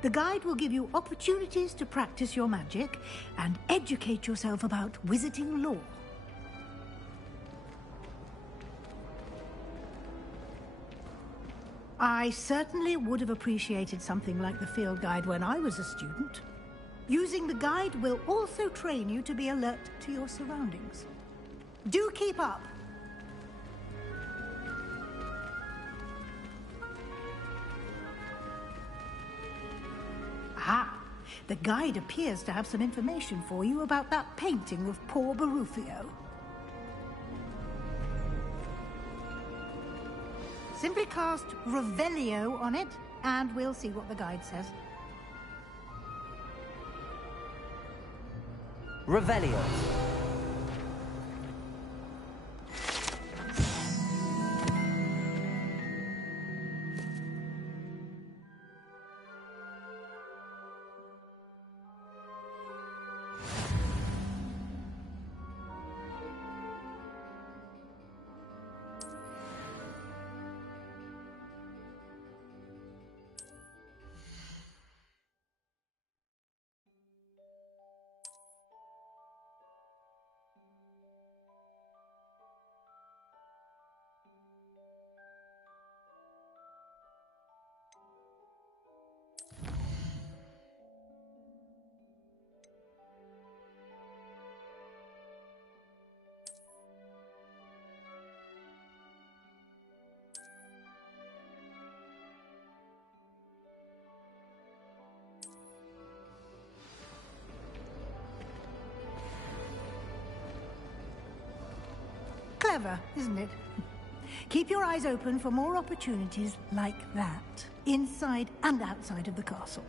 The guide will give you opportunities to practice your magic and educate yourself about wizarding lore. I certainly would have appreciated something like the field guide when I was a student. Using the guide will also train you to be alert to your surroundings. Do keep up! Ah, the guide appears to have some information for you about that painting of poor Barufio. Simply cast Revelio on it, and we'll see what the guide says. Revelio. Clever, isn't it? Keep your eyes open for more opportunities like that, inside and outside of the castle.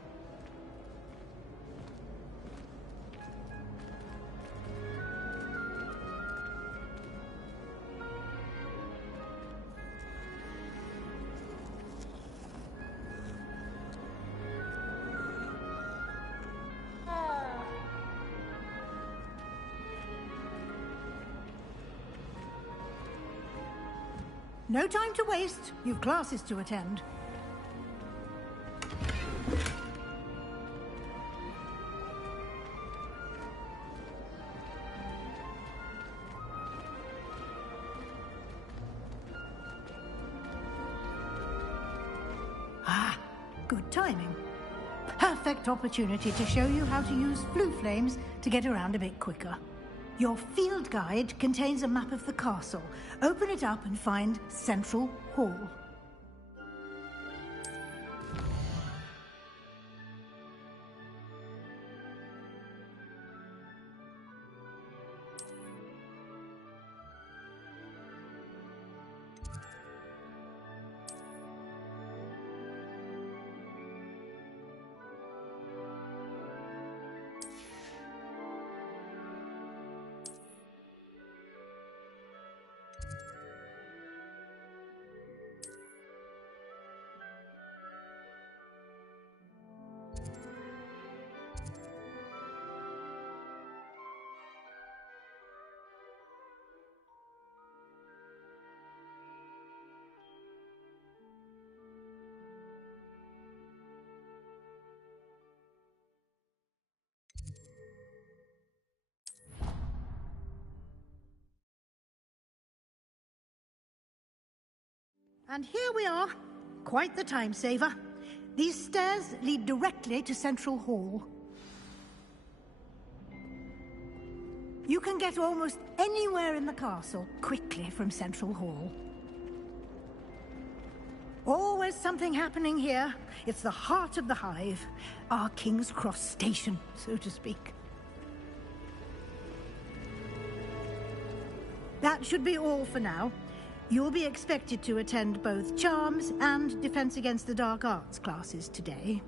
No time to waste. You've classes to attend. Ah, good timing. Perfect opportunity to show you how to use flue flames to get around a bit quicker. Your field guide contains a map of the castle. Open it up and find Central Hall. And here we are. Quite the time saver. These stairs lead directly to Central Hall. You can get almost anywhere in the castle quickly from Central Hall. Always something happening here. It's the heart of the Hive. Our King's Cross station, so to speak. That should be all for now. You'll be expected to attend both Charms and Defense Against the Dark Arts classes today.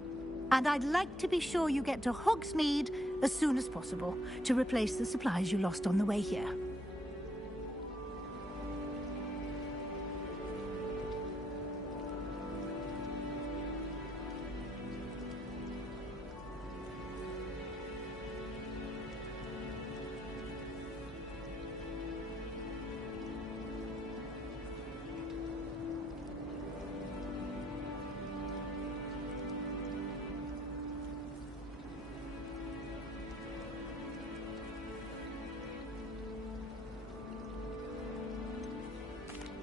And I'd like to be sure you get to Hogsmeade as soon as possible to replace the supplies you lost on the way here.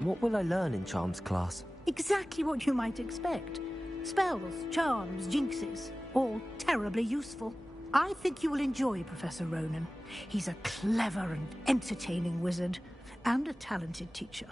What will I learn in Charms class? Exactly what you might expect. Spells, charms, jinxes, all terribly useful. I think you will enjoy Professor Ronan. He's a clever and entertaining wizard, and a talented teacher.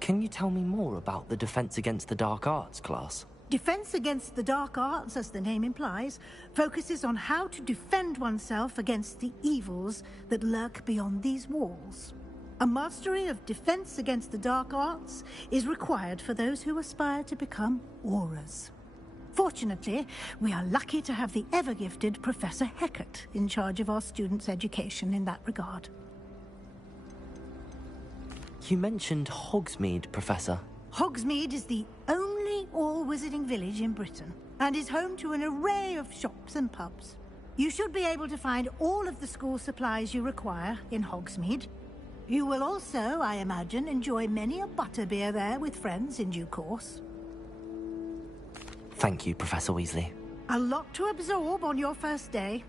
Can you tell me more about the Defense Against the Dark Arts class? Defense Against the Dark Arts, as the name implies, focuses on how to defend oneself against the evils that lurk beyond these walls. A mastery of Defense Against the Dark Arts is required for those who aspire to become auras. Fortunately, we are lucky to have the ever-gifted Professor Heckert in charge of our students' education in that regard. You mentioned Hogsmeade, Professor. Hogsmeade is the only all-wizarding village in Britain, and is home to an array of shops and pubs. You should be able to find all of the school supplies you require in Hogsmeade. You will also, I imagine, enjoy many a butterbeer there with friends in due course. Thank you, Professor Weasley. A lot to absorb on your first day,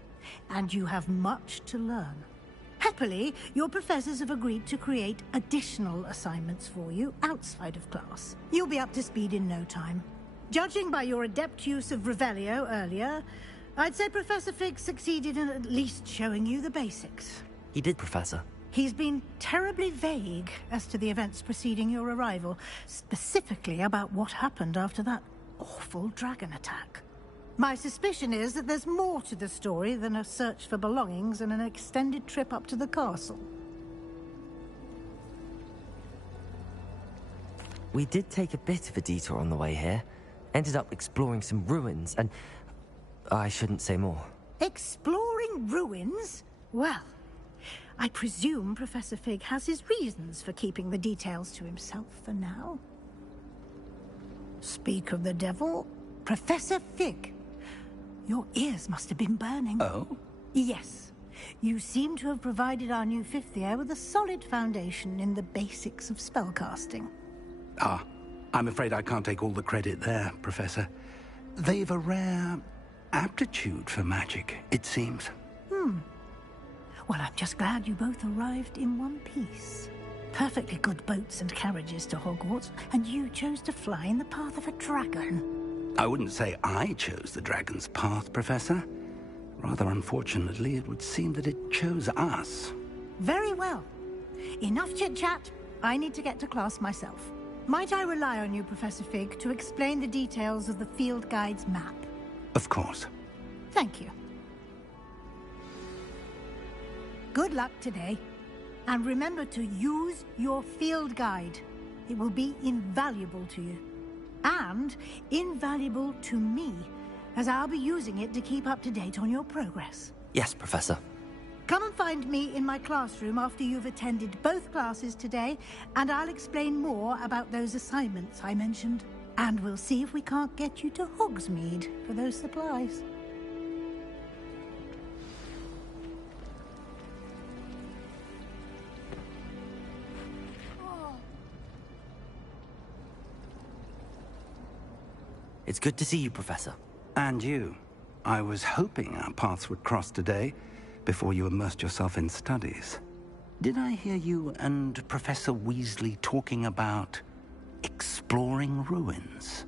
and you have much to learn. Happily, your professors have agreed to create additional assignments for you outside of class. You'll be up to speed in no time. Judging by your adept use of Revelio earlier, I'd say Professor Fig succeeded in at least showing you the basics. He did, Professor. He's been terribly vague as to the events preceding your arrival, specifically about what happened after that awful dragon attack. My suspicion is that there's more to the story than a search for belongings and an extended trip up to the castle. We did take a bit of a detour on the way here. Ended up exploring some ruins and... I shouldn't say more. Exploring ruins? Well, I presume Professor Fig has his reasons for keeping the details to himself for now. Speak of the devil, Professor Fig. Your ears must have been burning. Oh? Yes. You seem to have provided our new fifth year with a solid foundation in the basics of spellcasting. Ah, I'm afraid I can't take all the credit there, Professor. They've a rare aptitude for magic, it seems. Well, I'm just glad you both arrived in one piece. Perfectly good boats and carriages to Hogwarts, and you chose to fly in the path of a dragon. I wouldn't say I chose the dragon's path, Professor. Rather unfortunately, it would seem that it chose us. Very well. Enough chit-chat. I need to get to class myself. Might I rely on you, Professor Fig, to explain the details of the field guide's map? Of course. Thank you. Good luck today. And remember to use your field guide. It will be invaluable to you. And invaluable to me, as I'll be using it to keep up to date on your progress. Yes, Professor. Come and find me in my classroom after you've attended both classes today, and I'll explain more about those assignments I mentioned. And we'll see if we can't get you to Hogsmeade for those supplies. It's good to see you, Professor. And you. I was hoping our paths would cross today, before you immersed yourself in studies. Did I hear you and Professor Weasley talking about exploring ruins?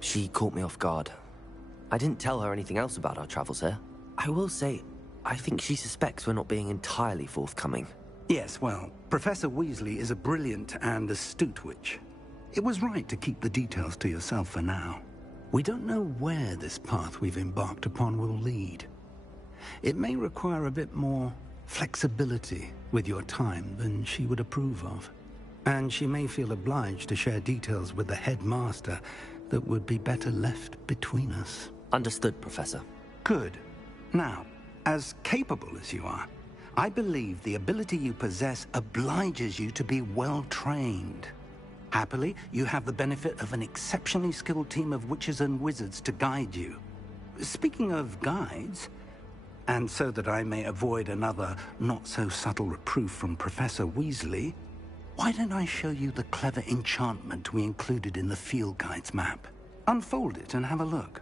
She caught me off guard. I didn't tell her anything else about our travels here. I will say, I think she suspects we're not being entirely forthcoming. Yes, well, Professor Weasley is a brilliant and astute witch. It was right to keep the details to yourself for now. We don't know where this path we've embarked upon will lead. It may require a bit more flexibility with your time than she would approve of. And she may feel obliged to share details with the headmaster that would be better left between us. Understood, Professor. Good. Now, as capable as you are, I believe the ability you possess obliges you to be well-trained. Happily, you have the benefit of an exceptionally skilled team of witches and wizards to guide you. Speaking of guides, and so that I may avoid another not-so-subtle reproof from Professor Weasley, why don't I show you the clever enchantment we included in the field guide's map? Unfold it and have a look.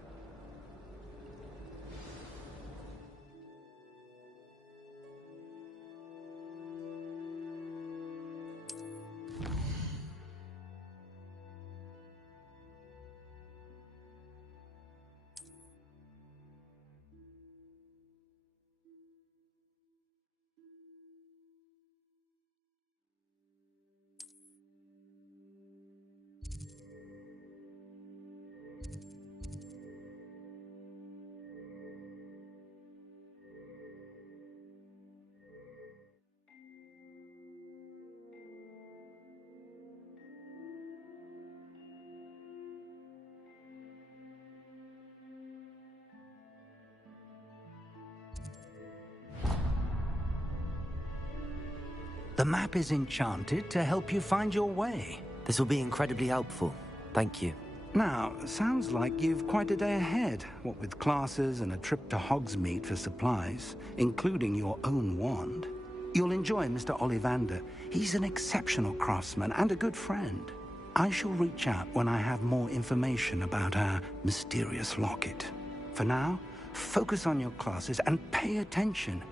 The map is enchanted to help you find your way. This will be incredibly helpful. Thank you. Now, sounds like you've quite a day ahead, what with classes and a trip to Hogsmeade for supplies, including your own wand. You'll enjoy Mr. Ollivander. He's an exceptional craftsman and a good friend. I shall reach out when I have more information about our mysterious locket. For now, focus on your classes and pay attention.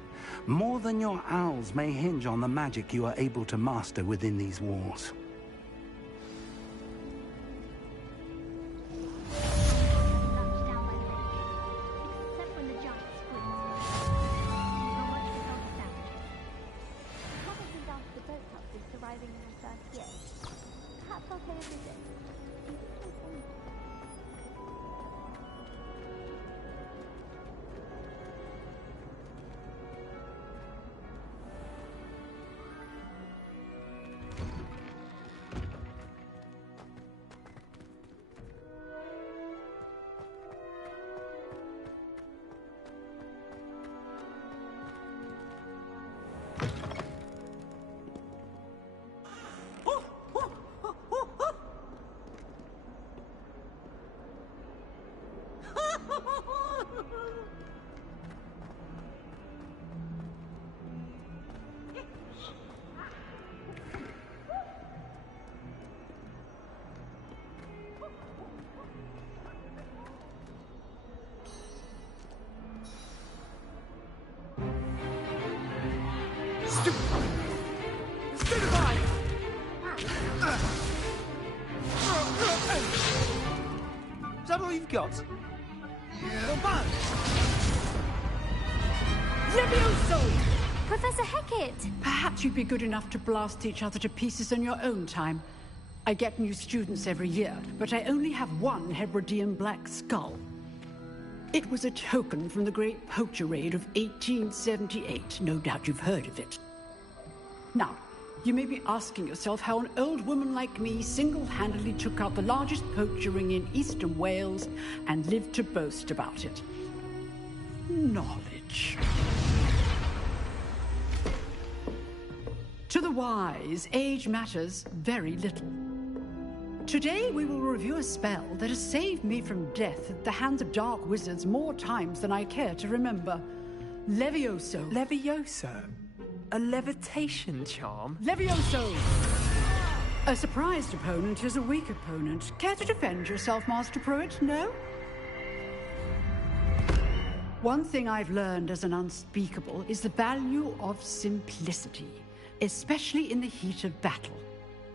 More than your owls may hinge on the magic you are able to master within these walls. Is that all you've got? Yeah. Levioso! Professor Hecat! Perhaps you'd be good enough to blast each other to pieces on your own time. I get new students every year, but I only have one Hebridean black skull. It was a token from the Great Poacher Raid of 1878. No doubt you've heard of it. Now, you may be asking yourself how an old woman like me single-handedly took out the largest poacher ring in eastern Wales and lived to boast about it. Knowledge. To the wise, age matters very little. Today we will review a spell that has saved me from death at the hands of dark wizards more times than I care to remember. Levioso. Levioso? A levitation charm? Levioso! A surprised opponent is a weak opponent. Care to defend yourself, Master Pruitt? No? One thing I've learned as an unspeakable is the value of simplicity, especially in the heat of battle.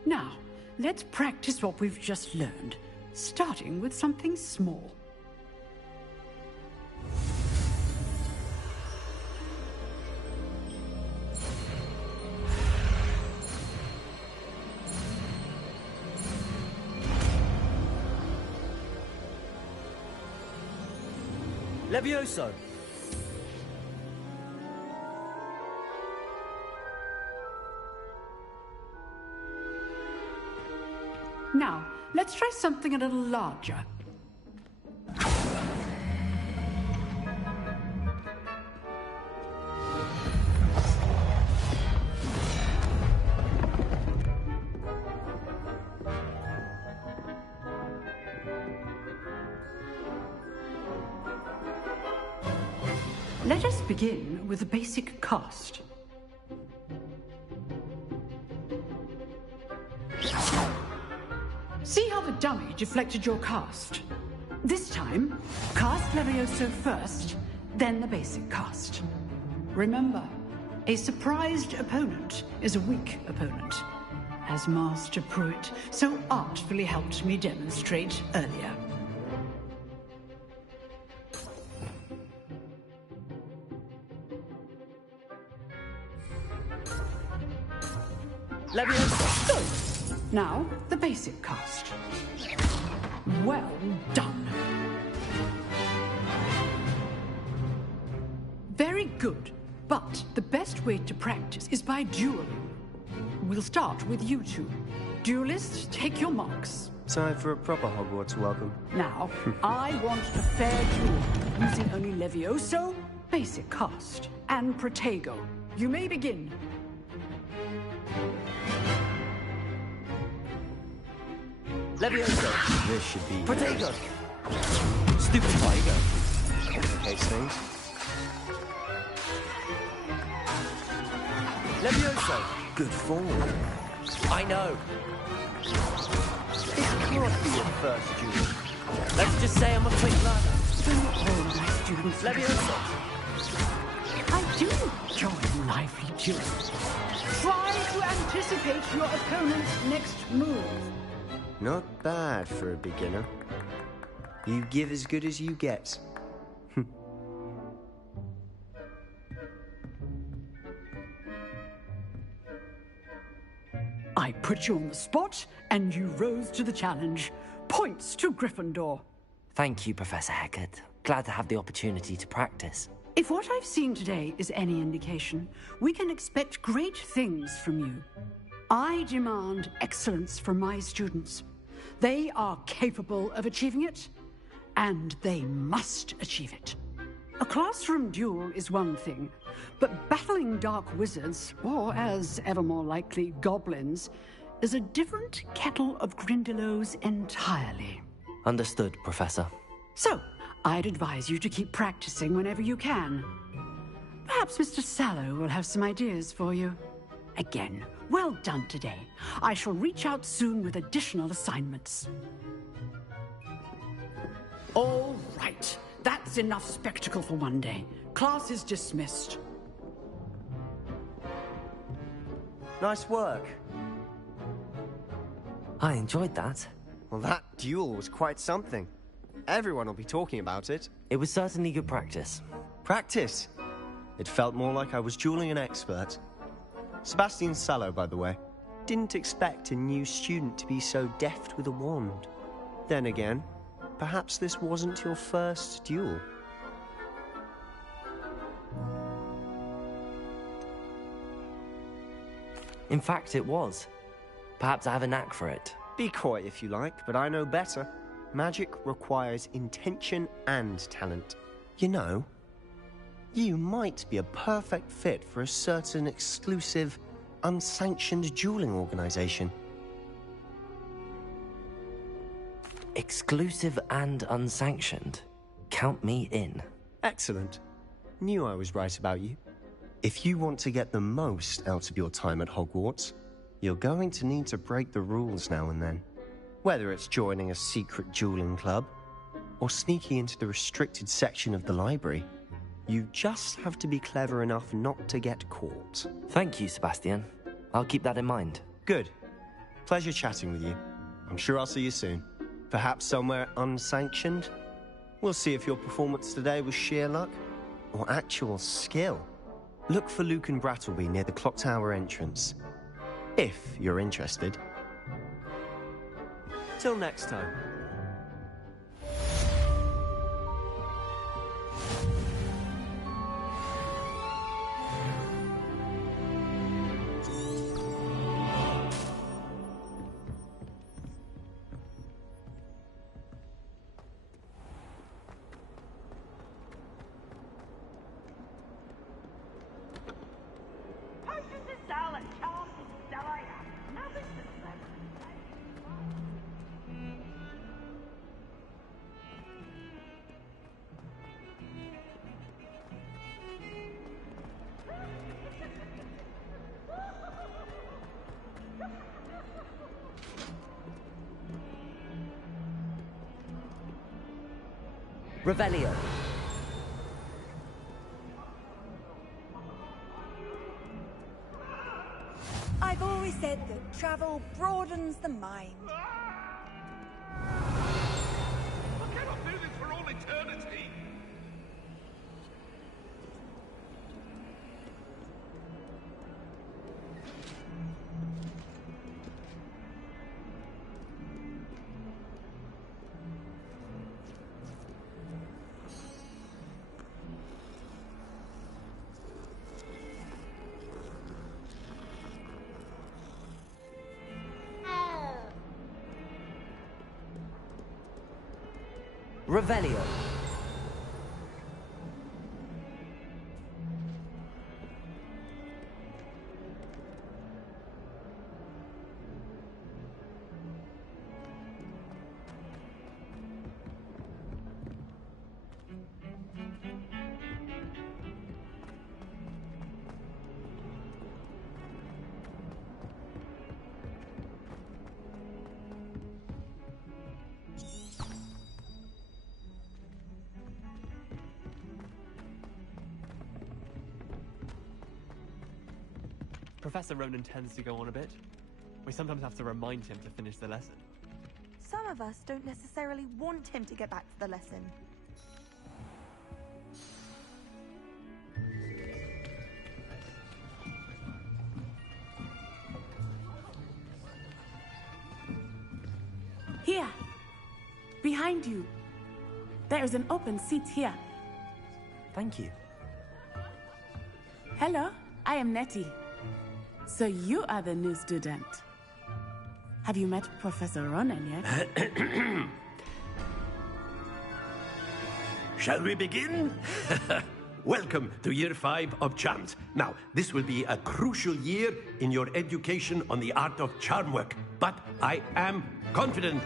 Now, let's practice what we've just learned, starting with something small. Levioso! Now, let's try something a little larger. Let us begin with a basic cast. See how the dummy deflected your cast? This time, cast Levioso first, then the basic cast. Remember, a surprised opponent is a weak opponent, as Master Pruitt so artfully helped me demonstrate earlier. Levioso! Now, the basic cast. Well done. Very good, but the best way to practice is by dueling. We'll start with you two. Duelists, take your marks. Time for a proper Hogwarts welcome. Now, I want a fair duel, using only Levioso, basic cast, and Protego. You may begin. Levioso! This should be... Protego! Stupid Protego! Complicates things. Levioso! Good form. I know. This can't be your first duel. Let's just say I'm a quick learner. Don't all my students Levioso! I do enjoy lively duels. Try to anticipate your opponent's next move. Not bad for a beginner. You give as good as you get. I put you on the spot, and you rose to the challenge. Points to Gryffindor. Thank you, Professor Hecat. Glad to have the opportunity to practice. If what I've seen today is any indication, we can expect great things from you. I demand excellence from my students. They are capable of achieving it, and they must achieve it. A classroom duel is one thing, but battling dark wizards, or as ever more likely, goblins, is a different kettle of Grindylows entirely. Understood, Professor. So, I'd advise you to keep practicing whenever you can. Perhaps Mr. Sallow will have some ideas for you. Again, well done today. I shall reach out soon with additional assignments. All right. That's enough spectacle for one day. Class is dismissed. Nice work. I enjoyed that. Well, that duel was quite something. Everyone will be talking about it. It was certainly good practice. Practice? It felt more like I was dueling an expert. Sebastian Sallow, by the way. Didn't expect a new student to be so deft with a wand. Then again, perhaps this wasn't your first duel. In fact, it was. Perhaps I have a knack for it. Be coy if you like, but I know better. Magic requires intention and talent. You know, you might be a perfect fit for a certain exclusive, unsanctioned dueling organization. Exclusive and unsanctioned. Count me in. Excellent. Knew I was right about you. If you want to get the most out of your time at Hogwarts, you're going to need to break the rules now and then. Whether it's joining a secret dueling club, or sneaking into the restricted section of the library, you just have to be clever enough not to get caught. Thank you, Sebastian. I'll keep that in mind. Good. Pleasure chatting with you. I'm sure I'll see you soon. Perhaps somewhere unsanctioned? We'll see if your performance today was sheer luck or actual skill. Look for Luke and Brattleby near the clock tower entrance. If you're interested. Till next time. Revelio. I've always said that travel broadens the mind. I cannot do this for all eternity. Revelio. Professor Ronan tends to go on a bit. We sometimes have to remind him to finish the lesson. Some of us don't necessarily want him to get back to the lesson. Here. Behind you. There is an open seat here. Thank you. Hello, I am Nettie. So you are the new student. Have you met Professor Ronan yet? Shall we begin? Welcome to Year 5 of Charms. Now, this will be a crucial year in your education on the art of charm work. But I am confident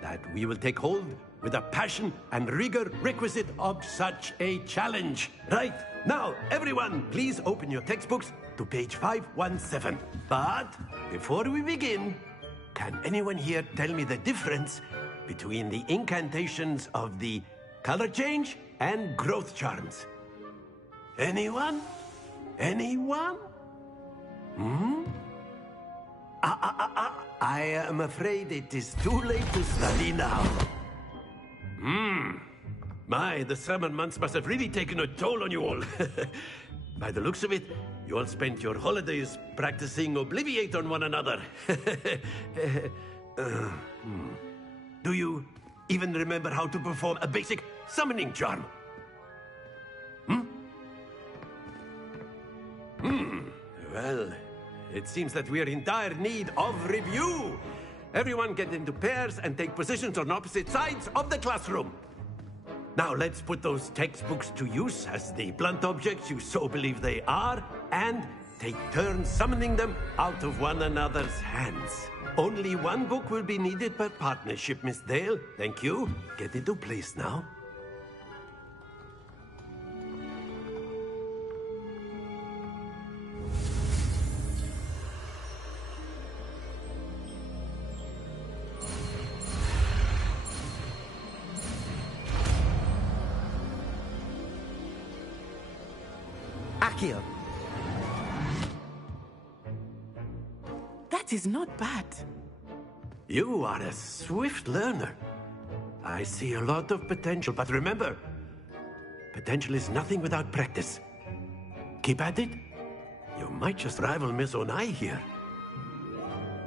that we will take hold with the passion and rigor requisite of such a challenge. Right, now, everyone, please open your textbooks to page 517. But before we begin, can anyone here tell me the difference between the incantations of the color change and growth charms? Anyone? Anyone? I am afraid it is too late to study now. My, the summer months must have really taken a toll on you all. By the looks of it, you all spent your holidays practicing Obliviate on one another. Do you even remember how to perform a basic summoning charm? Well, it seems that we are in dire need of review. Everyone get into pairs and take positions on opposite sides of the classroom. Now let's put those textbooks to use as the blunt objects you so believe they are, and take turns summoning them out of one another's hands. Only one book will be needed per partnership, Miss Dale. Thank you. Get into place now. Accio. That is not bad. You are a swift learner. I see a lot of potential, but remember, potential is nothing without practice. Keep at it. You might just rival Miss Onai here.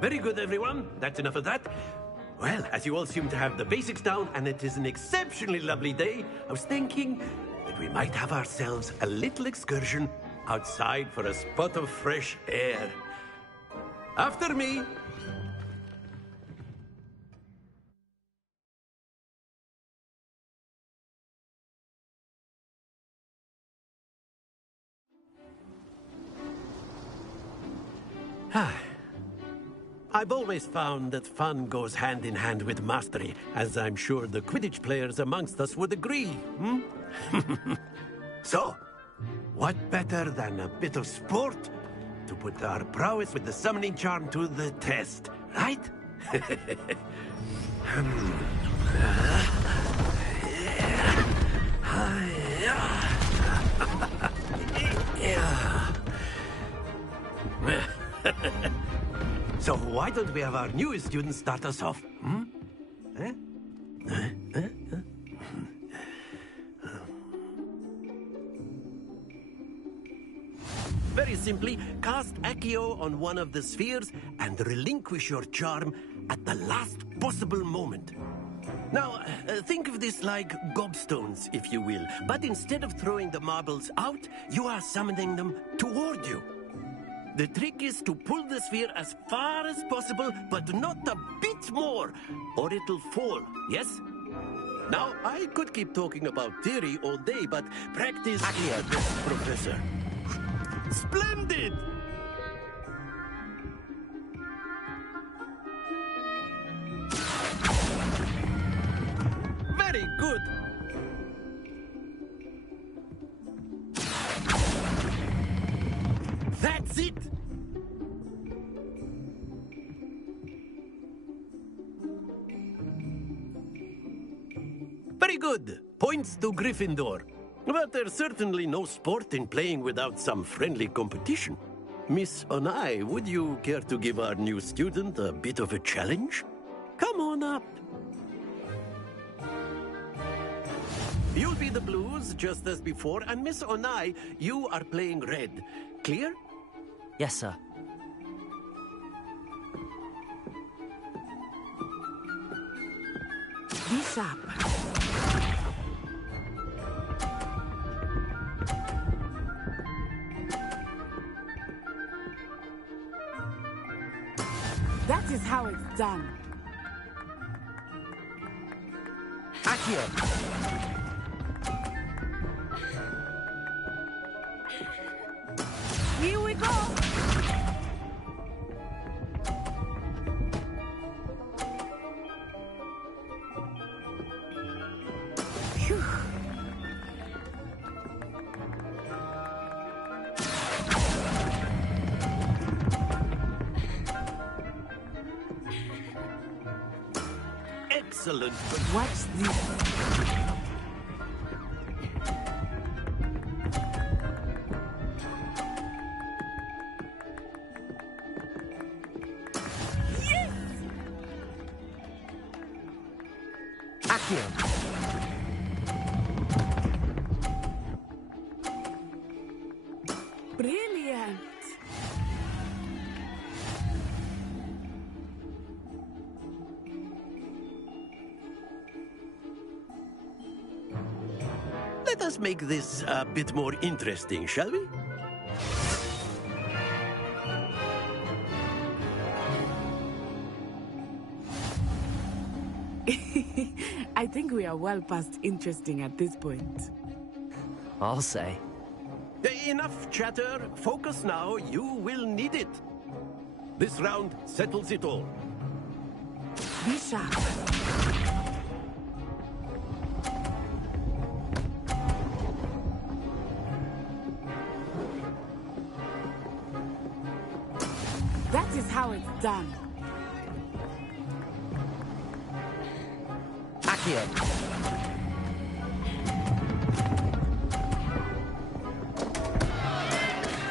Very good, everyone. That's enough of that. Well, as you all seem to have the basics down, and it is an exceptionally lovely day, I was thinking that we might have ourselves a little excursion outside for a spot of fresh air. After me. I've always found that fun goes hand in hand with mastery, as I'm sure the Quidditch players amongst us would agree. So, what better than a bit of sport to put our prowess with the summoning charm to the test, right? So why don't we have our newest student start us off? Very simply, cast Accio on one of the spheres and relinquish your charm at the last possible moment. Now, think of this like gobstones, if you will. But instead of throwing the marbles out, you are summoning them toward you. The trick is to pull the sphere as far as possible, but not a bit more, or it'll fall, yes? Now, I could keep talking about theory all day, but practice Accio, Professor. Splendid! Very good! That's it! Very good. Points to Gryffindor. But there's certainly no sport in playing without some friendly competition. Miss Onai, would you care to give our new student a bit of a challenge? Come on up. You'll be the blues, just as before, and Miss Onai, you are playing red. Clear? Yes, sir. Be sharp. That is how it's done. Accio! Here we go! Phew. Excellent. Watch this. Brilliant! Let us make this a bit more interesting, shall we? I think we are well past interesting at this point. I'll say. Enough chatter. Focus now. You will need it. This round settles it all. Be sharp. That is how it's done. Accio!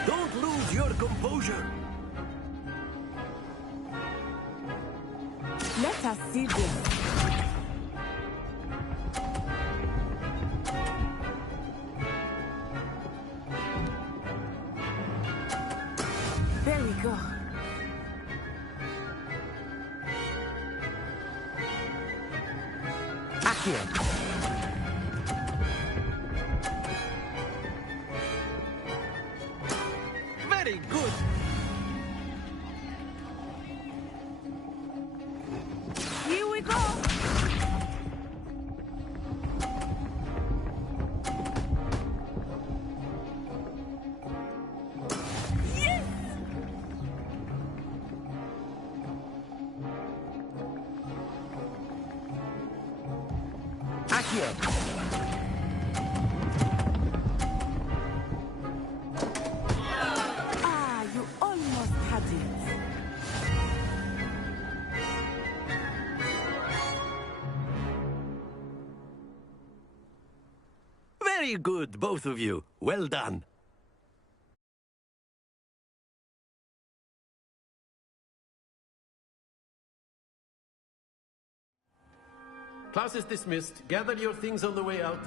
Don't lose your composure. Let us see this. There we go. Accio! Very good. Here we go. Yes! Accio! Ah, you almost had it. Very good, both of you. Well done. Class is dismissed. Gather your things on the way out.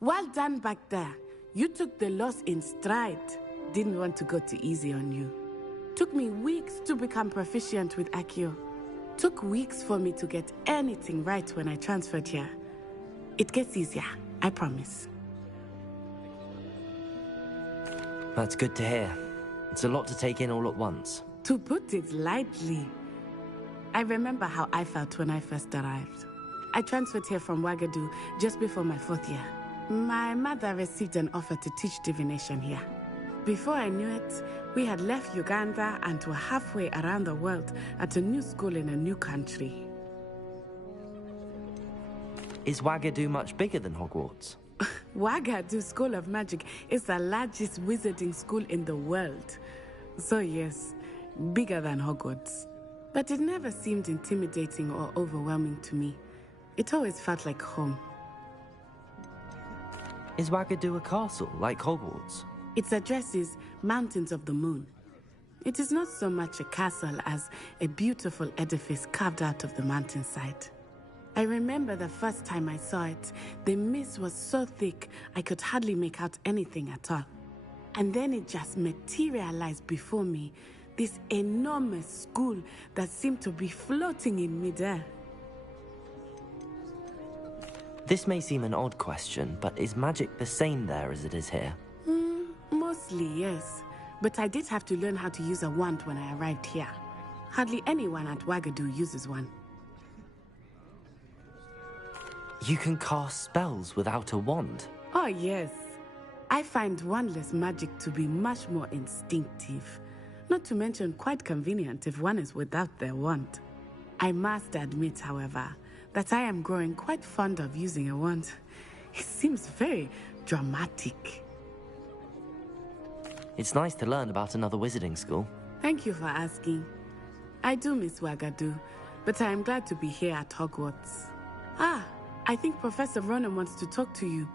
Well done back there. You took the loss in stride. Didn't want to go too easy on you. Took me weeks to become proficient with Accio. Took weeks for me to get anything right when I transferred here. It gets easier, I promise. That's good to hear. It's a lot to take in all at once. To put it lightly, I remember how I felt when I first arrived. I transferred here from Ouagadougou just before my 4th year. My mother received an offer to teach divination here. Before I knew it, we had left Uganda and were halfway around the world at a new school in a new country. Is Ouagadougou much bigger than Hogwarts? Ouagadougou School of Magic is the largest wizarding school in the world. So yes, bigger than Hogwarts. But it never seemed intimidating or overwhelming to me. It always felt like home. Is Wagadu a castle, like Hogwarts? Its address is Mountains of the Moon. It is not so much a castle as a beautiful edifice carved out of the mountainside. I remember the first time I saw it, the mist was so thick I could hardly make out anything at all. And then it just materialized before me, this enormous school that seemed to be floating in midair. This may seem an odd question, but is magic the same there as it is here? Mostly, yes. But I did have to learn how to use a wand when I arrived here. Hardly anyone at Wagadu uses one. You can cast spells without a wand? Oh, yes. I find wandless magic to be much more instinctive. Not to mention quite convenient if one is without their wand. I must admit, however, that I am growing quite fond of using a wand. It seems very dramatic. It's nice to learn about another wizarding school. Thank you for asking. I do miss Wagadu, but I am glad to be here at Hogwarts. I think Professor Ronan wants to talk to you.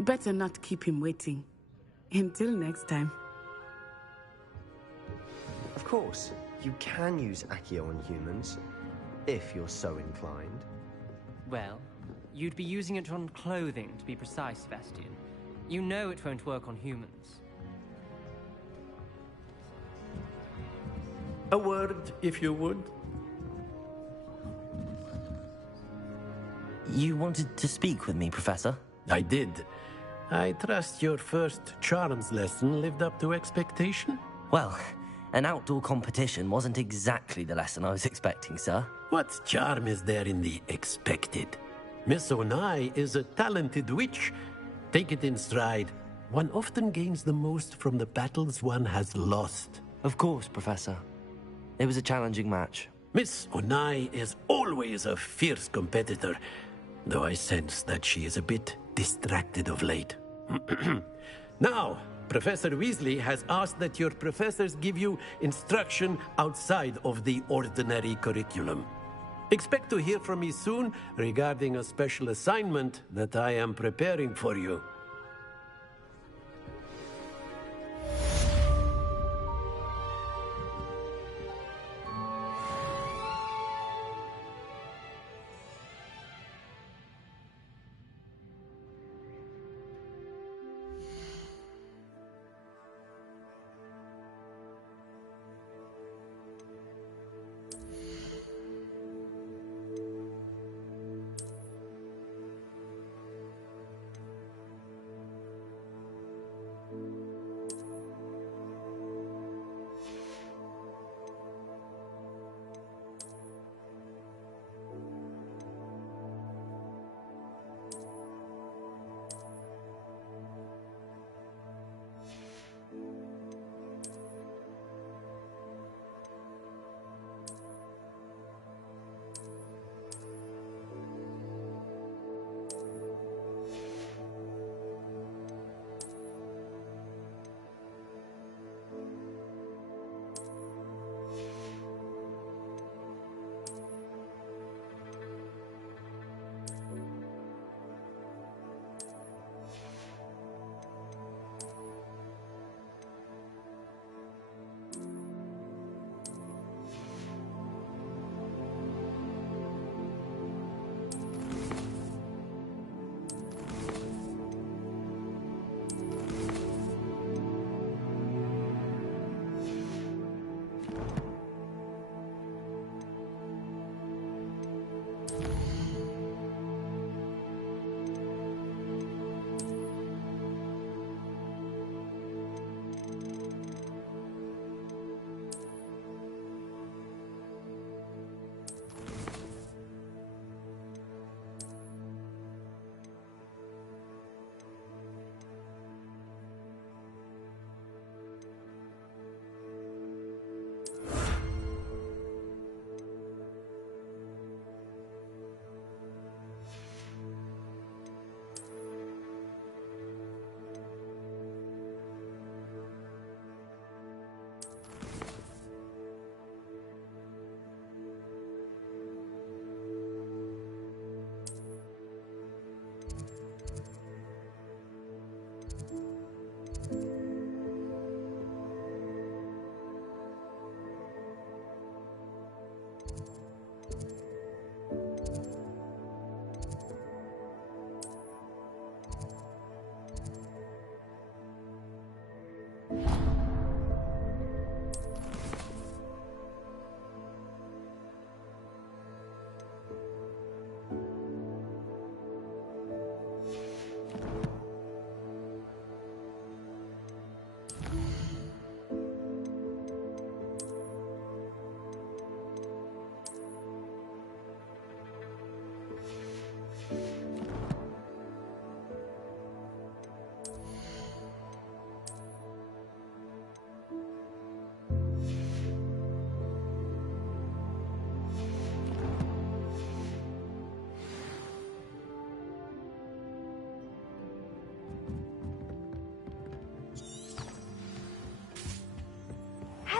Better not keep him waiting. Until next time. Of course, you can use Accio on humans, if you're so inclined. Well, you'd be using it on clothing, to be precise, Sebastian. You know it won't work on humans. A word, if you would. You wanted to speak with me, Professor? I did. I trust your first charms lesson lived up to expectation? Well, an outdoor competition wasn't exactly the lesson I was expecting, sir. What charm is there in the expected? Miss Onai is a talented witch. Take it in stride. One often gains the most from the battles one has lost. Of course, Professor. It was a challenging match. Miss Onai is always a fierce competitor, though I sense that she is a bit distracted of late. Now, Professor Weasley has asked that your professors give you instruction outside of the ordinary curriculum. Expect to hear from me soon regarding a special assignment that I am preparing for you.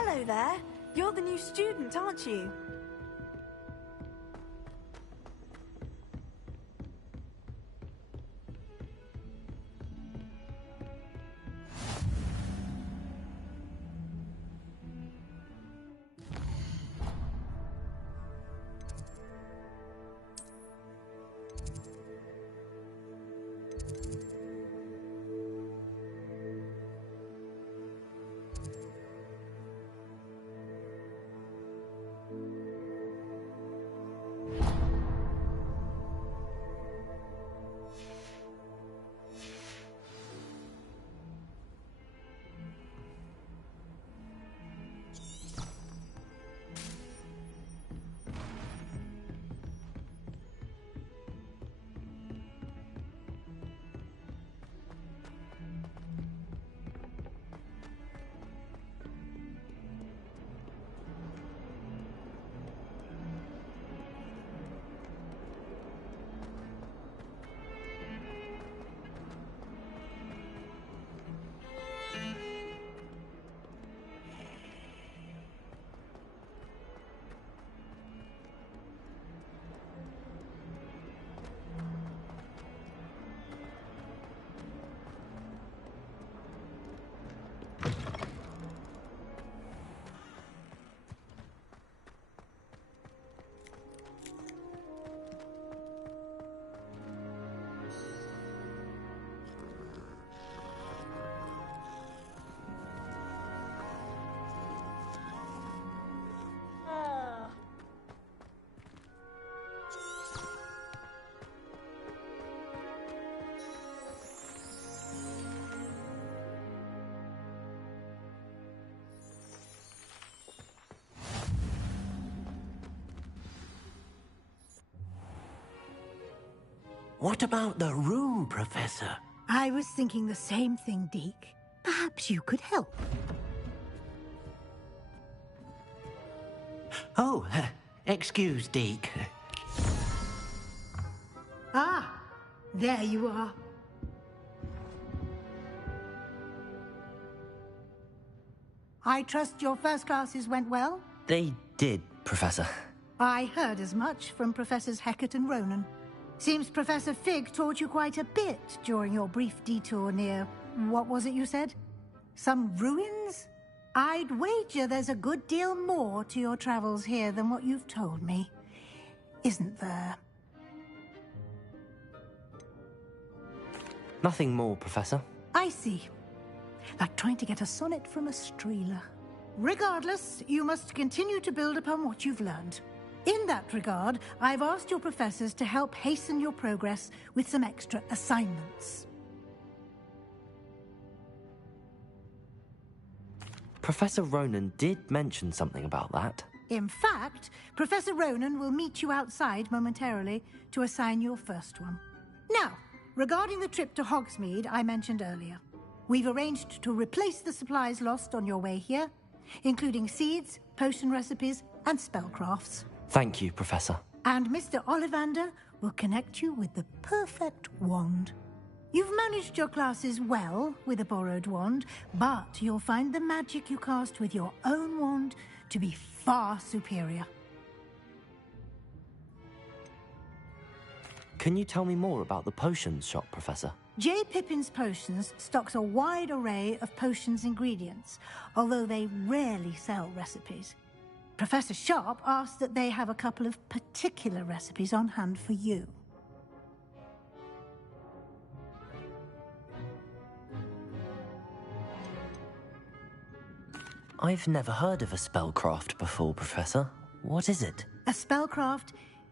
Hello there. You're the new student, aren't you? What about the room, Professor? I was thinking the same thing, Deke. Perhaps you could help. Oh, excuse, Deke. Ah, there you are. I trust your first classes went well? They did, Professor. I heard as much from Professors Hecat and Ronan. Seems Professor Fig taught you quite a bit during your brief detour near... what was it you said? Some ruins? I'd wager there's a good deal more to your travels here than what you've told me. Isn't there? Nothing more, Professor. I see. Like trying to get a sonnet from a streeler. Regardless, you must continue to build upon what you've learned. In that regard, I've asked your professors to help hasten your progress with some extra assignments. Professor Ronan did mention something about that. In fact, Professor Ronan will meet you outside momentarily to assign your first one. Now, regarding the trip to Hogsmeade I mentioned earlier, we've arranged to replace the supplies lost on your way here, including seeds, potion recipes, and spellcrafts. Thank you, Professor. And Mr. Ollivander will connect you with the perfect wand. You've managed your classes well with a borrowed wand, but you'll find the magic you cast with your own wand to be far superior. Can you tell me more about the potions shop, Professor? J. Pippin's Potions stocks a wide array of potions ingredients, although they rarely sell recipes. Professor Sharp asked that they have a couple of particular recipes on hand for you. I've never heard of a spellcraft before, Professor. What is it? A spellcraft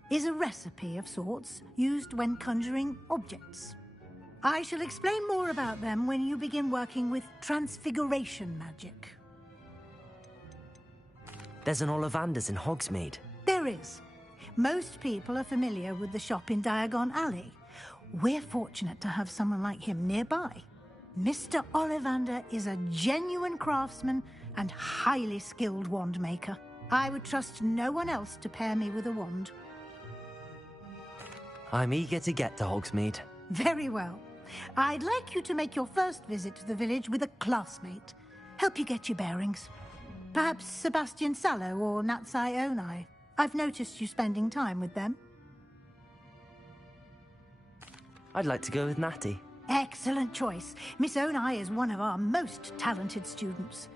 is a recipe of sorts used when conjuring objects. I shall explain more about them when you begin working with transfiguration magic. There's an Ollivander's in Hogsmeade. There is. Most people are familiar with the shop in Diagon Alley. We're fortunate to have someone like him nearby. Mr. Ollivander is a genuine craftsman and highly skilled wand maker. I would trust no one else to pair me with a wand. I'm eager to get to Hogsmeade. Very well. I'd like you to make your first visit to the village with a classmate. Help you get your bearings. Perhaps Sebastian Sallow or Natsai Onai. I've noticed you spending time with them. I'd like to go with Natty. Excellent choice. Miss Onai is one of our most talented students.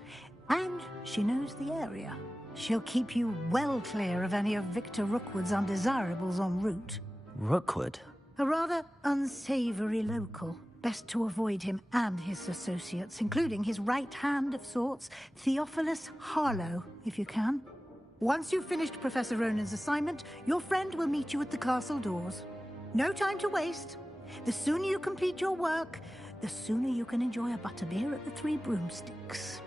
And she knows the area. She'll keep you well clear of any of Victor Rookwood's undesirables en route. Rookwood? A rather unsavory local. Best to avoid him and his associates, including his right hand of sorts, Theophilus Harlow, if you can. Once you've finished Professor Ronan's assignment, your friend will meet you at the castle doors. No time to waste. The sooner you complete your work, the sooner you can enjoy a butterbeer at the Three Broomsticks.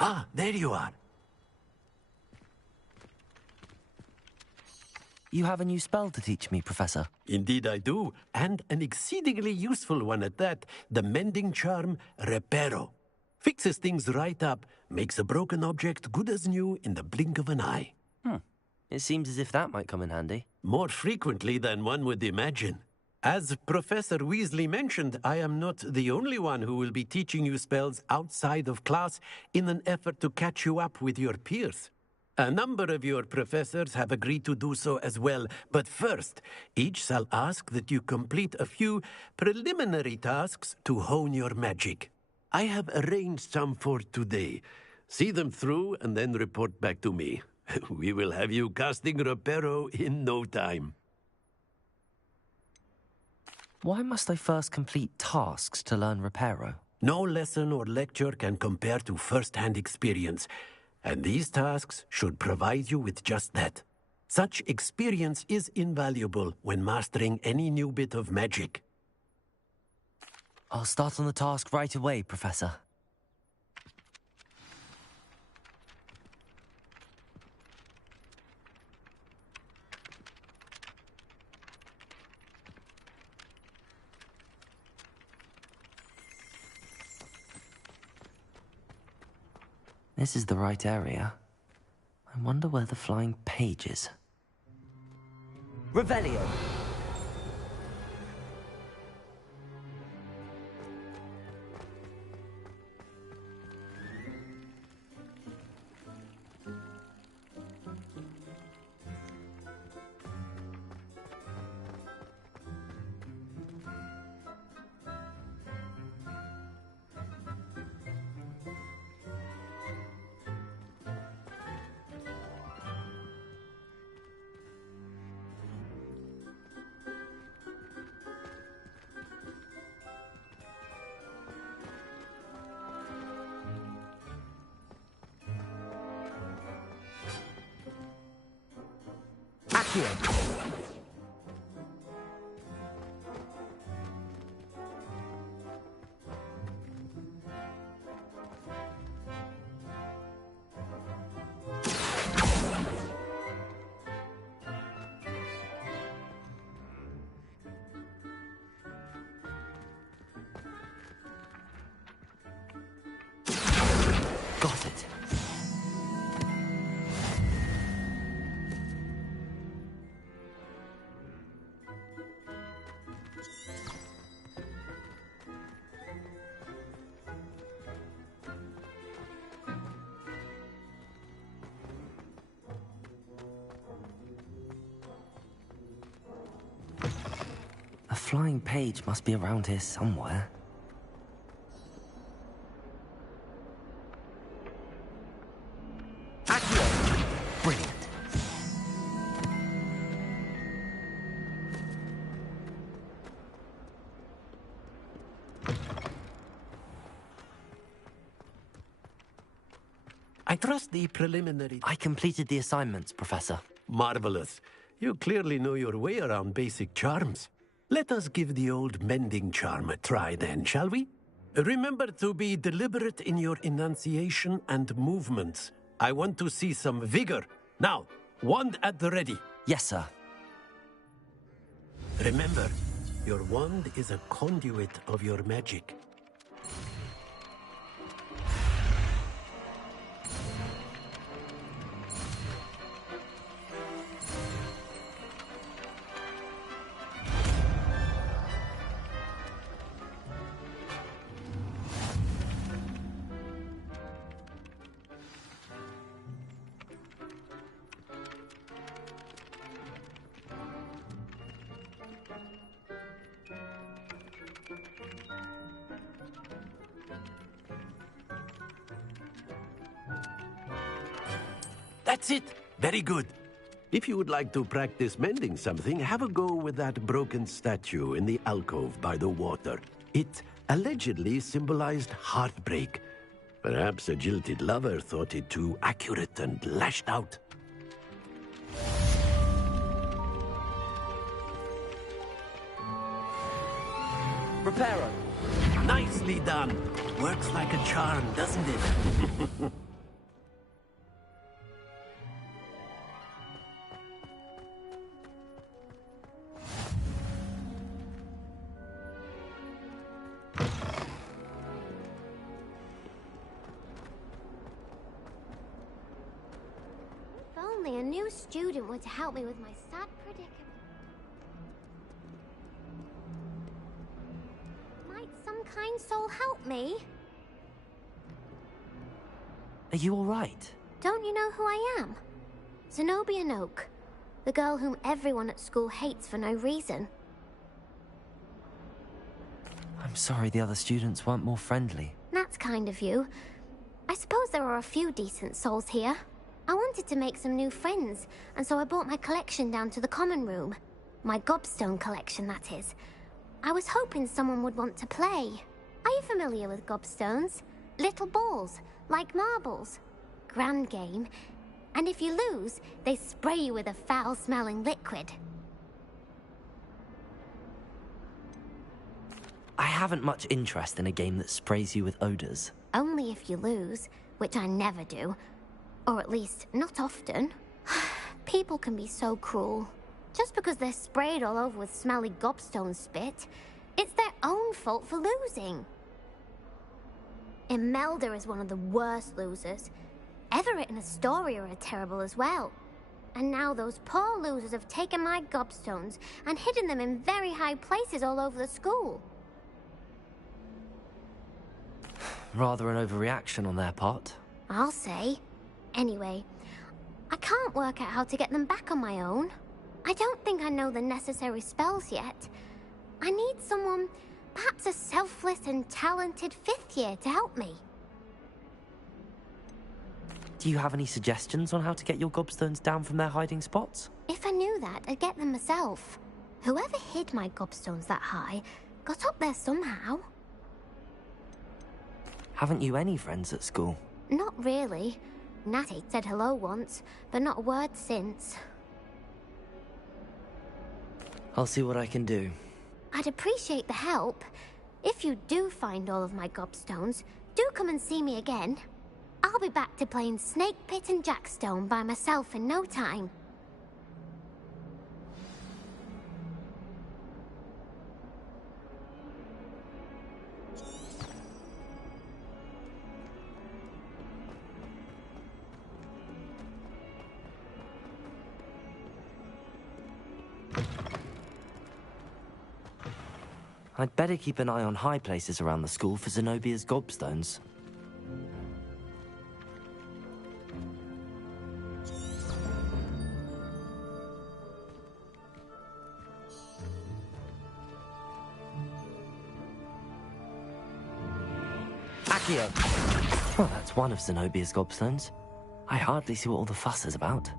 Ah, there you are. You have a new spell to teach me, Professor. Indeed I do, and an exceedingly useful one at that. The mending charm, Reparo. Fixes things right up, makes a broken object good as new in the blink of an eye. It seems as if that might come in handy. More frequently than one would imagine. As Professor Weasley mentioned, I am not the only one who will be teaching you spells outside of class in an effort to catch you up with your peers. A number of your professors have agreed to do so as well, but first, each shall ask that you complete a few preliminary tasks to hone your magic. I have arranged some for today. See them through and then report back to me. We will have you casting Reparo in no time. Why must I first complete tasks to learn Reparo? No lesson or lecture can compare to first-hand experience, and these tasks should provide you with just that. Such experience is invaluable when mastering any new bit of magic. I'll start on the task right away, Professor. This is the right area. I wonder where the flying page is. Revelio! Got it. flying page must be around here somewhere. Accio! Brilliant. I trust the preliminary... I completed the assignments, Professor. Marvelous. You clearly know your way around basic charms. Let us give the old mending charm a try then, shall we? Remember to be deliberate in your enunciation and movements. I want to see some vigor. Now, wand at the ready. Yes, sir. Remember, your wand is a conduit of your magic. That's it. Very good. If you would like to practice mending something, have a go with that broken statue in the alcove by the water. It allegedly symbolized heartbreak. Perhaps a jilted lover thought it too accurate and lashed out. Reparo. Nicely done. Works like a charm, doesn't it? If only a new student were to help me with my sad predicament. Might some kind soul help me? Are you all right? Don't you know who I am? Zenobia Noak, the girl whom everyone at school hates for no reason. I'm sorry the other students weren't more friendly. That's kind of you. I suppose there are a few decent souls here. I wanted to make some new friends, and so I brought my collection down to the common room. My gobstone collection, that is. I was hoping someone would want to play. Are you familiar with gobstones? Little balls, like marbles. Grand game. And if you lose, they spray you with a foul-smelling liquid. I haven't much interest in a game that sprays you with odors. Only if you lose, which I never do. Or at least, not often. People can be so cruel. Just because they're sprayed all over with smelly gobstone spit, it's their own fault for losing. Imelda is one of the worst losers. Everett and Astoria are terrible as well. And now those poor losers have taken my gobstones and hidden them in very high places all over the school. Rather an overreaction on their part. I'll say. Anyway, I can't work out how to get them back on my own. I don't think I know the necessary spells yet. I need someone, perhaps a selfless and talented 5th year to help me. Do you have any suggestions on how to get your gobstones down from their hiding spots? If I knew that, I'd get them myself. Whoever hid my gobstones that high got up there somehow. Haven't you any friends at school? Not really. Natty said hello once, but not a word since. I'll see what I can do. I'd appreciate the help. If you do find all of my gobstones, do come and see me again. I'll be back to playing Snake Pit and Jackstone by myself in no time. I'd better keep an eye on high places around the school for Zenobia's gobstones. Accio! Well, that's one of Zenobia's gobstones. I hardly see what all the fuss is about.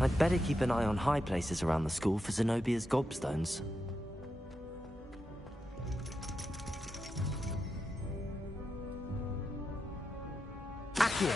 I'd better keep an eye on high places around the school for Zenobia's gobstones. Accio!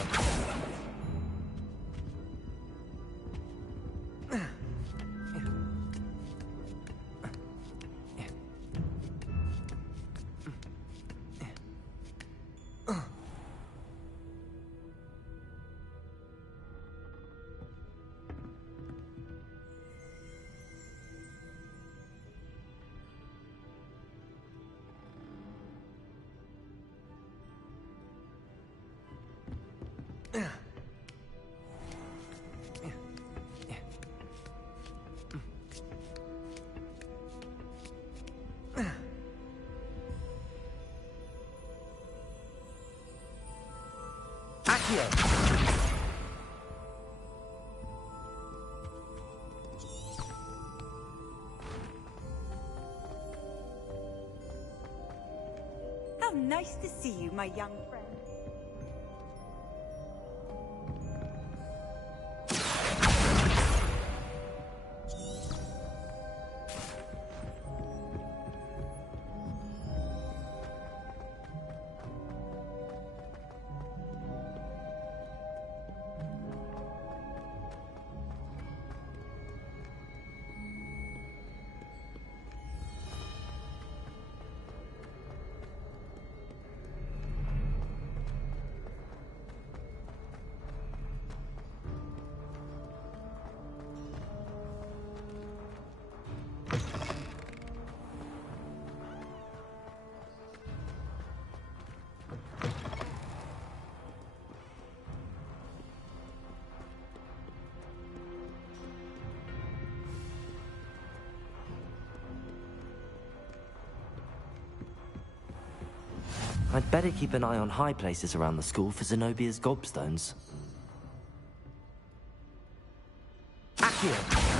How nice to see you, my young friend. I'd better keep an eye on high places around the school for Zenobia's gobstones. Accio!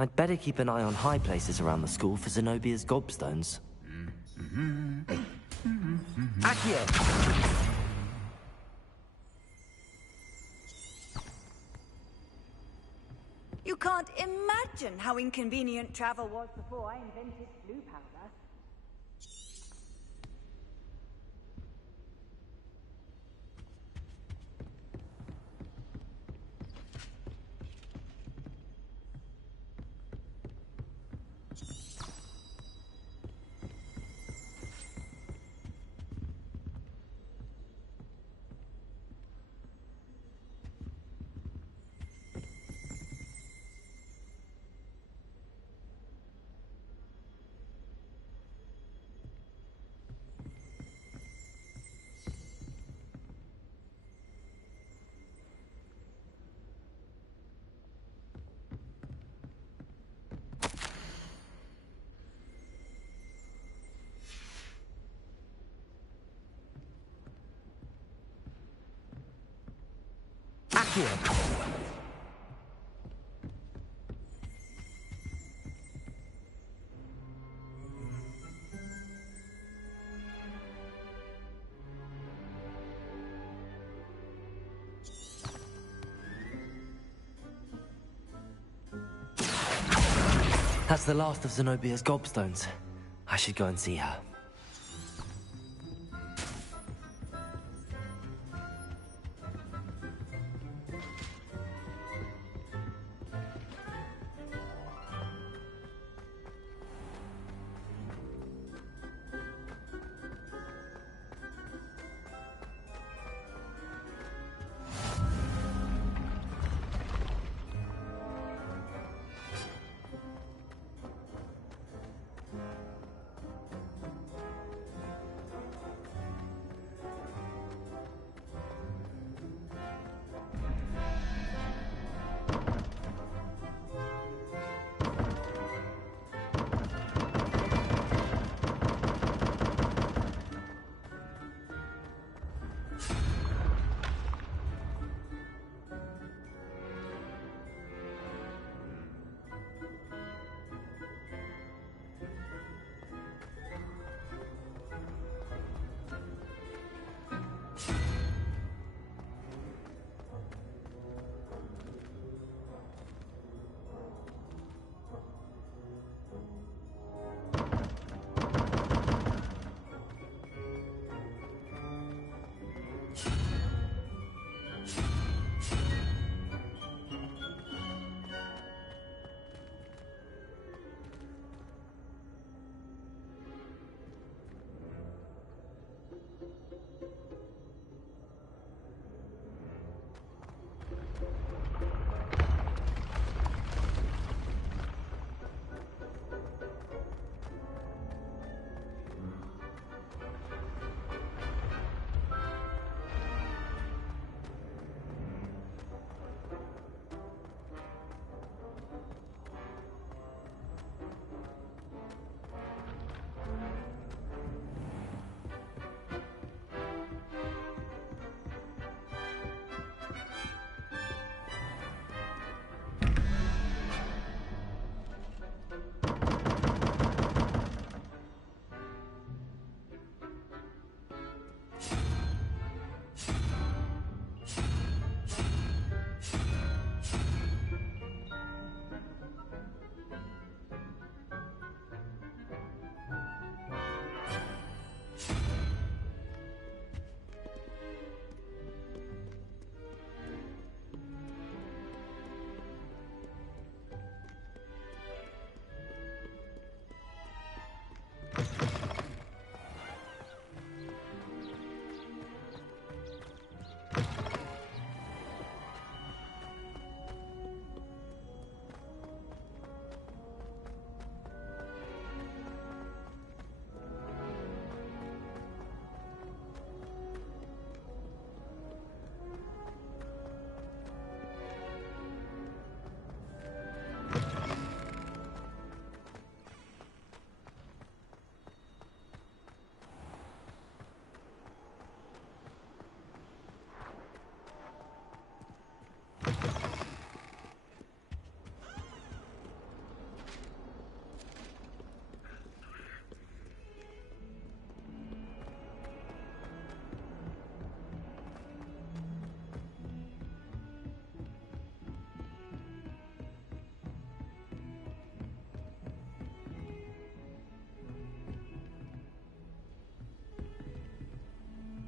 I'd better keep an eye on high places around the school for Zenobia's gobstones. Accio! You can't imagine how inconvenient travel was before I invented blue powder. here. That's the last of Zenobia's gobstones. I should go and see her.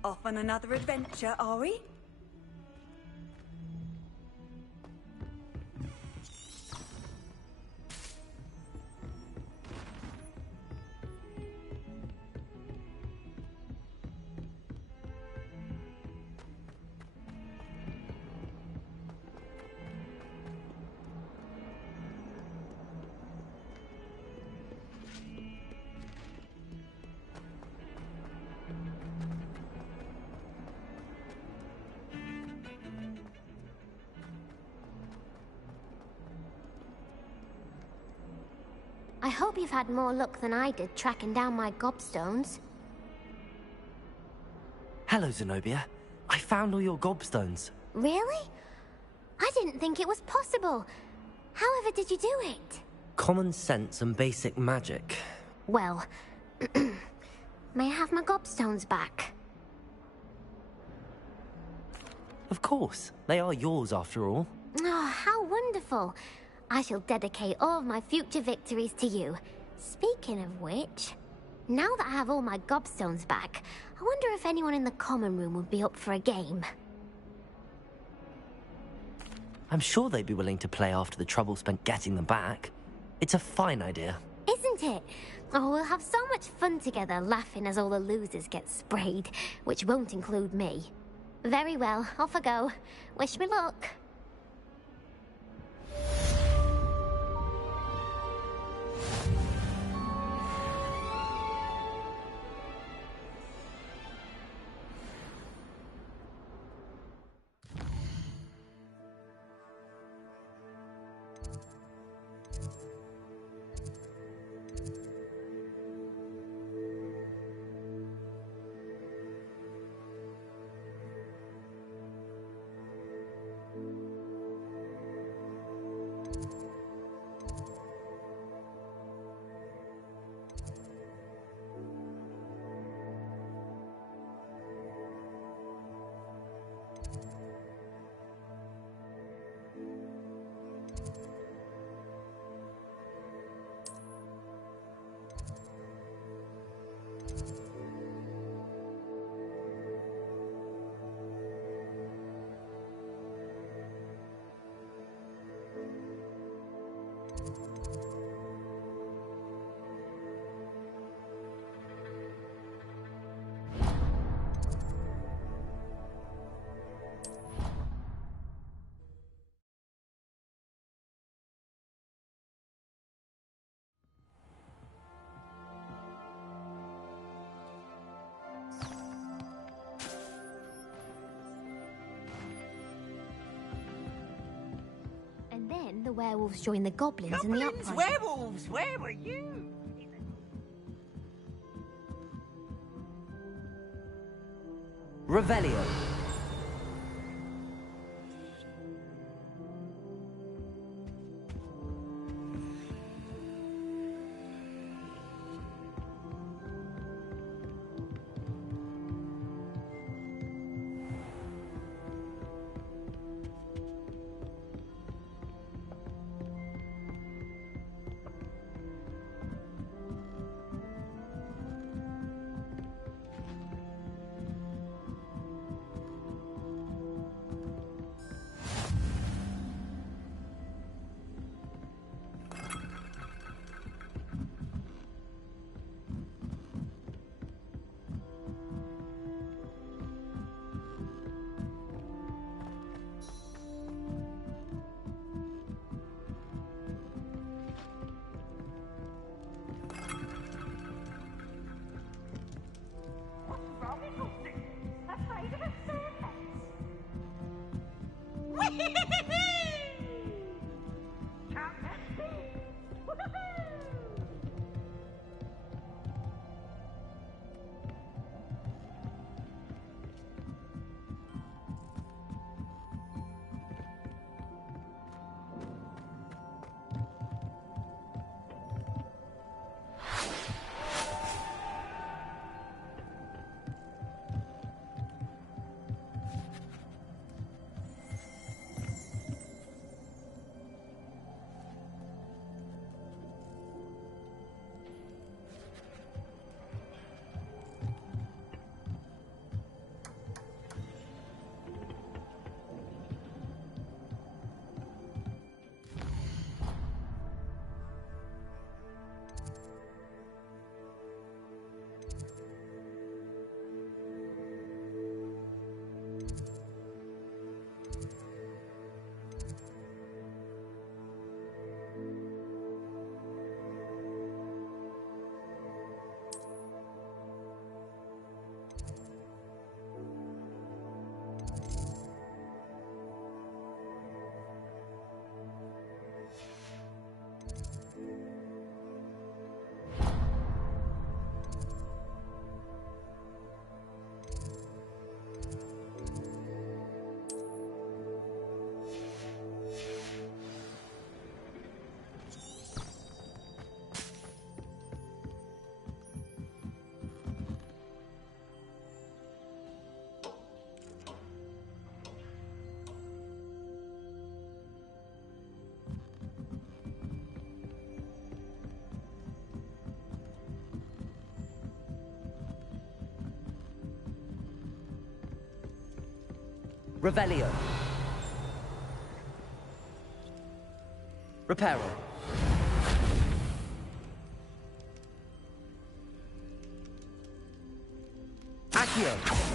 Off on another adventure, are we? I hope you've had more luck than I did tracking down my gobstones. Hello, Zenobia. I found all your gobstones. Really? I didn't think it was possible. However did you do it? Common sense and basic magic. Well, may I have my gobstones back? Of course. They are yours after all. Oh, how wonderful. I shall dedicate all of my future victories to you. Speaking of which, now that I have all my gobstones back, I wonder if anyone in the common room would be up for a game. I'm sure they'd be willing to play after the trouble spent getting them back. It's a fine idea. Isn't it? Oh, we'll have so much fun together, laughing as all the losers get sprayed, which won't include me. Very well, off I go. Wish me luck. And then the werewolves joined the goblins in the uprising. Werewolves! Where were you? Revelio. Revelio. Reparo. Accio.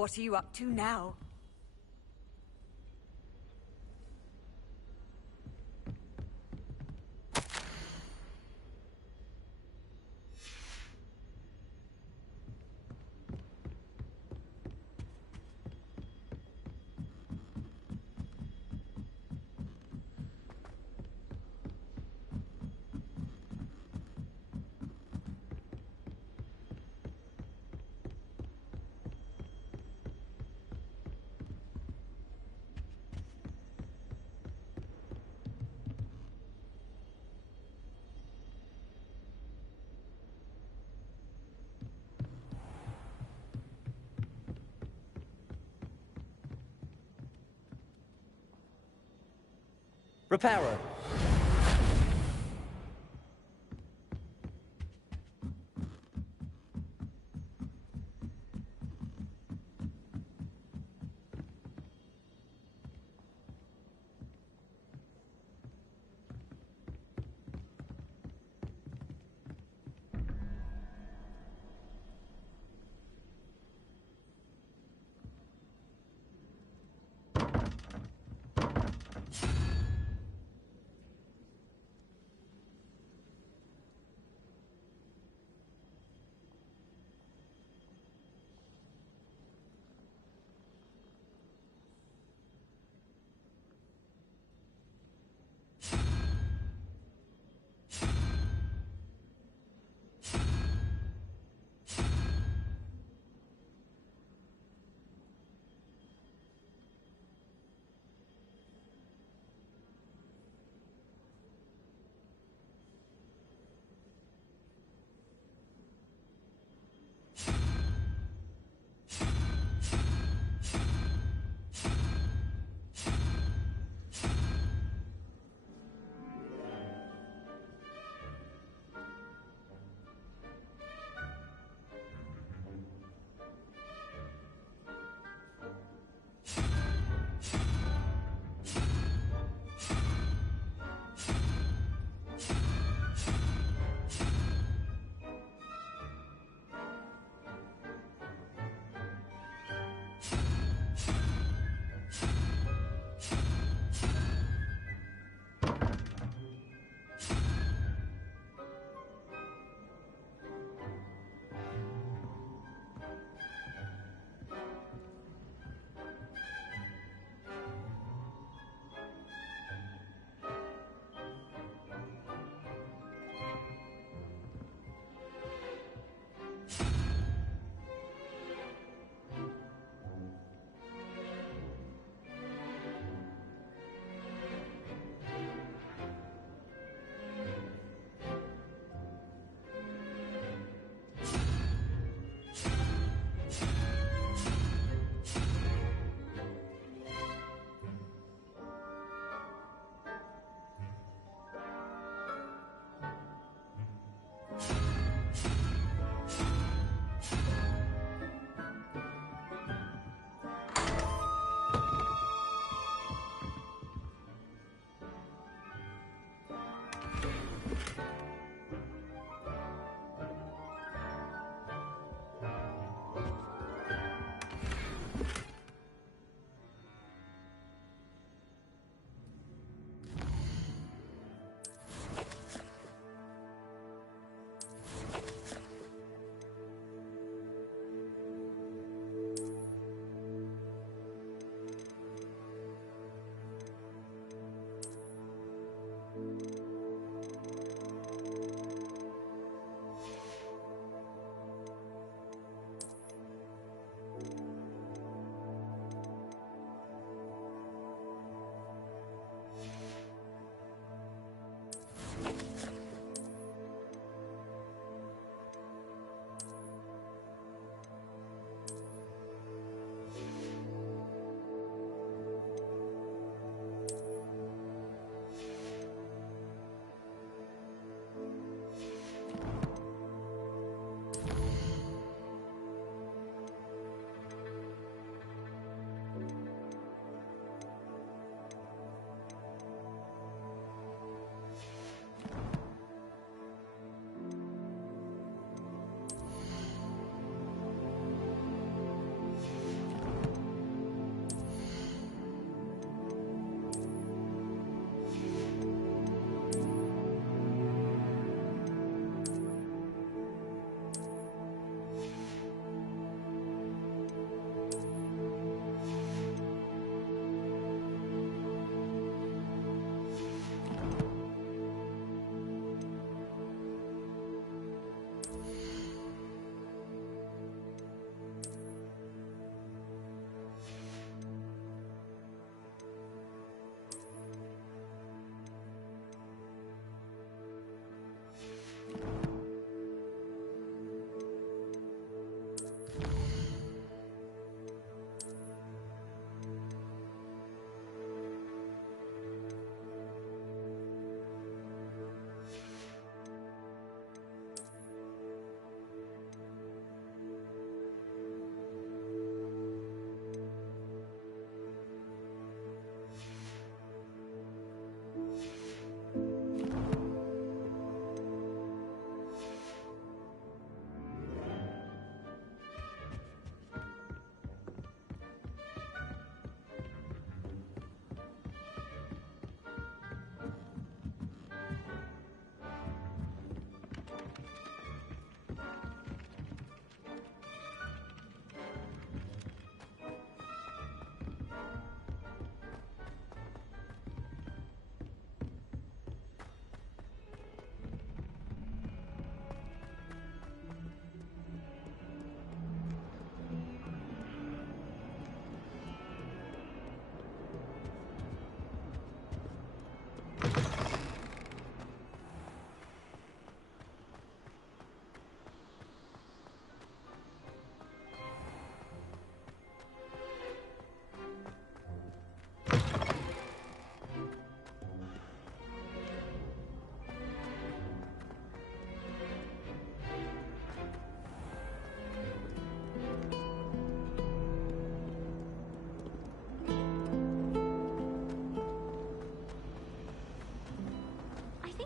What are you up to now? Reparo.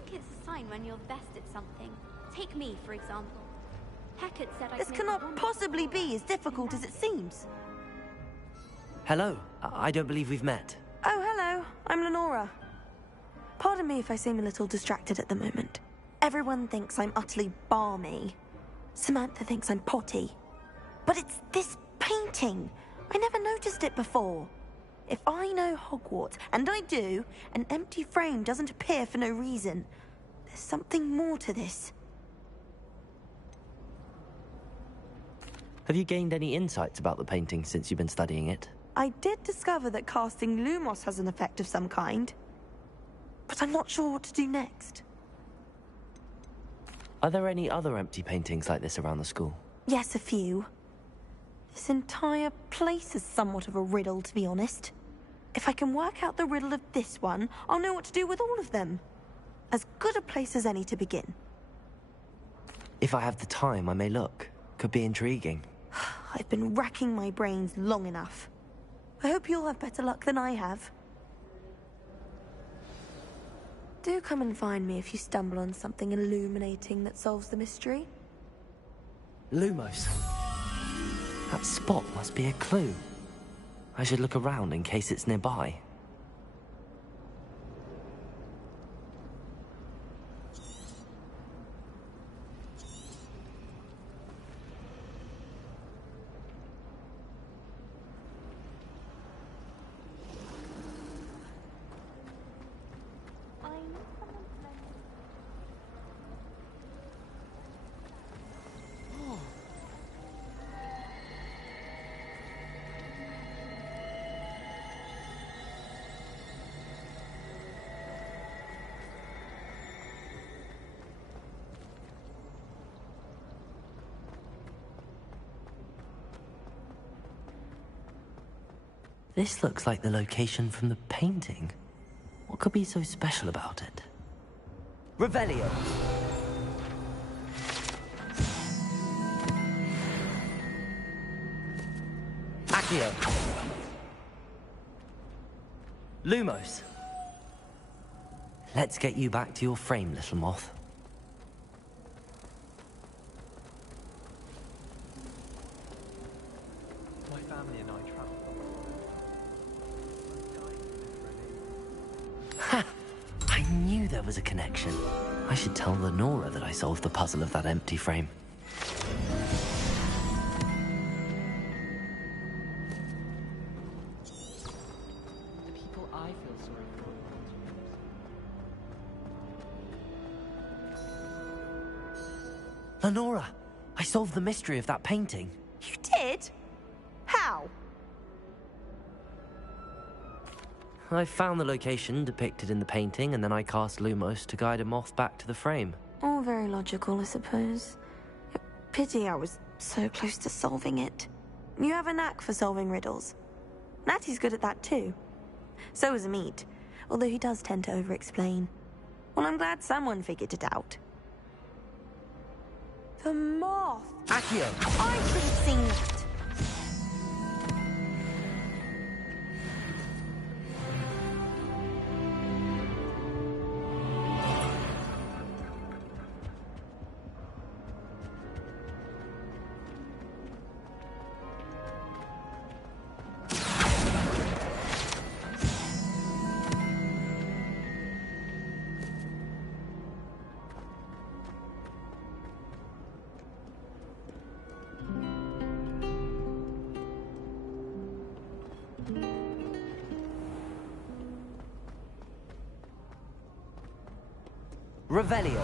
think it's a sign when you're the best at something. Take me, for example. Heckert said I This cannot possibly be as difficult as it seems. Hello. I don't believe we've met. Oh, hello. I'm Lenora. Pardon me if I seem a little distracted at the moment. Everyone thinks I'm utterly balmy. Samantha thinks I'm potty. But it's this painting. I never noticed it before. If I know Hogwarts, and I do, an empty frame doesn't appear for no reason. There's something more to this. Have you gained any insights about the painting since you've been studying it? I did discover that casting Lumos has an effect of some kind. But I'm not sure what to do next. Are there any other empty paintings like this around the school? Yes, a few. This entire place is somewhat of a riddle, to be honest. If I can work out the riddle of this one, I'll know what to do with all of them. As good a place as any to begin. If I have the time, I may look. Could be intriguing. I've been racking my brains long enough. I hope you'll have better luck than I have. Do come and find me if you stumble on something illuminating that solves the mystery. Lumos. That spot must be a clue. I should look around in case it's nearby. This looks like the location from the painting. What could be so special about it? Revelio! Accio! Lumos! Let's get you back to your frame, little moth. My family and I traveled. Ha! I knew there was a connection. I should tell Lenora that I solved the puzzle of that empty frame. The people I feel sorry for. Lenora! I solved the mystery of that painting. You did? How? I found the location depicted in the painting, and then I cast Lumos to guide a moth back to the frame. All very logical, I suppose. Pity I was so close to solving it. You have a knack for solving riddles. Natty's good at that too. So is Amit, although he does tend to over-explain. Well, I'm glad someone figured it out. The moth! Accio! I should have seen that! Revelio.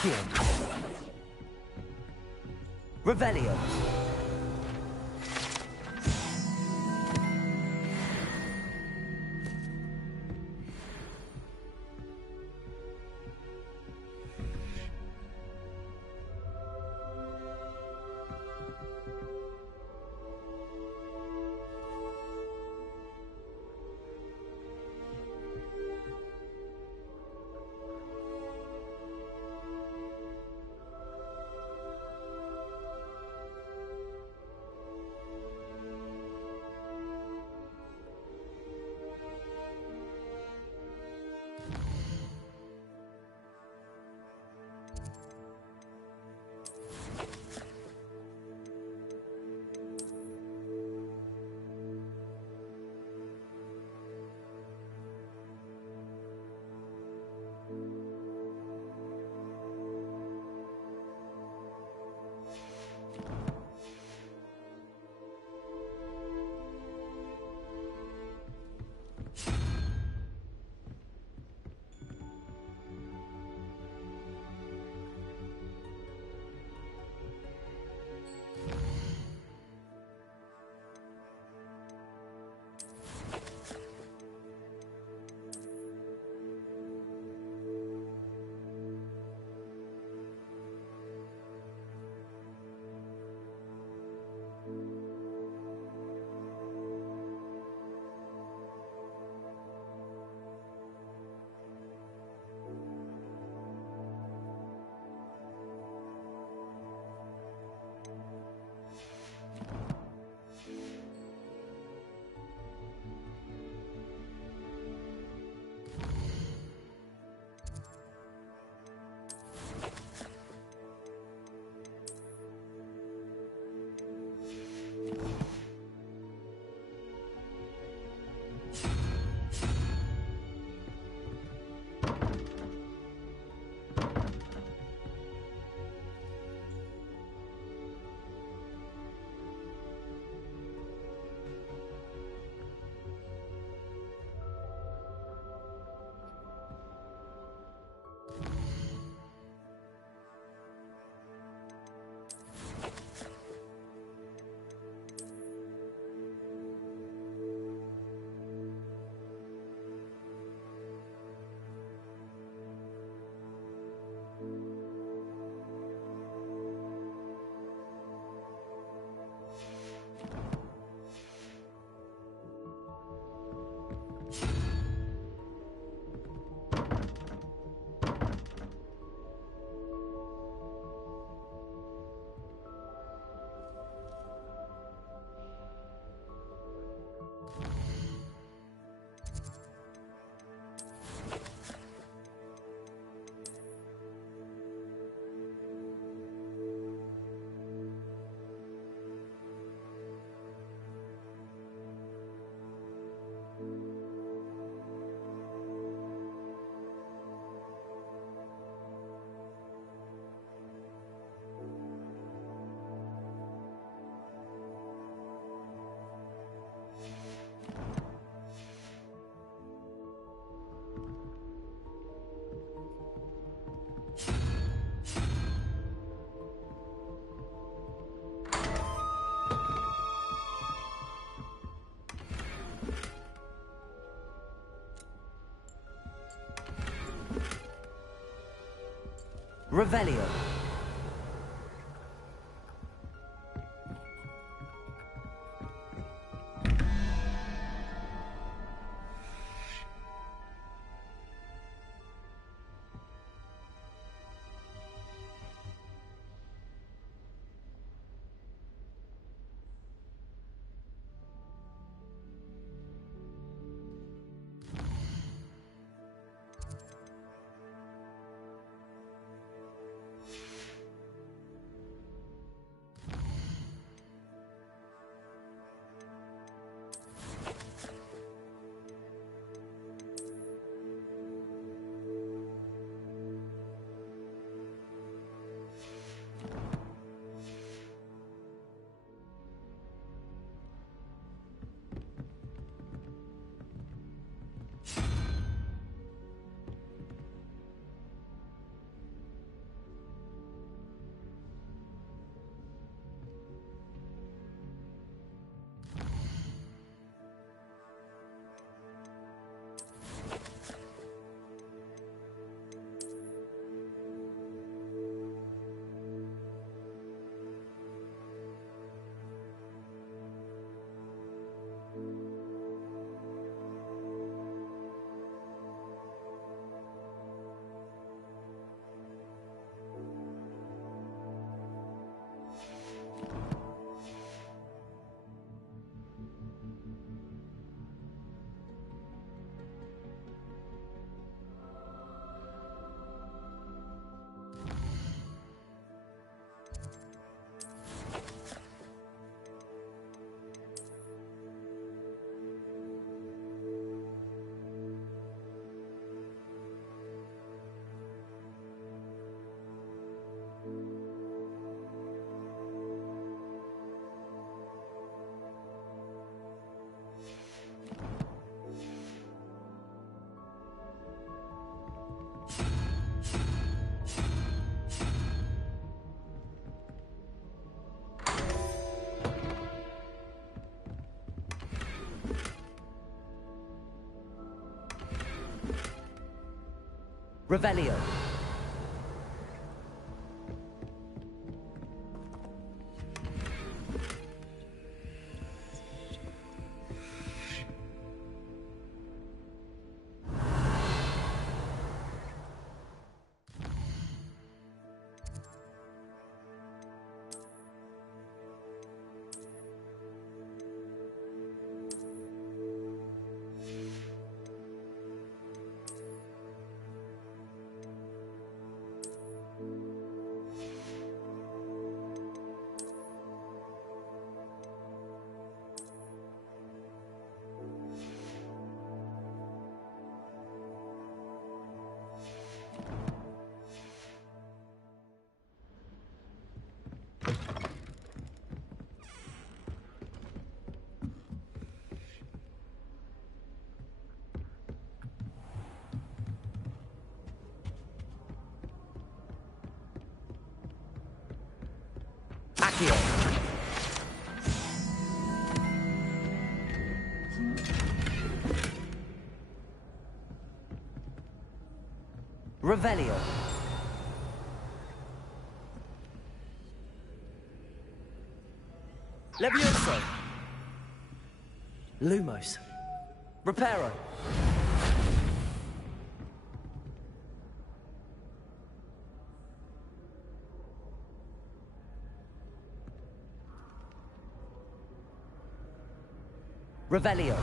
Accio. Revelio. Revelio. Revelio. Accio. Revelio. Levioso. Lumos. Reparo. Revelio.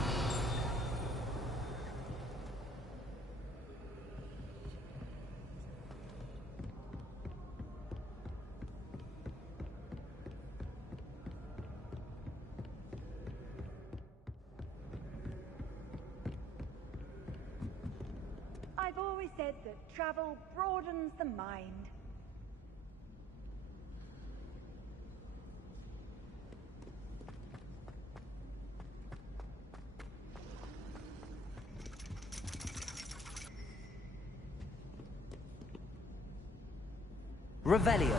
I've always said that travel broadens the mind. Revelio.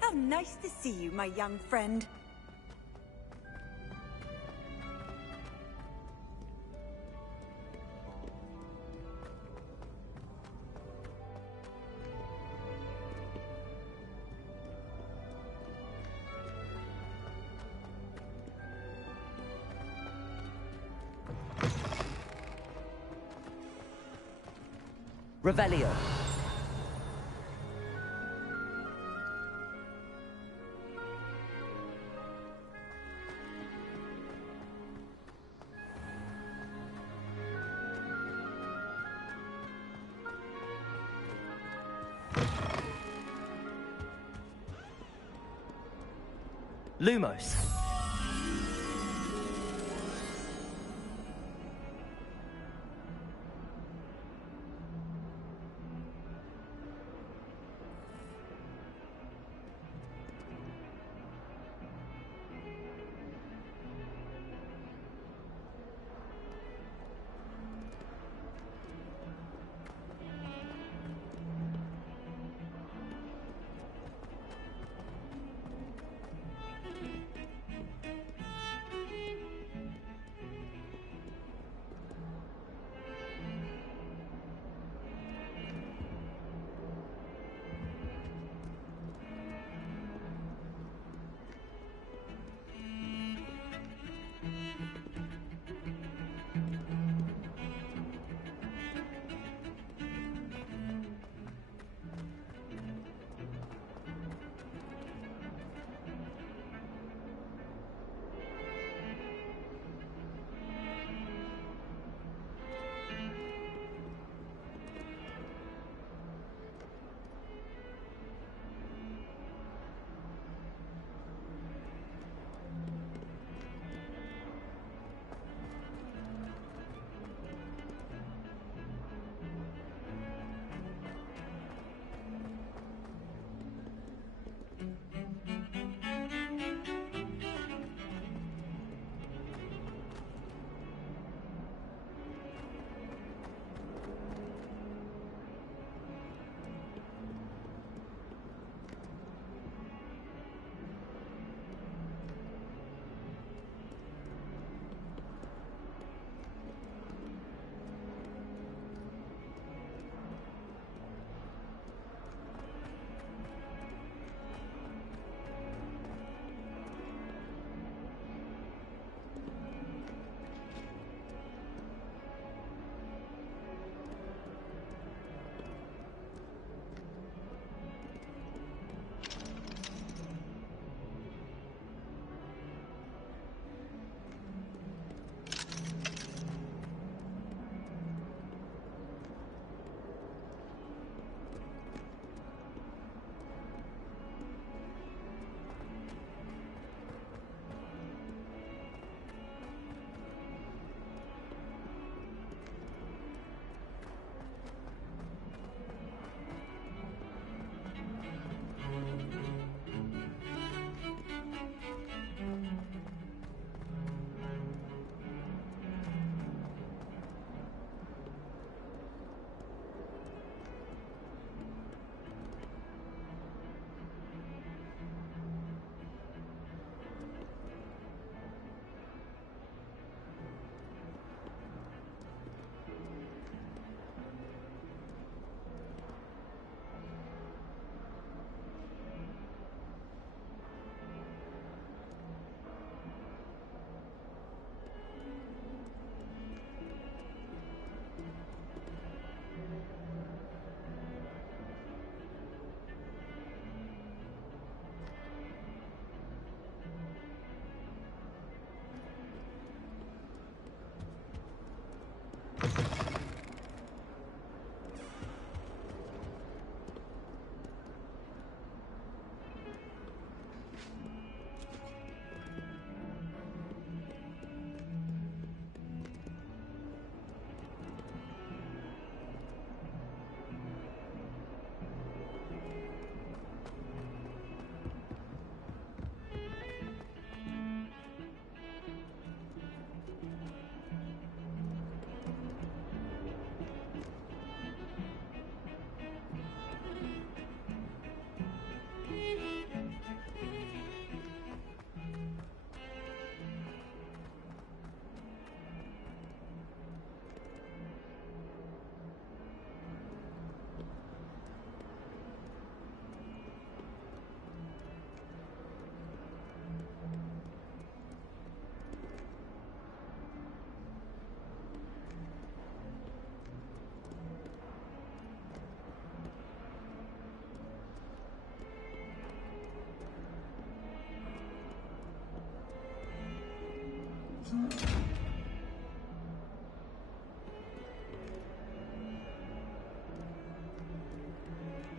How nice to see you, my young friend. Revelio. Lumos.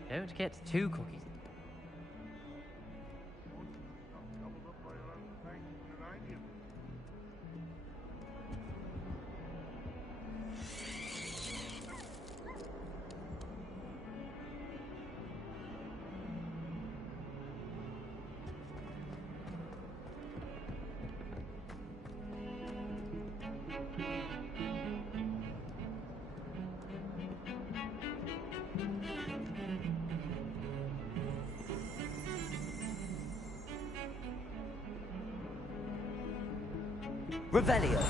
Don't get too cookies. Revelio.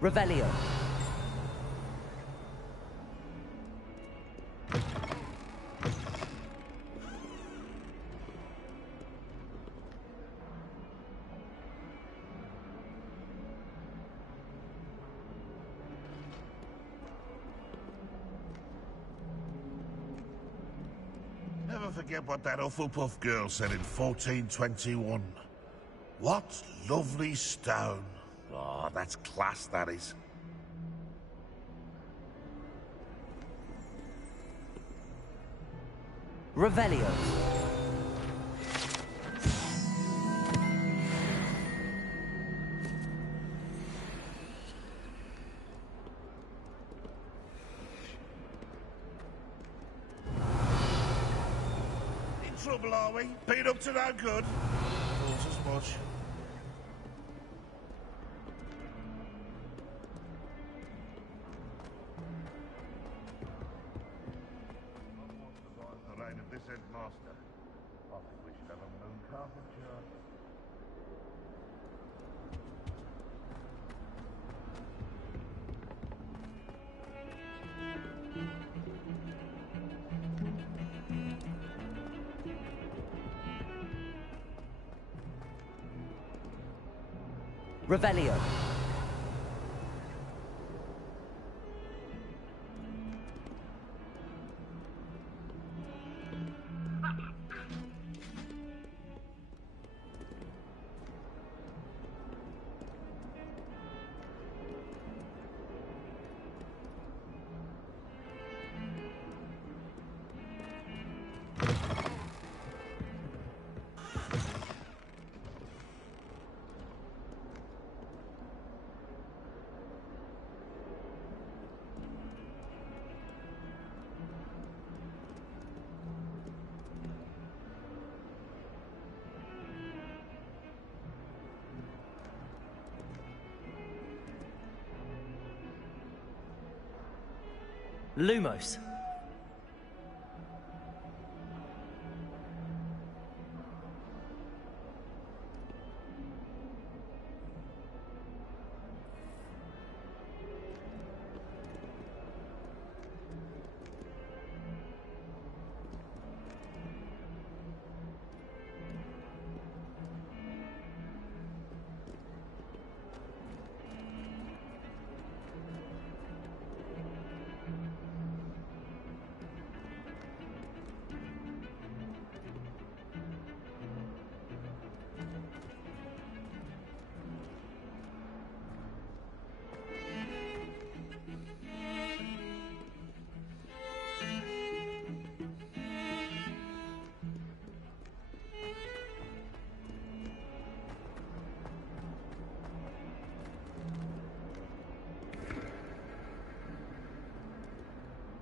Revelio. Never forget what that Hufflepuff girl said in 1421. What lovely stone. Oh, that's class, that is. Revelio. In trouble, are we? Beat up to no good? Thought as much. The reign of this headmaster. I think we should have a moon carpenter. Revelio. Lumos.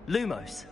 Lumos.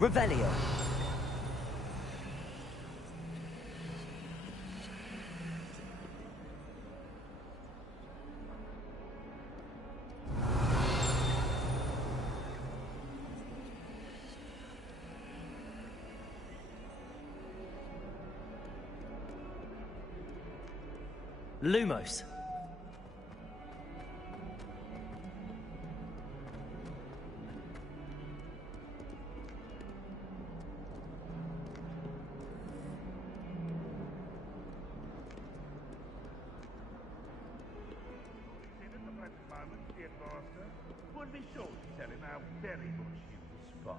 Revelio. Lumos. Would be sure to tell him how very much you despise.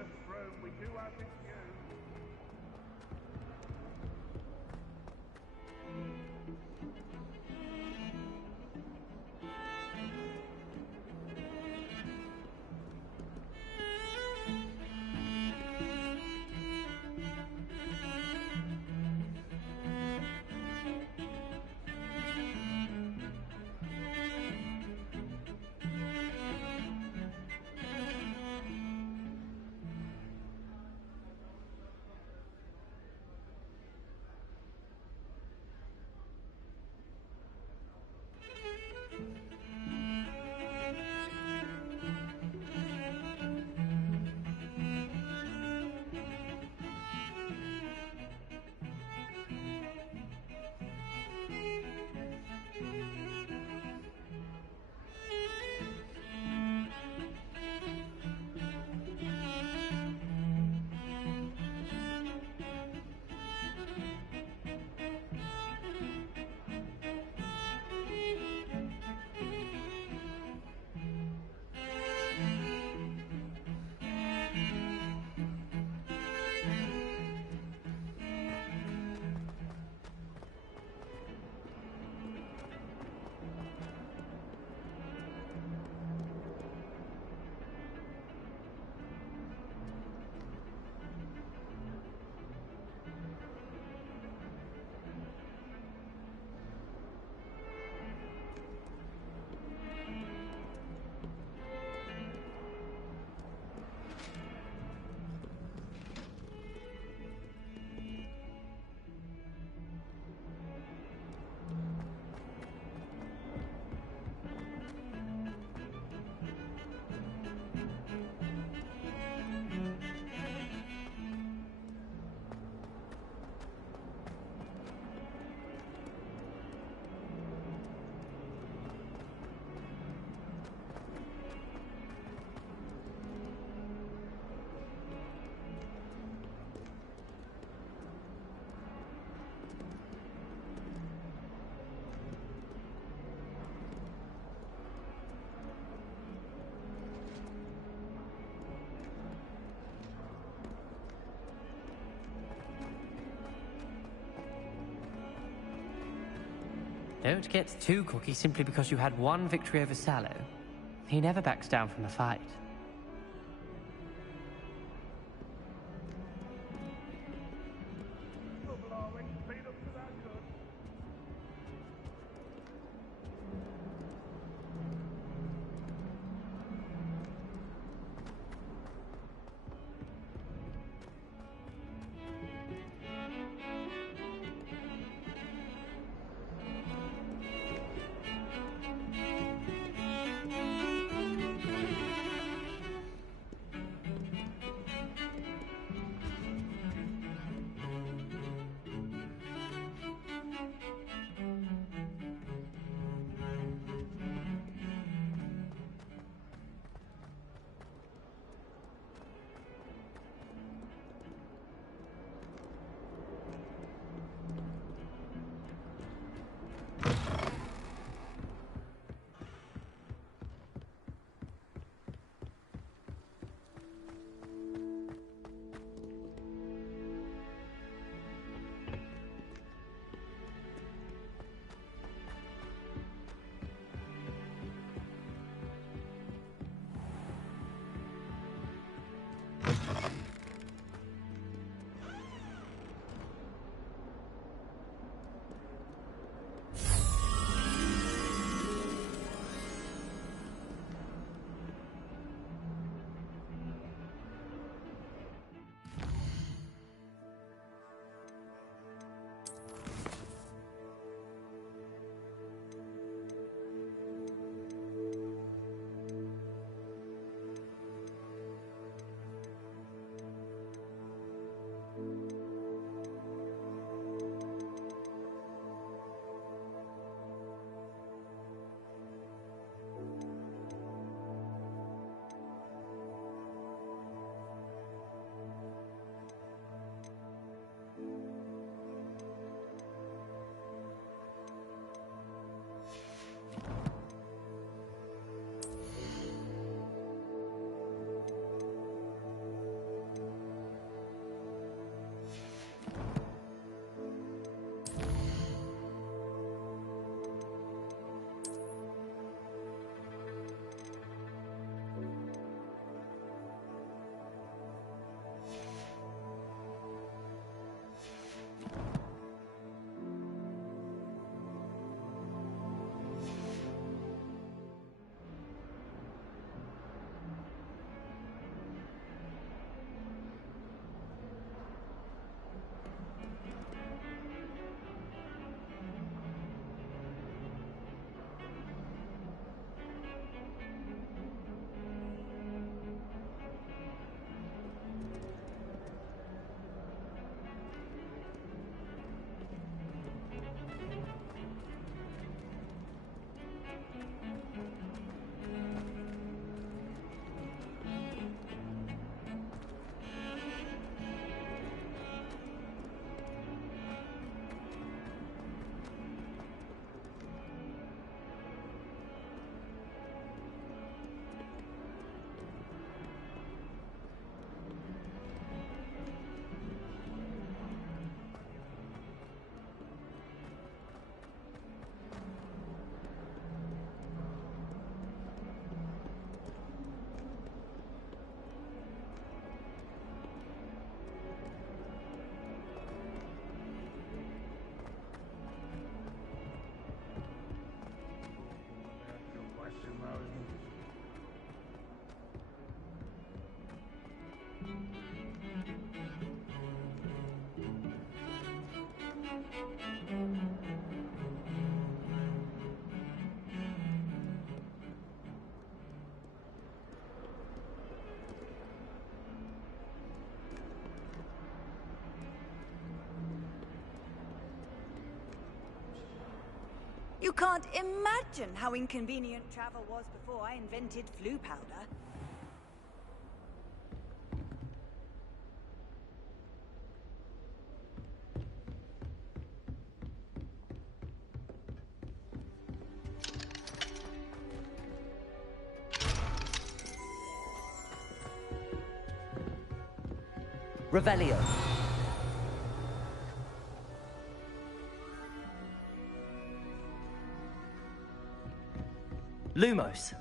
us through. We do have it due. Don't get too cocky simply because you had one victory over Sallow. He never backs down from a fight. You can't imagine how inconvenient travel was before I invented flu powder. Revelio. Lumos.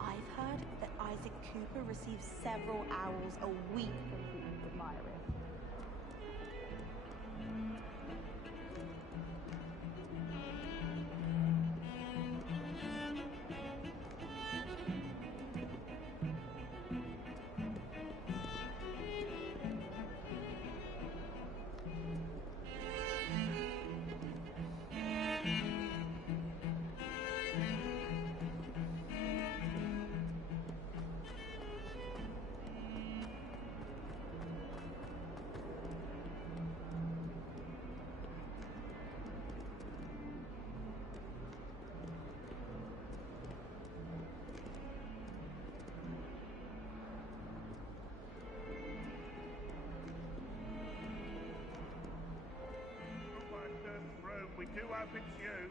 I've heard that Isaac Cooper receives several owls a week from his admirers. We do hope it's you.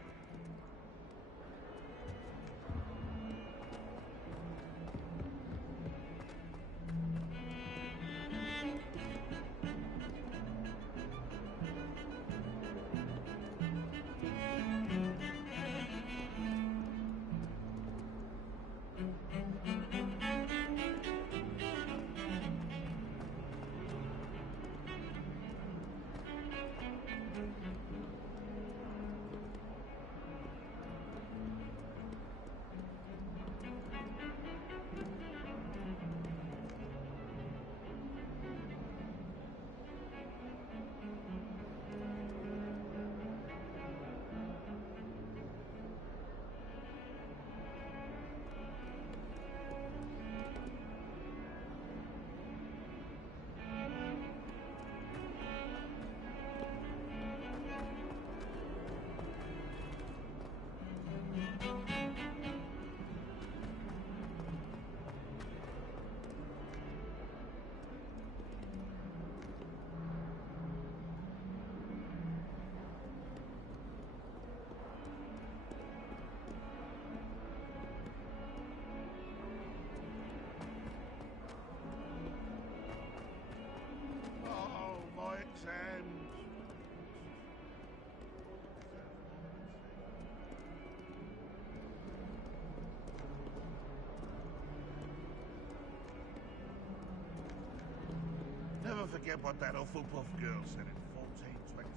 Never forget what that Hufflepuff girl said in 1420.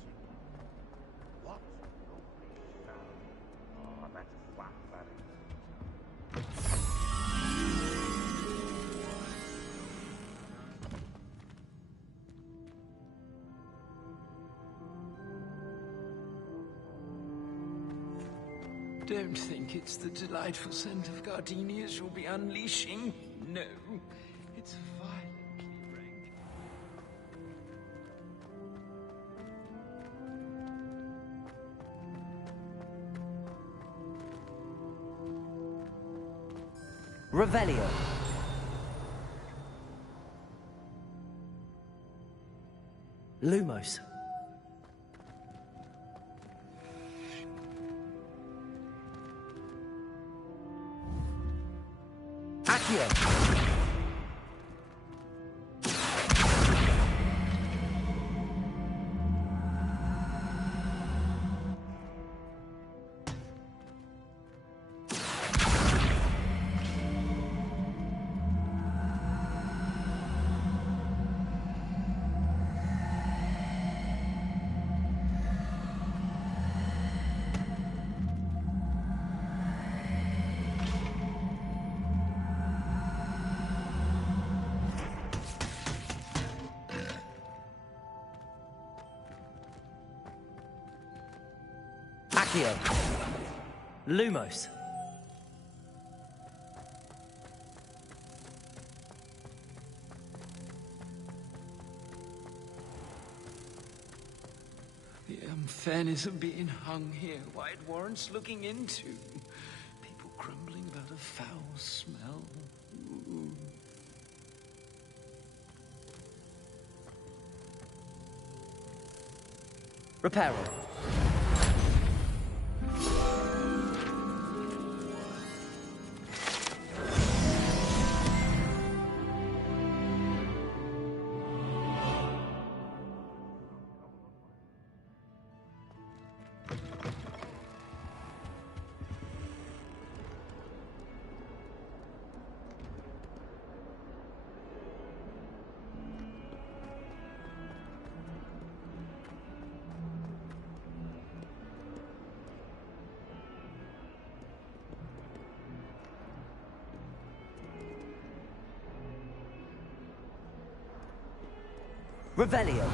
What? Oh, that's flat, that is. Don't think it's the delightful scent of gardenias you'll be unleashing. No, it's violently rank. Revelio. Lumos. Accio. Accio. Lumos. The unfairness of being hung here, why it warrants looking into. People grumbling about a foul smell. Ooh. Reparo. Revelio.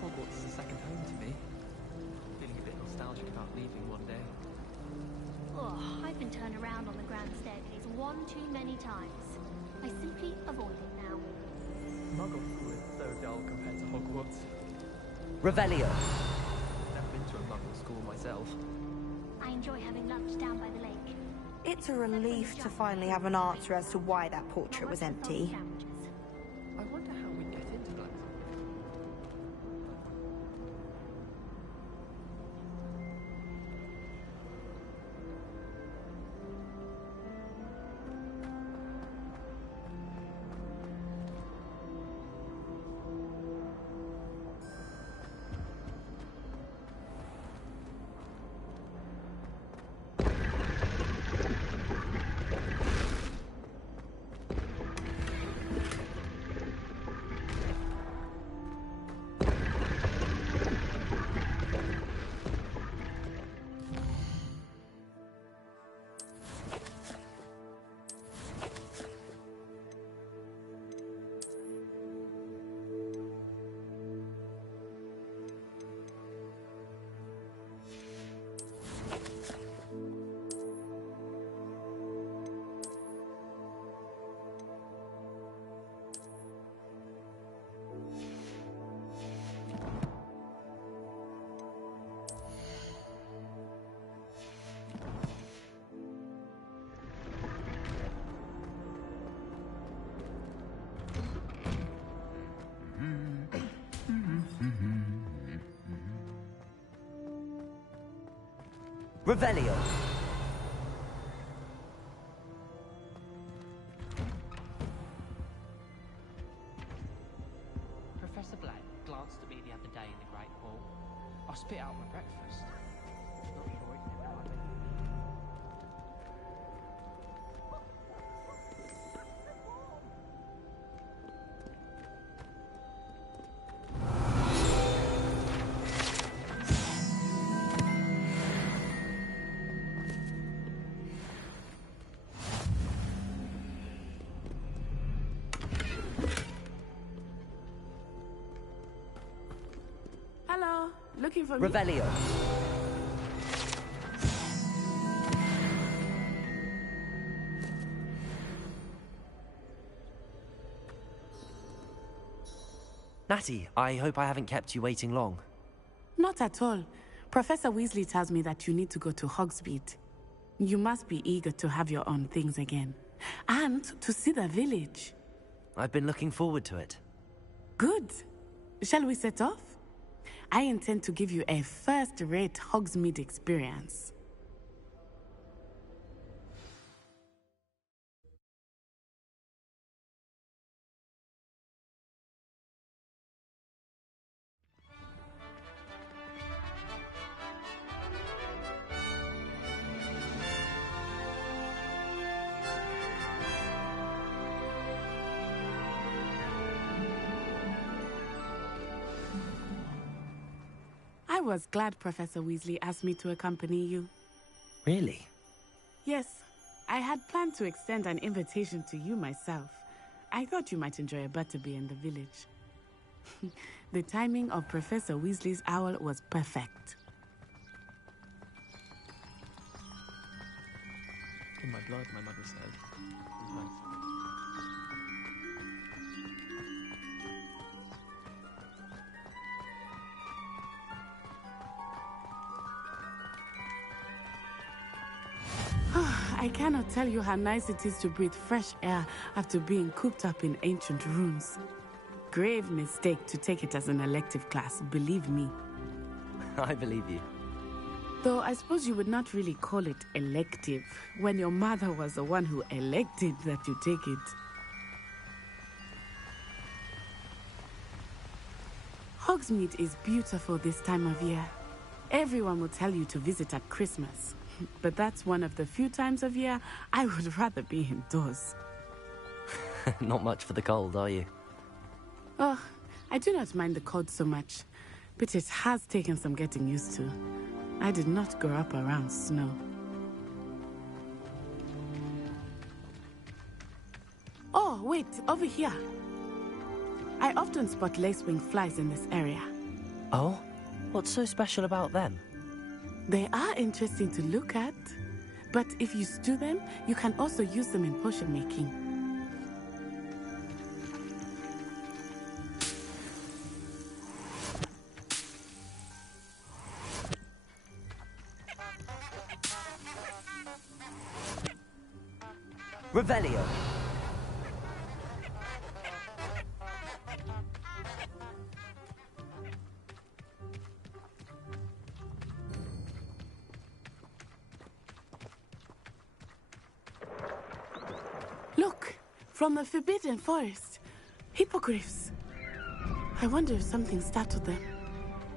Hogwarts is a second home to me. Feeling a bit nostalgic about leaving one day. Oh, I've been turned around on the grand staircase one too many times. I simply avoid it now. Muggle school is so dull compared to Hogwarts. Revelio. Never been to a Muggle school myself. I enjoy having lunch down by the lake. It's a relief to finally have an answer as to why that portrait was empty. I wonder how we'd get into that. Revelio. a day in the Great Hall. I spit out my breakfast. Not sure it's in the Hello, looking for Revelio. Natty, I hope I haven't kept you waiting long. Not at all. Professor Weasley tells me that you need to go to Hogsmeade. You must be eager to have your own things again. And to see the village. I've been looking forward to it. Good. Shall we set off? I intend to give you a first-rate Hogsmeade experience. I was glad Professor Weasley asked me to accompany you. Really? Yes, I had planned to extend an invitation to you myself. I thought you might enjoy a butterbeer in the village. The timing of Professor Weasley's owl was perfect. In my blood, my mother said. It was nice. I cannot tell you how nice it is to breathe fresh air after being cooped up in ancient ruins. Grave mistake to take it as an elective class, believe me. I believe you. Though I suppose you would not really call it elective when your mother was the one who elected that you take it. Hogsmeade is beautiful this time of year. Everyone will tell you to visit at Christmas. But that's one of the few times of year I would rather be indoors. Not much for the cold, are you? Oh, I do not mind the cold so much, but it has taken some getting used to. I did not grow up around snow. Oh, wait, over here. I often spot lacewing flies in this area. Oh? What's so special about them? They are interesting to look at, but if you stew them, you can also use them in potion making. Revelio. Look, from the Forbidden Forest. Hippogriffs. I wonder if something startled them.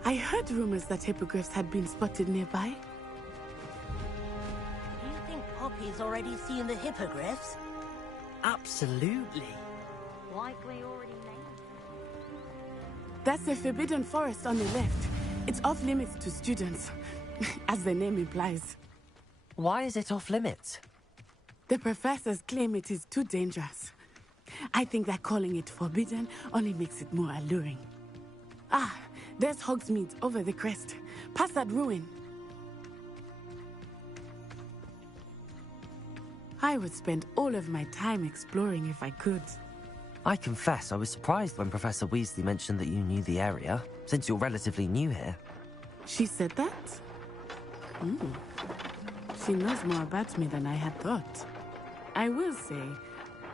I heard rumors that hippogriffs had been spotted nearby. Do you think Poppy's already seen the hippogriffs? Absolutely. Likely already named. That's the Forbidden Forest on the left. It's off limits to students, as the name implies. Why is it off limits? The professors claim it is too dangerous. I think that calling it forbidden only makes it more alluring. Ah, there's Hogsmeade over the crest. Past that ruin. I would spend all of my time exploring if I could. I confess I was surprised when Professor Weasley mentioned that you knew the area, since you're relatively new here. She said that? She knows more about me than I had thought. I will say,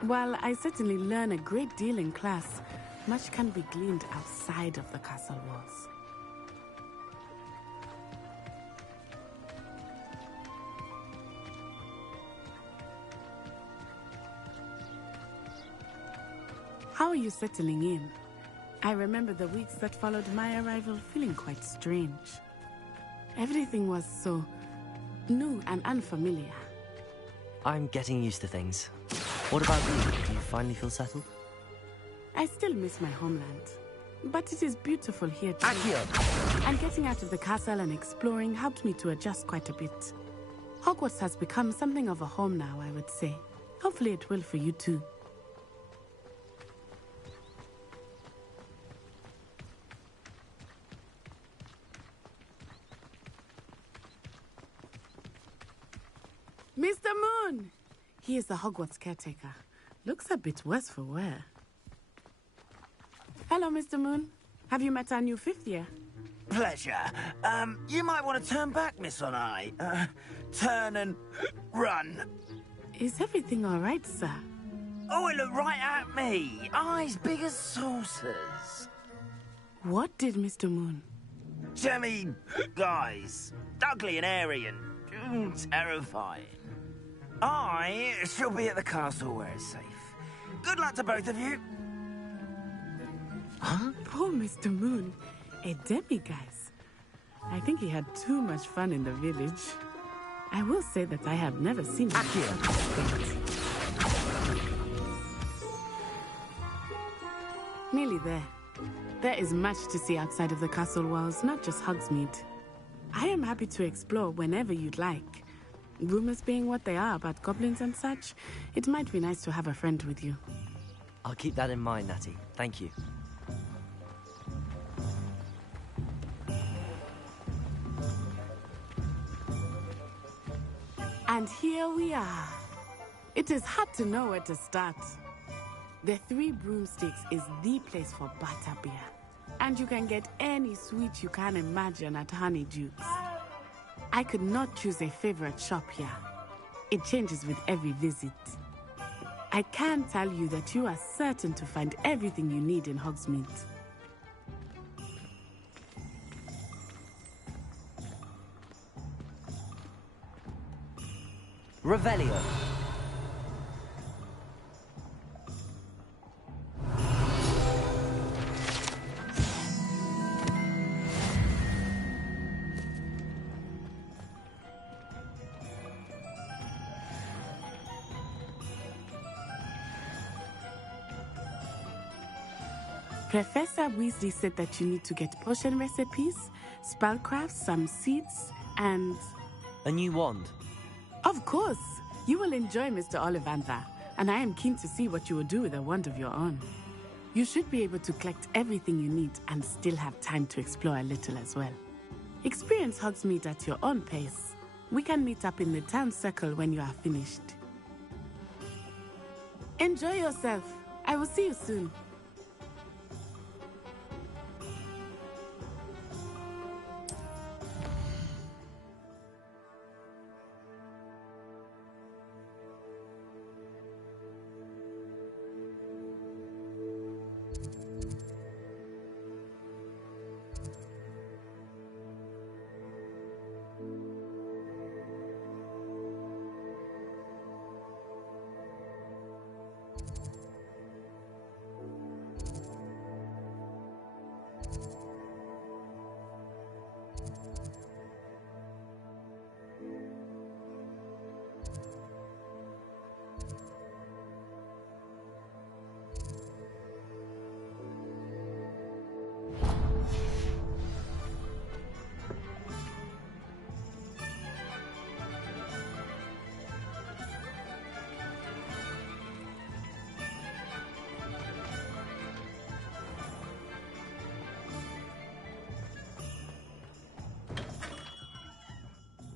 while I certainly learn a great deal in class, much can be gleaned outside of the castle walls. How are you settling in? I remember the weeks that followed my arrival feeling quite strange. Everything was so new and unfamiliar. I'm getting used to things. What about you? Do you finally feel settled? I still miss my homeland, but it is beautiful here too. And getting out of the castle and exploring helped me to adjust quite a bit. Hogwarts has become something of a home now, I would say. Hopefully it will for you too. Mr. Moon! He is the Hogwarts caretaker. Looks a bit worse for wear. Hello, Mr. Moon. Have you met our new 5th year? Pleasure. You might want to turn back, Miss Onai. Turn and run. Is everything all right, sir? Oh, it looked right at me. Eyes big as saucers. What did Mr. Moon? Jemmy, guys. Ugly and airy and terrifying. I shall be at the castle where it's safe. Good luck to both of you. Huh? Poor Mr. Moon. A demiguise. I think he had too much fun in the village. I will say that I have never seen him Nearly there. There is much to see outside of the castle walls, not just Hogsmeade. I am happy to explore whenever you'd like. Rumors being what they are about goblins and such, it might be nice to have a friend with you. I'll keep that in mind, Natty. Thank you. And here we are. It is hard to know where to start. The Three Broomsticks is the place for butterbeer. And you can get any sweet you can imagine at Honeydukes. I could not choose a favorite shop here. It changes with every visit. I can tell you that you are certain to find everything you need in Hogsmeade. Revelio. Professor Weasley said that you need to get potion recipes, spellcrafts, some seeds, and... a new wand. Of course! You will enjoy Mr. Ollivander, and I am keen to see what you will do with a wand of your own. You should be able to collect everything you need and still have time to explore a little as well. Experience Hogsmeade at your own pace. We can meet up in the town circle when you are finished. Enjoy yourself. I will see you soon.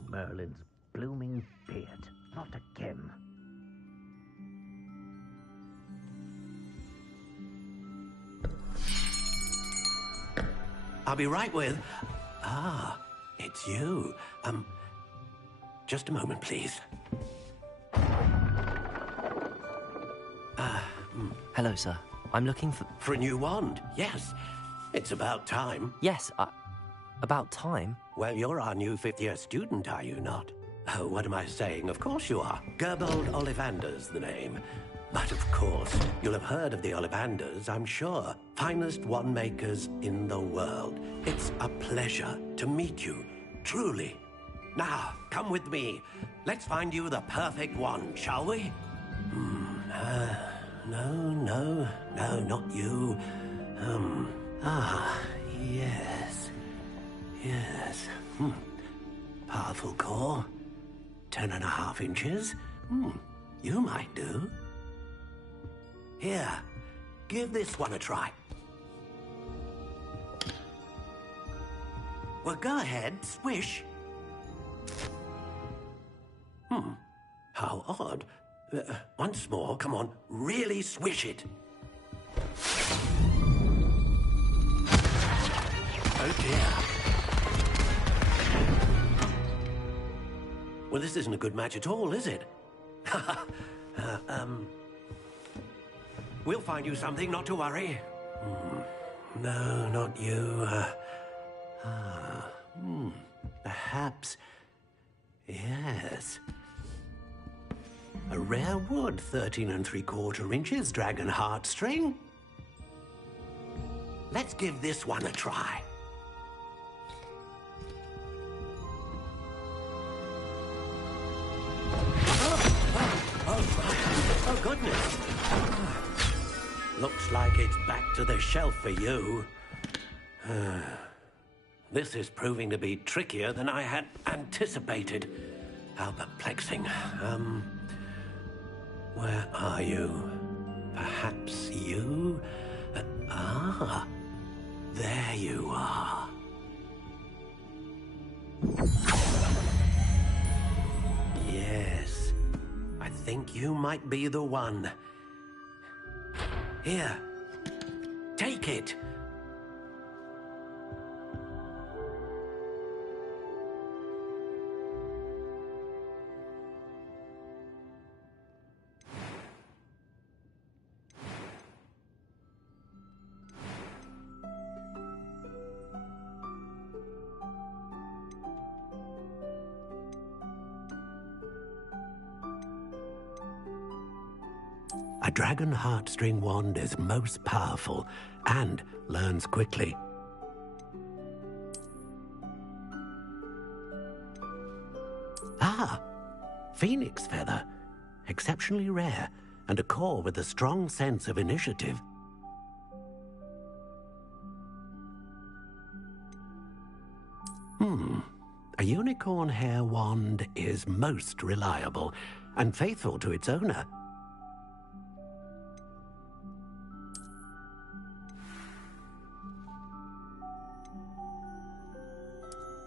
Merlin's blooming beard. Not again. I'll be right with... Ah, it's you. Just a moment, please. Hello, sir. I'm looking for... For a new wand, yes. It's about time. Yes, about time? Well, you're our new 5th-year student, are you not? Oh, what am I saying? Of course you are. Gerbold Ollivander's the name. But of course, you'll have heard of the Ollivanders, I'm sure. finest wand makers in the world. It's a pleasure to meet you, truly. Now, come with me. Let's find you the perfect wand, shall we? No, not you. Yes. Powerful core. 10.5 inches. You might do. Here, give this one a try. Well, go ahead, swish. How odd. Once more, come on, really swish it. Oh dear. Well, this isn't a good match at all, is it? We'll find you something, not to worry. No, not you. Perhaps. Yes. A rare wood, 13 3/4 inches, dragon heartstring. Let's give this one a try. Oh, goodness. Looks like it's back to the shelf for you. This is proving to be trickier than I had anticipated. How perplexing. Where are you? Perhaps you? There you are. Yes, I think you might be the one. Here, take it. A dragon heartstring wand is most powerful and learns quickly. Phoenix feather. Exceptionally rare, and a core with a strong sense of initiative. A unicorn hair wand is most reliable and faithful to its owner.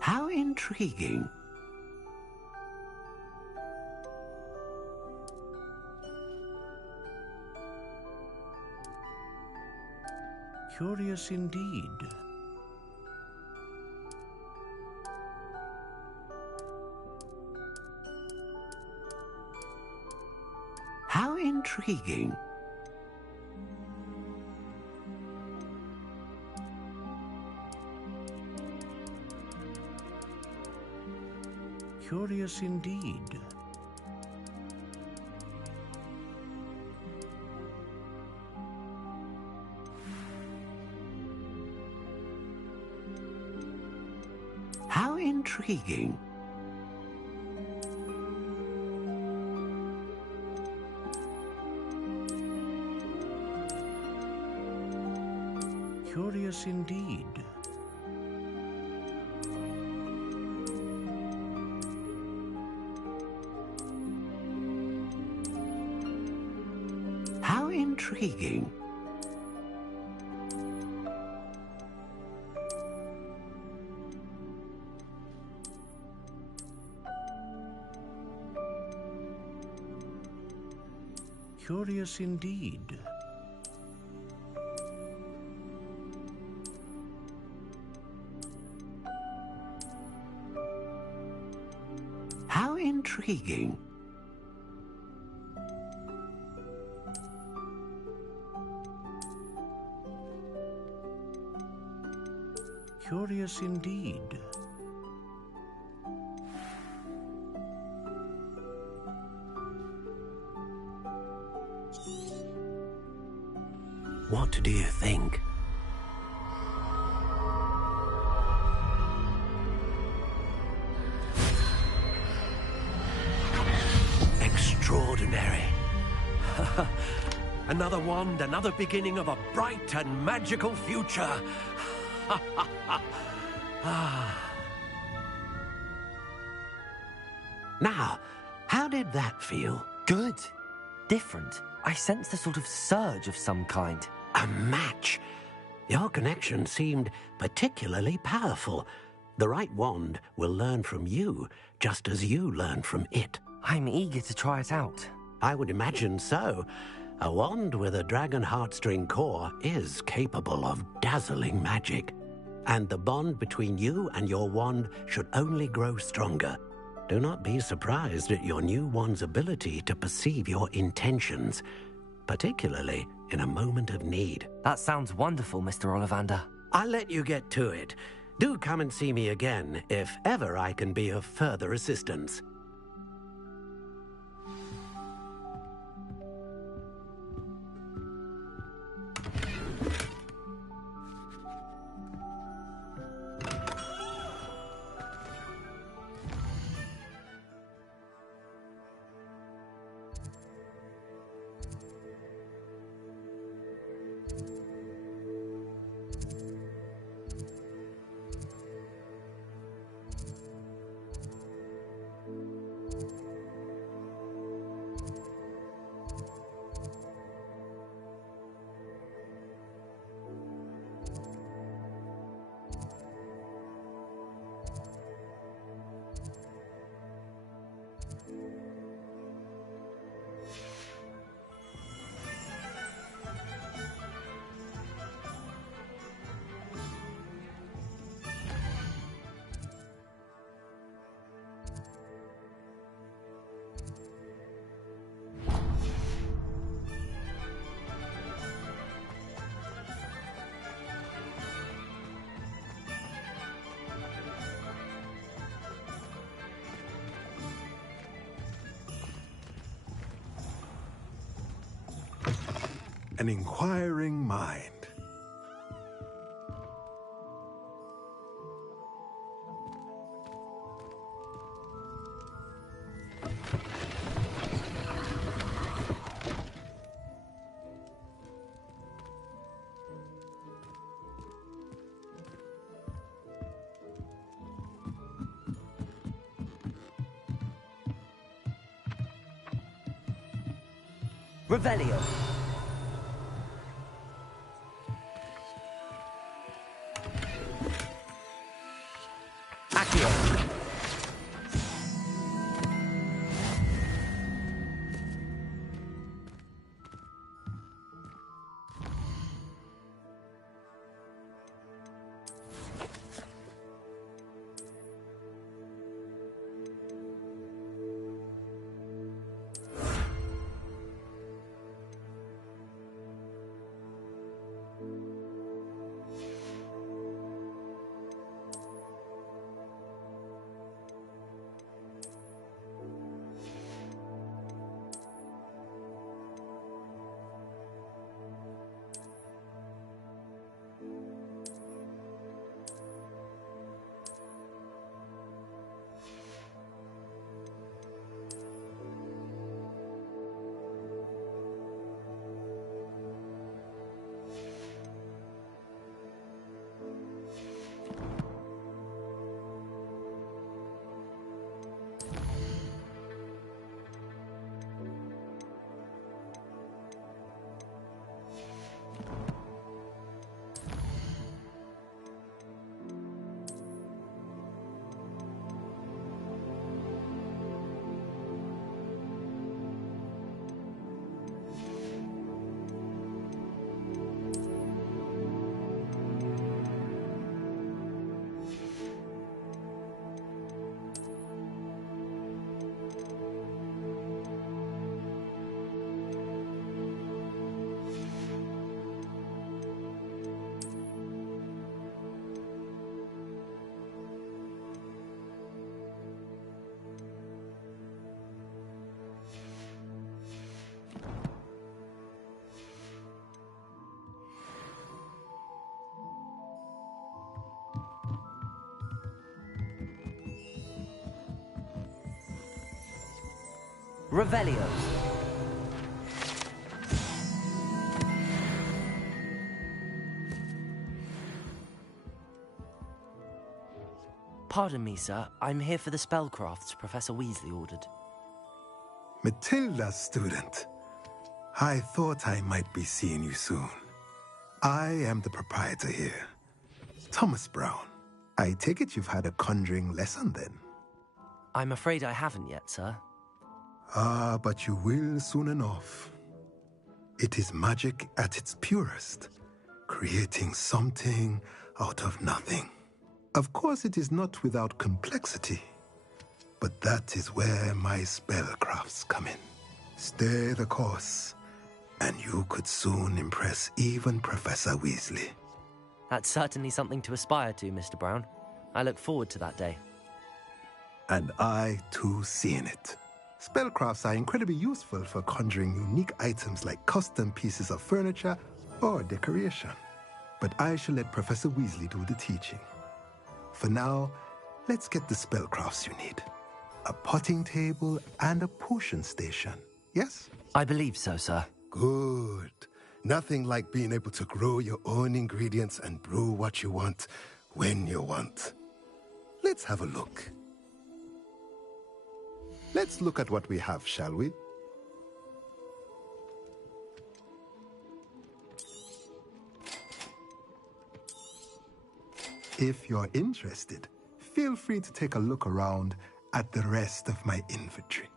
How intriguing. Curious indeed. How intriguing. Curious indeed. How intriguing. Curious indeed. How intriguing. Curious indeed. How intriguing. Curious indeed. What do you think? Another wand, another beginning of a bright and magical future. Now, how did that feel? Good. Different. I sensed a sort of surge of some kind. A match. Your connection seemed particularly powerful. The right wand will learn from you, just as you learn from it. I'm eager to try it out. I would imagine so. A wand with a dragon heartstring core is capable of dazzling magic. And the bond between you and your wand should only grow stronger. Do not be surprised at your new wand's ability to perceive your intentions, particularly in a moment of need. That sounds wonderful, Mr. Ollivander. I'll let you get to it. Do come and see me again if ever I can be of further assistance. An inquiring mind. Revelio. Revelio. Pardon me, sir. I'm here for the spellcrafts Professor Weasley ordered. Matilda's student. I thought I might be seeing you soon. I am the proprietor here, Thomas Brown. I take it you've had a conjuring lesson then? I'm afraid I haven't yet, sir. Ah, but you will soon enough. It is magic at its purest, creating something out of nothing. Of course, it is not without complexity, but that is where my spellcrafts come in. Stay the course, and you could soon impress even Professor Weasley. That's certainly something to aspire to, Mr. Brown. I look forward to that day. And I, too, seeing it. Spellcrafts are incredibly useful for conjuring unique items like custom pieces of furniture or decoration. But I shall let Professor Weasley do the teaching. For now, let's get the spellcrafts you need. A potting table and a potion station, yes? I believe so, sir. Good. Nothing like being able to grow your own ingredients and brew what you want when you want. Let's have a look. Let's look at what we have, shall we? If you're interested, feel free to take a look around at the rest of my inventory.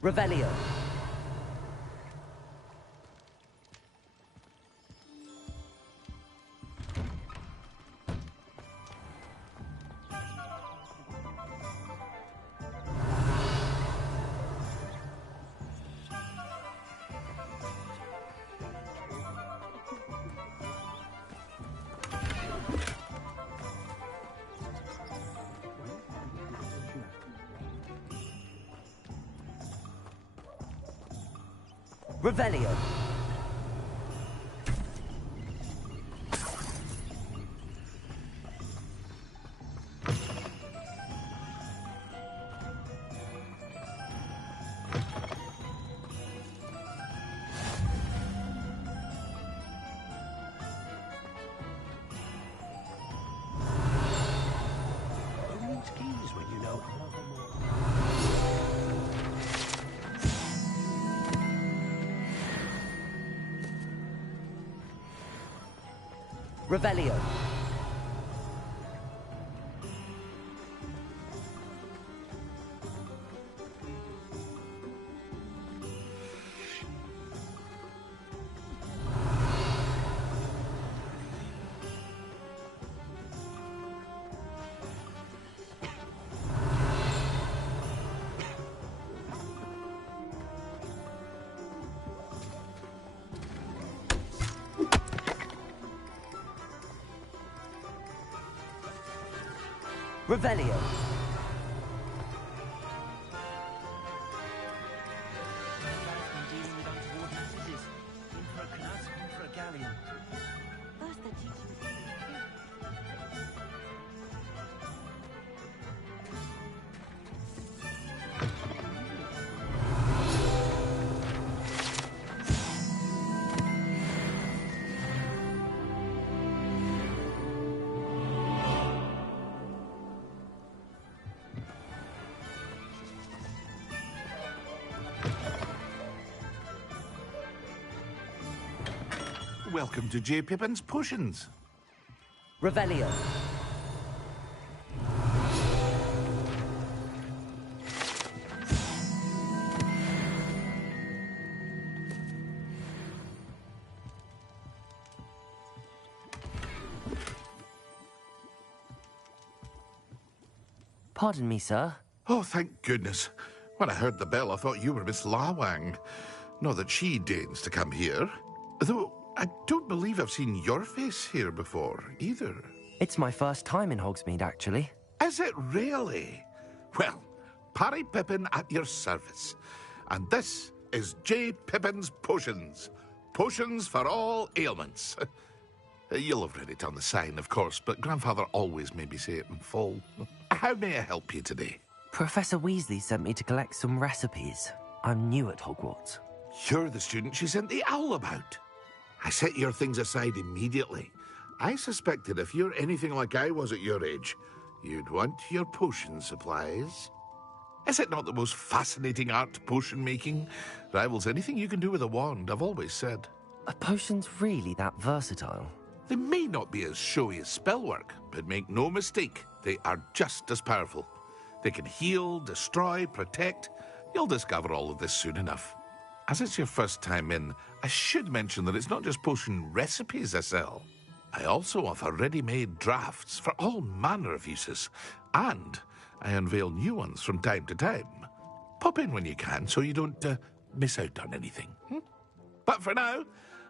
Revelio. Revelio. Who needs keys when you know? Revelio. Revelio. Welcome to J. Pippin's Potions. Revelio. Pardon me, sir. Oh, thank goodness. When I heard the bell, I thought you were Miss Lawang. Not that she deigns to come here. Though I don't believe I've seen your face here before, either. It's my first time in Hogsmeade, actually. Is it really? Well, Parry Pippin at your service. And this is J. Pippin's Potions. Potions for all ailments. You'll have read it on the sign, of course, but Grandfather always made me say it in full. How may I help you today? Professor Weasley sent me to collect some recipes. I'm new at Hogwarts. You're the student she sent the owl about. I set your things aside immediately. I suspected if you're anything like I was at your age, you'd want your potion supplies. Is it not the most fascinating art, potion making? Rivals anything you can do with a wand, I've always said. Are potions really that versatile? They may not be as showy as spellwork, but make no mistake, they are just as powerful. They can heal, destroy, protect. You'll discover all of this soon enough. As it's your first time in, I should mention that it's not just potion recipes I sell. I also offer ready-made drafts for all manner of uses, and I unveil new ones from time to time. Pop in when you can so you don't miss out on anything. But for now,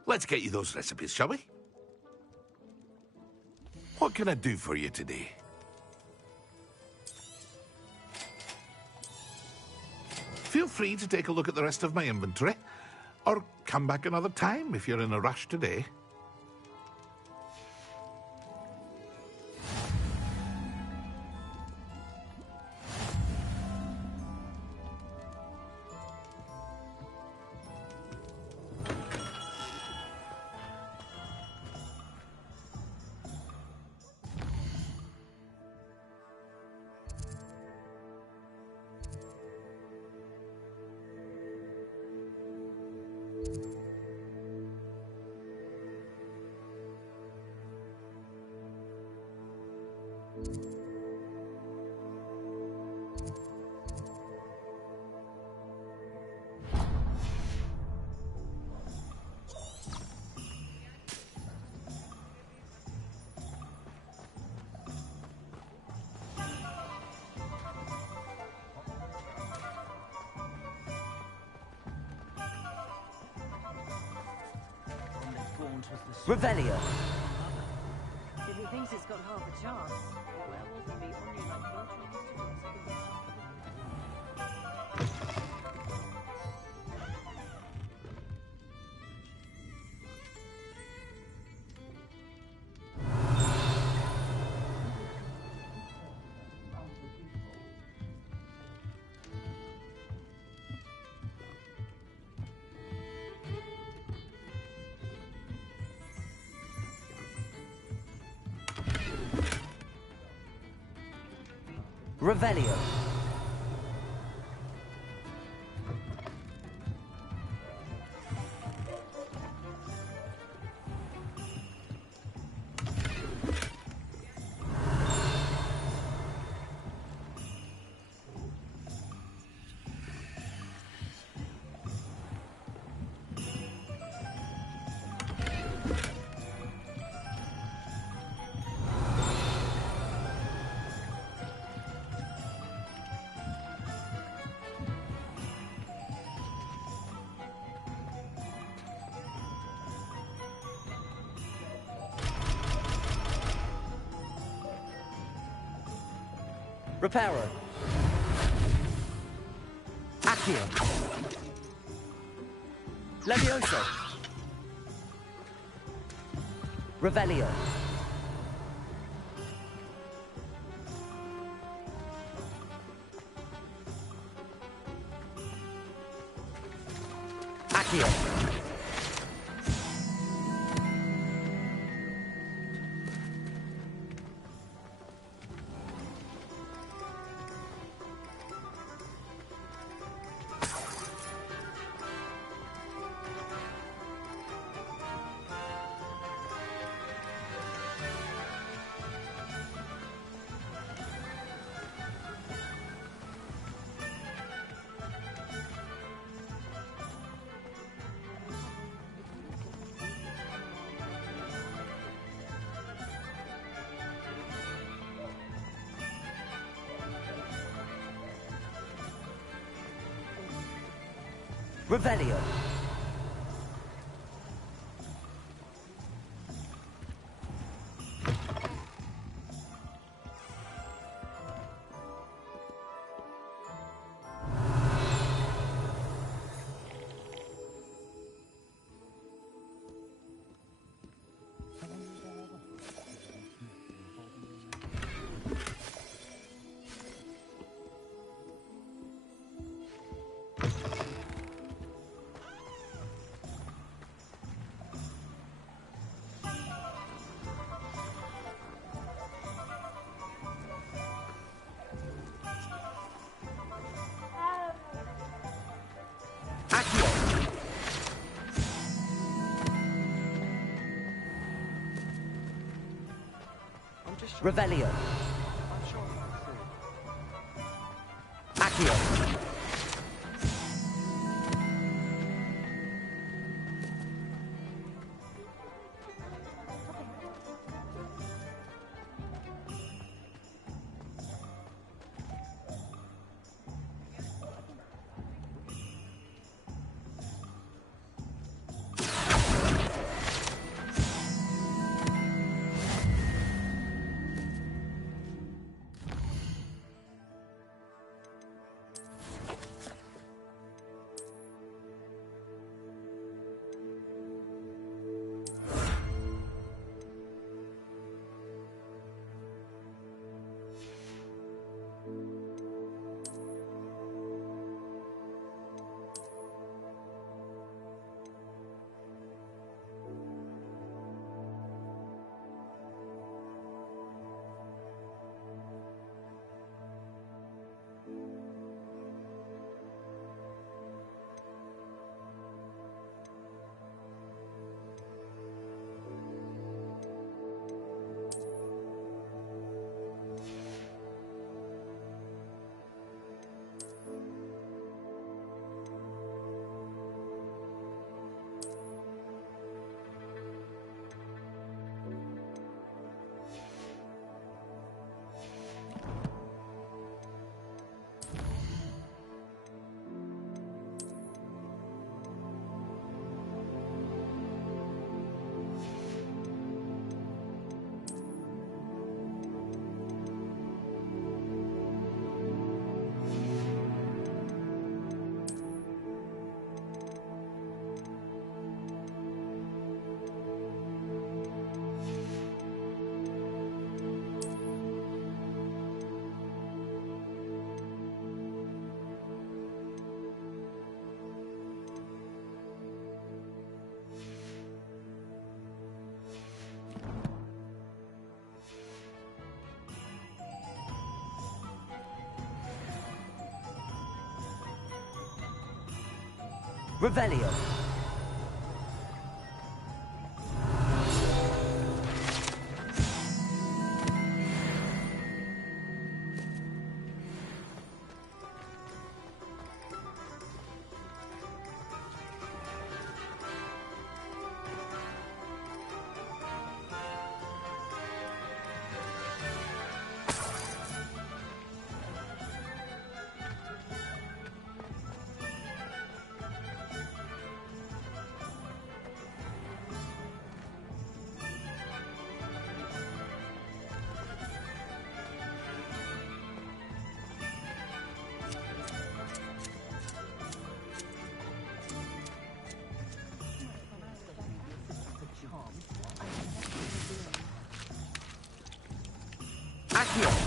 let's get you those recipes, shall we? What can I do for you today? Feel free to take a look at the rest of my inventory, or come back another time if you're in a rush today. Revelio. If he thinks it's got half a chance, the werewolf will be on you like Revelio. Reparo. Accio. Levioso. Revelio. Accio. Revelio. Revelio. Accio. Revelio. Accio.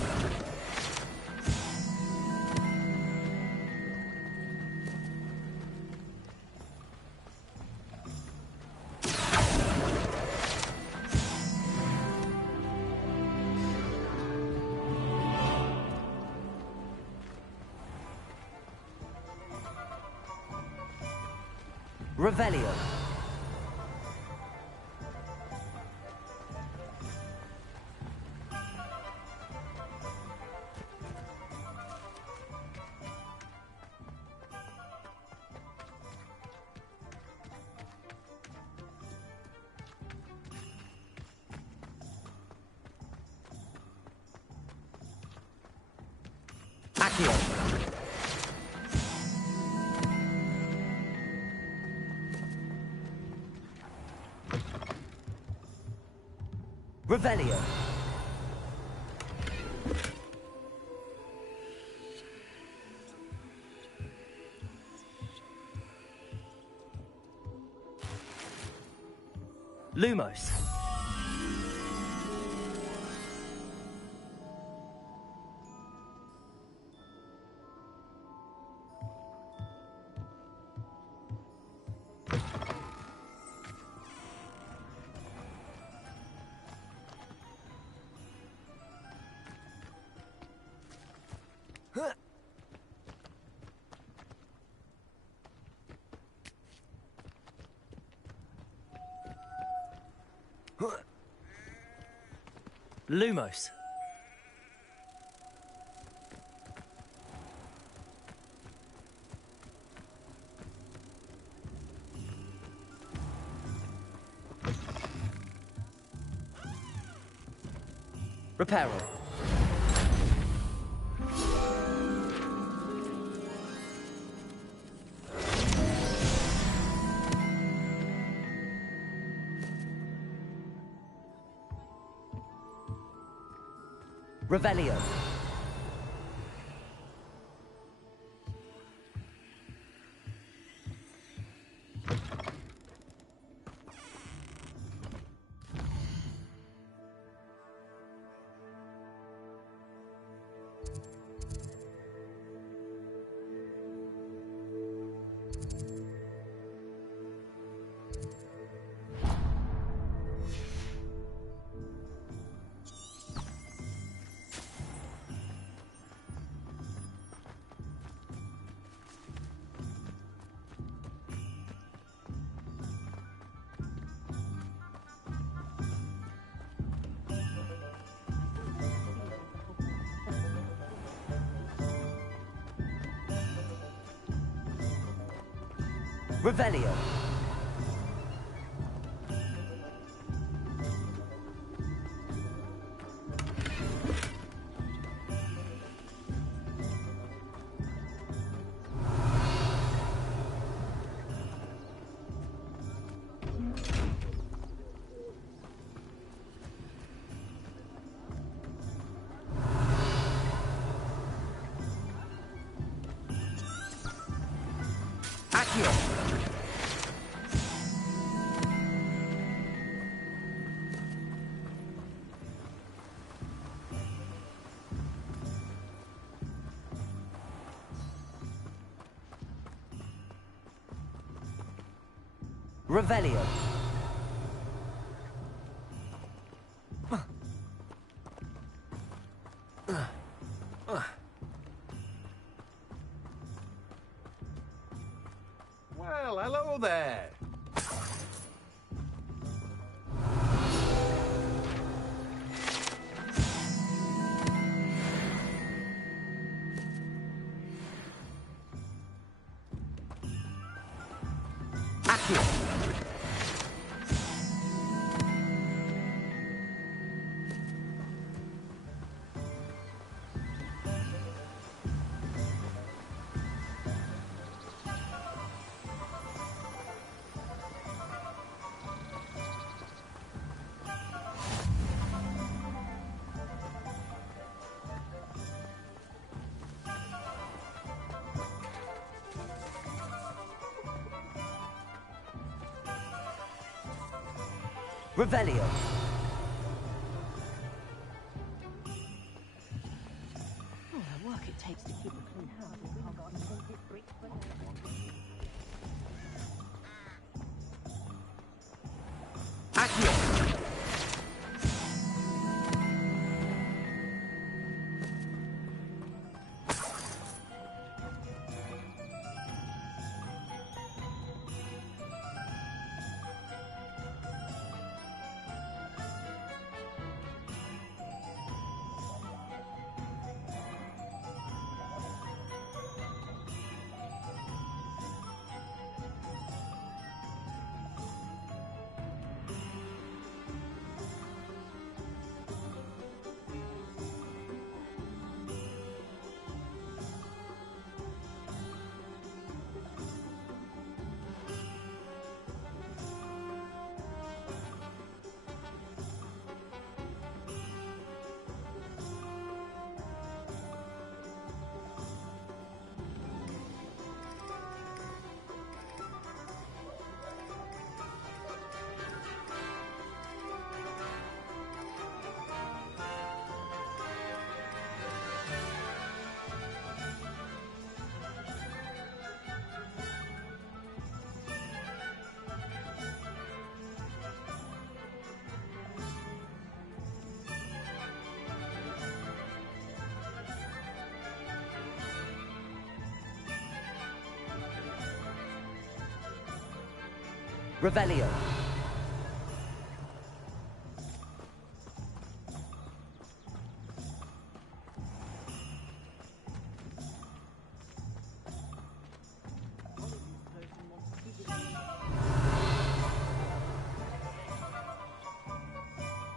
Revelio. Accio. Revelio. Lumos. Lumos. Reparo. Revelio. Revelio. Accio. Revelio. Well, hello there. Accio. Revelio. Oh, the work it takes to keep a clean house. I've got to brick for Accio. Revelio.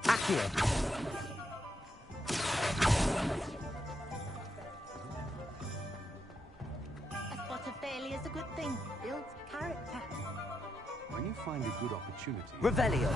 Accio. A spot of failure is a good thing. Builds character. When you find a good opportunity... Revelio.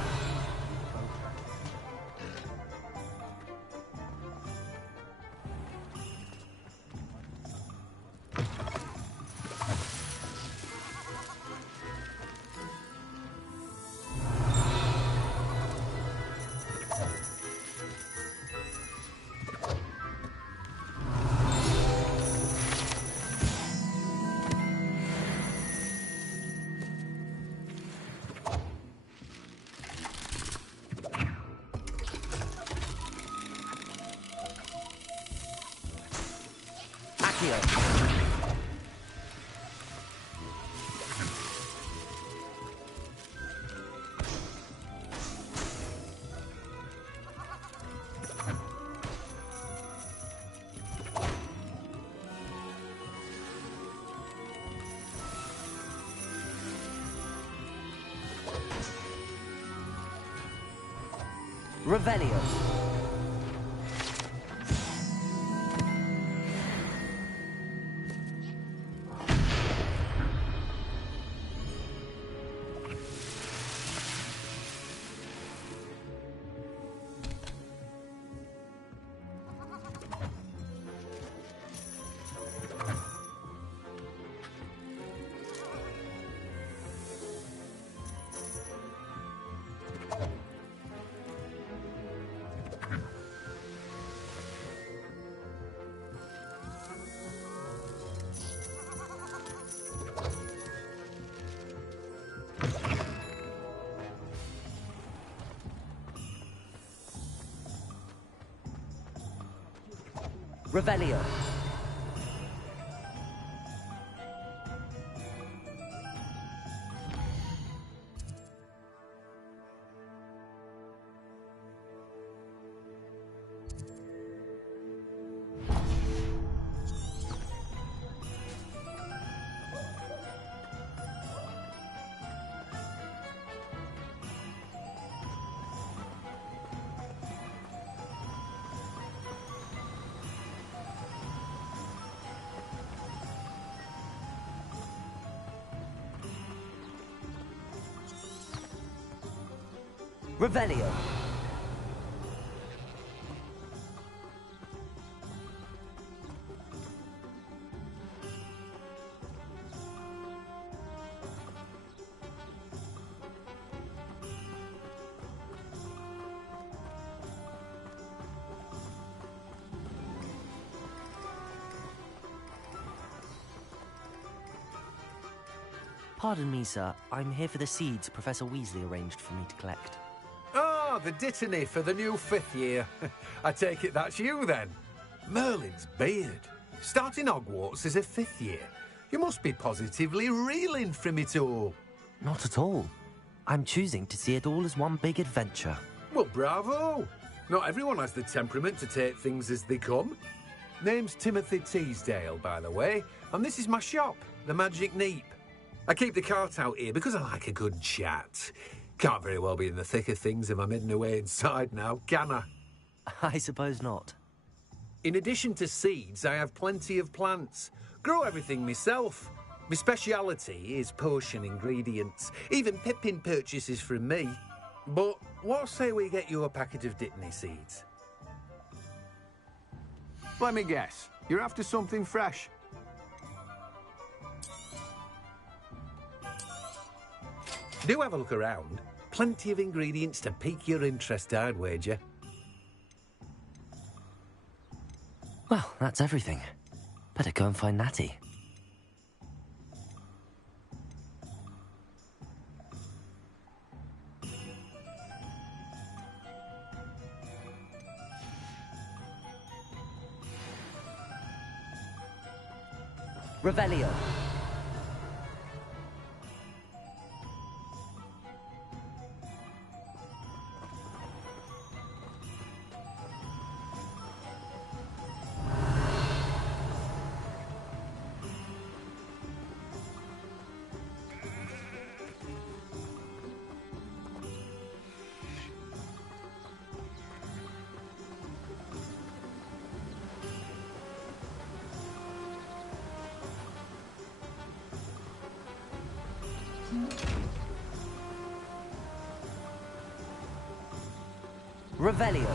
Revelio. Revelio. Revelio. Pardon me, sir. I'm here for the seeds Professor Weasley arranged for me to collect. Ah, the dittany for the new 5th year. I take it that's you, then. Merlin's beard. Starting Hogwarts as a 5th year. You must be positively reeling from it all. Not at all. I'm choosing to see it all as one big adventure. Well, bravo. Not everyone has the temperament to take things as they come. Name's Timothy Teasdale, by the way, and this is my shop, the Magic Neep. I keep the cart out here because I like a good chat. Can't very well be in the thick of things if I'm hidden away inside now, can I? I suppose not. In addition to seeds, I have plenty of plants. Grow everything myself. My speciality is potion ingredients. Even Pippin purchases from me. But what say we get you a packet of Dittany seeds? Let me guess. You're after something fresh. Do have a look around. Plenty of ingredients to pique your interest, I'd wager. Well, that's everything. Better go and find Natty. Revelio. Revelio.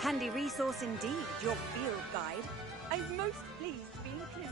Handy resource indeed, your field guide. I'm most pleased to be included.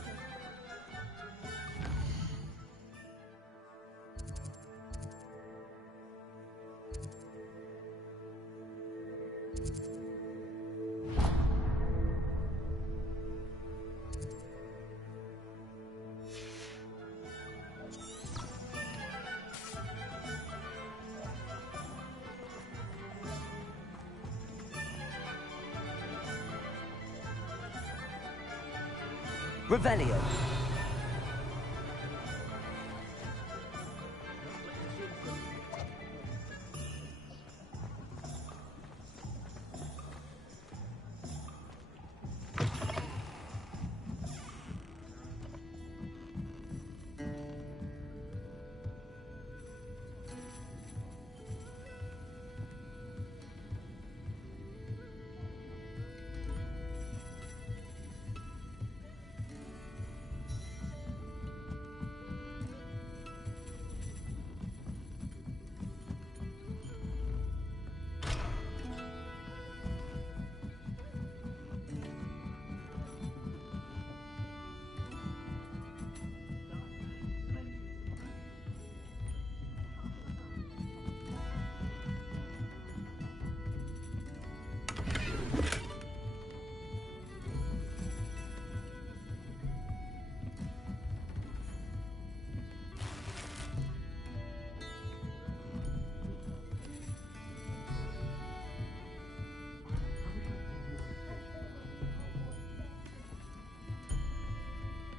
Revelio.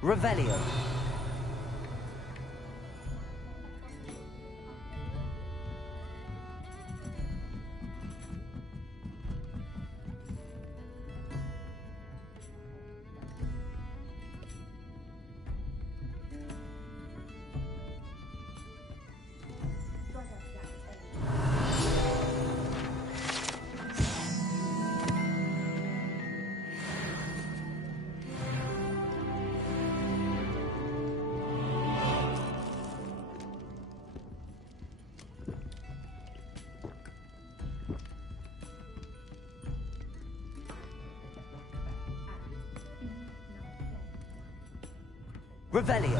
Revelio. Revelio.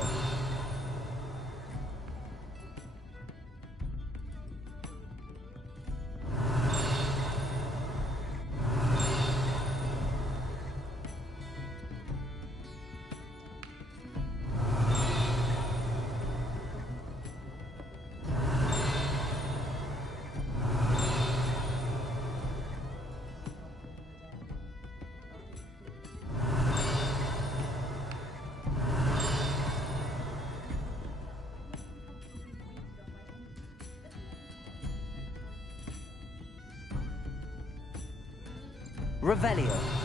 Revelio.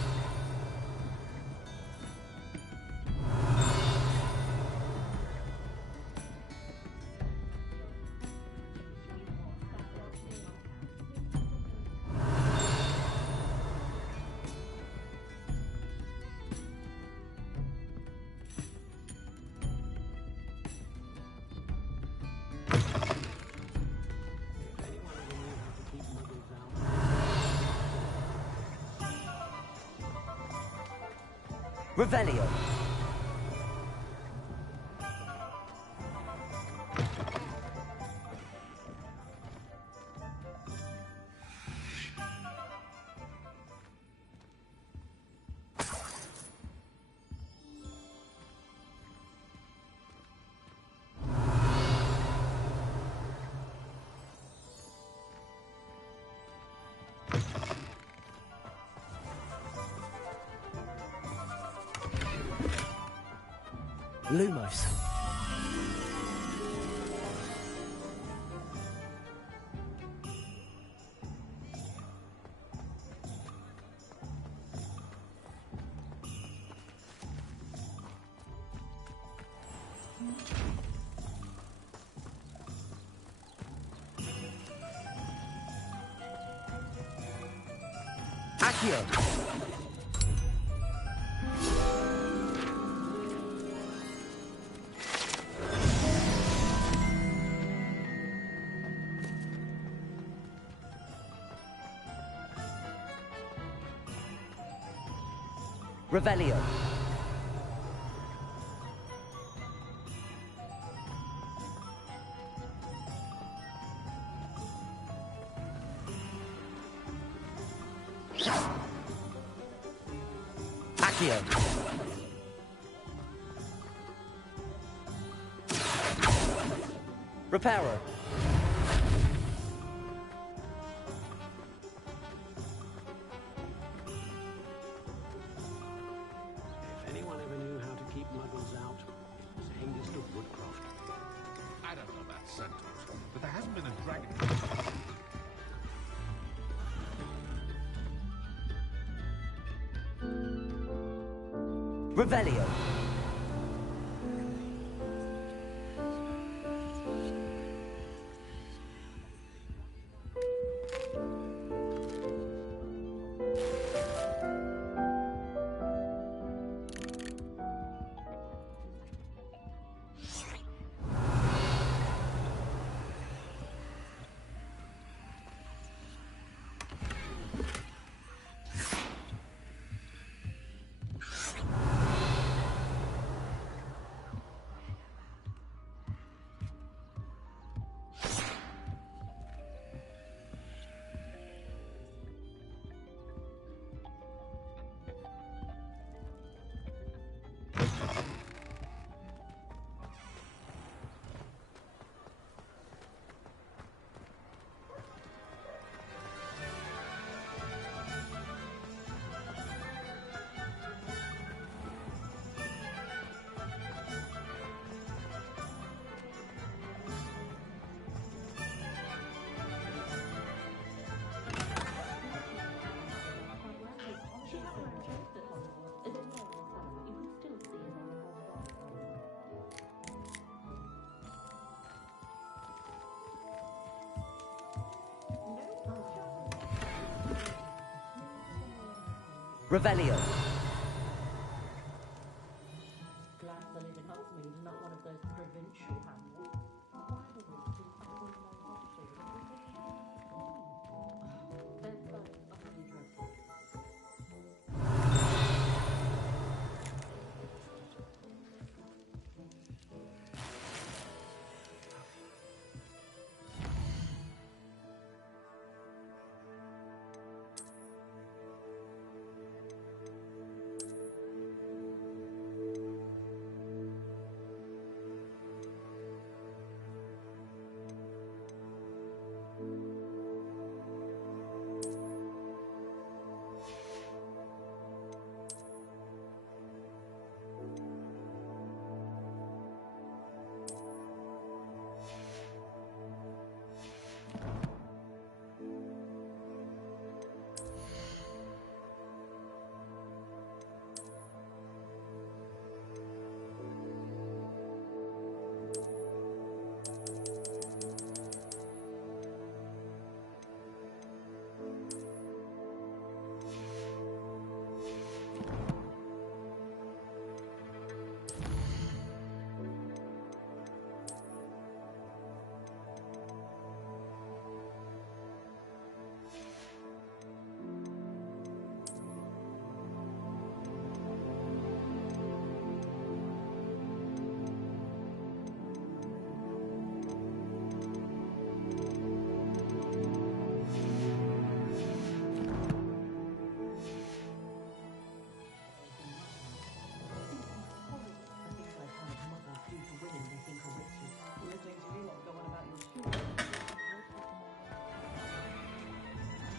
Revelio. Lumos. Accio. Revelio. Accio. Reparo. If anyone ever knew how to keep muggles out, it was Hengist of Woodcroft. I don't know about centaurs, but there hasn't been a dragon. Revelio. Revelio. Glad to live in Hogsmeade, not one of those provincial hamlets.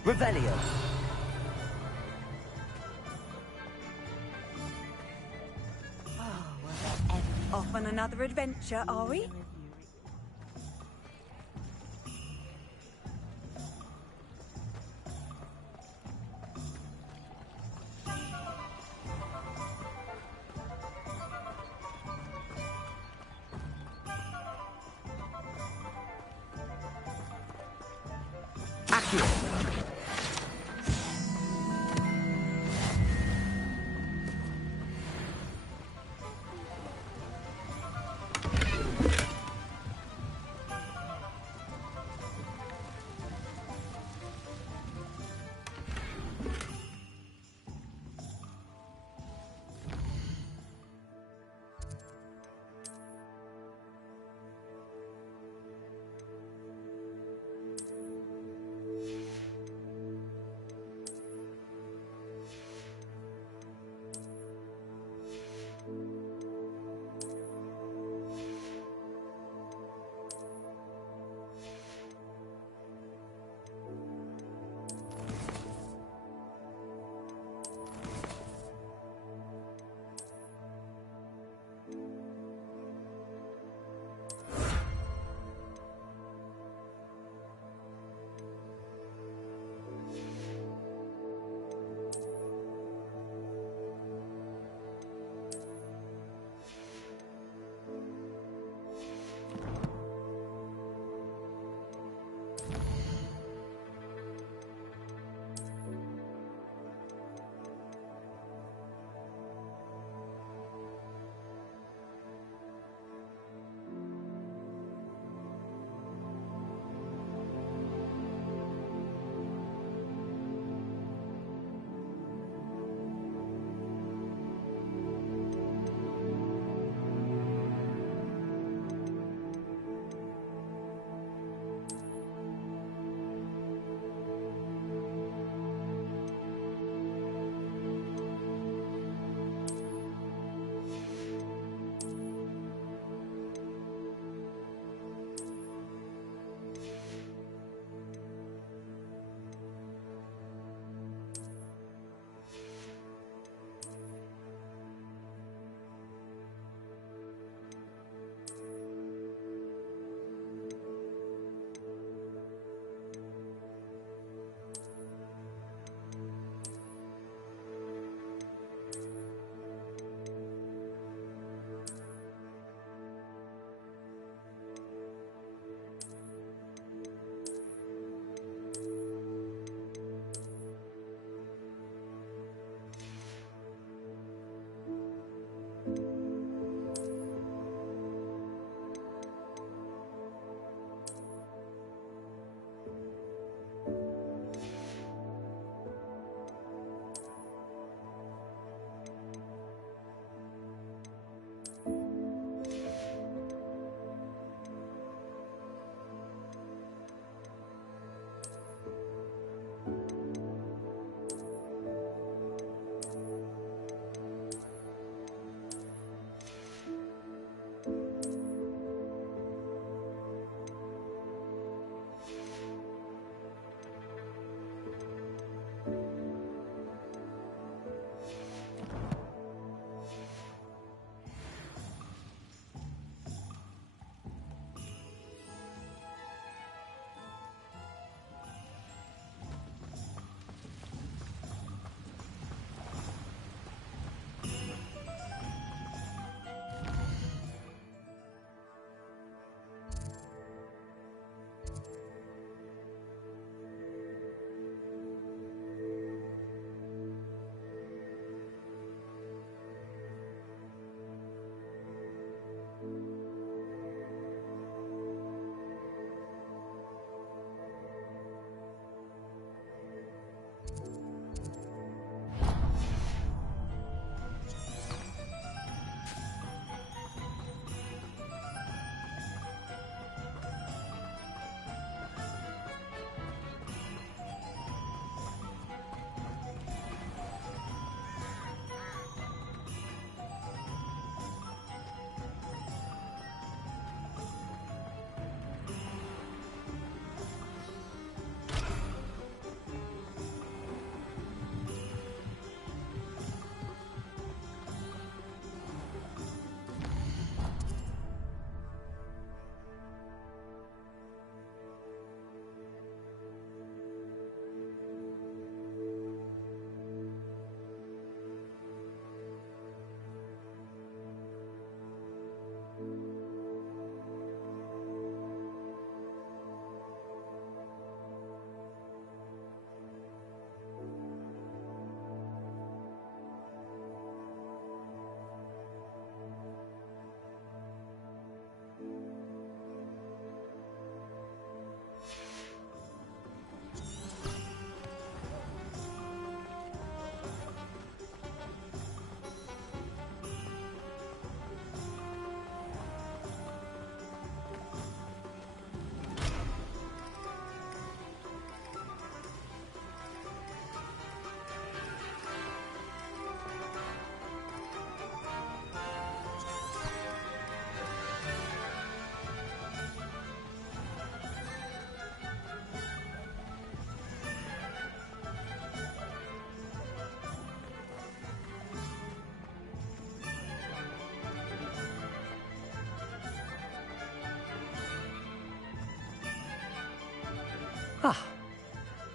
Revelio. Off on another adventure, are we?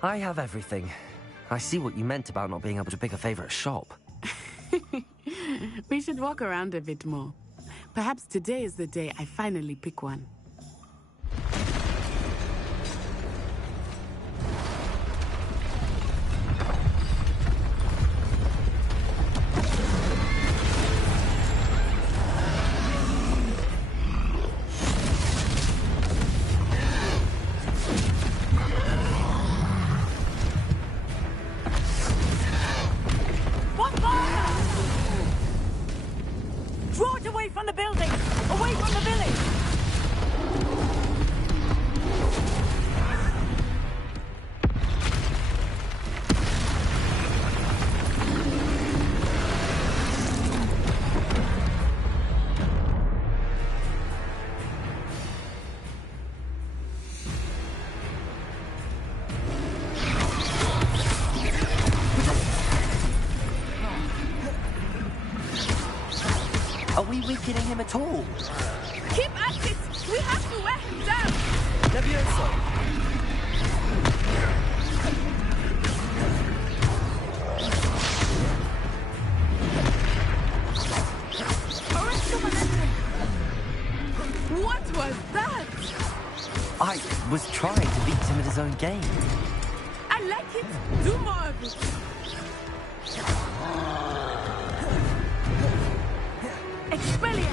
I have everything. I see what you meant about not being able to pick a favorite shop. We should walk around a bit more. Perhaps today is the day I finally pick one. Are we weakening him at all? Keep at it! We have to wear him down! Levioso! What was that? I was trying to beat him at his own game. I like it! Do more of it! Expelliarmus!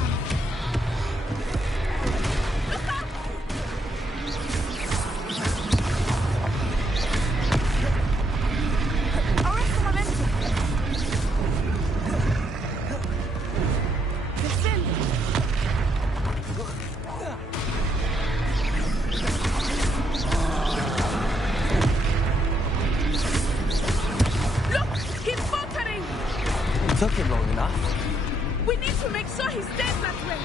Took him long enough. We need to make sure he stays that way.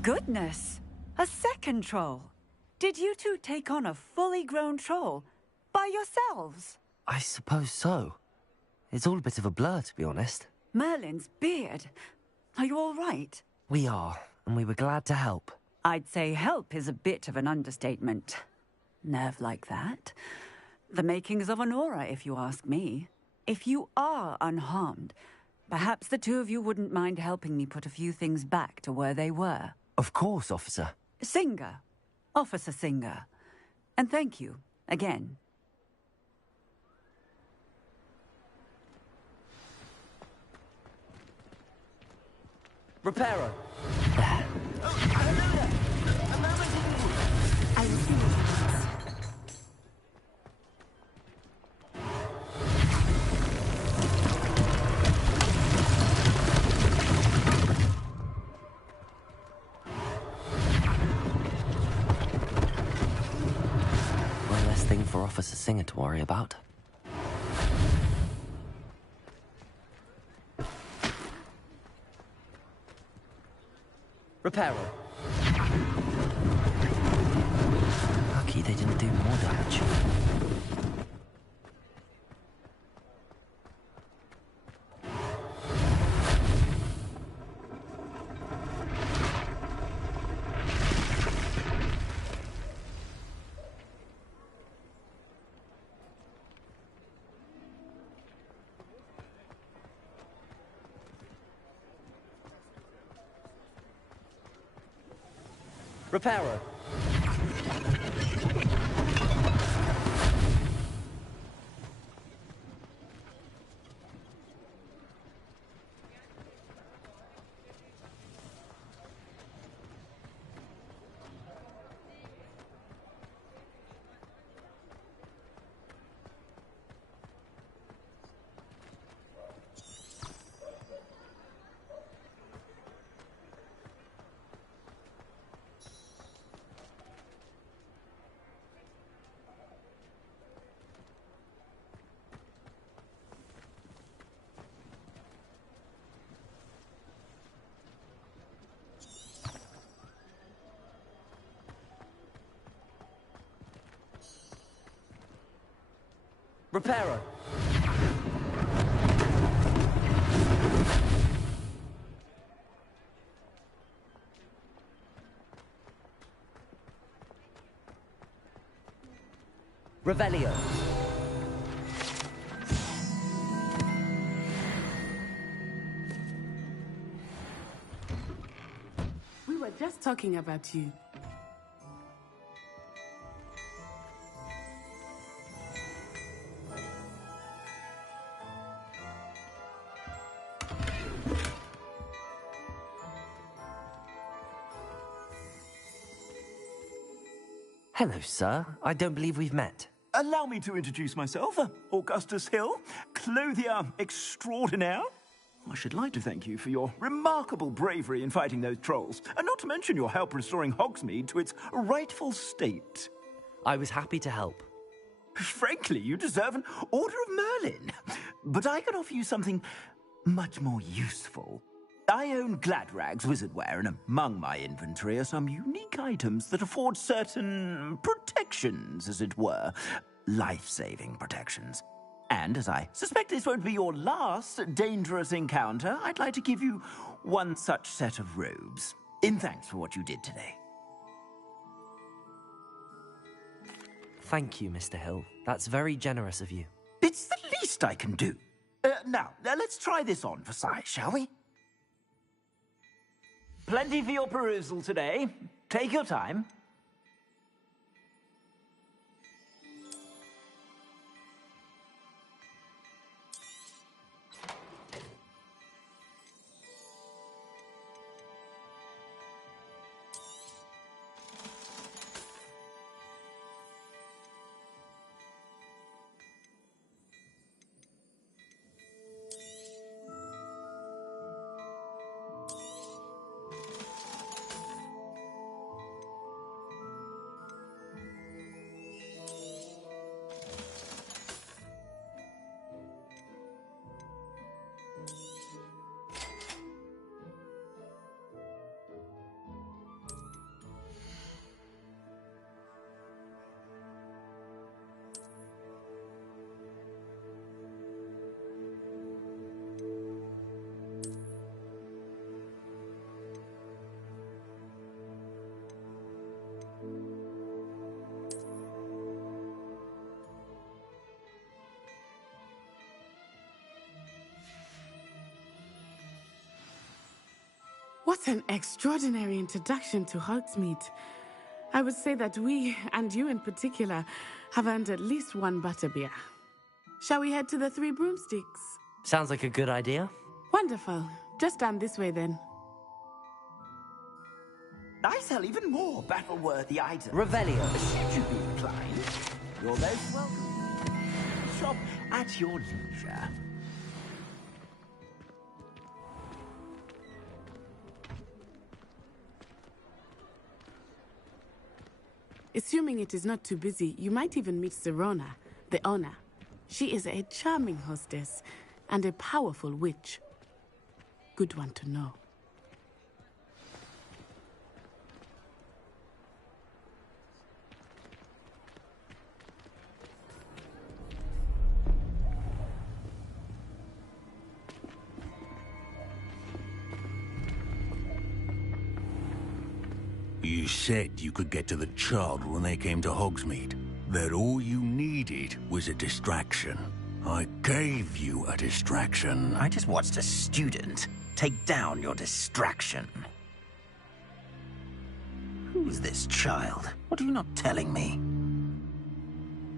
Goodness! A second troll! Did you two take on a fully grown troll? By yourselves? I suppose so. It's all a bit of a blur, to be honest. Merlin's beard. Are you all right? We are, and we were glad to help. I'd say help is a bit of an understatement. Nerve like that. The makings of an aura, if you ask me. If you are unharmed, perhaps the two of you wouldn't mind helping me put a few things back to where they were. Of course, officer. Singer. Officer Singer. And thank you, again. Reparo. I will see you. Thing for Officer Singer to worry about. Reparo. Lucky they didn't do more damage. Reparo. Reparo! Revelio! We were just talking about you. Hello, sir. I don't believe we've met. Allow me to introduce myself, Augustus Hill, clothier extraordinaire. I should like to thank you for your remarkable bravery in fighting those trolls, and not to mention your help restoring Hogsmeade to its rightful state. I was happy to help. Frankly, you deserve an Order of Merlin. But I can offer you something much more useful. I own Gladrag's wizardware, and among my inventory are some unique items that afford certain protections, as it were. Life-saving protections. And as I suspect this won't be your last dangerous encounter, I'd like to give you one such set of robes, in thanks for what you did today. Thank you, Mr. Hill. That's very generous of you. It's the least I can do. Now, let's try this on for size, shall we? Plenty for your perusal today. Take your time. What an extraordinary introduction to Hogsmeade. I would say that we, and you in particular, have earned at least one butterbeer. Shall we head to the Three Broomsticks? Sounds like a good idea. Wonderful. Just down this way then. I sell even more battle-worthy items. Revelio. Should you be inclined, you're most welcome. Shop at your leisure. Assuming it is not too busy, you might even meet Serona, the owner. She is a charming hostess and a powerful witch. Good one to know. You said you could get to the child when they came to Hogsmeade. That all you needed was a distraction. I gave you a distraction. I just watched a student take down your distraction. Who's this child? What are you not telling me?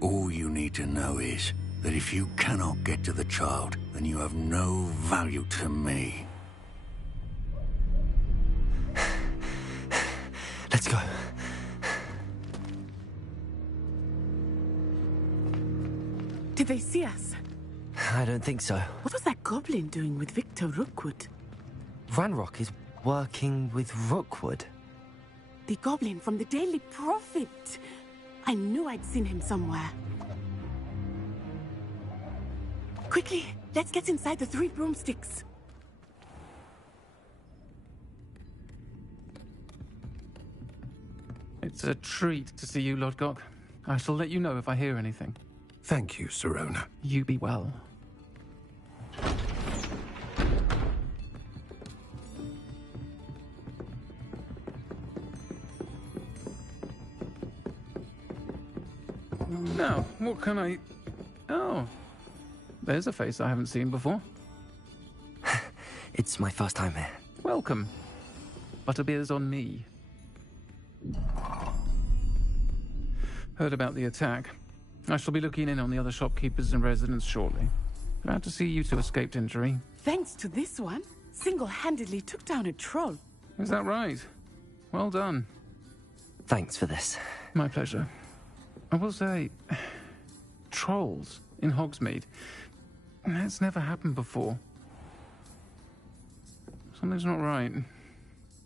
All you need to know is that if you cannot get to the child, then you have no value to me. Let's go. Did they see us? I don't think so. What was that goblin doing with Victor Rookwood? Ranrock is working with Rookwood. The goblin from the Daily Prophet. I knew I'd seen him somewhere. Quickly, let's get inside the Three Broomsticks. It's a treat to see you, Lodgok. I shall let you know if I hear anything. Thank you, Sirona. You be well. Now, what can I... Oh, there's a face I haven't seen before. It's my first time here. Welcome. Butterbeer's on me. Heard about the attack. I shall be looking in on the other shopkeepers and residents shortly. Glad to see you two escaped injury. Thanks to this one, single-handedly took down a troll. Is that right? Well done. Thanks for this. My pleasure. I will say, trolls in Hogsmeade. That's never happened before. Something's not right.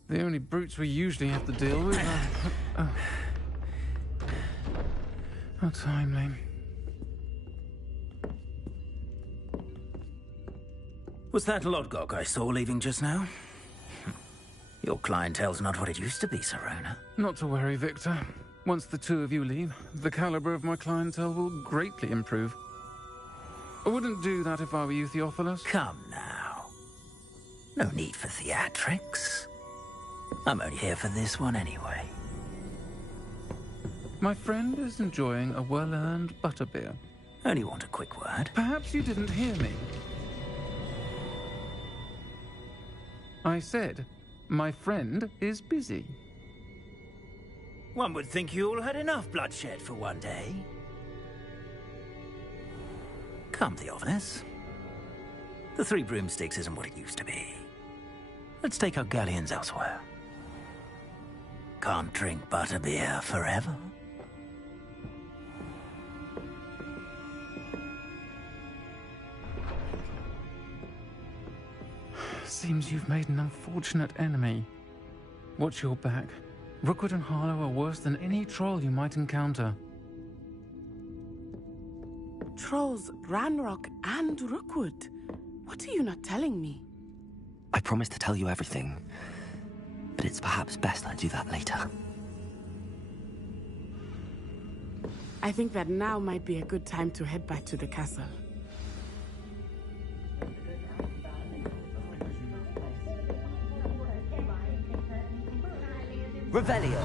The only brutes we usually have to deal with are... How timely. Was that Lodgok I saw leaving just now? Your clientele's not what it used to be, Sirona. Not to worry, Victor. Once the two of you leave, the caliber of my clientele will greatly improve. I wouldn't do that if I were you, Theophilus. Come now. No need for theatrics. I'm only here for this one anyway. My friend is enjoying a well-earned butterbeer. Only want a quick word. Perhaps you didn't hear me. I said, my friend is busy. One would think you all had enough bloodshed for one day. Come, Theophilus. The Three Broomsticks isn't what it used to be. Let's take our galleons elsewhere. Can't drink butterbeer forever. Seems you've made an unfortunate enemy. Watch your back. Rookwood and Harlow are worse than any troll you might encounter. Trolls, Ranrock, and Rookwood. What are you not telling me? I promised to tell you everything, but it's perhaps best I do that later. I think that now might be a good time to head back to the castle. Revelio.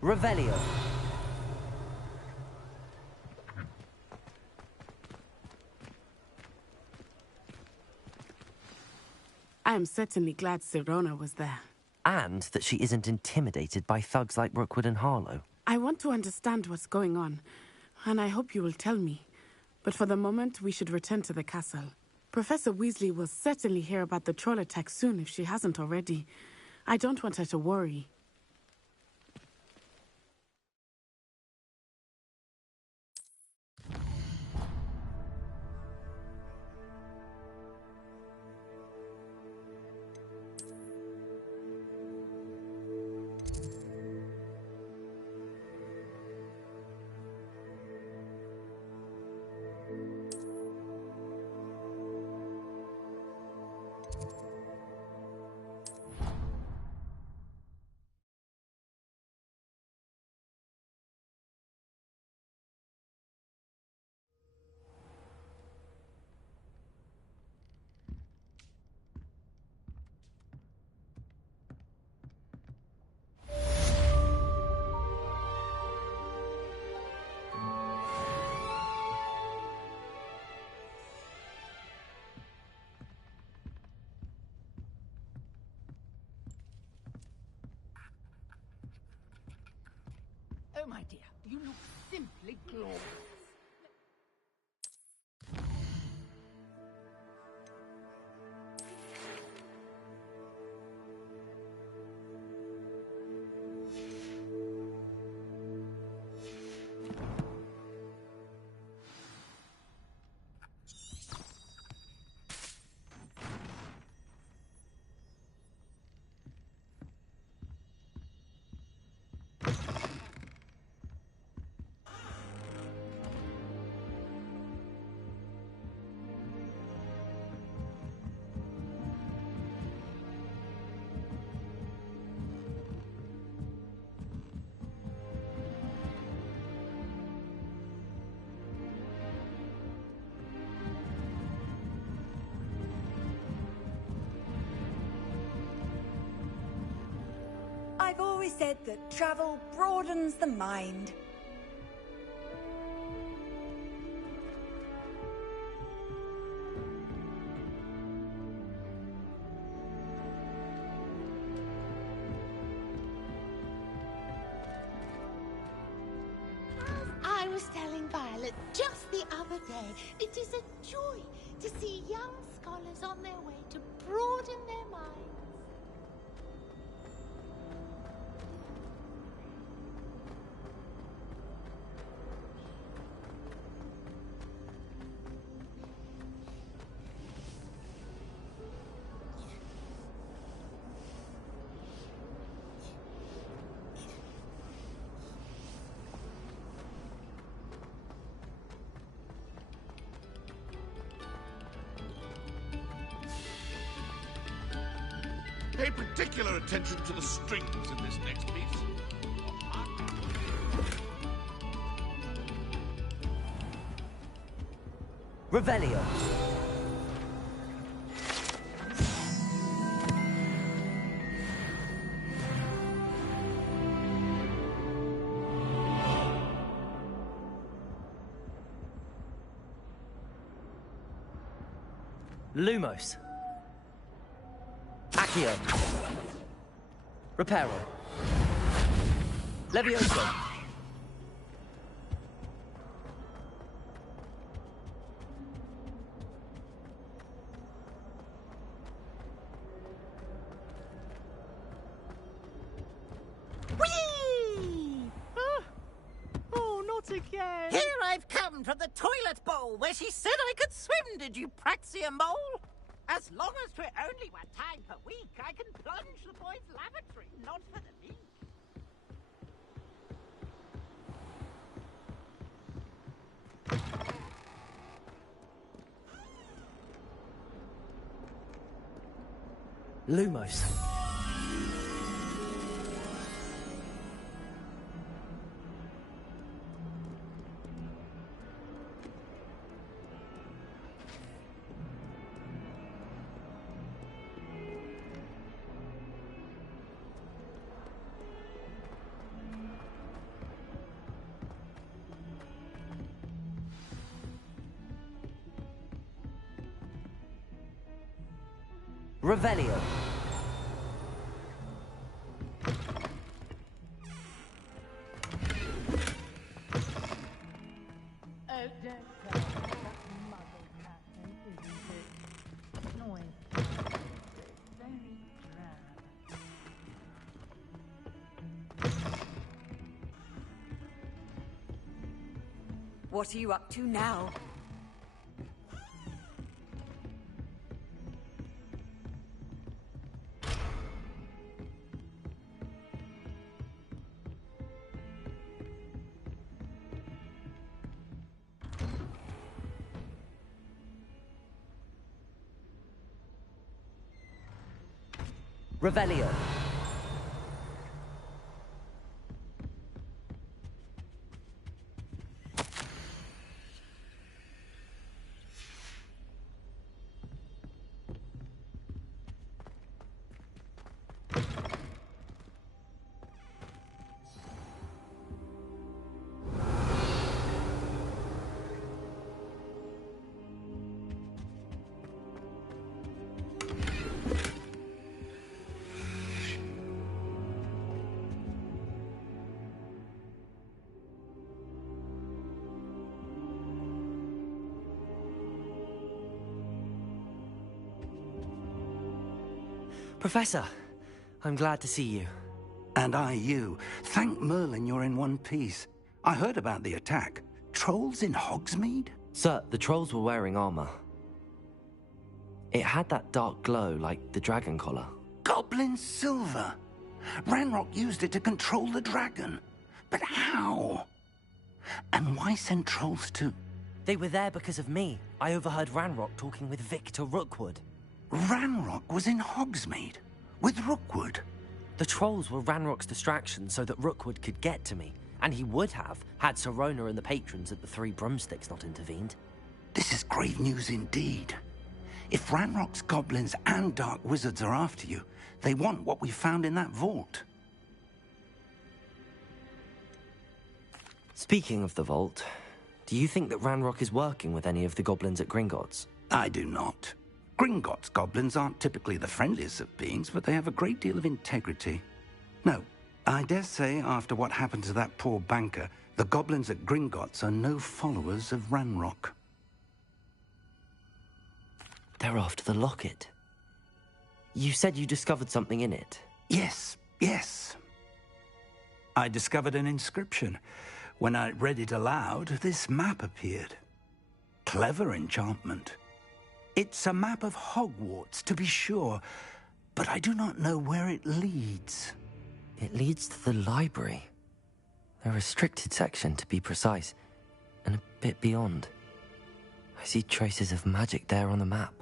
Revelio. I am certainly glad Sirona was there. And that she isn't intimidated by thugs like Rookwood and Harlow. I want to understand what's going on, and I hope you will tell me. But for the moment, we should return to the castle. Professor Weasley will certainly hear about the troll attack soon if she hasn't already. I don't want her to worry. my dear. You look simply glorious. I've always said that travel broadens the mind. I was telling Violet just the other day, it is a joy to see young scholars on their way to broaden their minds. Pay particular attention to the strings in this next piece. Revelio. Lumos. Accio. Reparo. Levioso. Whee! Oh, not again! Here I've come from the toilet bowl where she said I could swim, did you praxia mole? As long as 'twere only 1 time per week, I can plunge the boys' lavatory, not for the meek. Lumos. Revelio. Oh, don't cry. Mother Catherine, isn't it? Noise. Very drab. What are you up to now? Revelio. Professor, I'm glad to see you. And I you. Thank Merlin you're in one piece. I heard about the attack. Trolls in Hogsmeade? Sir, the trolls were wearing armor. It had that dark glow like the dragon collar. Goblin silver! Ranrock used it to control the dragon. But how? And why send trolls to... They were there because of me. I overheard Ranrock talking with Victor Rookwood. Ranrock was in Hogsmeade? With Rookwood? The trolls were Ranrock's distraction so that Rookwood could get to me. And he would have, had Sirona and the patrons at the Three Broomsticks not intervened. This is grave news indeed. If Ranrock's goblins and dark wizards are after you, they want what we found in that vault. Speaking of the vault, do you think that Ranrock is working with any of the goblins at Gringotts? I do not. Gringotts goblins aren't typically the friendliest of beings, but they have a great deal of integrity. No, I dare say after what happened to that poor banker, the goblins at Gringotts are no followers of Ranrock. They're after the locket. You said you discovered something in it. Yes. I discovered an inscription. When I read it aloud, this map appeared. Clever enchantment. It's a map of Hogwarts, to be sure, but I do not know where it leads. It leads to the library. The restricted section, to be precise, and a bit beyond. I see traces of magic there on the map.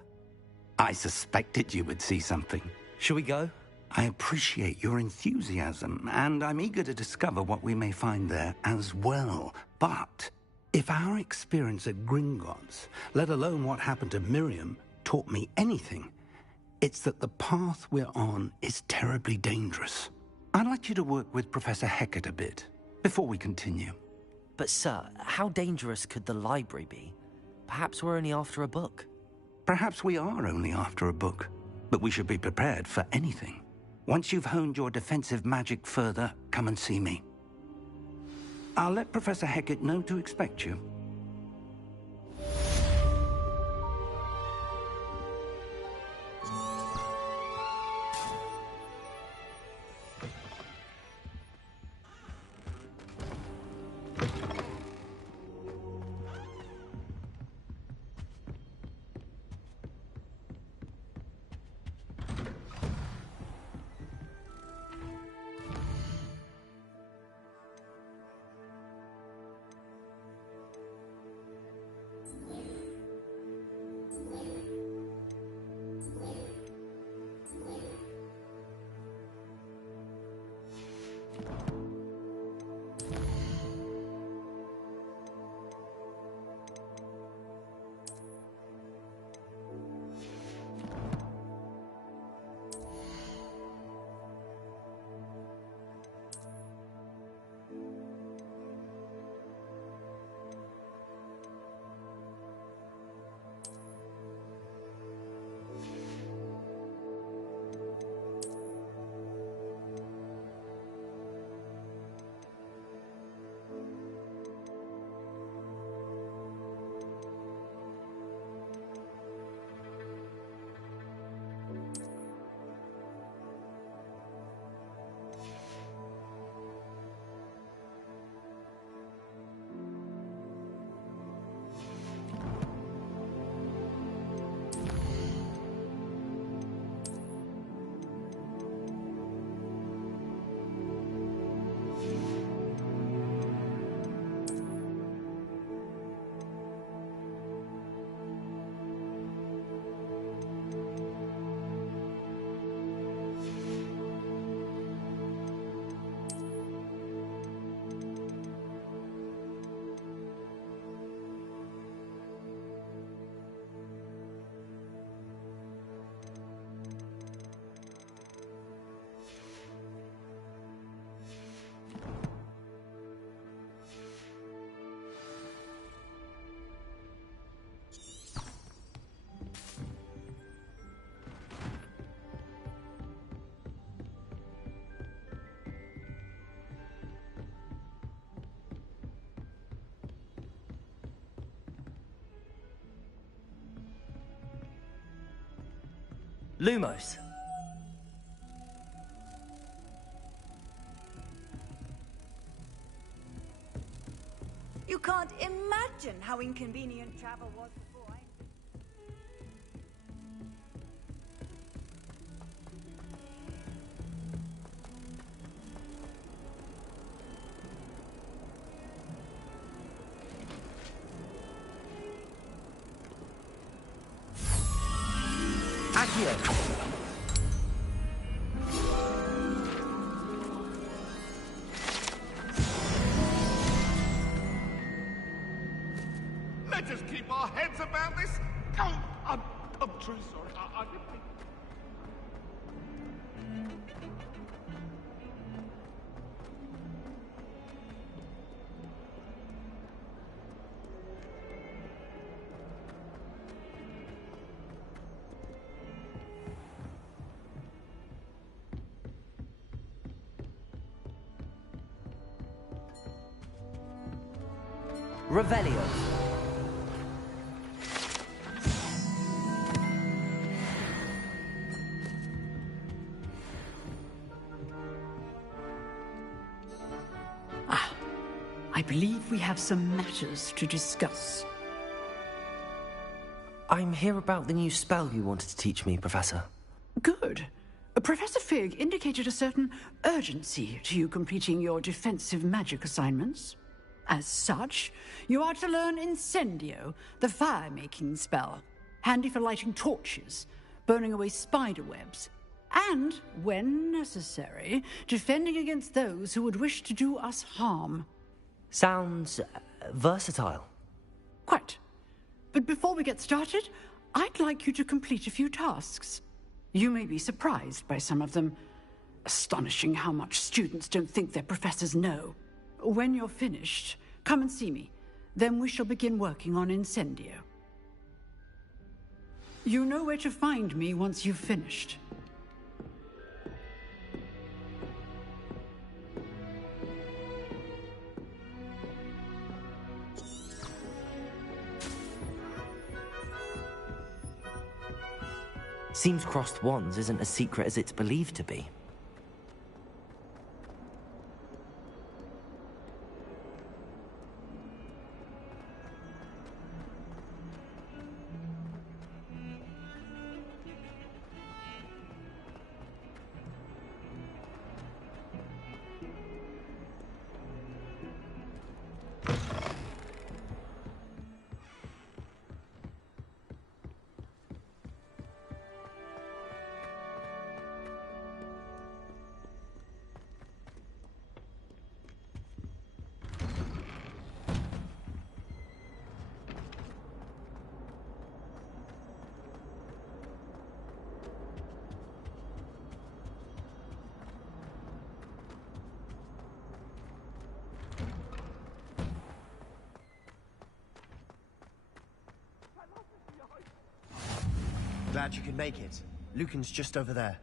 I suspected you would see something. Shall we go? I appreciate your enthusiasm, and I'm eager to discover what we may find there as well. But if our experience at Gringotts, let alone what happened to Miriam, taught me anything, it's that the path we're on is terribly dangerous. I'd like you to work with Professor Hecat a bit, before we continue. But sir, how dangerous could the library be? Perhaps we're only after a book. Perhaps we are only after a book, but we should be prepared for anything. Once you've honed your defensive magic further, come and see me. I'll let Professor Hecat know to expect you. Lumos. can't imagine how inconvenient travel was before I... Accio! Let us keep our heads about this. Oh, I'm truly sorry. I didn't think... Revelio. I believe we have some matters to discuss. I'm here about the new spell you wanted to teach me, Professor. Good. Professor Fig indicated a certain urgency to you completing your defensive magic assignments. As such, you are to learn Incendio, the fire-making spell, handy for lighting torches, burning away spider webs, and, when necessary, defending against those who would wish to do us harm. Sounds versatile. Quite. But before we get started, I'd like you to complete a few tasks. You may be surprised by some of them. Astonishing how much students don't think their professors know. When you're finished, come and see me. Then we shall begin working on Incendio. You know where to find me once you've finished. Seems crossed wands isn't as secret as it's believed to be. Glad you could make it. Lucan's just over there.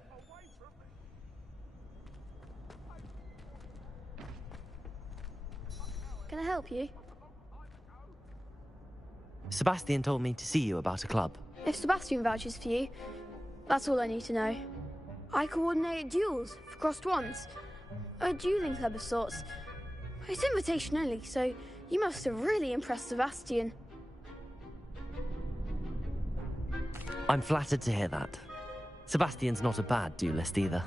Can I help you? Sebastian told me to see you about a club. If Sebastian vouches for you, that's all I need to know. I coordinate duels for crossed wands. A dueling club of sorts. It's invitation only, so you must have really impressed Sebastian. I'm flattered to hear that. Sebastian's not a bad duelist either.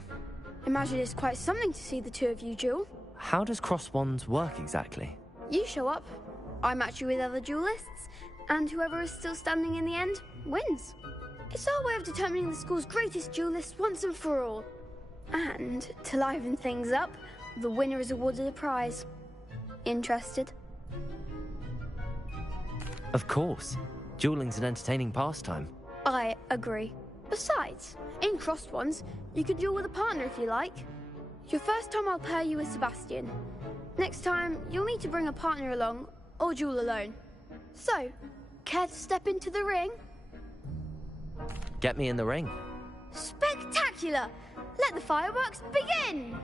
Imagine it's quite something to see the two of you duel. How does cross wands work exactly? You show up, I match you with other duelists, and whoever is still standing in the end wins. It's our way of determining the school's greatest duelist once and for all. And, to liven things up, the winner is awarded a prize. Interested? Of course. Dueling's an entertaining pastime. I agree. Besides, in crossed ones, you could duel with a partner if you like. Your first time I'll pair you with Sebastian. Next time, you'll need to bring a partner along, or duel alone. So, care to step into the ring? Get me in the ring. Spectacular! Let the fireworks begin!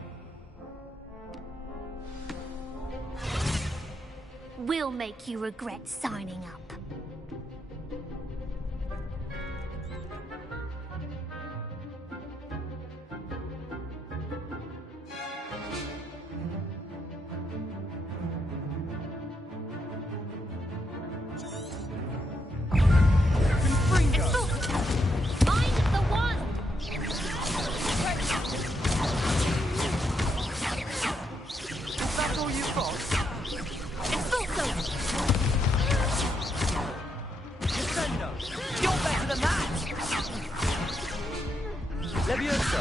We'll make you regret signing up. Levioso!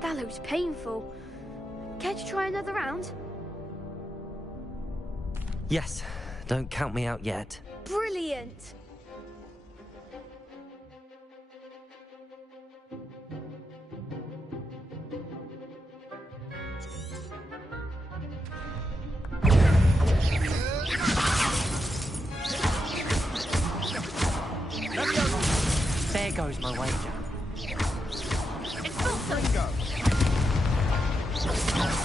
That looks painful. Care to try another round? Yes, don't count me out yet. Brilliant! There goes my wager. It's not so go.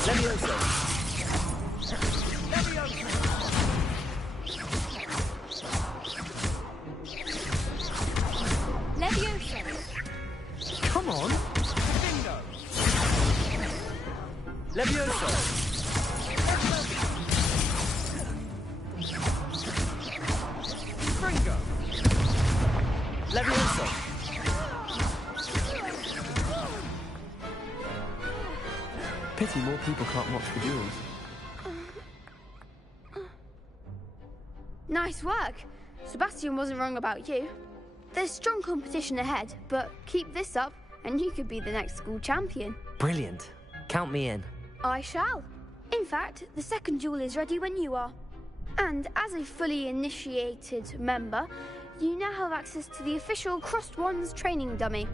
Levioso! Levioso! Come on! Bingo! Levioso! Fringo! Levioso! Pity more people can't watch the duels. Nice work. Sebastian wasn't wrong about you. There's strong competition ahead, but keep this up and you could be the next school champion. Brilliant. Count me in. I shall. In fact, the second duel is ready when you are. And as a fully initiated member, you now have access to the official Crossed Wands training dummy.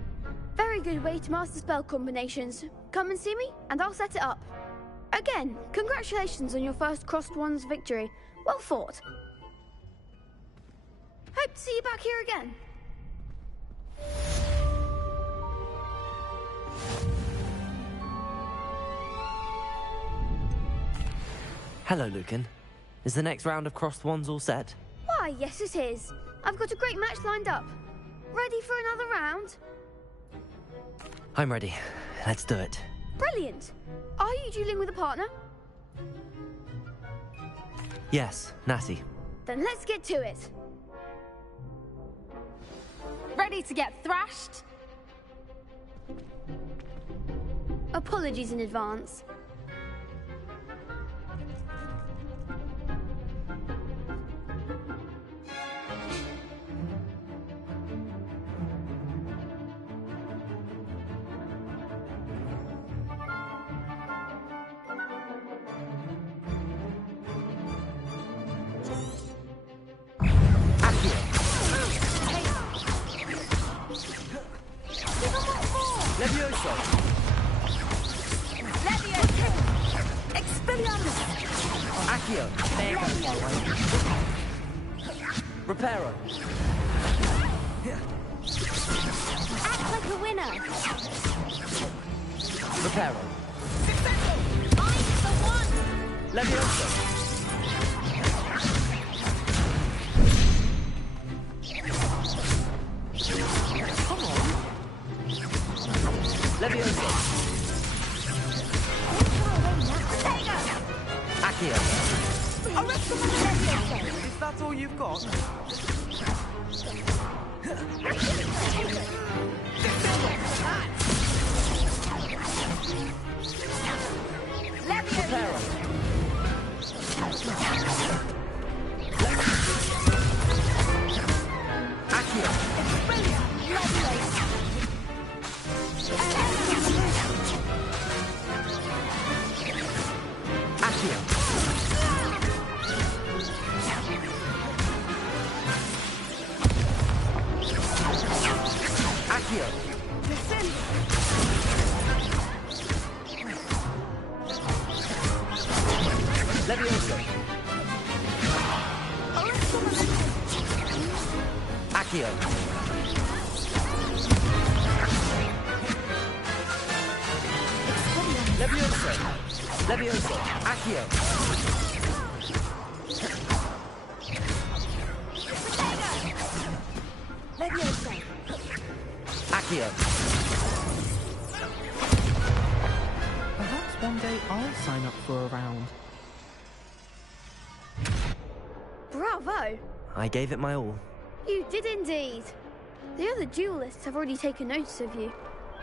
Very good way to master spell combinations. Come and see me, and I'll set it up. Again, congratulations on your first Crossed Wands victory. Well fought. Hope to see you back here again. Hello, Lucan. Is the next round of Crossed Wands all set? Why, yes it is. I've got a great match lined up. Ready for another round? I'm ready. Let's do it. Brilliant. Are you dueling with a partner? Yes, Natty. Then let's get to it. Ready to get thrashed? Apologies in advance. Levioso! Levioso! Expelliarmus! Accio! There goes my way. Reparo! Act like a winner! Reparo! I'm the one! Levioso! Come on! Levioso! Accio! Is that all you've got? Reparo! Accio! Accio! Accio! Levioso! Accio! Levioso! Levioso! Accio! Levioso! Accio! Perhaps one day I'll sign up for a round. Bravo! I gave it my all. You did indeed. The other duelists have already taken notice of you,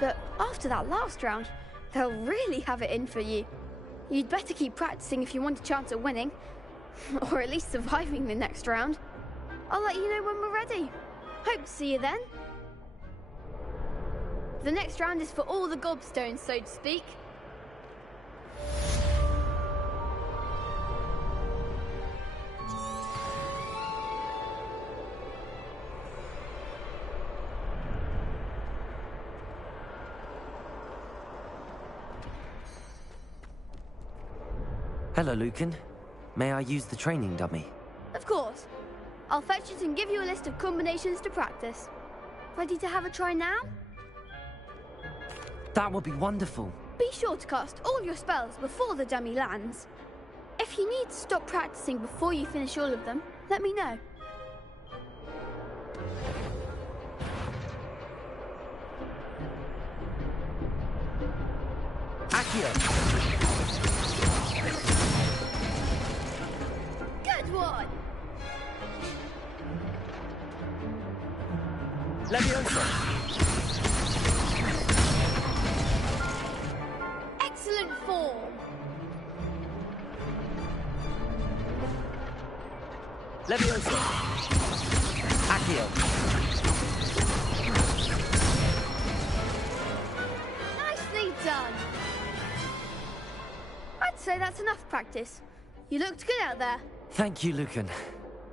but after that last round, they'll really have it in for you. You'd better keep practicing if you want a chance at winning, or at least surviving the next round. I'll let you know when we're ready. Hope to see you then. The next round is for all the gobstones, so to speak. Hello, Lucan. May I use the training dummy? Of course. I'll fetch it and give you a list of combinations to practice. Ready to have a try now? That would be wonderful. Be sure to cast all your spells before the dummy lands. If you need to stop practicing before you finish all of them, let me know. Accio! Good one! Leviosa! Excellent form! Leviosa! Accio! Nicely done! I'd say that's enough practice. You looked good out there. Thank you, Lucan.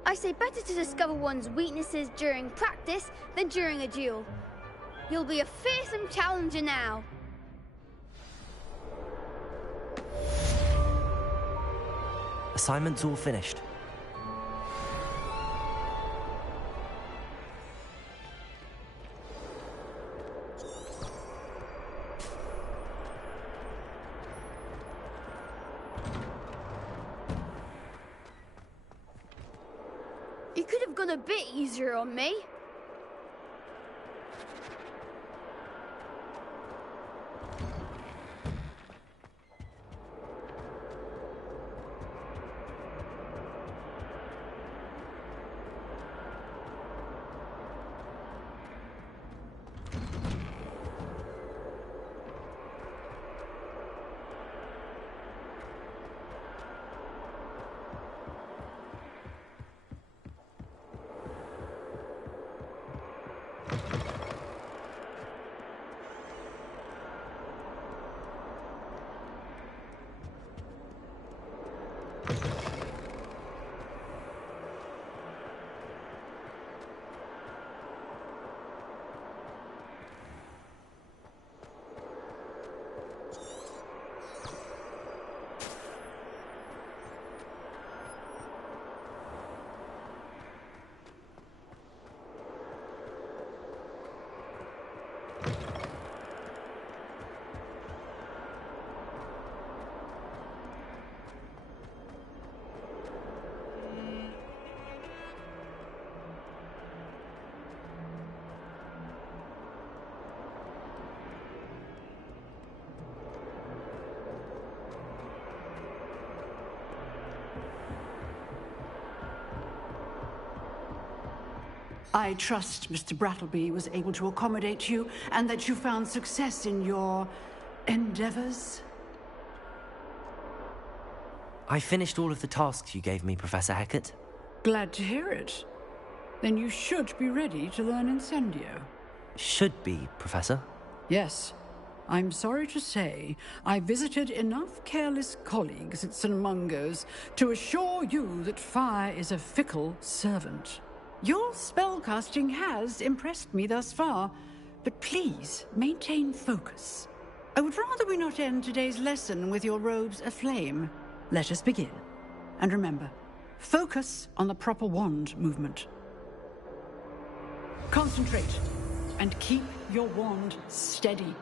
I say better to discover one's weaknesses during practice than during a duel. You'll be a fearsome challenger now. Assignment's all finished. You could have gone a bit easier on me. I trust Mr. Brattleby was able to accommodate you and that you found success in your endeavors. I finished all of the tasks you gave me, Professor Hecat. Glad to hear it. Then you should be ready to learn Incendio. Should be, Professor. Yes. I'm sorry to say, I visited enough careless colleagues at St. Mungo's to assure you that fire is a fickle servant. Your spellcasting has impressed me thus far, but please maintain focus. I would rather we not end today's lesson with your robes aflame. Let us begin. And remember, focus on the proper wand movement. Concentrate, and keep your wand steady.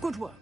Good work.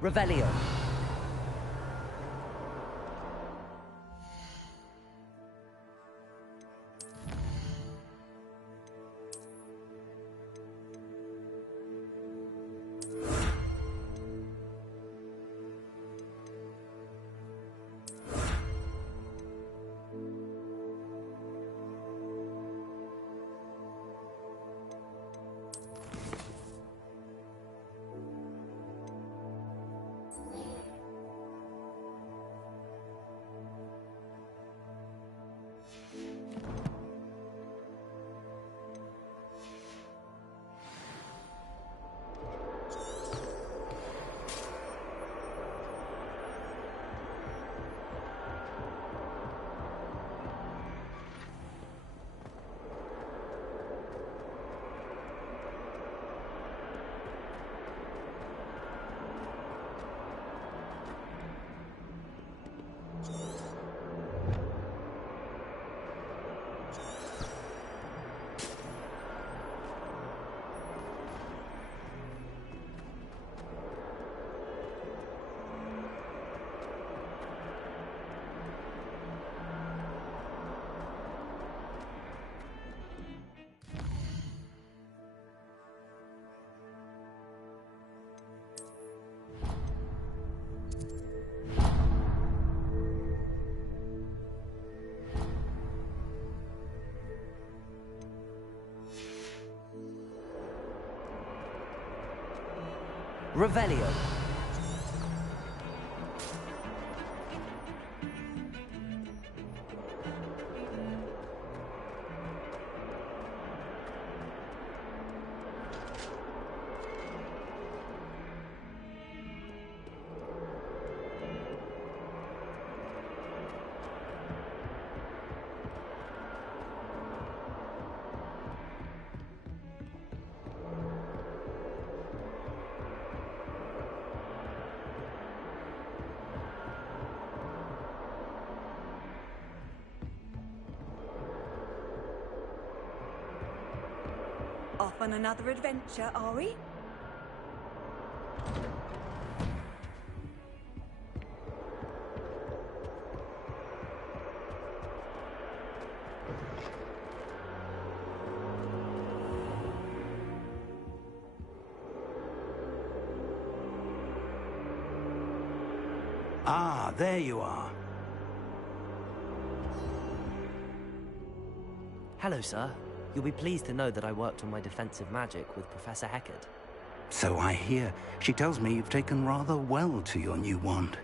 Revelio. Revelio. Off on another adventure, are we? Ah, there you are. Hello, sir. You'll be pleased to know that I worked on my defensive magic with Professor Heckard. So I hear. She tells me you've taken rather well to your new wand.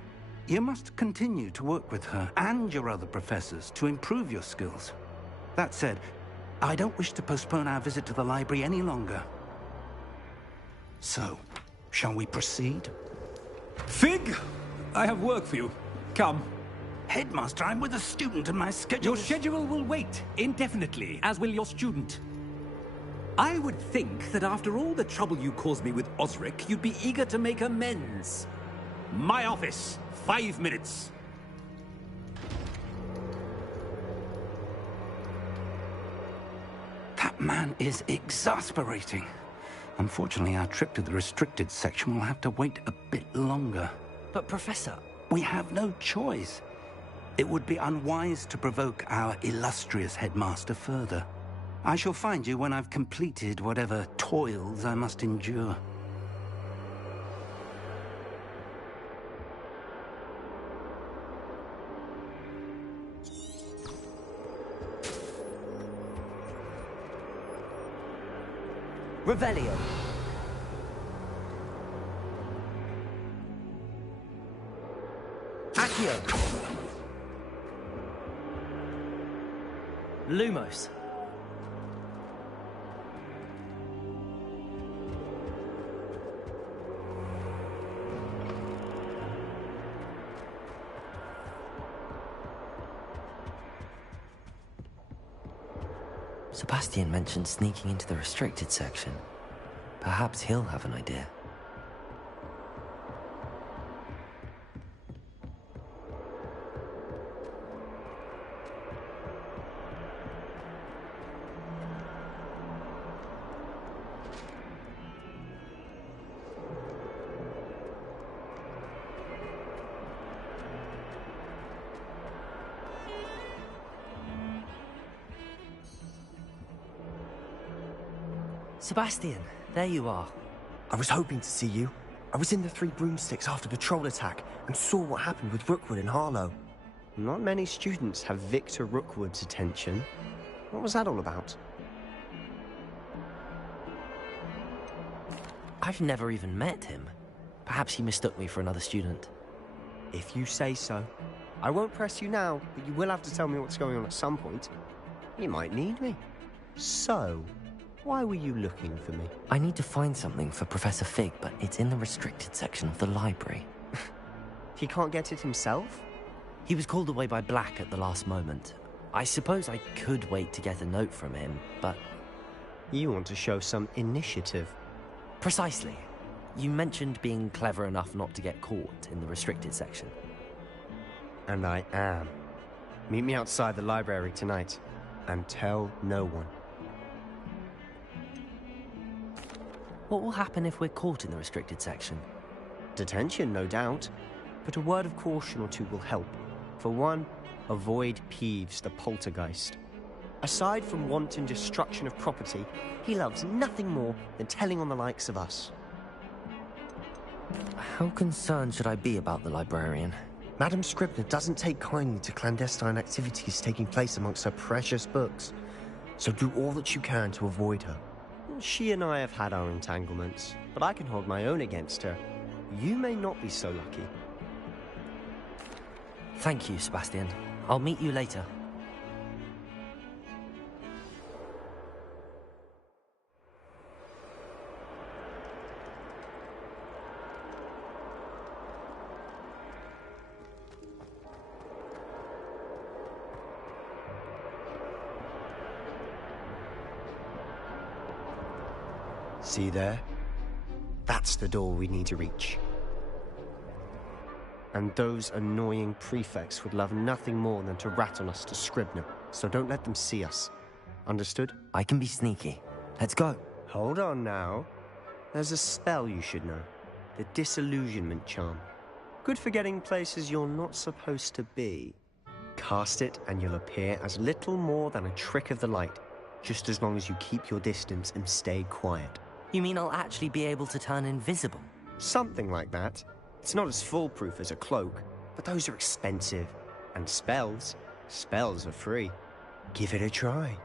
You must continue to work with her and your other professors to improve your skills. That said, I don't wish to postpone our visit to the library any longer. So, shall we proceed? Fig! I have work for you. Come. Headmaster, I'm with a student and my schedule Your schedule will wait indefinitely, as will your student. I would think that after all the trouble you caused me with Osric, you'd be eager to make amends. My office. 5 minutes. That man is exasperating. Unfortunately, our trip to the restricted section will have to wait a bit longer. But, Professor... We have no choice. It would be unwise to provoke our illustrious headmaster further. I shall find you when I've completed whatever toils I must endure. Revelio. Accio. Lumos. Sebastian mentioned sneaking into the restricted section. Perhaps he'll have an idea. Sebastian, there you are. I was hoping to see you. I was in the Three Broomsticks after the troll attack and saw what happened with Rookwood and Harlow. Not many students have Victor Rookwood's attention. What was that all about? I've never even met him. Perhaps he mistook me for another student. If you say so. I won't press you now, but you will have to tell me what's going on at some point. You might need me. So, why were you looking for me? I need to find something for Professor Fig, but it's in the restricted section of the library. He can't get it himself? He was called away by Black at the last moment. I suppose I could wait to get a note from him, but... You want to show some initiative. Precisely. You mentioned being clever enough not to get caught in the restricted section. And I am. Meet me outside the library tonight, and tell no one. What will happen if we're caught in the restricted section? Detention, no doubt. But a word of caution or two will help. For one, avoid Peeves the poltergeist. Aside from wanton destruction of property, he loves nothing more than telling on the likes of us. How concerned should I be about the librarian? Madame Scribner doesn't take kindly to clandestine activities taking place amongst her precious books, so do all that you can to avoid her. She and I have had our entanglements, but I can hold my own against her. You may not be so lucky. Thank you, Sebastian. I'll meet you later. See there? That's the door we need to reach. And those annoying prefects would love nothing more than to rat on us to Scribner, so don't let them see us. Understood? I can be sneaky. Let's go. Hold on now. There's a spell you should know. The Disillusionment Charm. Good for getting places you're not supposed to be. Cast it and you'll appear as little more than a trick of the light, just as long as you keep your distance and stay quiet. You mean I'll actually be able to turn invisible? Something like that. It's not as foolproof as a cloak, but those are expensive. And spells are free. Give it a try.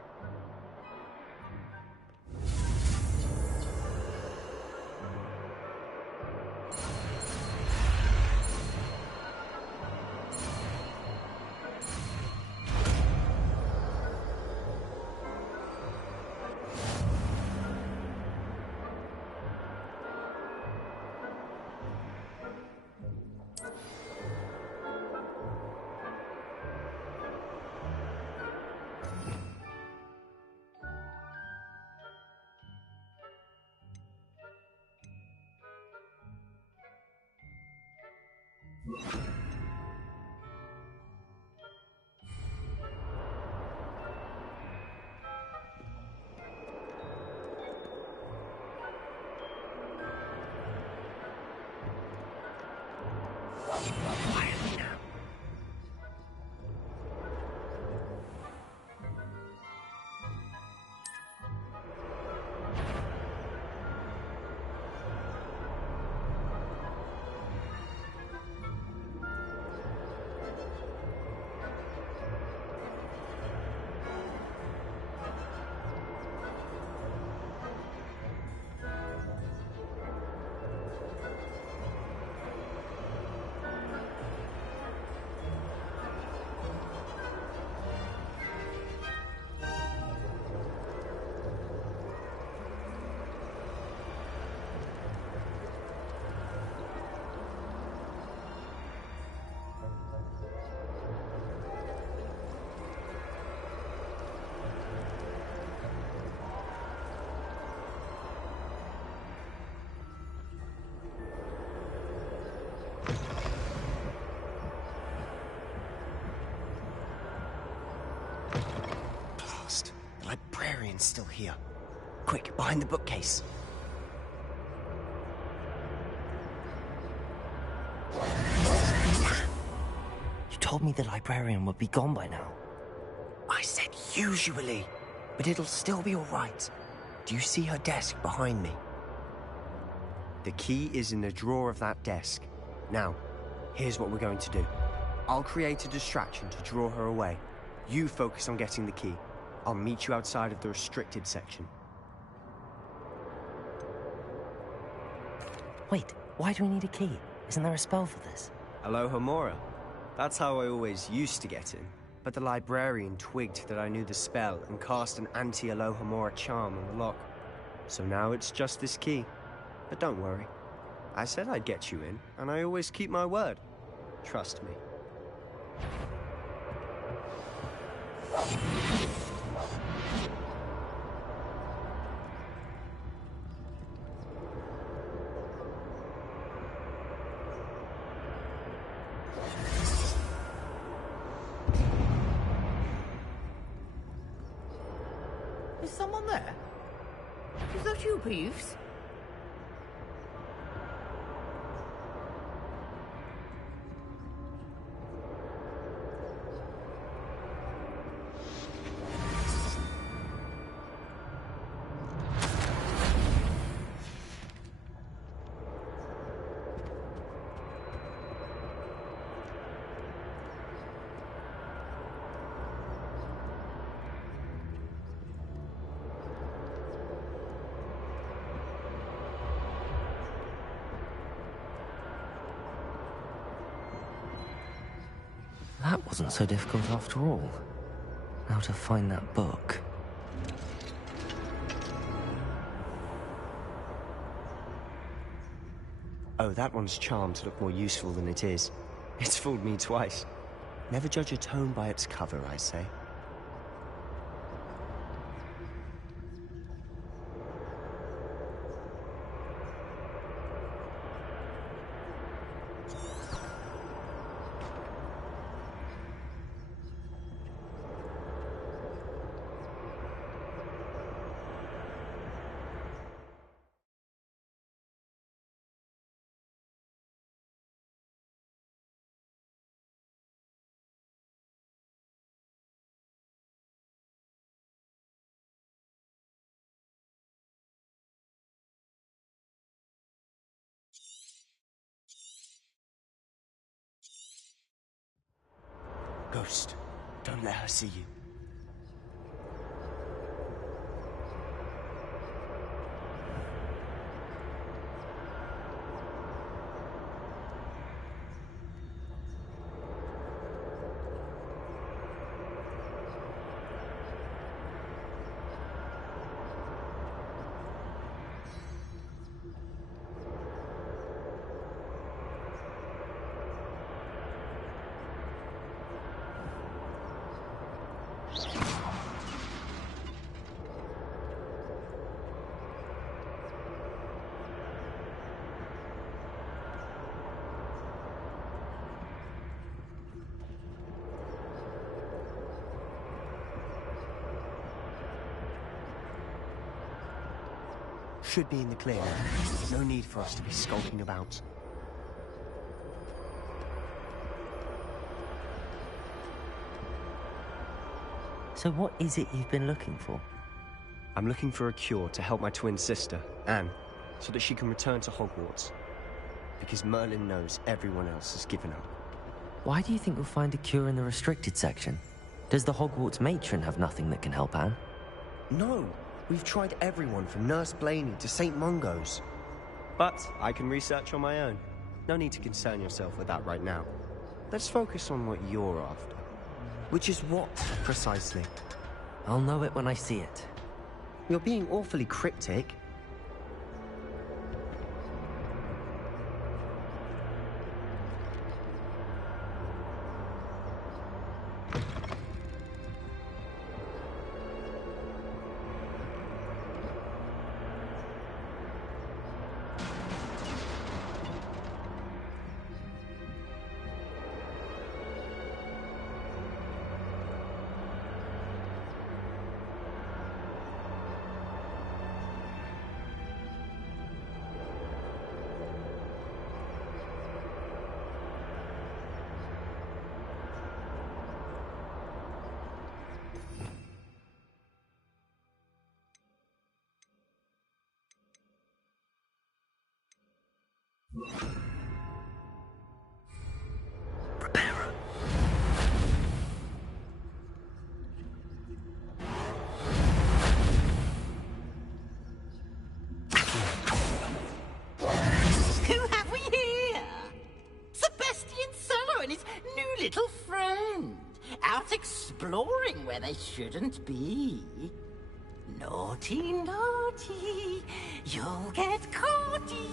The librarian's still here. Quick, behind the bookcase. You told me the librarian would be gone by now. I said usually, but it'll still be all right. Do you see her desk behind me? The key is in the drawer of that desk. Now, here's what we're going to do. I'll create a distraction to draw her away. You focus on getting the key. I'll meet you outside of the restricted section. Wait, why do we need a key? Isn't there a spell for this? Alohomora. That's how I always used to get in. But the librarian twigged that I knew the spell and cast an anti-Alohomora charm on the lock. So now it's just this key. But don't worry. I said I'd get you in, and I always keep my word. Trust me. Is someone there? Is that you, Peeves? That wasn't so difficult after all. Now to find that book. Oh, that one's charmed to look more useful than it is. It's fooled me twice. Never judge a tome by its cover, I say. Ghost, don't let her see you. Should be in the clear now. No need for us to be skulking about. So what is it you've been looking for? I'm looking for a cure to help my twin sister, Anne, so that she can return to Hogwarts. Because Merlin knows everyone else has given up. Why do you think we'll find a cure in the restricted section? Does the Hogwarts matron have nothing that can help Anne? No! We've tried everyone from Nurse Blaney to St. Mungo's. But I can research on my own. No need to concern yourself with that right now. Let's focus on what you're after. Which is what, precisely? I'll know it when I see it. You're being awfully cryptic. Who have we here? Sebastian Cello and his new little friend. Out exploring where they shouldn't be. Naughty, naughty. You'll get caughty.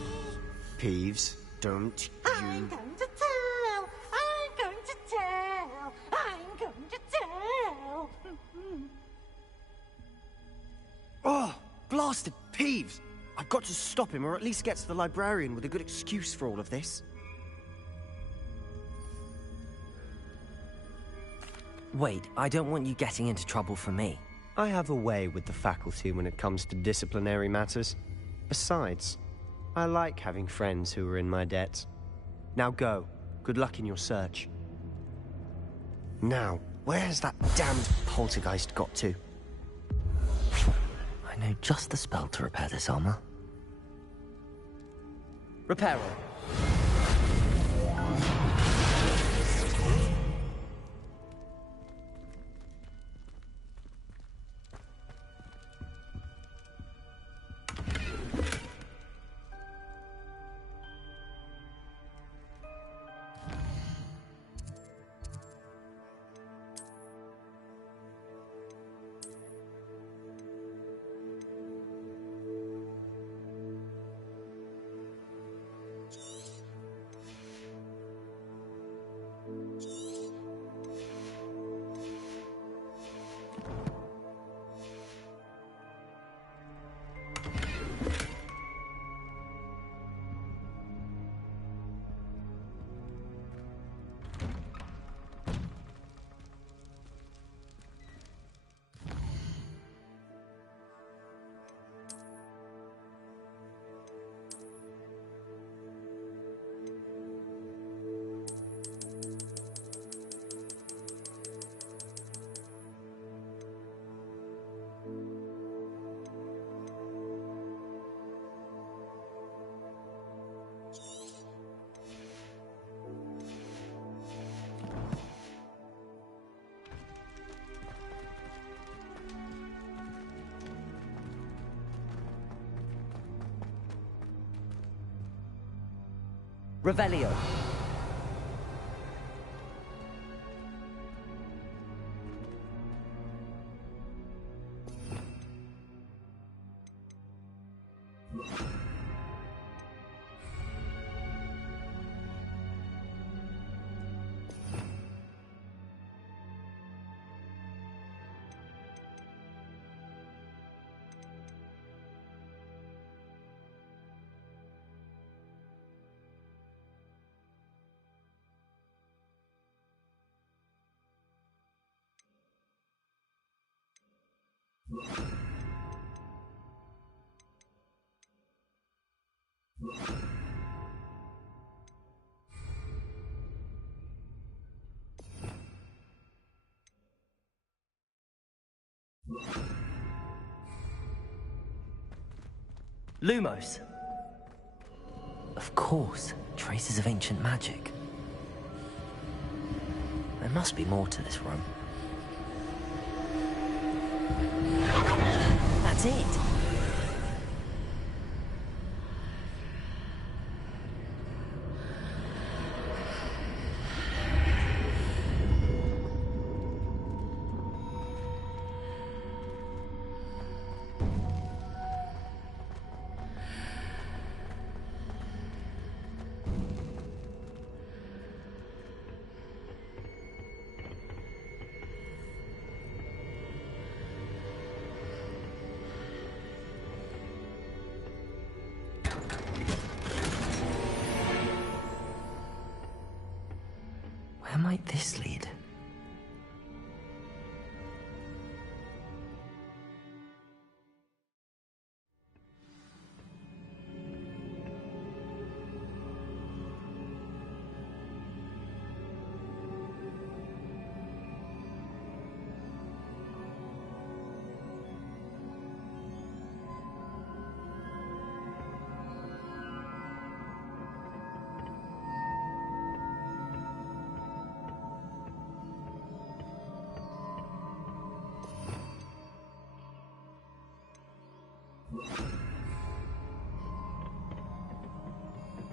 Peeves, don't I'm going to tell. I'm going to tell. I'm going to tell. Oh, blasted Peeves! I've got to stop him, or at least get to the librarian with a good excuse for all of this. Wait, I don't want you getting into trouble for me. I have a way with the faculty when it comes to disciplinary matters. Besides, I like having friends who are in my debt. Now go. Good luck in your search. Now, where has that damned poltergeist got to? I know just the spell to repair this armor. Reparo. Revelio. Lumos. Of course, traces of ancient magic. There must be more to this room. That's it. Where might this lead?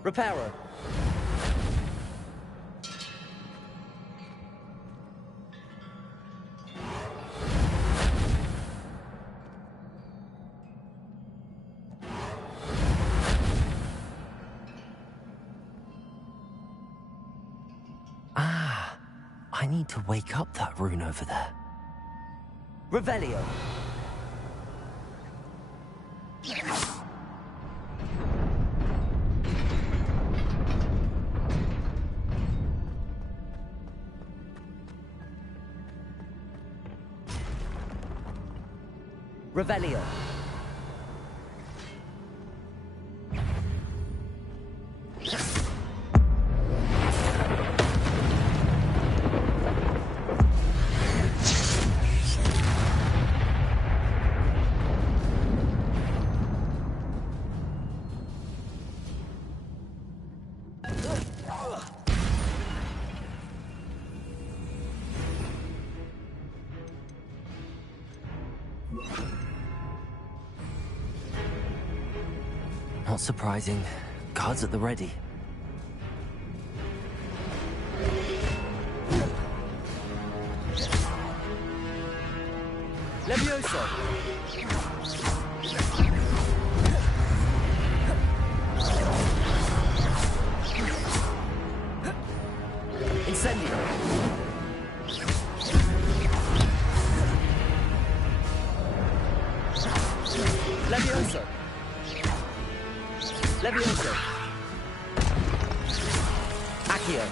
Reparo. Ah, I need to wake up that rune over there. Revelio. Revelio. Not surprising. Guards at the ready. Levioso! Incendio! Levioso! Levioso! Accio!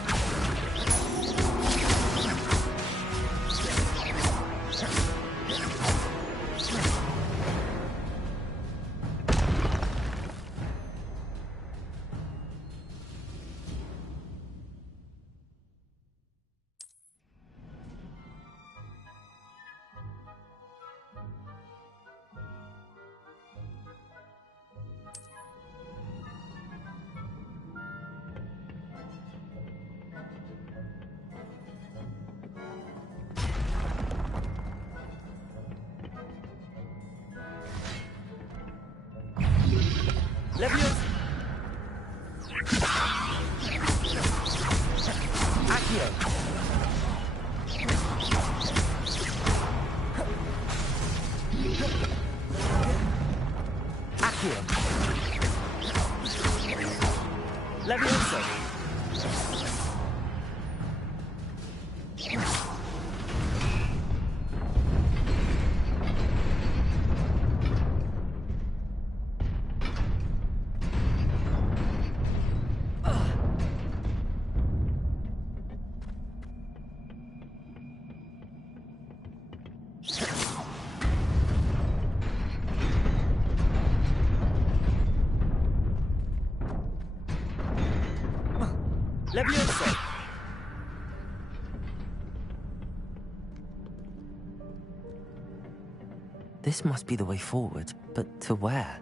Levioso! Accio! Accio! Levioso! Levioso! This must be the way forward, but to where?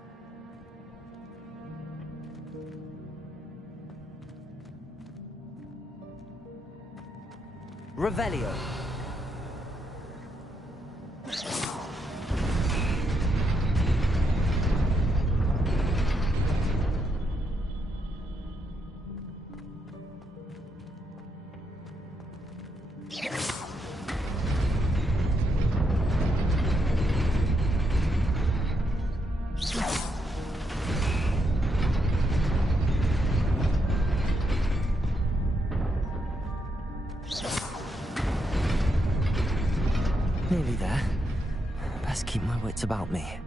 Revelio. Nearly there. Best keep my wits about me.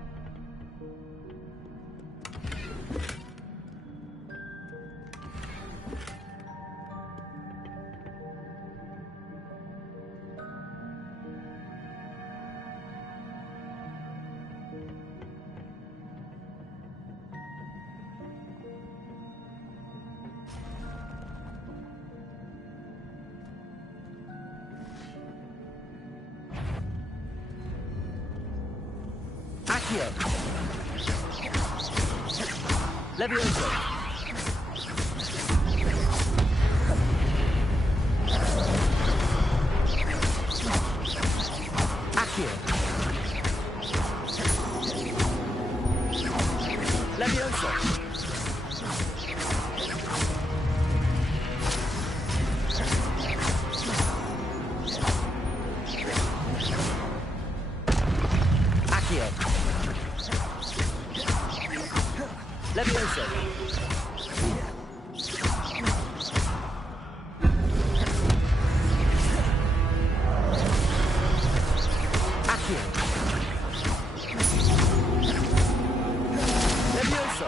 Accio! Levioso! Accio! Levioso! Accio! Levioso! Accio! Levioso!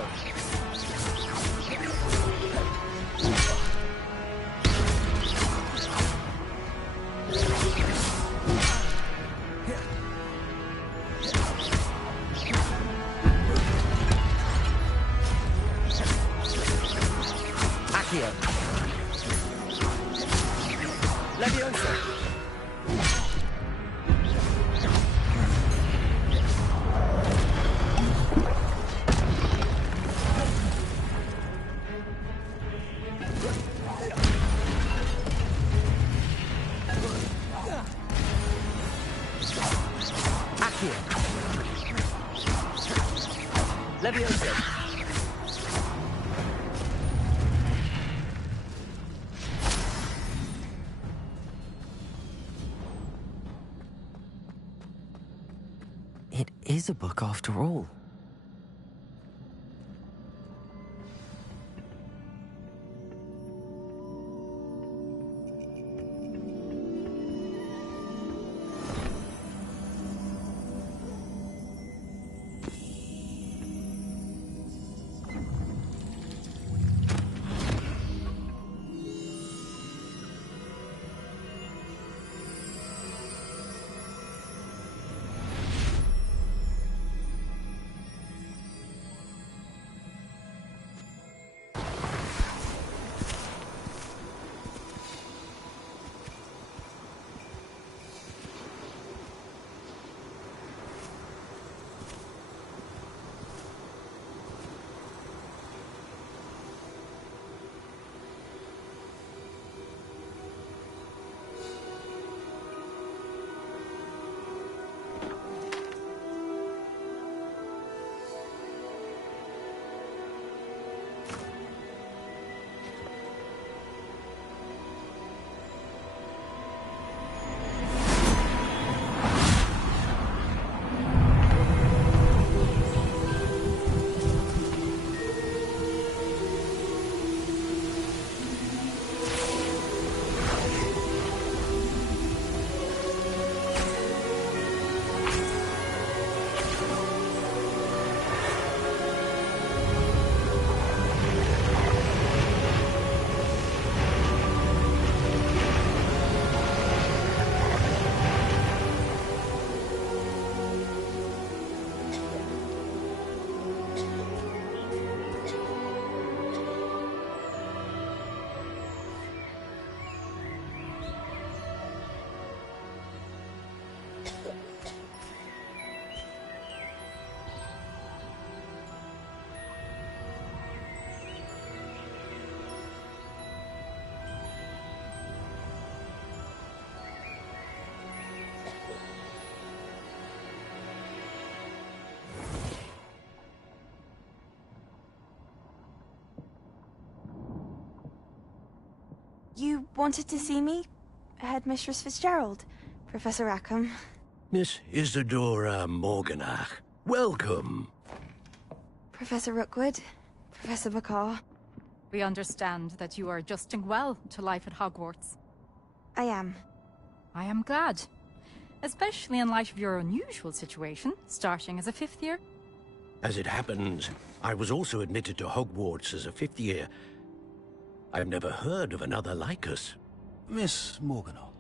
Accio! Levioso! Accio! Levioso! It is a book after all. You wanted to see me? Headmistress Fitzgerald? Professor Rackham? Miss Isadora Morganach, welcome. Professor Rookwood? Professor Bakar? We understand that you are adjusting well to life at Hogwarts. I am. I am glad. Especially in light of your unusual situation, starting as a 5th year. As it happens, I was also admitted to Hogwarts as a 5th year. I've never heard of another like us. Miss Morganach,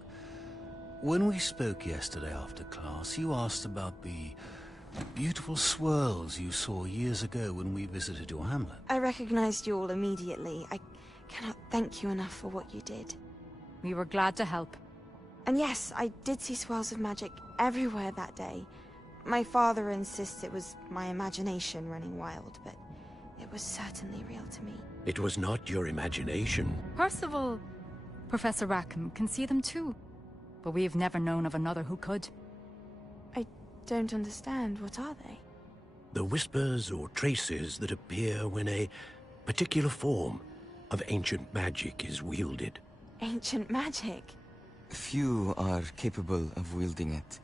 when we spoke yesterday after class, you asked about the beautiful swirls you saw years ago when we visited your hamlet. I recognized you all immediately. I cannot thank you enough for what you did. We were glad to help. And yes, I did see swirls of magic everywhere that day. My father insists it was my imagination running wild, but it was certainly real to me. It was not your imagination. Percival, Professor Rackham can see them too. But we have never known of another who could. I don't understand. What are they? The whispers or traces that appear when a particular form of ancient magic is wielded. Ancient magic? Few are capable of wielding it.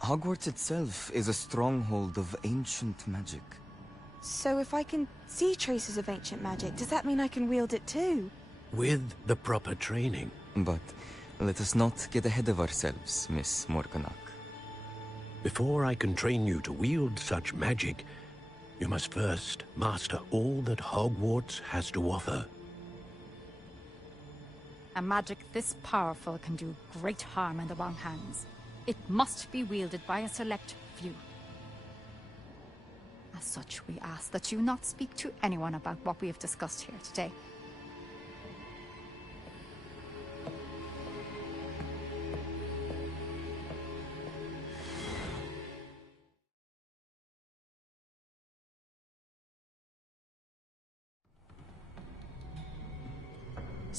Hogwarts itself is a stronghold of ancient magic. So if I can see traces of ancient magic, does that mean I can wield it too? With the proper training. But let us not get ahead of ourselves, Miss Morganach. Before I can train you to wield such magic, you must first master all that Hogwarts has to offer. A magic this powerful can do great harm in the wrong hands. It must be wielded by a select few. As such, we ask that you not speak to anyone about what we have discussed here today.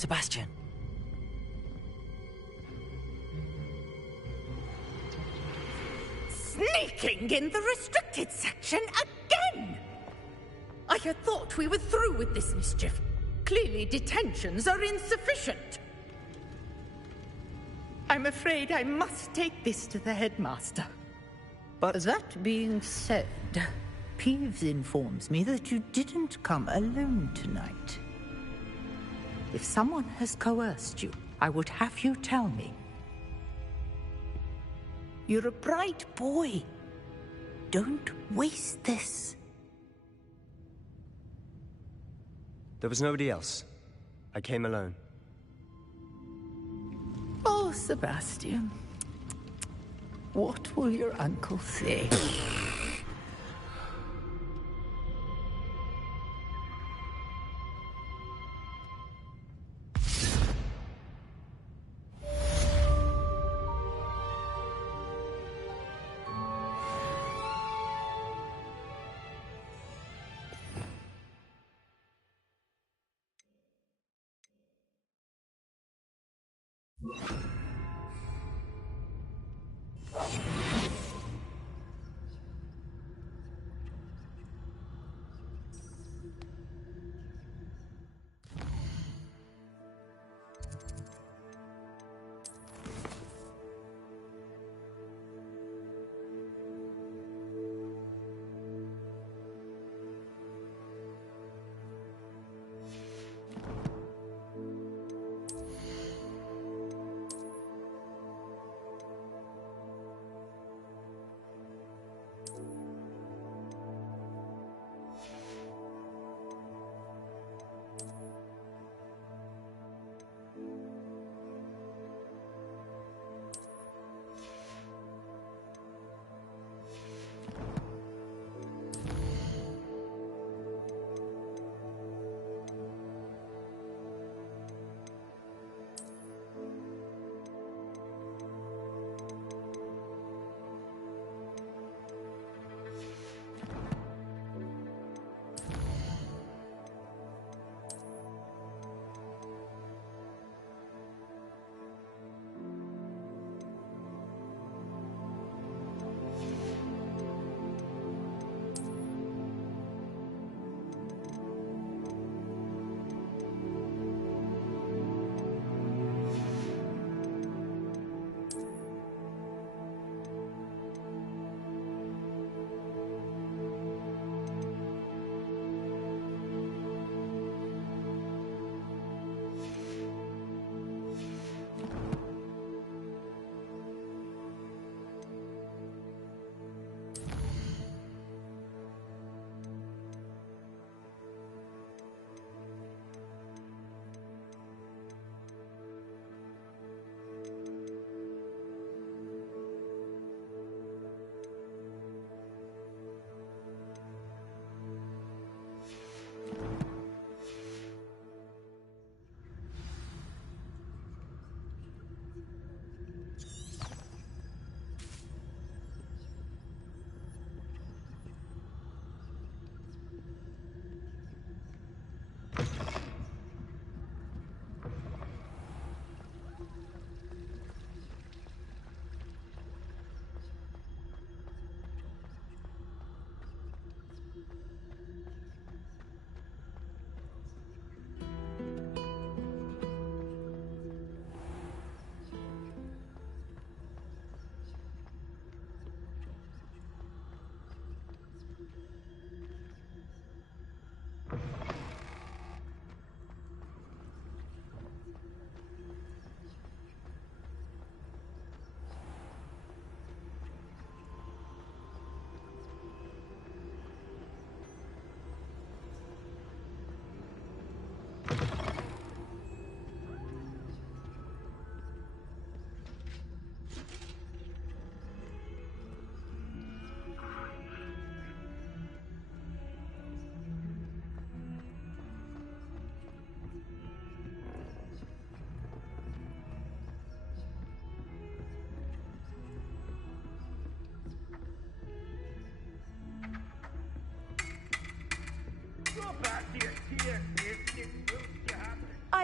Sebastian. Sneaking in the restricted section again! I had thought we were through with this mischief. Clearly detentions are insufficient. I'm afraid I must take this to the headmaster. But that being said, Peeves informs me that you didn't come alone tonight. If someone has coerced you, I would have you tell me. You're a bright boy. Don't waste this. there was nobody else. I came alone. Oh, Sebastian. What will your uncle say?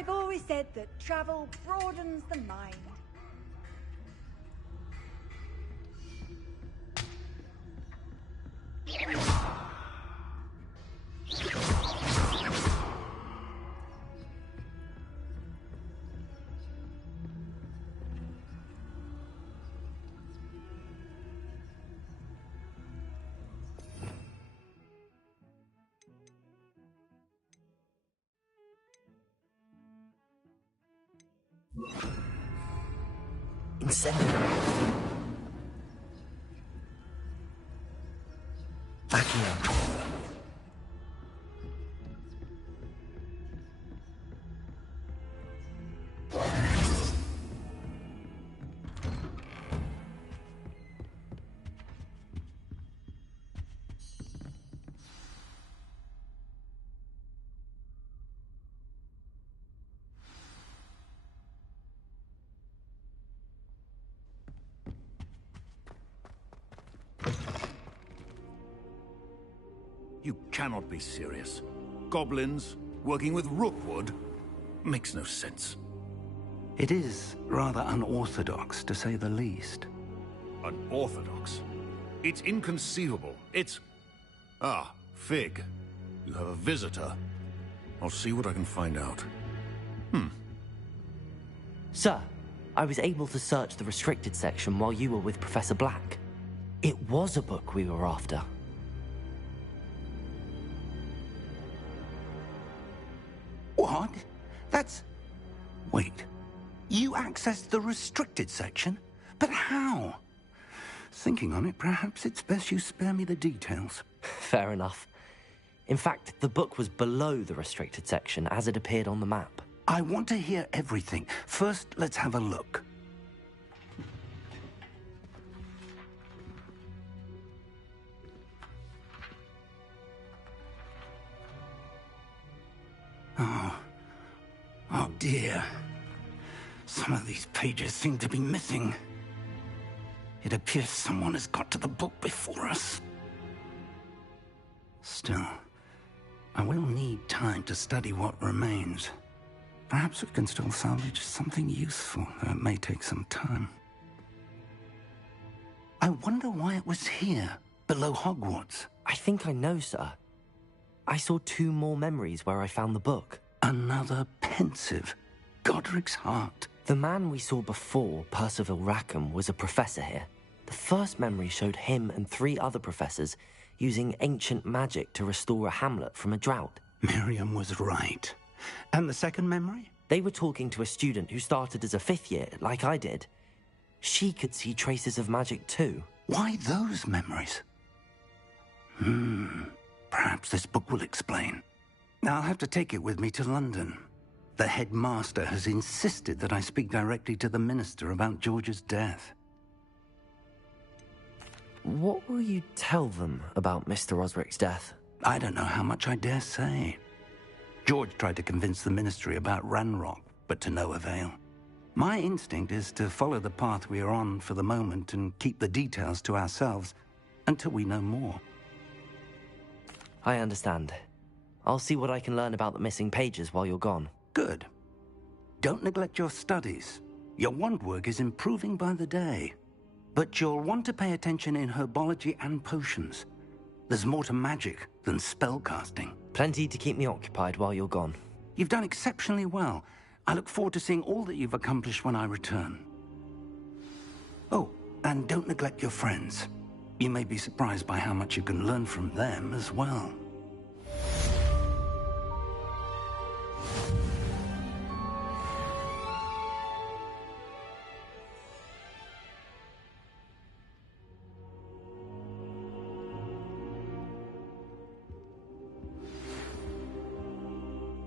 I've always said that travel broadens the mind. Incendio. Accio. You cannot be serious. Goblins working with Rookwood makes no sense. It is rather unorthodox, to say the least. Unorthodox? It's inconceivable. It's... Ah, Fig. You have a visitor. I'll see what I can find out. Sir, I was able to search the restricted section while you were with Professor Black. It was a book we were after. What? That's... Wait. You accessed the restricted section? But how? Thinking on it, perhaps it's best you spare me the details. Fair enough. In fact, the book was below the restricted section as it appeared on the map. I want to hear everything. First, let's have a look. Oh dear. Some of these pages seem to be missing. It appears someone has got to the book before us. Still, I will need time to study what remains. Perhaps we can still salvage something useful, though it may take some time. I wonder why it was here, below Hogwarts. I think I know, sir. I saw 2 more memories where I found the book. Another pensive. Godric's heart. The man we saw before, Percival Rackham, was a professor here. The first memory showed him and 3 other professors using ancient magic to restore a hamlet from a drought. Miriam was right. And the second memory? They were talking to a student who started as a 5th year, like I did. She could see traces of magic too. Why those memories? Perhaps this book will explain. I'll have to take it with me to London. The headmaster has insisted that I speak directly to the minister about George's death. What will you tell them about Mr. Osric's death? I don't know how much I dare say. George tried to convince the ministry about Ranrock, but to no avail. My instinct is to follow the path we are on for the moment and keep the details to ourselves until we know more. I understand. I'll see what I can learn about the missing pages while you're gone. Good. Don't neglect your studies. Your wand work is improving by the day. But you'll want to pay attention in herbology and potions. There's more to magic than spellcasting. Plenty to keep me occupied while you're gone. You've done exceptionally well. I look forward to seeing all that you've accomplished when I return. Oh, and don't neglect your friends. You may be surprised by how much you can learn from them as well.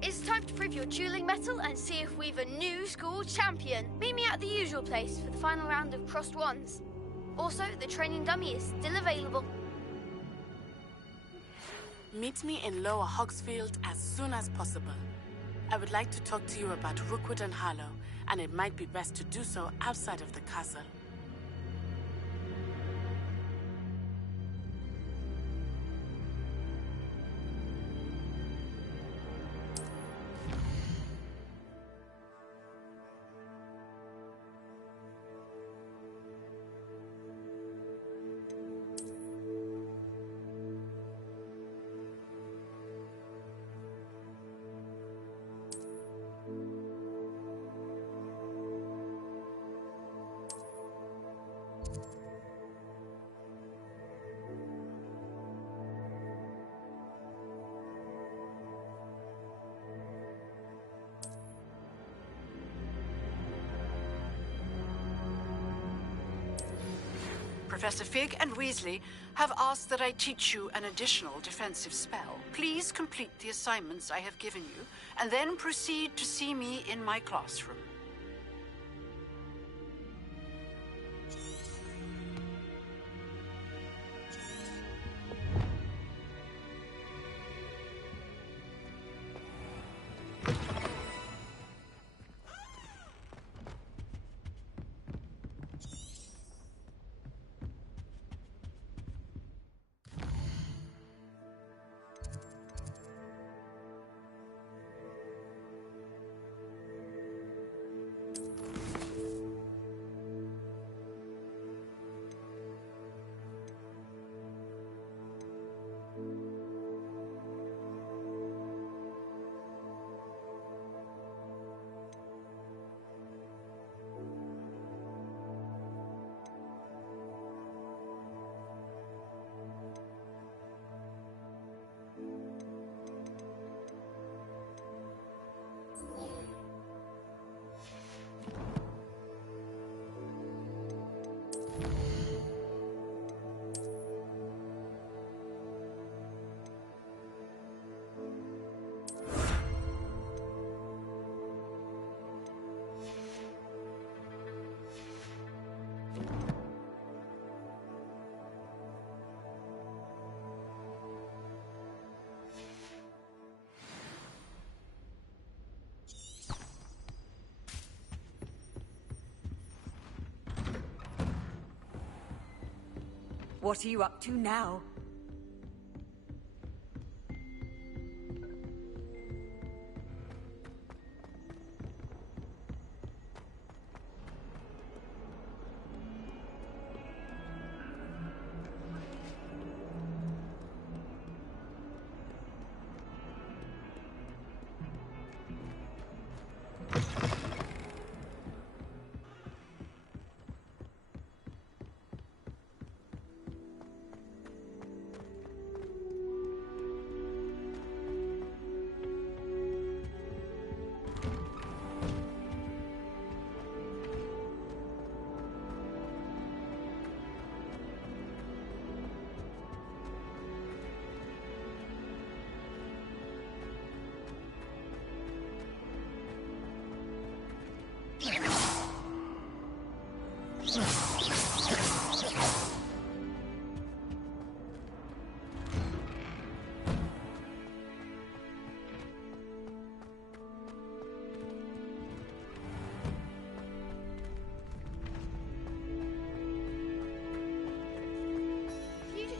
It's time to prove your dueling mettle and see if we've a new school champion. Meet me at the usual place for the final round of crossed wands. Also, the training dummy is still available. Meet me in Lower Hogsfield as soon as possible. I would like to talk to you about Rookwood and Harlow, and it might be best to do so outside of the castle. Professor Fig and Weasley have asked that I teach you an additional defensive spell. Please complete the assignments I have given you, and then proceed to see me in my classroom. What are you up to now?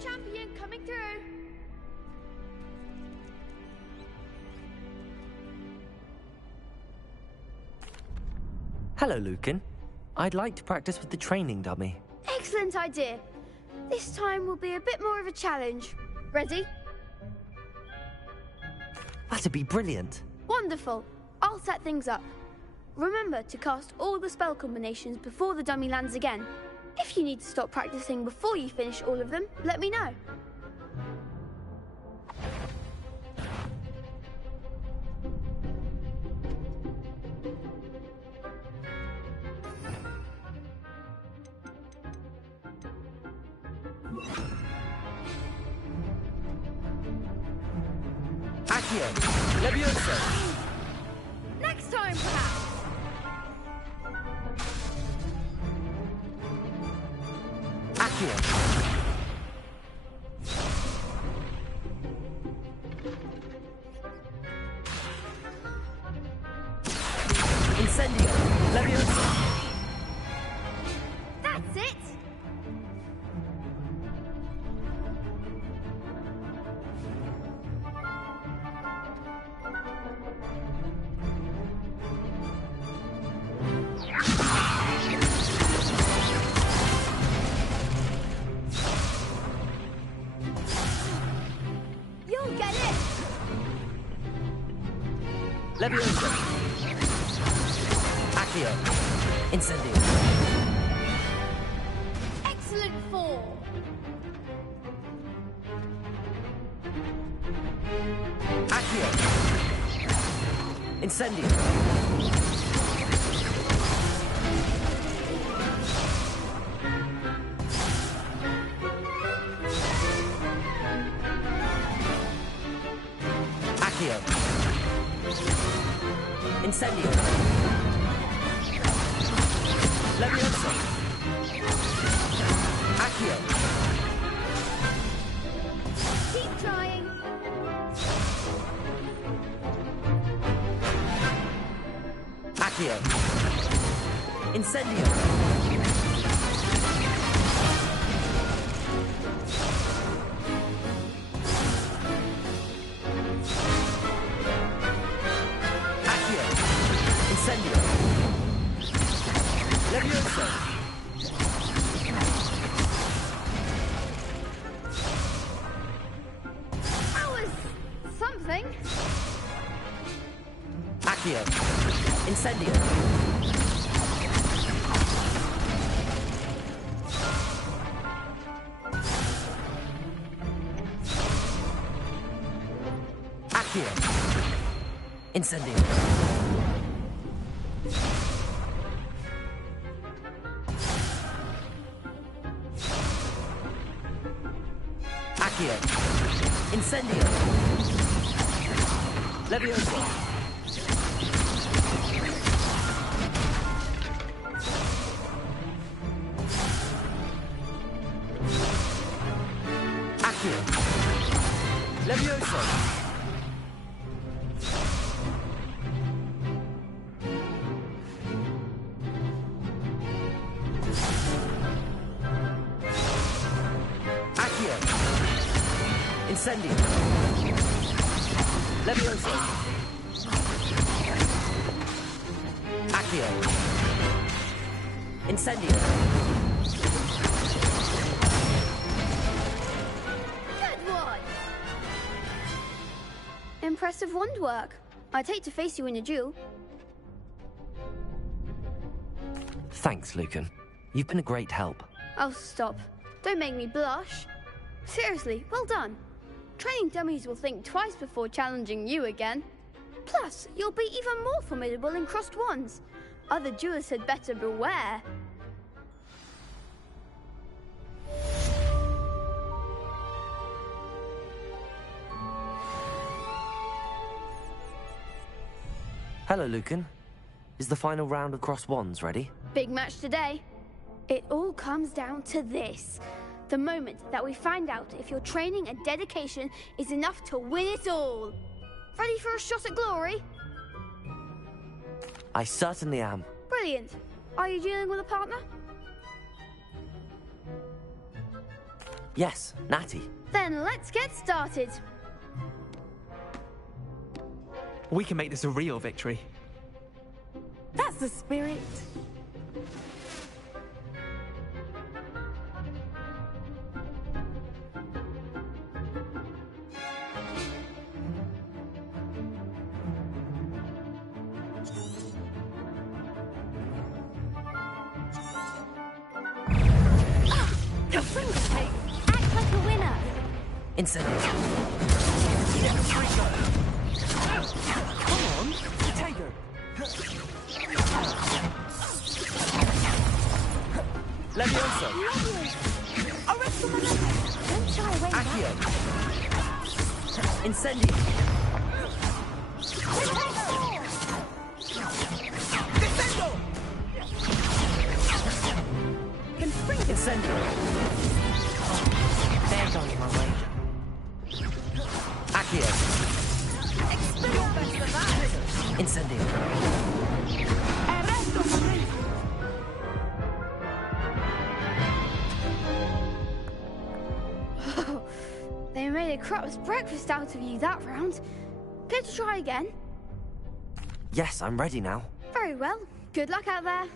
Champion coming through. Hello, Lucan. I'd like to practice with the training dummy. Excellent idea. This time will be a bit more of a challenge. Ready? That'd be brilliant. Wonderful. I'll set things up. Remember to cast all the spell combinations before the dummy lands again. If you need to stop practicing before you finish all of them, let me know. Accio! Levioso! Next time, perhaps! Accio! Incendio! Levioso! That's it! You'll get it! Levioso! Accio! Incendio! Excellent form! Accio! Incendio! Accio. Incendio. Levioso. Accio. Keep trying. Accio. Incendio. Accio. Incendio. Levioso. That was something. Accio. Incendio. Accio. Incendio. Accio. Incendio. Levioso. Accio. Levioso. Accio. Incendio. Levioso. Accio. Incendio. Good one. Impressive wand work. I'd hate to face you in a duel. Thanks, Lucan. You've been a great help. Oh, stop. Don't make me blush. Seriously, well done. Training dummies will think twice before challenging you again. Plus, you'll be even more formidable in crossed wands. Other duelists had better beware. Hello, Lucan. Is the final round of cross wands ready? Big match today. It all comes down to this. The moment that we find out if your training and dedication is enough to win it all. Ready for a shot at glory? I certainly am. Brilliant. Are you dealing with a partner? Yes, Natty. Then let's get started. We can make this a real victory. That's the spirit. Act like a winner. Incendio. Come on, Tiger. Levioso. Don't shy away. Accio. Incendio. Incendio. Stand on my way. Accio. Incendio. They made a crap's breakfast out of you that round. Care to try again? Yes, I'm ready now. Very well. Good luck out there.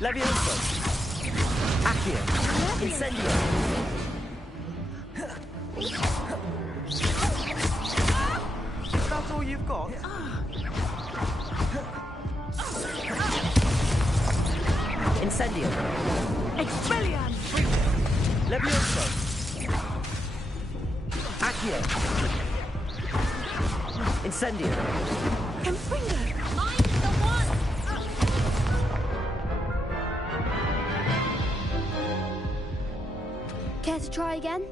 Levioso. Accio. Incendio. That's all you've got? Incendio. Expelliarmus. Levioso. Accio. Incendio. Confringo. Mind the one. try again?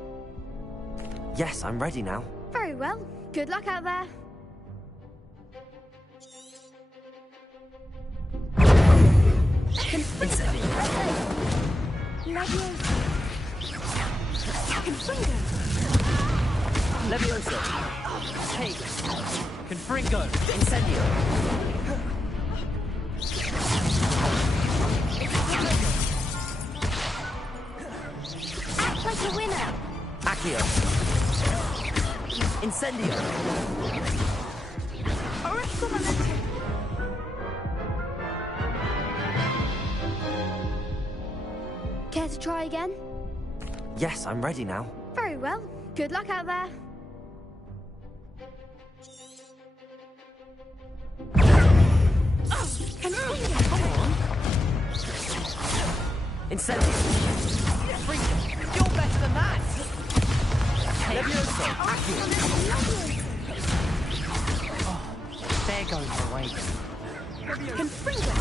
Yes, I'm ready now. Very well. Good luck out there. Levioso. Take. Confringo. Incendio. Act like a winner. Accio. Incendio. Care to try again? Yes, I'm ready now. Very well. Good luck out there. Incendio. You're better than that. Levioso. There goes the weight.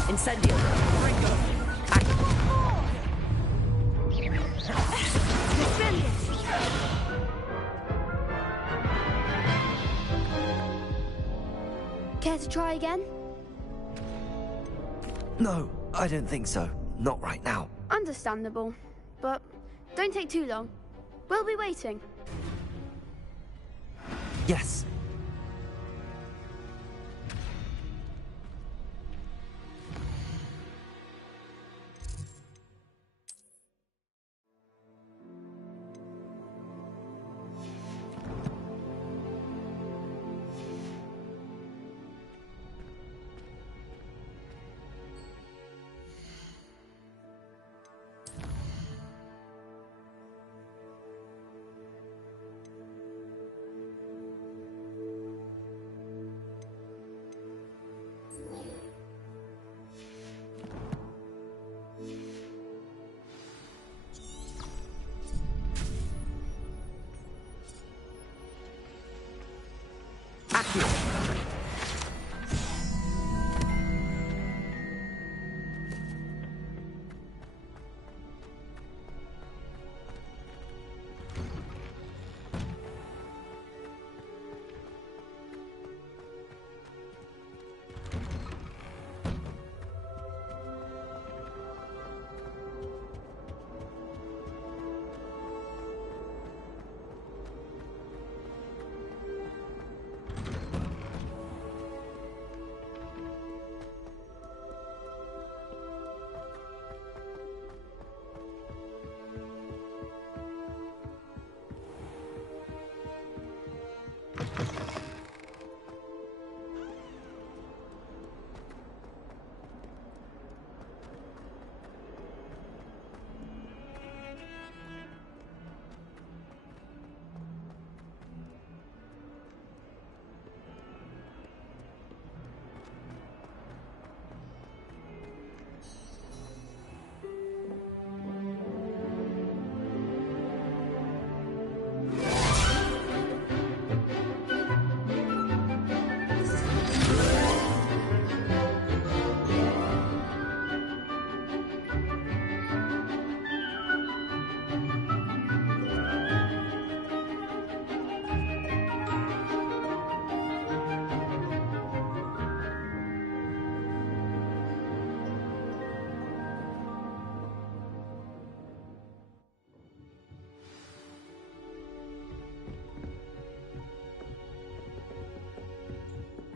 Incendio. Care to try again? No, I don't think so. Not right now. Understandable. But don't take too long. We'll be waiting. Yes.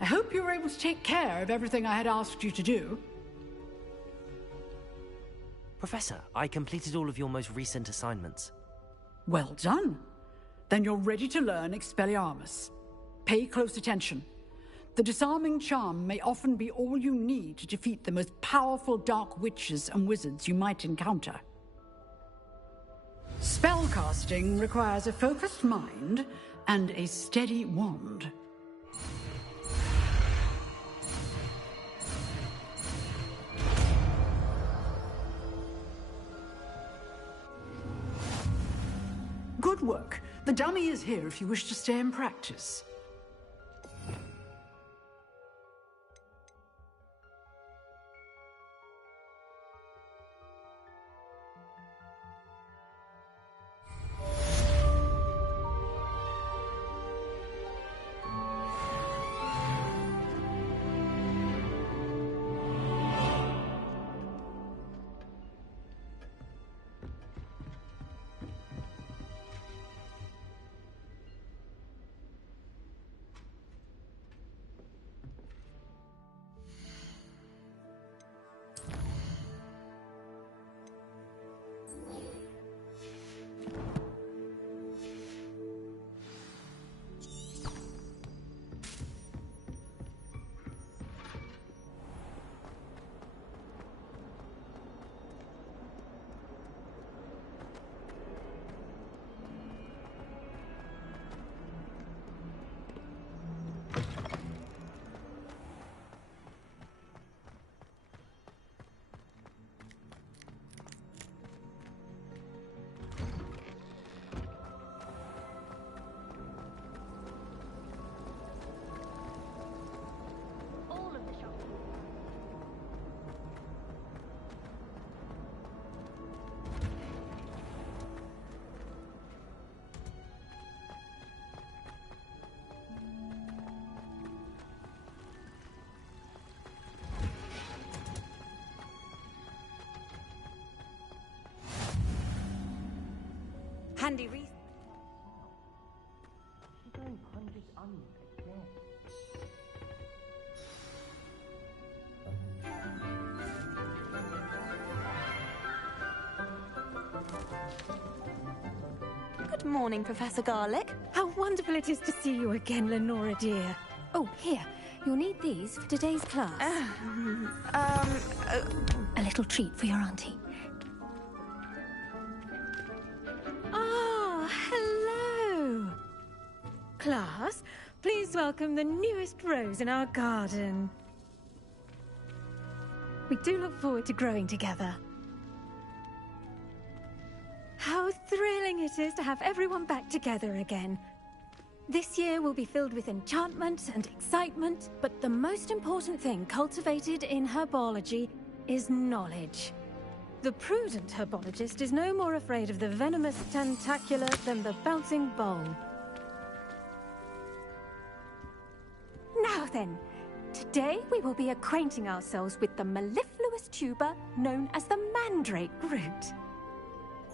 I hope you were able to take care of everything I had asked you to do. Professor, I completed all of your most recent assignments. Well done. Then you're ready to learn Expelliarmus. Pay close attention. The disarming charm may often be all you need to defeat the most powerful dark witches and wizards you might encounter. Spellcasting requires a focused mind and a steady wand. Good work. The dummy is here if you wish to stay and practice. handy reason. Good morning, Professor Garlic. How wonderful it is to see you again, Lenora dear. Oh, here. You'll need these for today's class. A little treat for your auntie. Ah, hello. Class, please welcome the newest rose in our garden. We do look forward to growing together. How thrilling it is to have everyone back together again. This year will be filled with enchantment and excitement, but the most important thing cultivated in herbology is knowledge. The prudent herbologist is no more afraid of the venomous tentacula than the bouncing bulb. Now then, today we will be acquainting ourselves with the mellifluous tuber known as the mandrake root.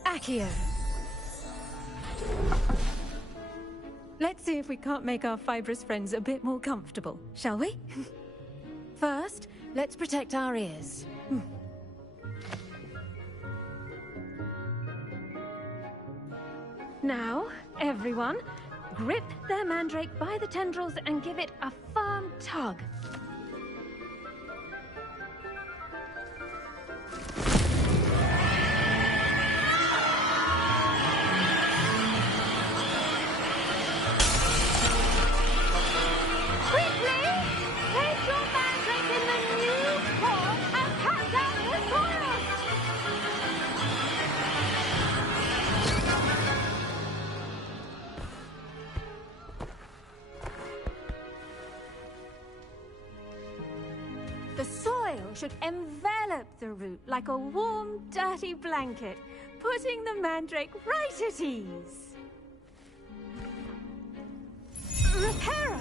Accio. Let's see if we can't make our fibrous friends a bit more comfortable, shall we? First, let's protect our ears. Now, everyone, grip their mandrake by the tendrils and give it a firm tug. The soil should envelop the root like a warm, dirty blanket, putting the mandrake right at ease. Reparo!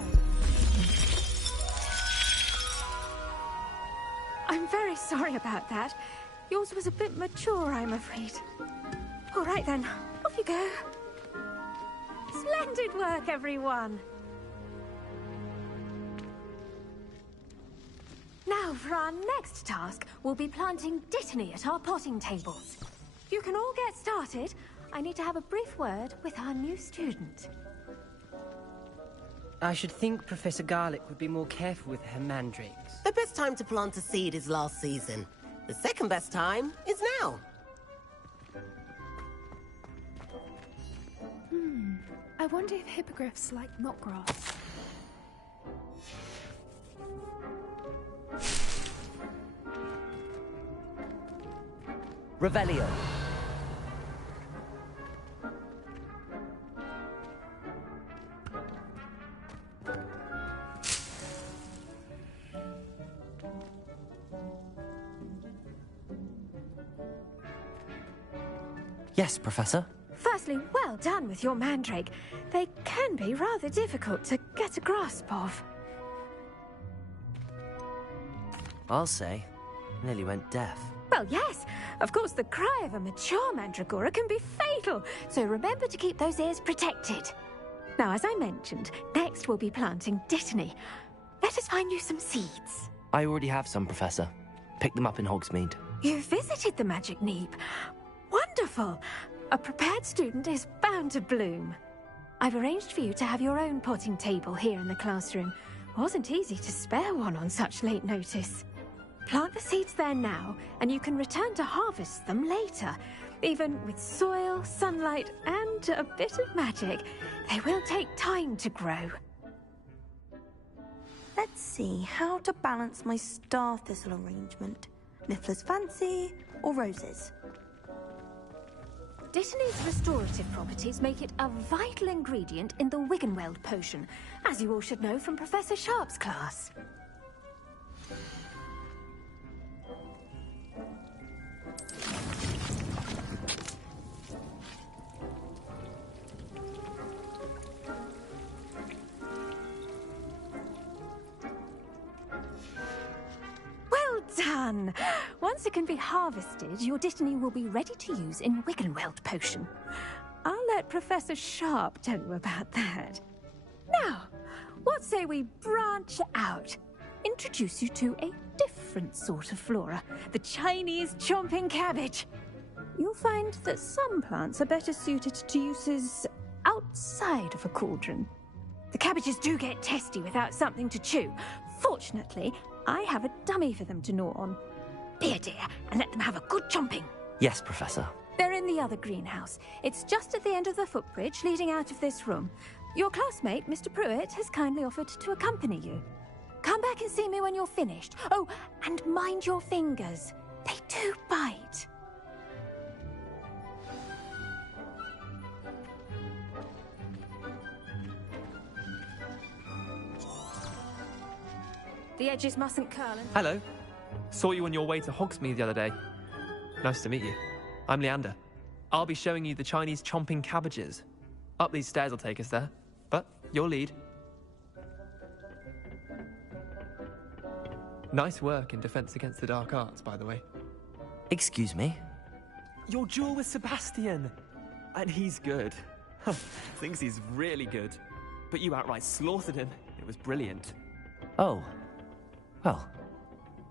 I'm very sorry about that. Yours was a bit mature, I'm afraid. All right then, off you go. Splendid work, everyone. Now, for our next task, we'll be planting dittany at our potting tables. You can all get started. I need to have a brief word with our new student. I should think Professor Garlic would be more careful with her mandrakes. The best time to plant a seed is last season. The second best time is now. I wonder if hippogriffs like knotgrass. Revelio. Yes, Professor? Firstly, well done with your mandrake. They can be rather difficult to get a grasp of. I'll say. Nearly went deaf. Well, yes. Of course, the cry of a mature mandragora can be fatal, so remember to keep those ears protected. Now, as I mentioned, next we'll be planting dittany. Let us find you some seeds. I already have some, Professor. Picked them up in Hogsmeade. You visited the Magic Neep. Wonderful! A prepared student is bound to bloom. I've arranged for you to have your own potting table here in the classroom. Wasn't easy to spare one on such late notice. Plant the seeds there now, and you can return to harvest them later. Even with soil, sunlight, and a bit of magic, they will take time to grow. Let's see how to balance my star thistle arrangement. Niffler's fancy or roses? Dittany's restorative properties make it a vital ingredient in the Wiggenweld potion, as you all should know from Professor Sharp's class. Well done! Once it can be harvested, your dittany will be ready to use in Wiggenweld potion. I'll let Professor Sharp tell you about that. Now, what say we branch out? Introduce you to a different sort of flora, the Chinese chomping cabbage. You'll find that some plants are better suited to uses outside of a cauldron. The cabbages do get testy without something to chew. Fortunately, I have a dummy for them to gnaw on. Be a dear and let them have a good chomping. Yes, Professor. They're in the other greenhouse. It's just at the end of the footbridge leading out of this room. Your classmate, Mr. Pruitt, has kindly offered to accompany you. Come back and see me when you're finished. Oh, and mind your fingers. They do bite. The edges mustn't curl and... Hello. Saw you on your way to Hogsmeade the other day. Nice to meet you. I'm Leander. I'll be showing you the Chinese chomping cabbages. Up these stairs will take us there, but you'll lead. Nice work in Defense Against the Dark Arts, by the way. Excuse me? Your duel with Sebastian! And he's good. Thinks he's really good. But you outright slaughtered him. It was brilliant. Oh. Well,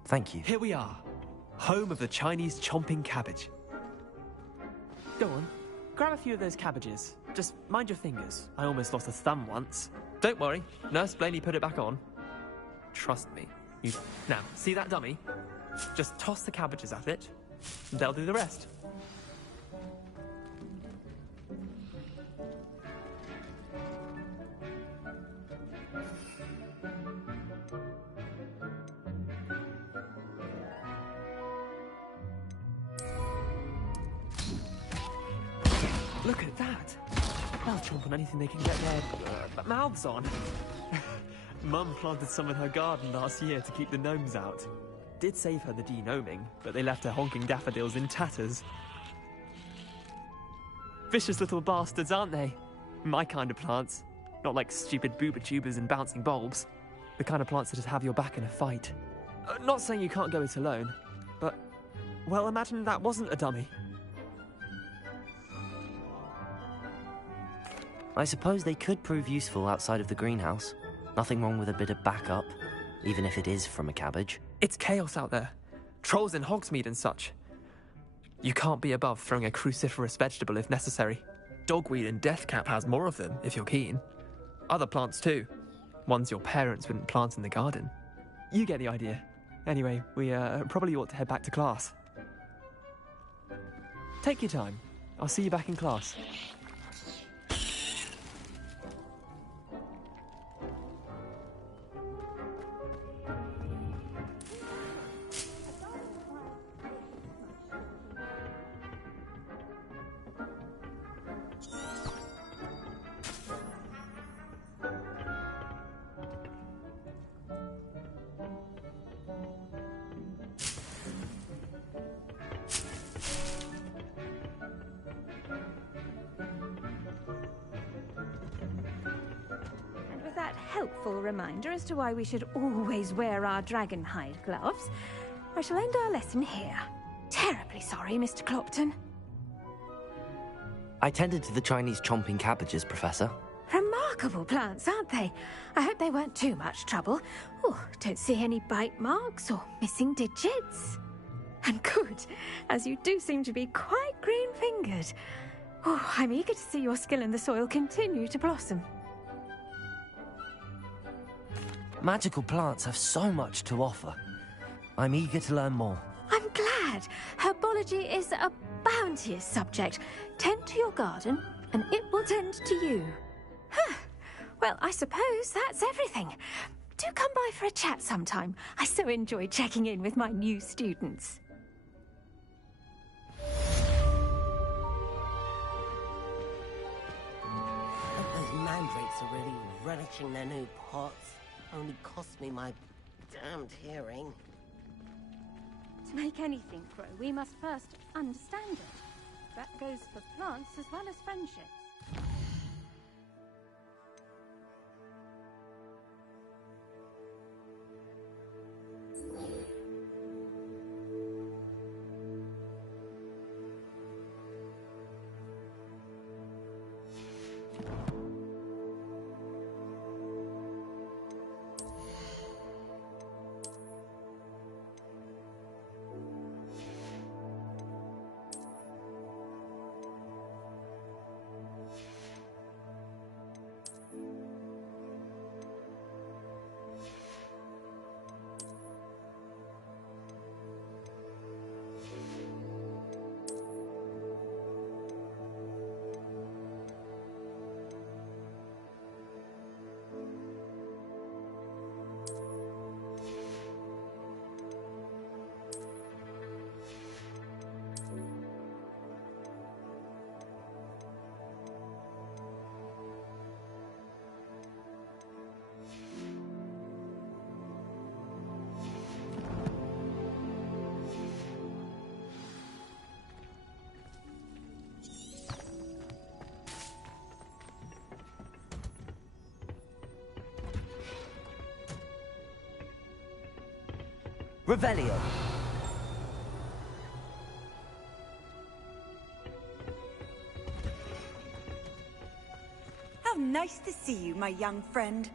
thank you. Here we are. Home of the Chinese chomping cabbage. Go on. Grab a few of those cabbages. Just mind your fingers. I almost lost a thumb once. Don't worry. Nurse Blaney put it back on. Trust me. Now, see that dummy? Just toss the cabbages at it, and they'll do the rest. Look at that! They'll chomp on anything they can get their mouths on. Mum planted some in her garden last year to keep the gnomes out. Did save her the de-gnoming, but they left her honking daffodils in tatters. Vicious little bastards, aren't they? My kind of plants. Not like stupid booba tubers and bouncing bulbs. The kind of plants that just have your back in a fight. Not saying you can't go it alone, but... well, imagine that wasn't a dummy. I suppose they could prove useful outside of the greenhouse. Nothing wrong with a bit of backup, even if it is from a cabbage. It's chaos out there. Trolls in Hogsmeade and such. You can't be above throwing a cruciferous vegetable if necessary. Dogweed and deathcap has more of them, if you're keen. Other plants too. Ones your parents wouldn't plant in the garden. You get the idea. Anyway, we probably ought to head back to class. Take your time. I'll see you back in class. Helpful reminder as to why we should always wear our dragonhide gloves, I shall end our lesson here. Terribly sorry, Mr. Clopton. I tended to the Chinese chomping cabbages, Professor. Remarkable plants, aren't they? I hope they weren't too much trouble. Oh, don't see any bite marks or missing digits. And good, as you do seem to be quite green-fingered. Oh, I'm eager to see your skill in the soil continue to blossom. Magical plants have so much to offer. I'm eager to learn more. I'm glad. Herbology is a bounteous subject. Tend to your garden, and it will tend to you. Huh. Well, I suppose that's everything. Do come by for a chat sometime. I so enjoy checking in with my new students. Those mandrakes are really relishing their new pots. Only cost me my damned hearing. To make anything grow, we must first understand it. That goes for plants as well as friendships. Revelio. How nice to see you, my young friend.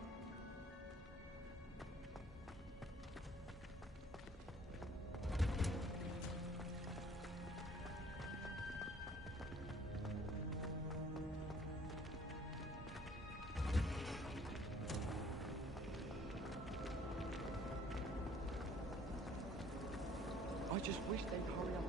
I just wish they'd hurry up.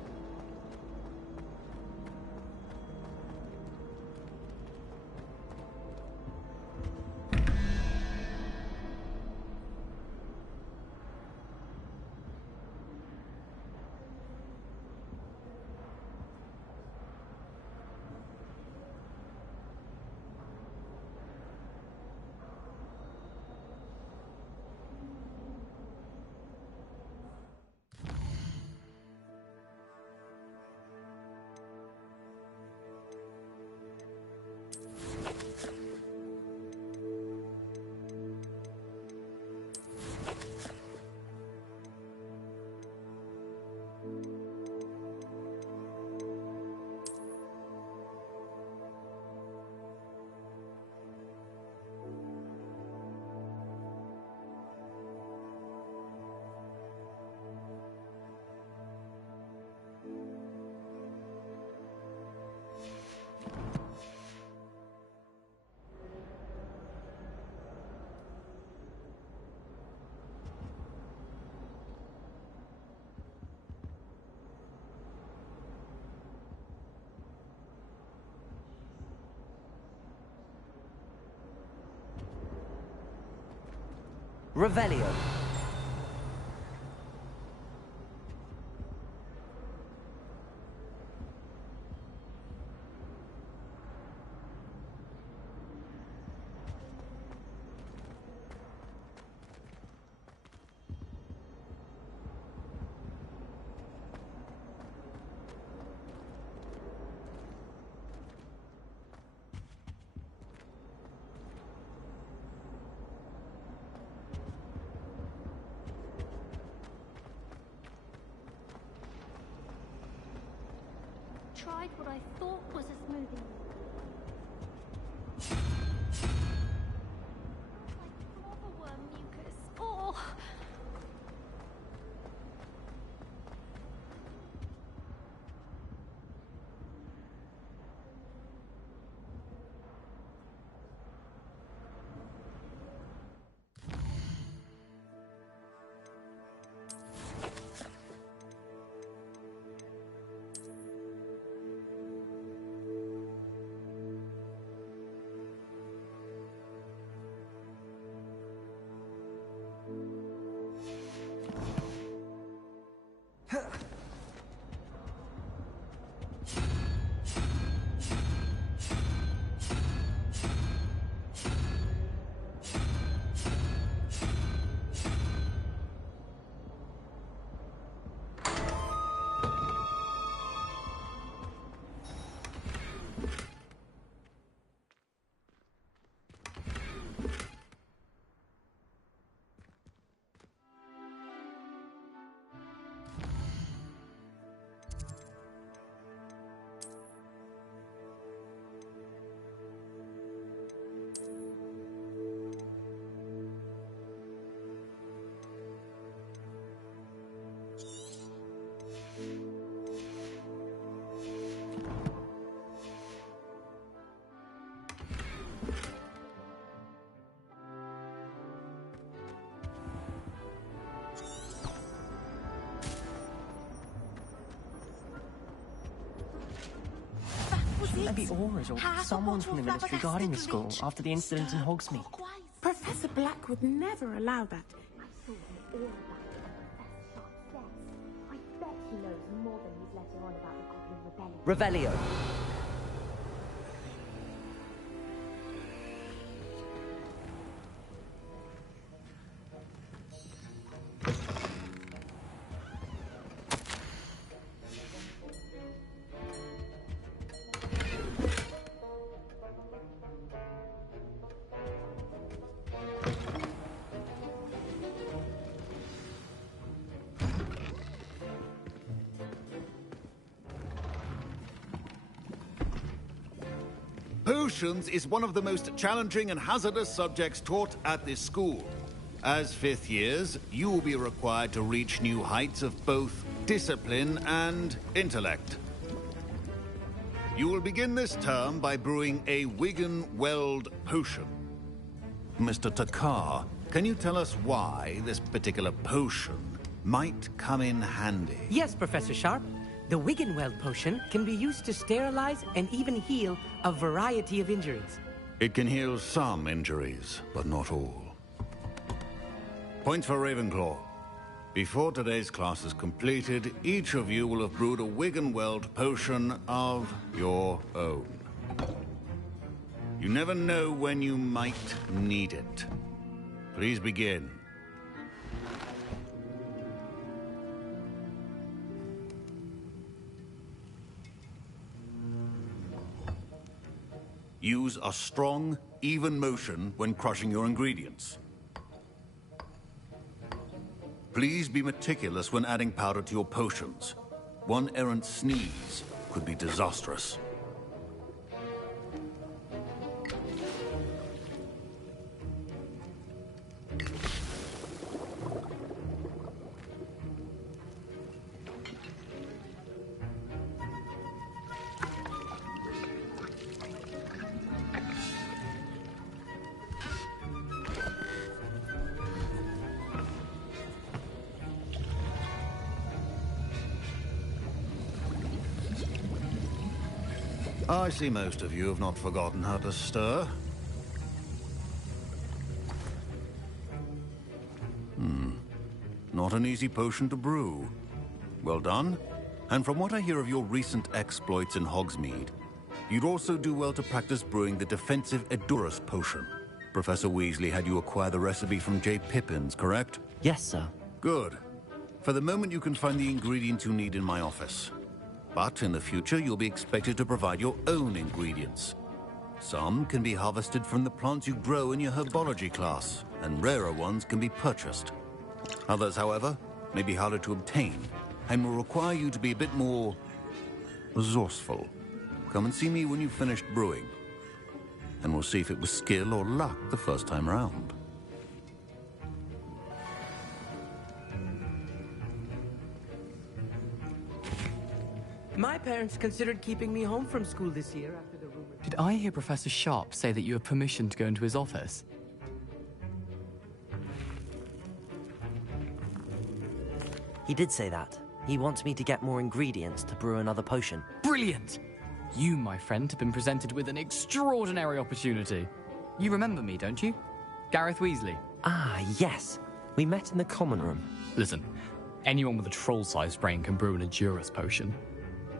Revelio. Tried what I thought was a smoothie. Like worm mucus. Oh! Maybe Aura's or someone from the military guarding the school after the incident in Hogsmeade. Professor Black would never allow that. I bet he knows more than he's letting on about the Goblin Rebellion. Revelio. Potions is one of the most challenging and hazardous subjects taught at this school. As fifth years, you will be required to reach new heights of both discipline and intellect. You will begin this term by brewing a Wigan Weld potion. Mr. Takar, can you tell us why this particular potion might come in handy? Yes, Professor Sharp. The Wiggenweld potion can be used to sterilize and even heal a variety of injuries. It can heal some injuries, but not all. Points for Ravenclaw. Before today's class is completed, each of you will have brewed a Wiggenweld potion of your own. You never know when you might need it. Please begin. Use a strong, even motion when crushing your ingredients. Please be meticulous when adding powder to your potions. One errant sneeze could be disastrous. I see most of you have not forgotten how to stir. Not an easy potion to brew. Well done. And from what I hear of your recent exploits in Hogsmeade, you'd also do well to practice brewing the defensive Edurus potion. Professor Weasley had you acquire the recipe from J. Pippins, correct? Yes, sir. Good. For the moment, you can find the ingredients you need in my office. But in the future, you'll be expected to provide your own ingredients. Some can be harvested from the plants you grow in your herbology class, and rarer ones can be purchased. Others, however, may be harder to obtain, and will require you to be a bit more resourceful. Come and see me when you've finished brewing, and we'll see if it was skill or luck the first time round. My parents considered keeping me home from school this year after the rumor. Did I hear Professor Sharp say that you have permission to go into his office? He did say that. He wants me to get more ingredients to brew another potion. Brilliant! You, my friend, have been presented with an extraordinary opportunity. You remember me, don't you? Gareth Weasley. Ah, yes. We met in the common room. Listen, anyone with a troll-sized brain can brew an Edurus potion.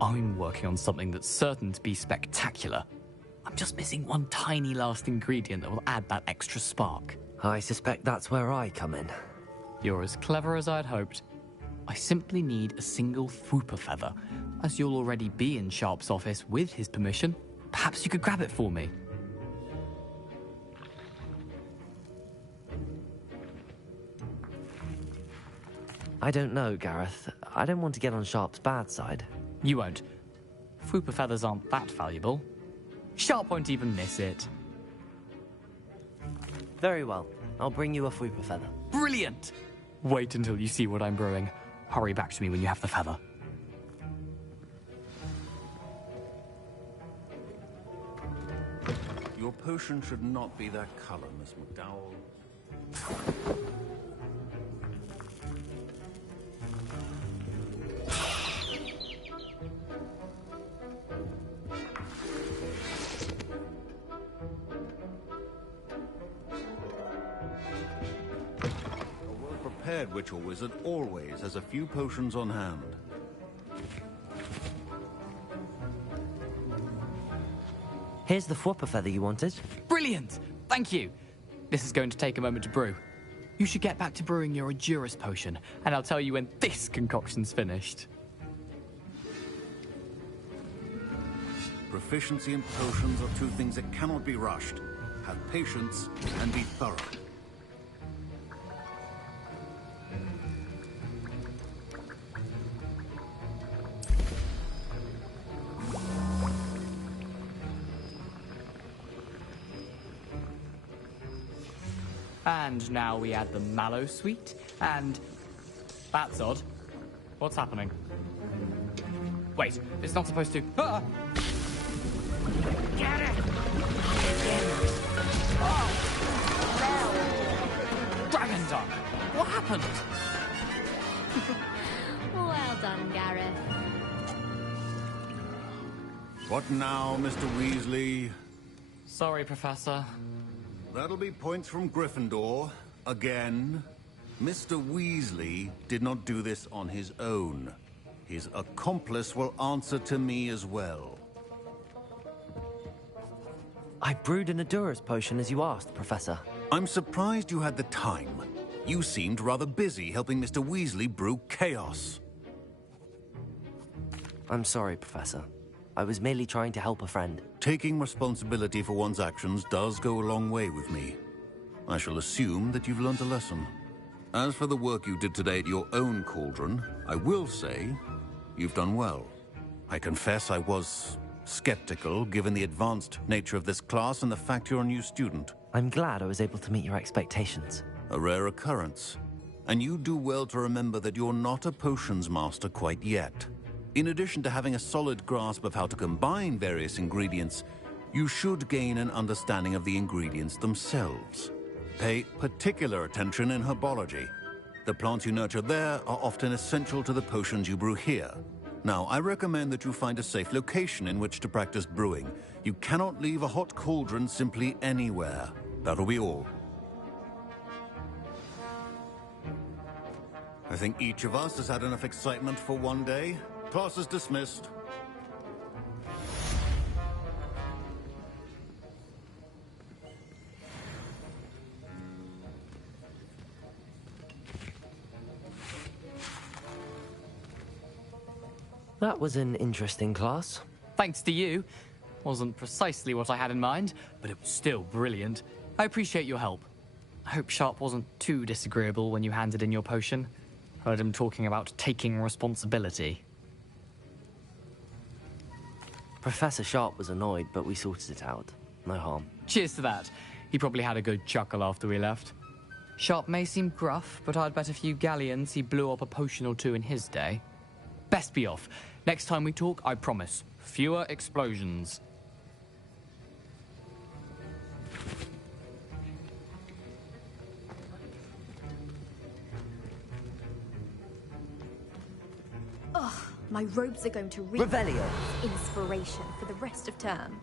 I'm working on something that's certain to be spectacular. I'm just missing one tiny last ingredient that will add that extra spark. I suspect that's where I come in. You're as clever as I'd hoped. I simply need a single Fwooper feather. As you'll already be in Sharp's office with his permission, perhaps you could grab it for me. I don't know, Gareth. I don't want to get on Sharp's bad side. You won't. Fwooper feathers aren't that valuable. Sharp won't even miss it. Very well. I'll bring you a Fwooper feather. Brilliant! Wait until you see what I'm brewing. Hurry back to me when you have the feather. Your potion should not be that color, Miss McDowell. Witch or wizard always has a few potions on hand. Here's the Fwooper feather you wanted. Brilliant! Thank you! This is going to take a moment to brew. You should get back to brewing your Edurus potion, and I'll tell you when this concoction's finished. Proficiency in potions are two things that cannot be rushed. Have patience and be thorough. And now we add the mallow sweet, and... That's odd. What's happening? Wait, it's not supposed to... Ah! Get it! Oh! Dragon Dung! What happened? Well done, Gareth. What now, Mr. Weasley? Sorry, Professor. That'll be points from Gryffindor. Again. Mr. Weasley did not do this on his own. His accomplice will answer to me as well. I brewed an Adura's potion as you asked, Professor. I'm surprised you had the time. You seemed rather busy helping Mr. Weasley brew chaos. I'm sorry, Professor. I was merely trying to help a friend. Taking responsibility for one's actions does go a long way with me. I shall assume that you've learned a lesson. As for the work you did today at your own cauldron, I will say you've done well. I confess I was skeptical, given the advanced nature of this class and the fact you're a new student. I'm glad I was able to meet your expectations. A rare occurrence. And you do well to remember that you're not a potions master quite yet. In addition to having a solid grasp of how to combine various ingredients, you should gain an understanding of the ingredients themselves. Pay particular attention in herbology. The plants you nurture there are often essential to the potions you brew here. Now, I recommend that you find a safe location in which to practice brewing. You cannot leave a hot cauldron simply anywhere. That'll be all. I think each of us has had enough excitement for one day. Class is dismissed. That was an interesting class. Thanks to you. Wasn't precisely what I had in mind, but it was still brilliant. I appreciate your help. I hope Sharp wasn't too disagreeable when you handed in your potion. Heard him talking about taking responsibility. Professor Sharp was annoyed, but we sorted it out. No harm. Cheers to that. He probably had a good chuckle after we left. Sharp may seem gruff, but I'd bet a few galleons he blew up a potion or two in his day. Best be off. Next time we talk, I promise. Fewer explosions. Ugh, my robes are going to read Revelio. Inspiration for the rest of term.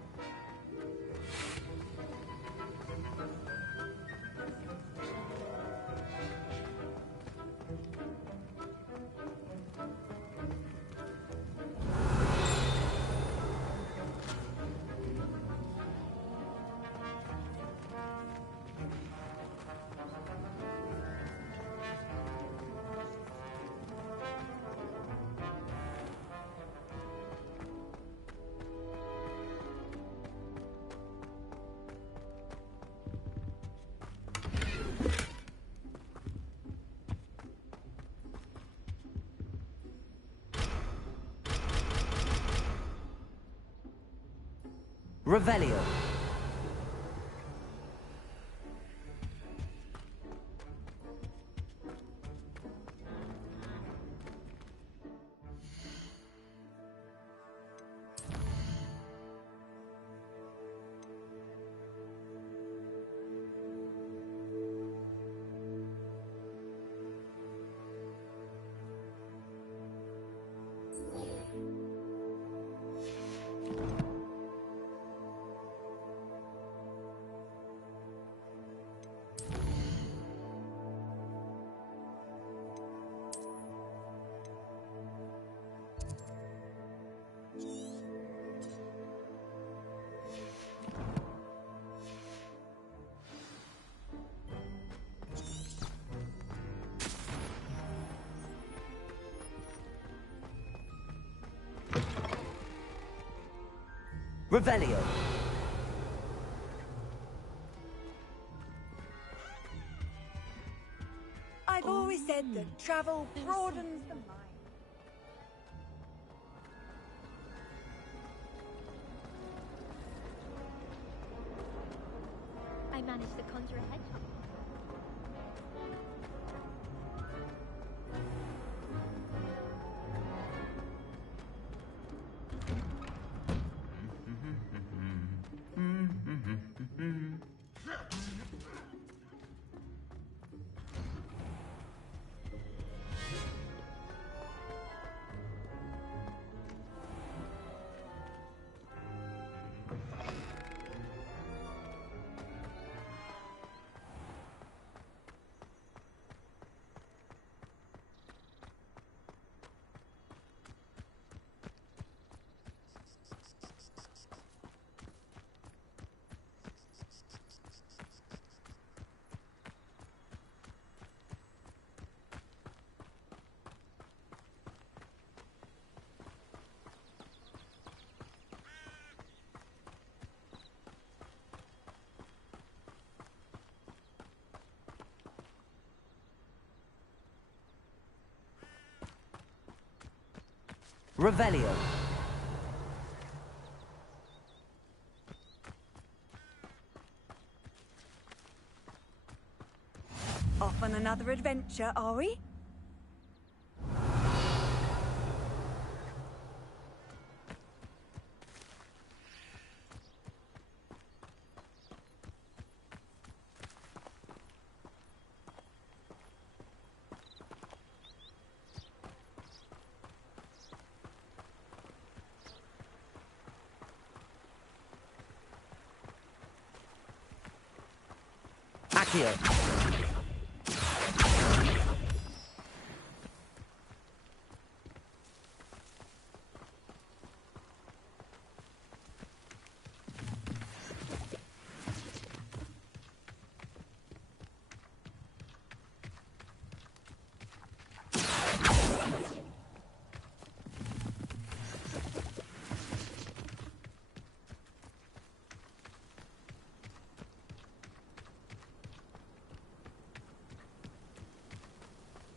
Revelio. Revelio. I've always said that travel broadens the mind. I managed to conjure a hedgehog. Revelio. Off on another adventure, are we? Accio.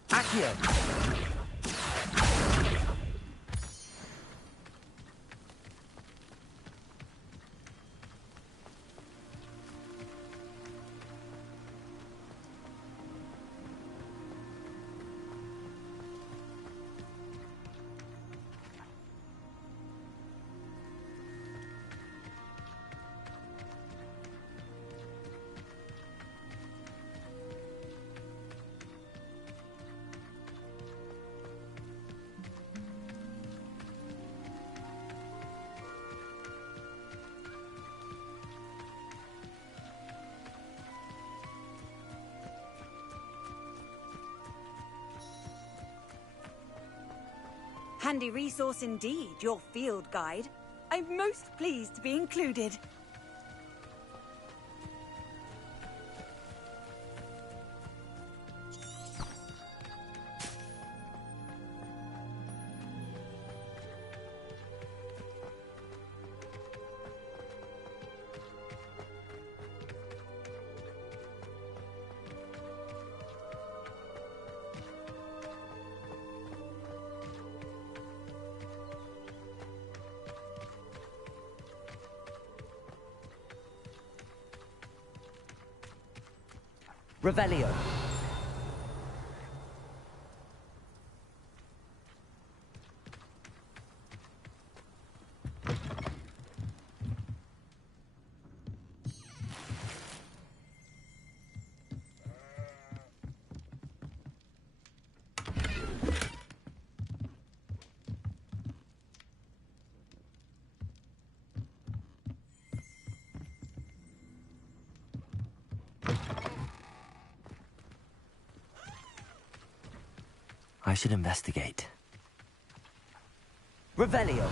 Accio. Handy resource indeed, your field guide. I'm most pleased to be included. Revelio. I should investigate. Revelio.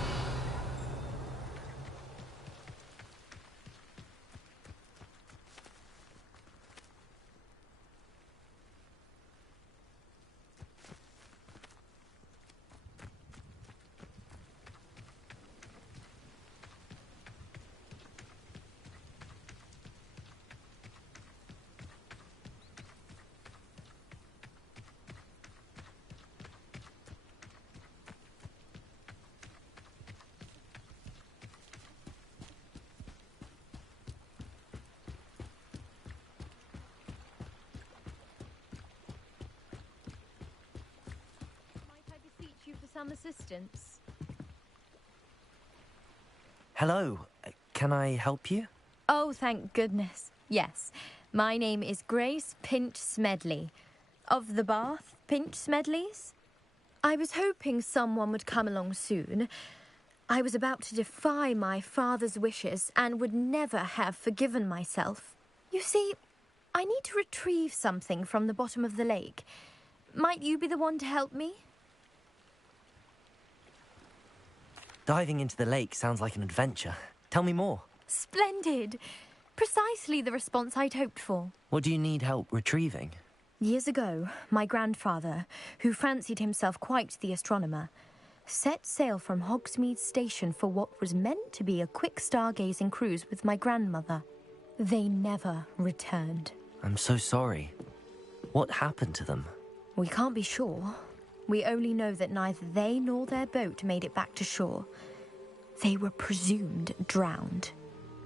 Some assistance. Hello. Can I help you? Oh, thank goodness. Yes. My name is Grace Pinch Smedley. Of the Bath Pinch Smedleys. I was hoping someone would come along soon. I was about to defy my father's wishes and would never have forgiven myself. You see, I need to retrieve something from the bottom of the lake. Might you be the one to help me? Diving into the lake sounds like an adventure. Tell me more. Splendid. Precisely the response I'd hoped for. What do you need help retrieving? Years ago, my grandfather, who fancied himself quite the astronomer, set sail from Hogsmeade Station for what was meant to be a quick stargazing cruise with my grandmother. They never returned. I'm so sorry. What happened to them? We can't be sure. We only know that neither they nor their boat made it back to shore. They were presumed drowned.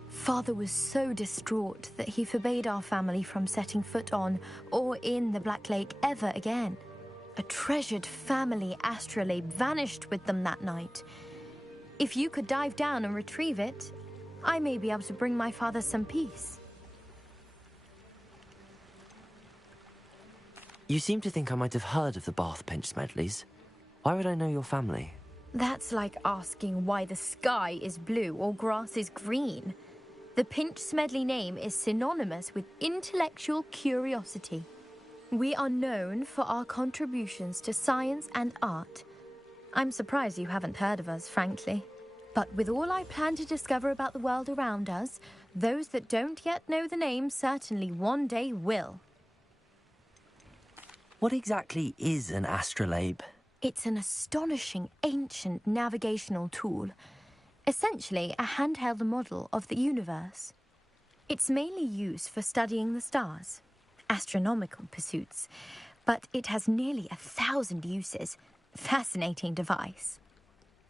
Father was so distraught that he forbade our family from setting foot on or in the Black Lake ever again. A treasured family astrolabe vanished with them that night. If you could dive down and retrieve it, I may be able to bring my father some peace. You seem to think I might have heard of the Bath Pinch Smedleys. Why would I know your family? That's like asking why the sky is blue or grass is green. The Pinch Smedley name is synonymous with intellectual curiosity. We are known for our contributions to science and art. I'm surprised you haven't heard of us, frankly. But with all I plan to discover about the world around us, those that don't yet know the name certainly one day will. What exactly is an astrolabe? It's an astonishing ancient navigational tool, essentially a handheld model of the universe. It's mainly used for studying the stars, astronomical pursuits, but it has nearly 1,000 uses. Fascinating device.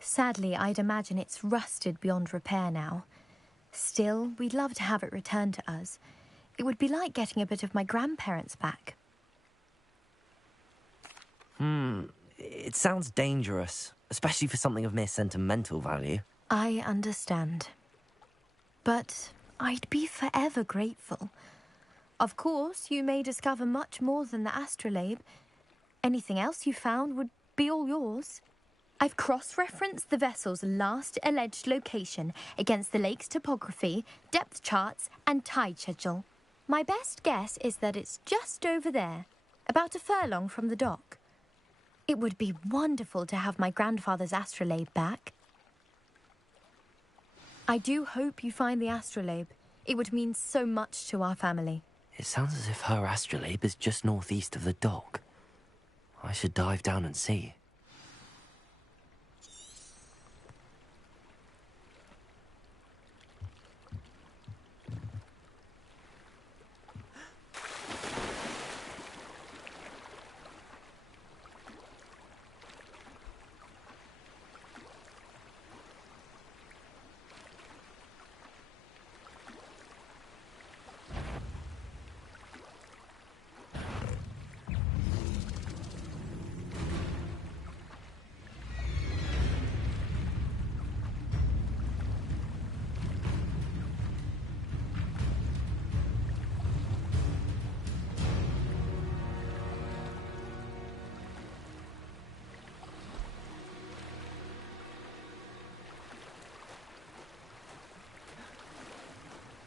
Sadly, I'd imagine it's rusted beyond repair now. Still, we'd love to have it returned to us. It would be like getting a bit of my grandparents back. It sounds dangerous, especially for something of mere sentimental value. I understand. But I'd be forever grateful. Of course, you may discover much more than the astrolabe. Anything else you found would be all yours. I've cross-referenced the vessel's last alleged location against the lake's topography, depth charts, and tide schedule. My best guess is that it's just over there, about a furlong from the dock. It would be wonderful to have my grandfather's astrolabe back. I do hope you find the astrolabe. It would mean so much to our family. It sounds as if her astrolabe is just northeast of the dock. I should dive down and see.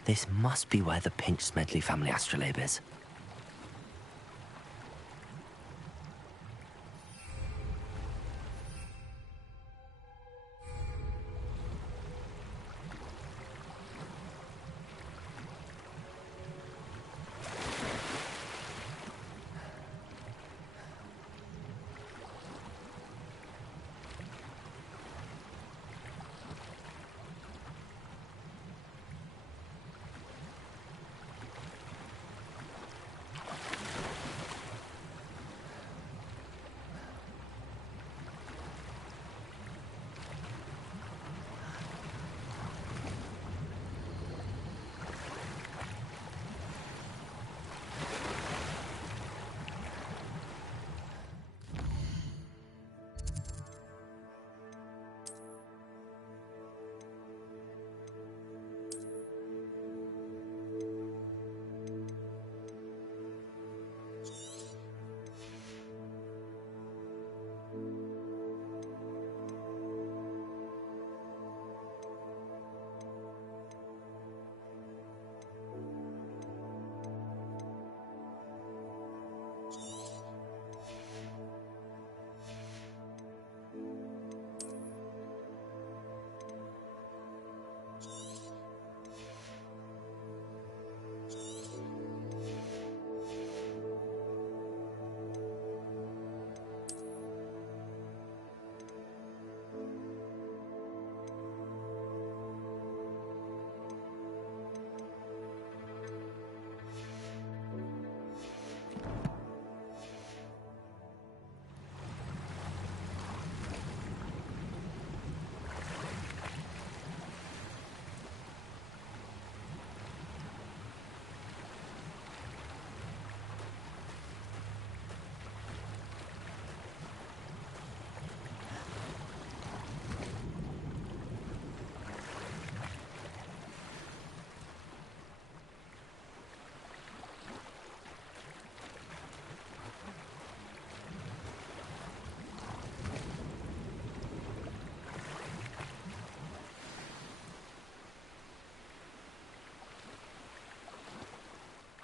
This must be where the Pinch Smedley family astrolabe is.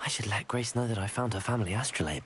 I should let Grace know that I found her family astrolabe.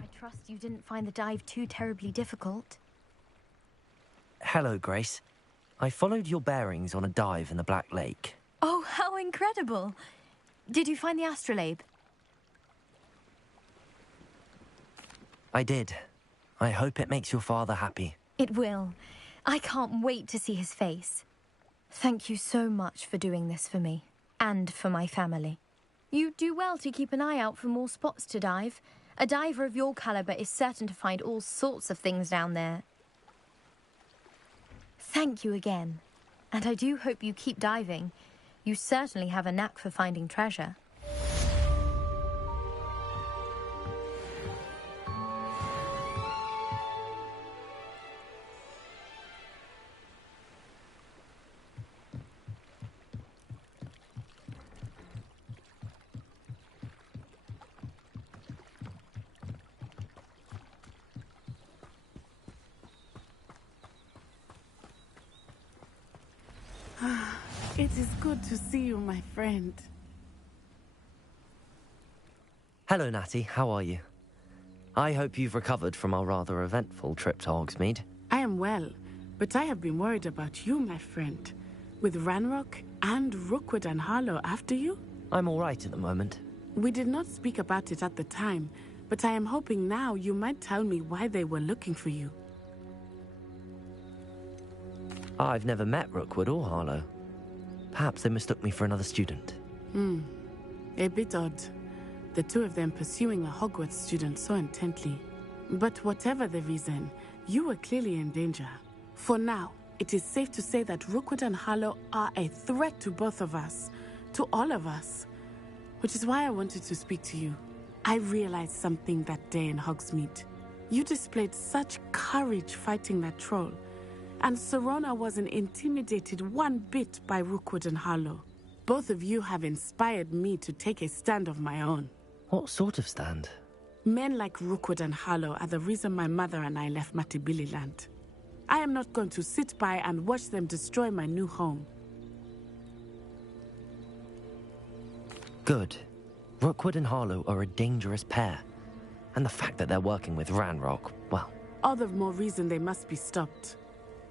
I trust you didn't find the dive too terribly difficult. Hello, Grace. I followed your bearings on a dive in the Black Lake. Oh, how incredible! Did you find the astrolabe? I did. I hope it makes your father happy. It will. I can't wait to see his face. Thank you so much for doing this for me, and for my family. You do well to keep an eye out for more spots to dive. A diver of your caliber is certain to find all sorts of things down there. Thank you again. And I do hope you keep diving. You certainly have a knack for finding treasure. It is good to see you, my friend. Hello, Natty. How are you? I hope you've recovered from our rather eventful trip to Hogsmeade. I am well, but I have been worried about you, my friend. With Ranrock and Rookwood and Harlow after you? I'm all right at the moment. We did not speak about it at the time, but I am hoping now you might tell me why they were looking for you. I've never met Rookwood or Harlow. Perhaps they mistook me for another student. A bit odd. The two of them pursuing a Hogwarts student so intently. But whatever the reason, you were clearly in danger. For now, it is safe to say that Rookwood and Harlow are a threat to both of us. To all of us. Which is why I wanted to speak to you. I realized something that day in Hogsmeade. You displayed such courage fighting that troll. And Serona wasn't intimidated one bit by Rookwood and Harlow. Both of you have inspired me to take a stand of my own. What sort of stand? Men like Rookwood and Harlow are the reason my mother and I left Matabeleland. I am not going to sit by and watch them destroy my new home. Good. Rookwood and Harlow are a dangerous pair. And the fact that they're working with Ranrock, well... All the more reason they must be stopped.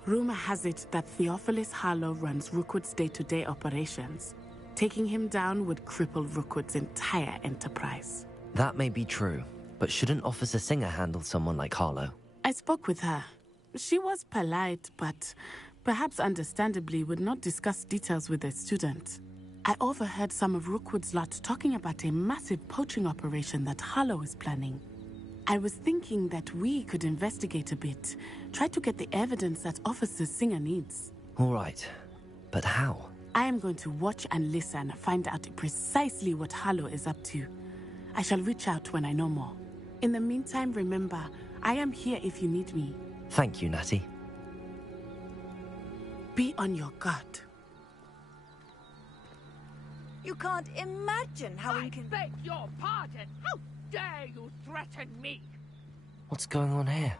Rumor has it that Theophilus Harlow runs Rookwood's day-to-day operations. Taking him down would cripple Rookwood's entire enterprise. That may be true, but shouldn't Officer Singer handle someone like Harlow? I spoke with her. She was polite, but perhaps understandably would not discuss details with a student. I overheard some of Rookwood's lot talking about a massive poaching operation that Harlow is planning. I was thinking that we could investigate a bit, try to get the evidence that Officer Singer needs. All right, but how? I am going to watch and listen, find out precisely what Harlow is up to. I shall reach out when I know more. In the meantime, remember, I am here if you need me. Thank you, Natty. Be on your guard. You can't imagine how I beg your pardon! How dare you threaten me? What's going on here?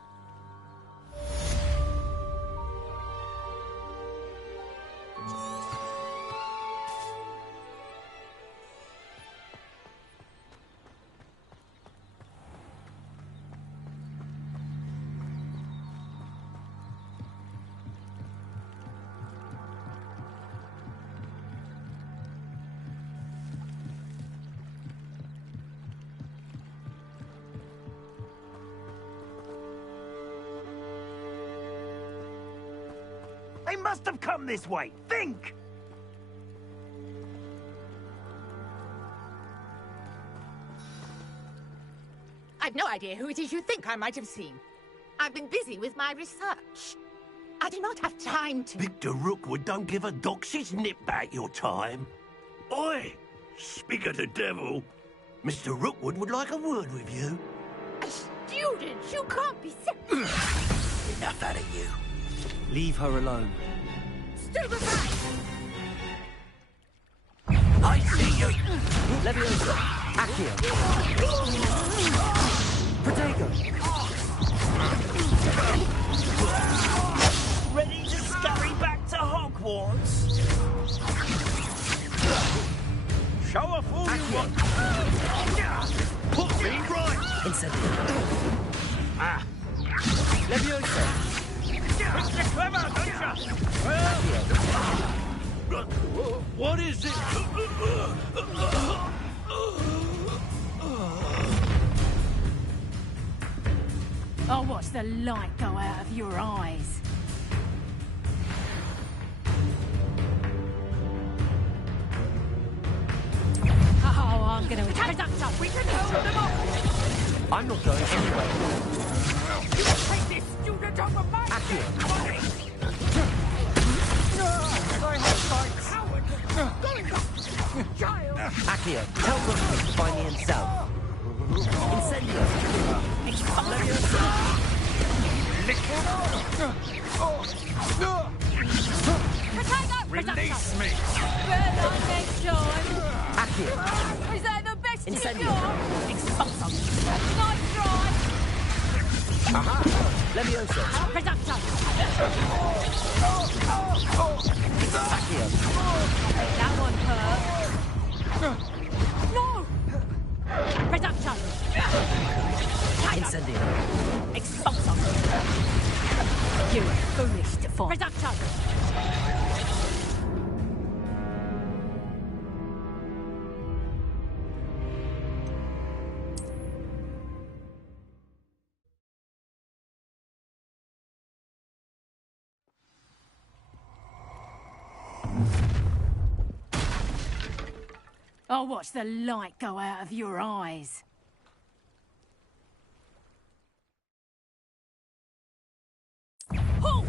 They must have come this way. Think! I've no idea who it is you think I might have seen. I've been busy with my research. I do not have time to... Victor Rookwood don't give a doxy's nip back your time. Oi! Speak of the devil. Mr. Rookwood would like a word with you. A student? You can't be so... Enough out of you. Leave her alone. Stupefy! I see you! Leviosa! Accio! Protego! Ready to scurry back to Hogwarts? Show off all you want! Put me right! Incendio! Ah! Leviosa! Mr. Clever, don't you? What is it? I'll watch the light go out of your eyes. Oh, I'm gonna attack that. We can hold them off. I'm not going anywhere. You will take this student over my Accio! Child! Accio, tell Rookwood to find me himself. Incendio! Release me! Well, next time. Accio! Is that the best Incendio! you got? Expulso! Nice try! Aha! Leviosa! Reducto! Accio! That one hurt. No! Reducto! Incendio! Expulso! You're foolish to fall. Reducto! I'll watch the light go out of your eyes. Oh!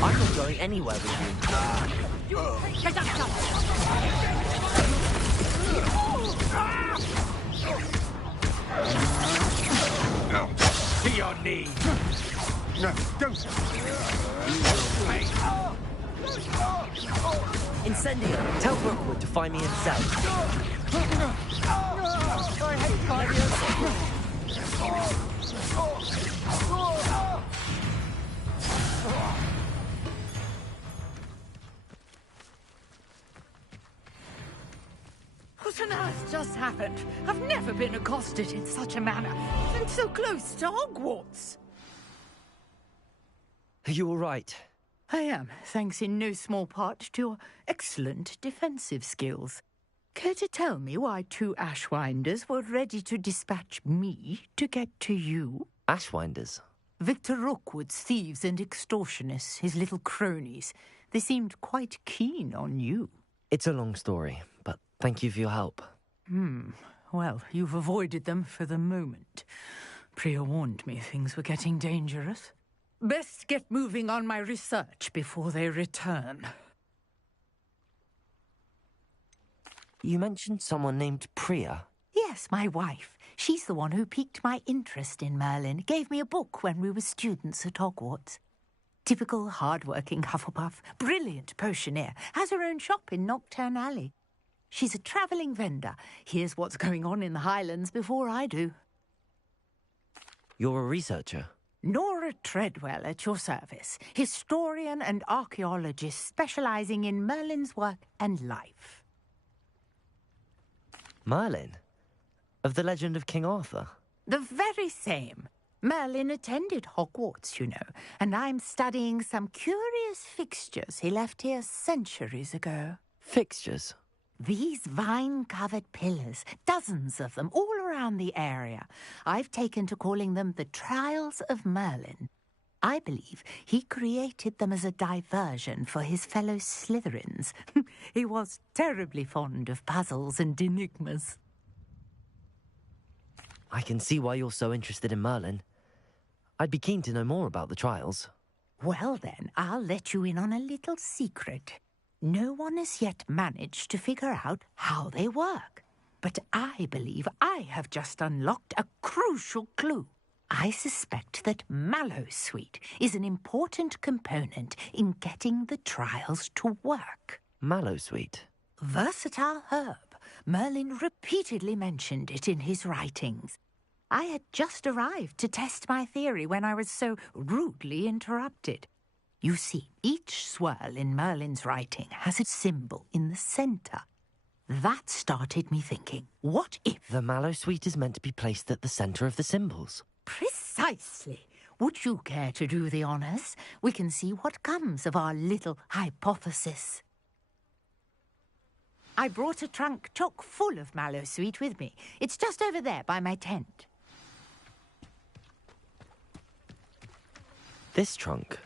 I'm not going anywhere with you. To your knees! No, don't! Incendio! Tell Rookwood to find me himself. I hate Leviosa! What on earth just happened? I've never been accosted in such a manner, and so close to Hogwarts. Are you all right? I am, thanks in no small part to your excellent defensive skills. Care to tell me why two Ashwinders were ready to dispatch me to get to you? Ashwinders? Victor Rookwood's thieves and extortionists, his little cronies. They seemed quite keen on you. It's a long story, but thank you for your help. Well, you've avoided them for the moment. Priya warned me things were getting dangerous. Best get moving on my research before they return. You mentioned someone named Priya. Yes, my wife. She's the one who piqued my interest in Merlin. Gave me a book when we were students at Hogwarts. Typical hard-working Hufflepuff. Brilliant potioneer. Has her own shop in Knockturn Alley. She's a travelling vendor. Hears what's going on in the Highlands before I do. You're a researcher? Nora Treadwell at your service. Historian and archaeologist specialising in Merlin's work and life. Merlin? Of the legend of King Arthur? The very same. Merlin attended Hogwarts, you know, and I'm studying some curious fixtures he left here centuries ago. Fixtures? These vine-covered pillars, dozens of them, all around the area. I've taken to calling them the Trials of Merlin. I believe he created them as a diversion for his fellow Slytherins. He was terribly fond of puzzles and enigmas. I can see why you're so interested in Merlin. I'd be keen to know more about the trials. Well then, I'll let you in on a little secret. No one has yet managed to figure out how they work. But I believe I have just unlocked a crucial clue. I suspect that mallowsweet is an important component in getting the trials to work. Mallowsweet? Versatile herb. Merlin repeatedly mentioned it in his writings. I had just arrived to test my theory when I was so rudely interrupted. You see, each swirl in Merlin's writing has a symbol in the centre. That started me thinking, what if... The mallowsweet is meant to be placed at the centre of the symbols. Precisely. Would you care to do the honours? We can see what comes of our little hypothesis. I brought a trunk chock full of mallowsweet with me. It's just over there by my tent. This trunk?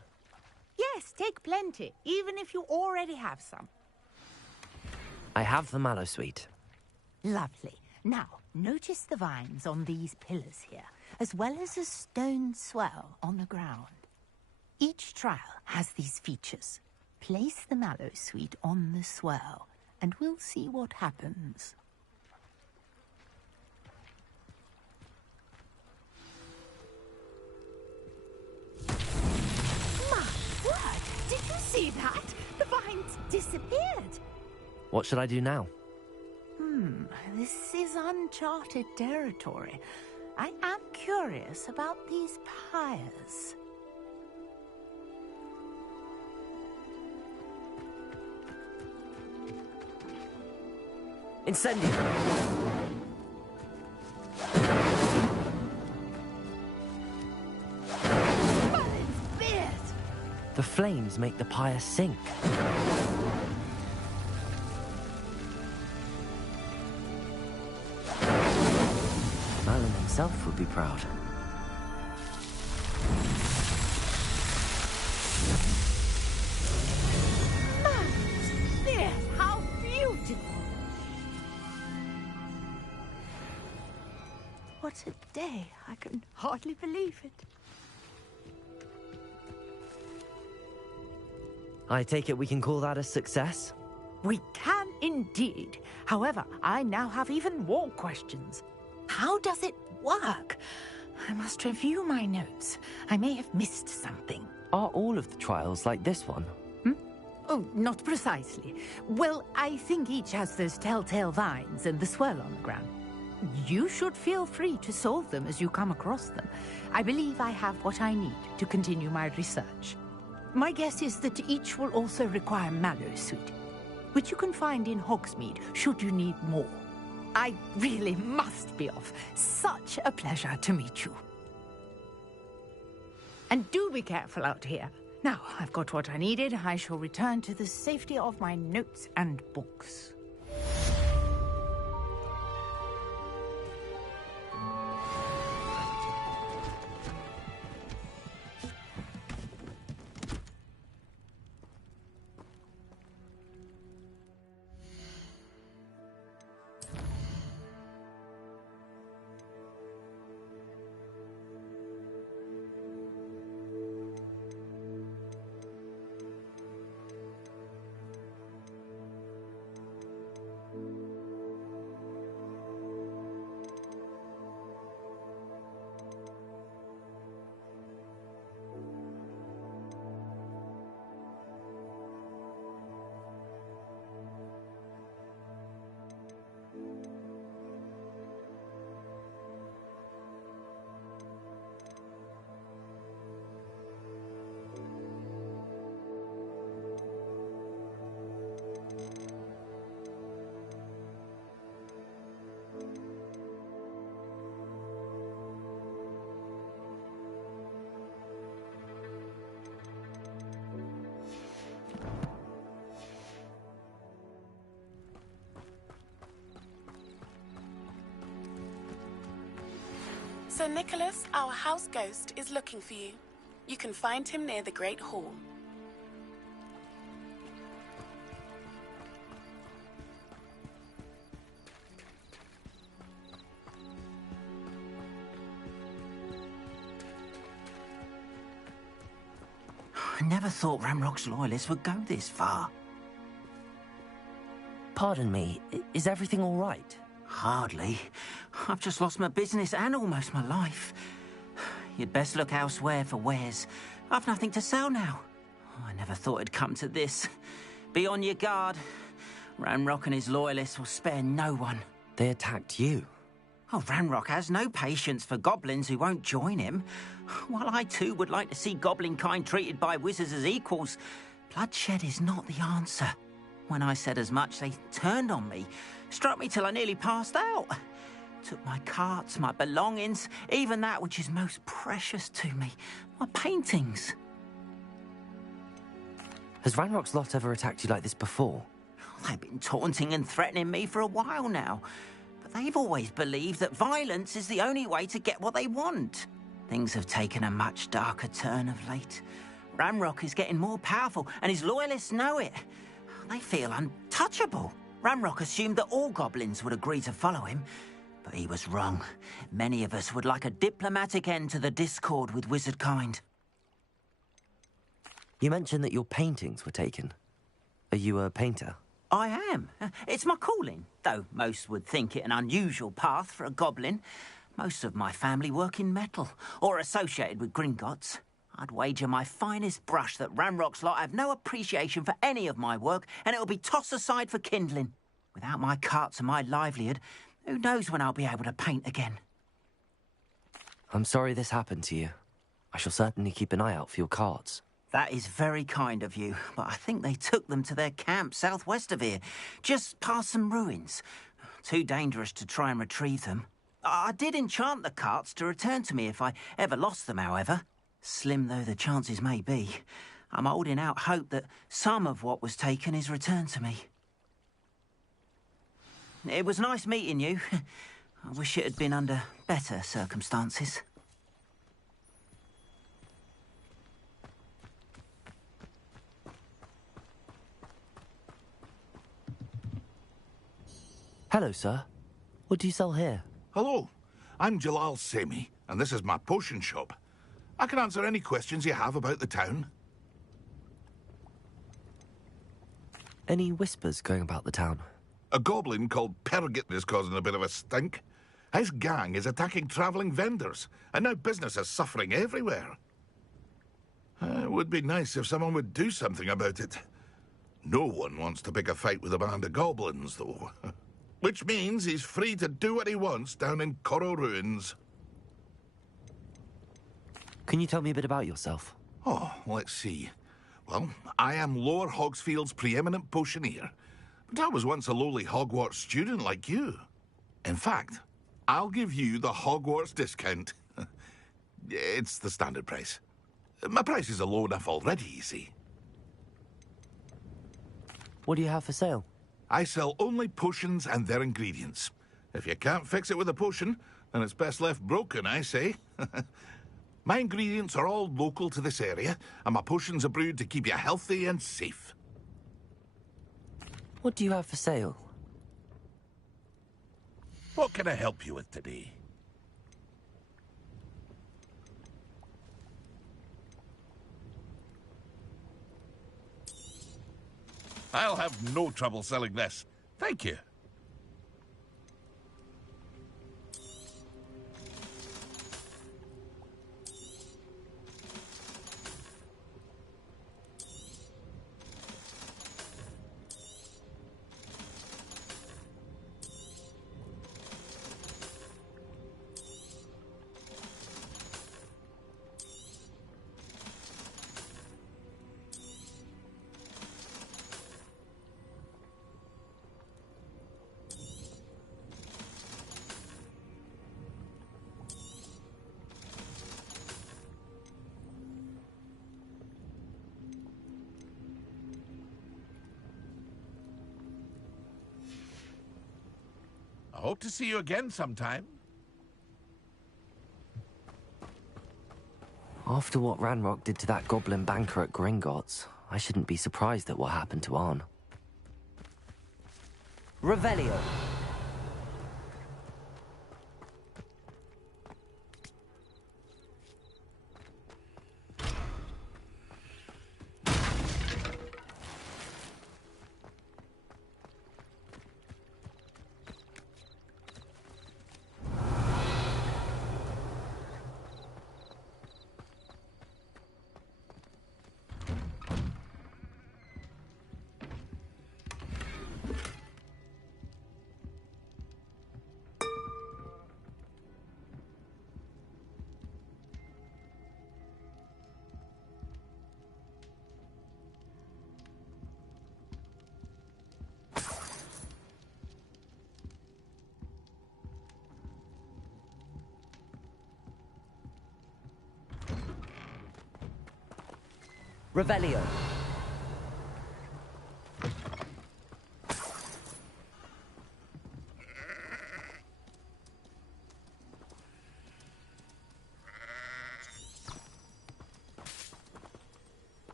Yes, take plenty, even if you already have some. I have the mallowsweet. Lovely. Now, notice the vines on these pillars here, as well as a stone swell on the ground. Each trial has these features. Place the mallowsweet on the swell, and we'll see what happens. My word! Did you see that? The vines disappeared. What should I do now? This is uncharted territory. I am curious about these pyres. Incendio! Merlin's beard! The flames make the pyre sink. Merlin himself would be proud. Merlin's beard! How beautiful! What a day! I can hardly believe it. I take it we can call that a success? We can indeed. However, I now have even more questions. How does it work? I must review my notes. I may have missed something. Are all of the trials like this one? Oh, not precisely. Well, I think each has those telltale vines and the swirl on the ground. You should feel free to solve them as you come across them. I believe I have what I need to continue my research. My guess is that each will also require mallowsweet, which you can find in Hogsmeade should you need more. I really must be off. Such a pleasure to meet you. And do be careful out here. Now, I've got what I needed. I shall return to the safety of my notes and books. Sir Nicholas, our house ghost, is looking for you. You can find him near the Great Hall. I never thought Ramrock's loyalists would go this far. Pardon me, is everything all right? Hardly. I've just lost my business and almost my life. You'd best look elsewhere for wares. I've nothing to sell now. I never thought it'd come to this. Be on your guard. Ramrock and his loyalists will spare no one. They attacked you? Oh, Ramrock has no patience for goblins who won't join him. While I too would like to see goblin kind treated by wizards as equals, bloodshed is not the answer. When I said as much, they turned on me, struck me till I nearly passed out. Took my carts, my belongings, even that which is most precious to me, my paintings. Has Ranrock's lot ever attacked you like this before? They've been taunting and threatening me for a while now, but they've always believed that violence is the only way to get what they want. Things have taken a much darker turn of late. Ramrock is getting more powerful, and his loyalists know it. They feel untouchable. Ramrock assumed that all goblins would agree to follow him, but he was wrong. Many of us would like a diplomatic end to the discord with wizard kind. You mentioned that your paintings were taken. Are you a painter? I am. It's my calling, though most would think it an unusual path for a goblin. Most of my family work in metal, or associated with Gringotts. I'd wager my finest brush that Ramrock's lot have no appreciation for any of my work, and it'll be tossed aside for kindling. Without my carts and my livelihood, who knows when I'll be able to paint again? I'm sorry this happened to you. I shall certainly keep an eye out for your carts. That is very kind of you, but I think they took them to their camp southwest of here, just past some ruins. Too dangerous to try and retrieve them. I did enchant the carts to return to me if I ever lost them, however. Slim though the chances may be, I'm holding out hope that some of what was taken is returned to me. It was nice meeting you. I wish it had been under better circumstances. Hello, sir. What do you sell here? Hello, I'm Jalal Semi, and this is my potion shop. I can answer any questions you have about the town. Any whispers going about the town? A goblin called Pergit is causing a bit of a stink. His gang is attacking travelling vendors, and now business is suffering everywhere. It would be nice if someone would do something about it. No one wants to pick a fight with a band of goblins, though. Which means he's free to do what he wants down in Coral Ruins. Can you tell me a bit about yourself? Oh, let's see. Well, I am Lower Hogsfield's preeminent potioneer, but I was once a lowly Hogwarts student like you. In fact, I'll give you the Hogwarts discount. It's the standard price. My prices are low enough already, you see. What do you have for sale? I sell only potions and their ingredients. If you can't fix it with a potion, then it's best left broken, I say. My ingredients are all local to this area, and my potions are brewed to keep you healthy and safe. What do you have for sale? What can I help you with today? I'll have no trouble selling this. Thank you. I hope to see you again sometime. After what Ranrock did to that goblin banker at Gringotts, I shouldn't be surprised at what happened to Arn. Revelio. Revelio.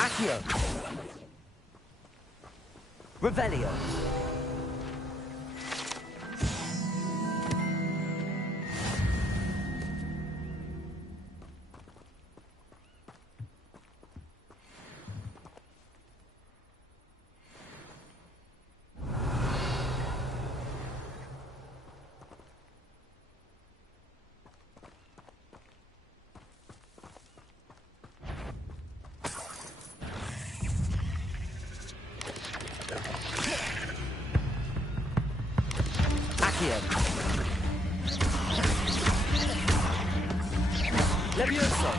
Accio. Revelio. Levioso.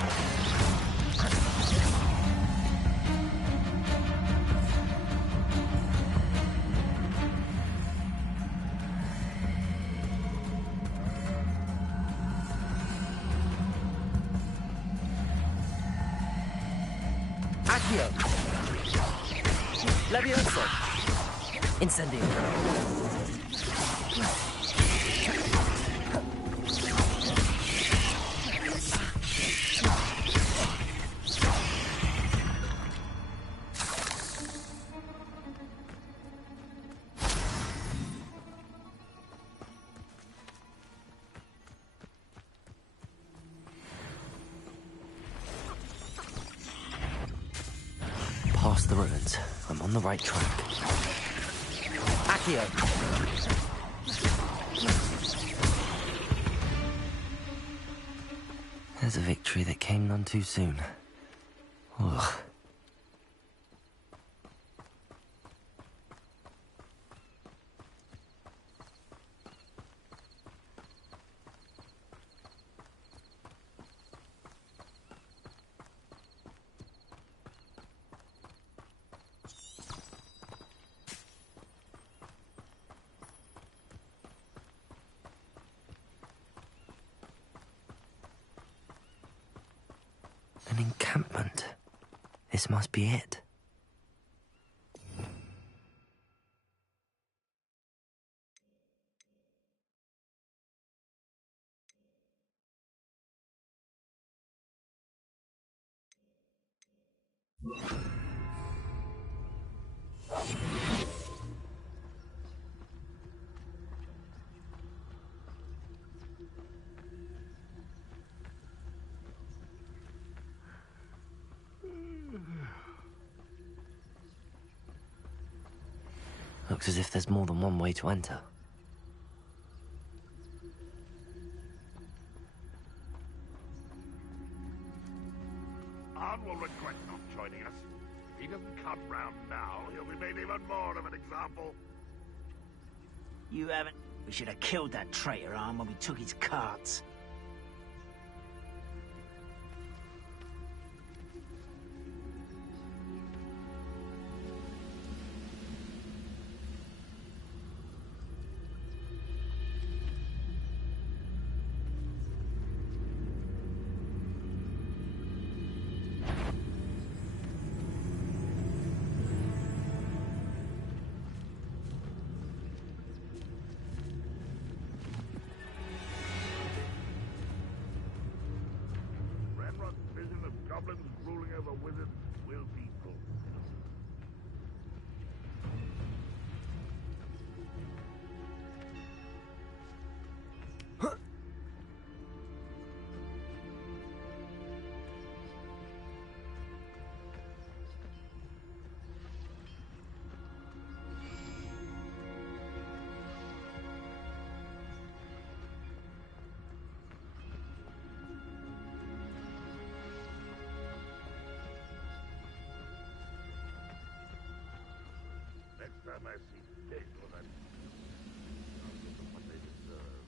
Accio. Levioso. Incendio. Past the ruins. I'm on the right track. Accio. There's a victory that came none too soon. Ugh. An encampment. This must be it. Looks as if there's more than one way to enter. Arn will regret not joining us. If he doesn't come round now, he'll be made even more of an example. You haven't... We should have killed that traitor, Arn, when we took his carts. Goblins ruling over wizards will be fulfilled. Next time I see people, I'll give them what they deserve.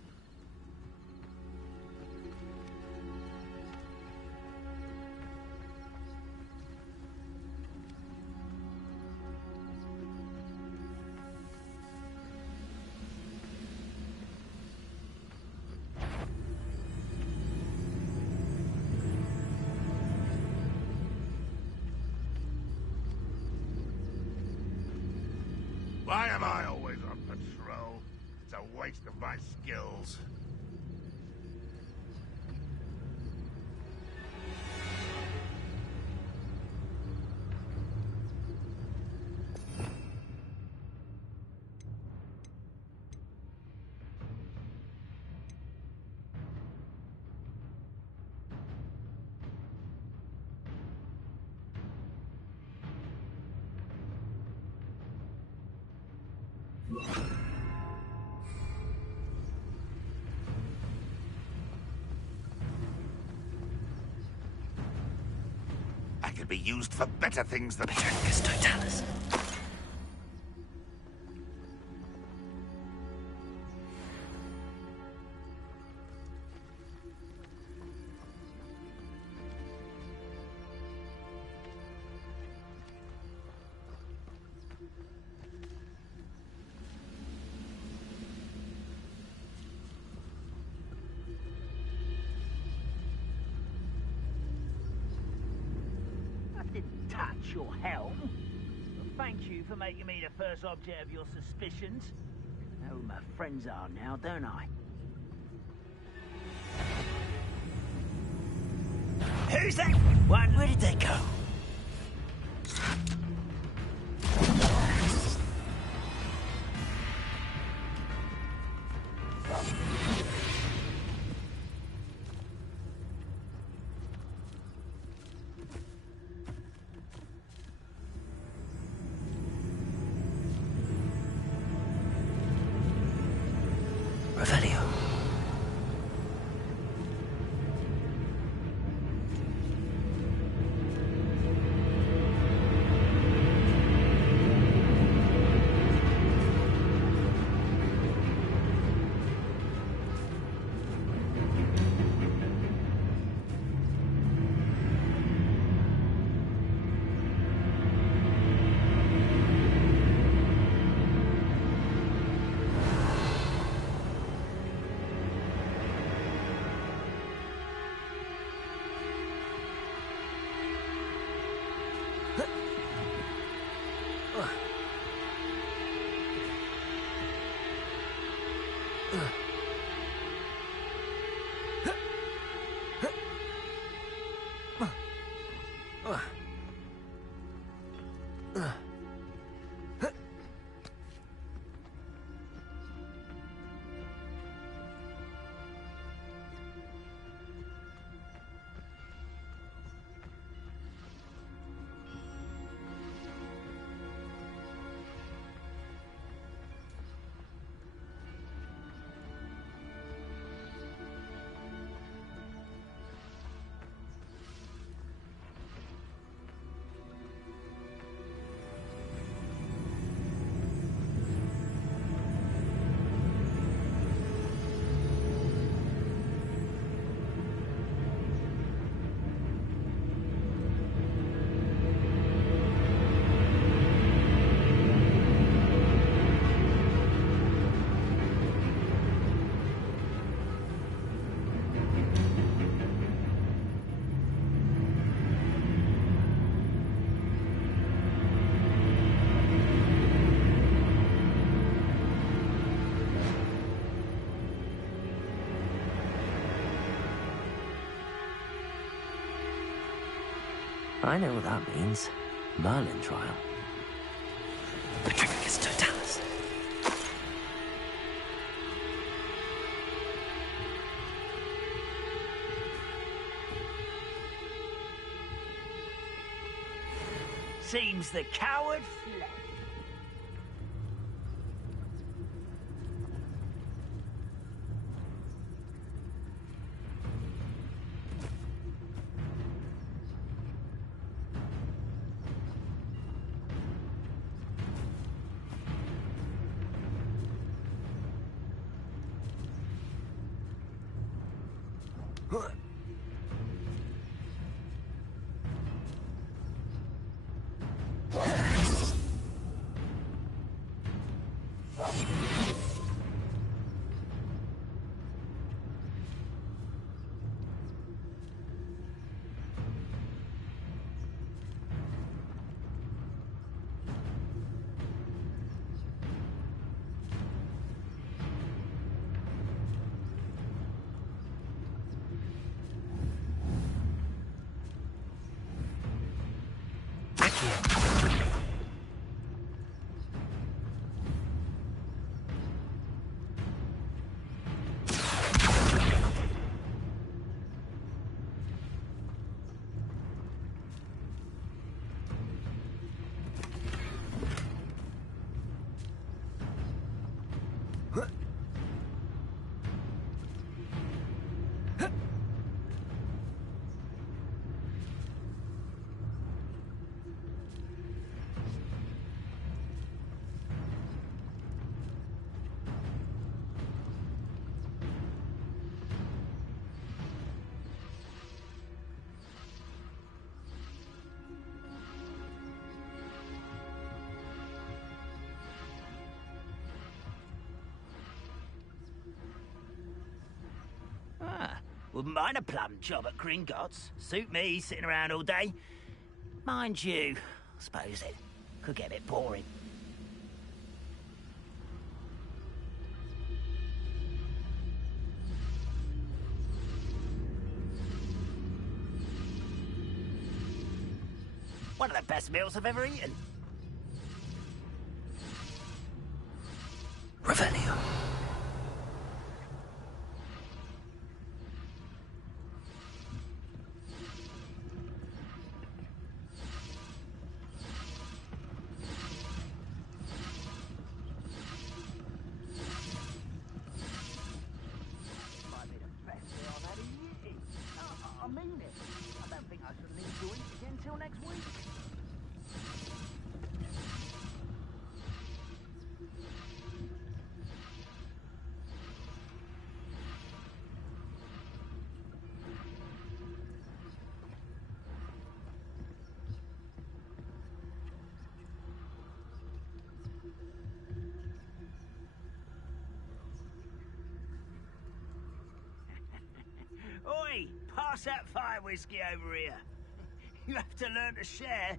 Why am I always on patrol? It's a waste of my skills. I could be used for better things than Petricus Totalis. Touch your helm. Well, thank you for making me the first object of your suspicions. I know who my friends are now, don't I? Who's that one? Where did they go? Revelio. I know what that means. Merlin trial. Petrificus totalis. Seems the coward fled. Wouldn't mind a plum job at Gringotts. Suit me, sitting around all day. Mind you, I suppose it could get a bit boring. One of the best meals I've ever eaten. Revelio. I mean it. I don't think I should leave to eat again till next week. Oi! Pass that fire whiskey over here. You have to learn to share.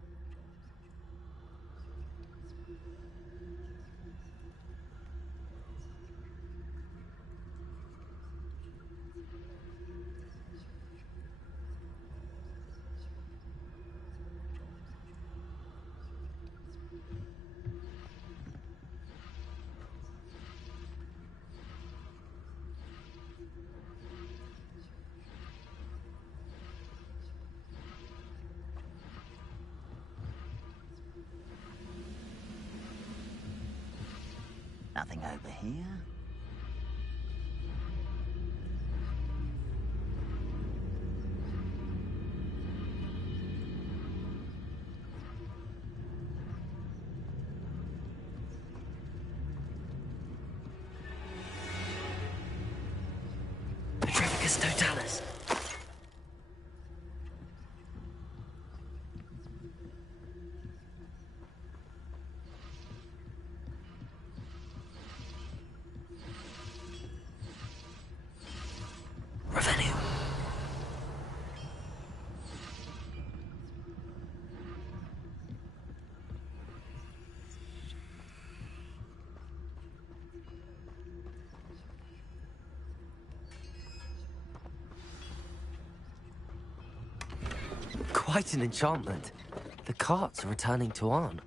Nothing over here. Petrificus totalis. Revelio. quite an enchantment. The carts are returning to Arn.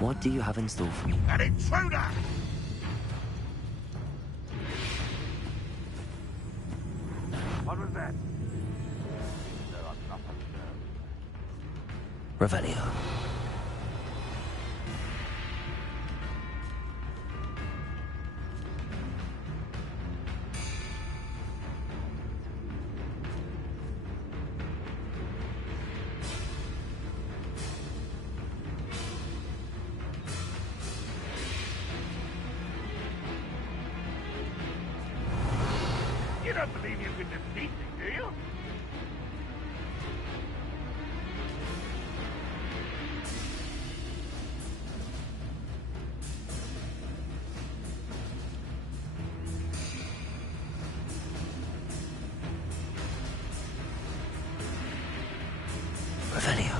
What do you have in store for me? An intruder! What was that? Revelio. You don't believe you can defeat me, do you? Revelio.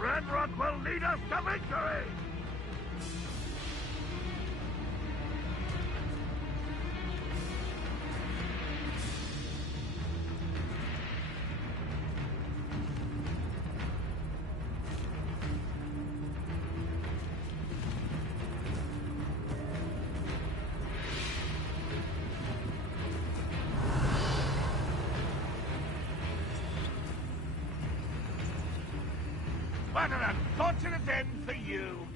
Ranrock will lead us to victory! What an unfortunate end for you!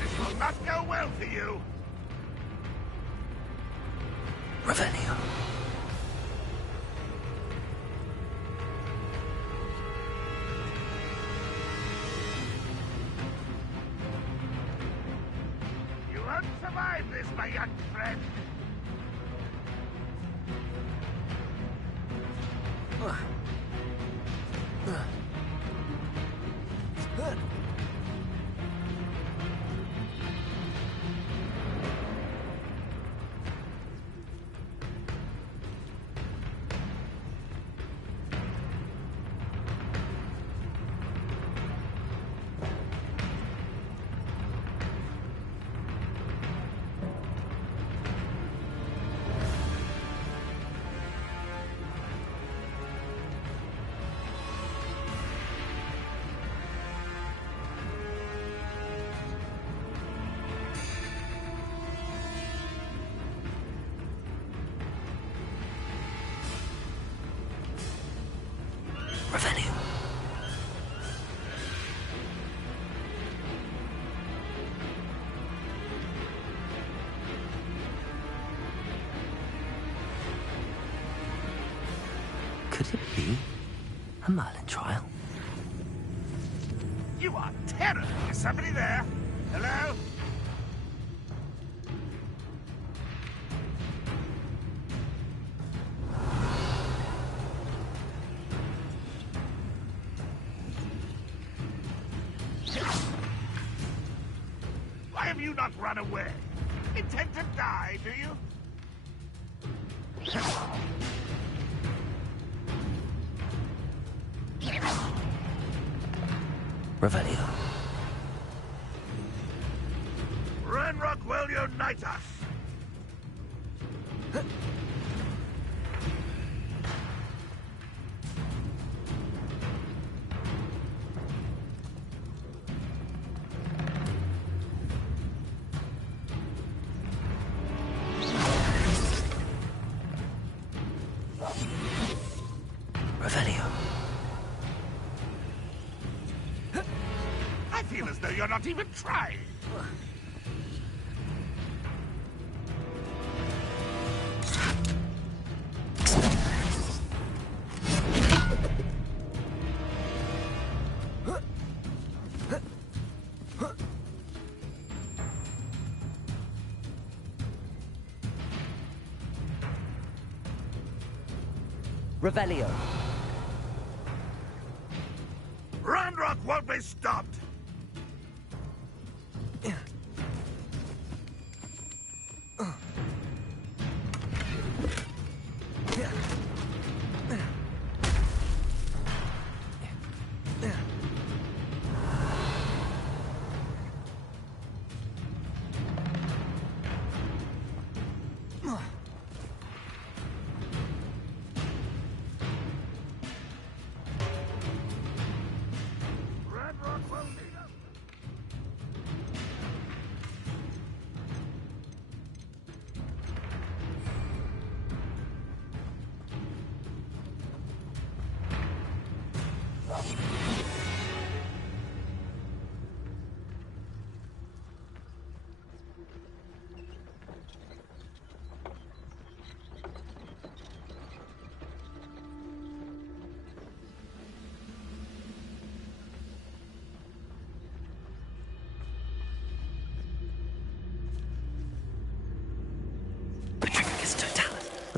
This will not go well for you! Revelio. You won't survive this, my young friend! Revelio. Could it be a Merlin trial? You are terror! Is somebody there? Hello? Why have you not run away? Intend to die, do you? Revelio. Ranrock will unite us! Revelio. I feel as though you're not even trying. Revelio. Ranrock won't be stopped!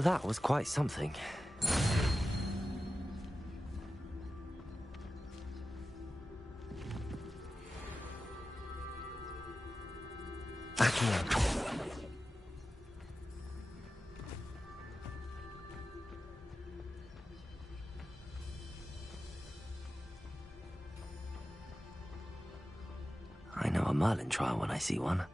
That was quite something. Accio. I know a Merlin trial when I see one.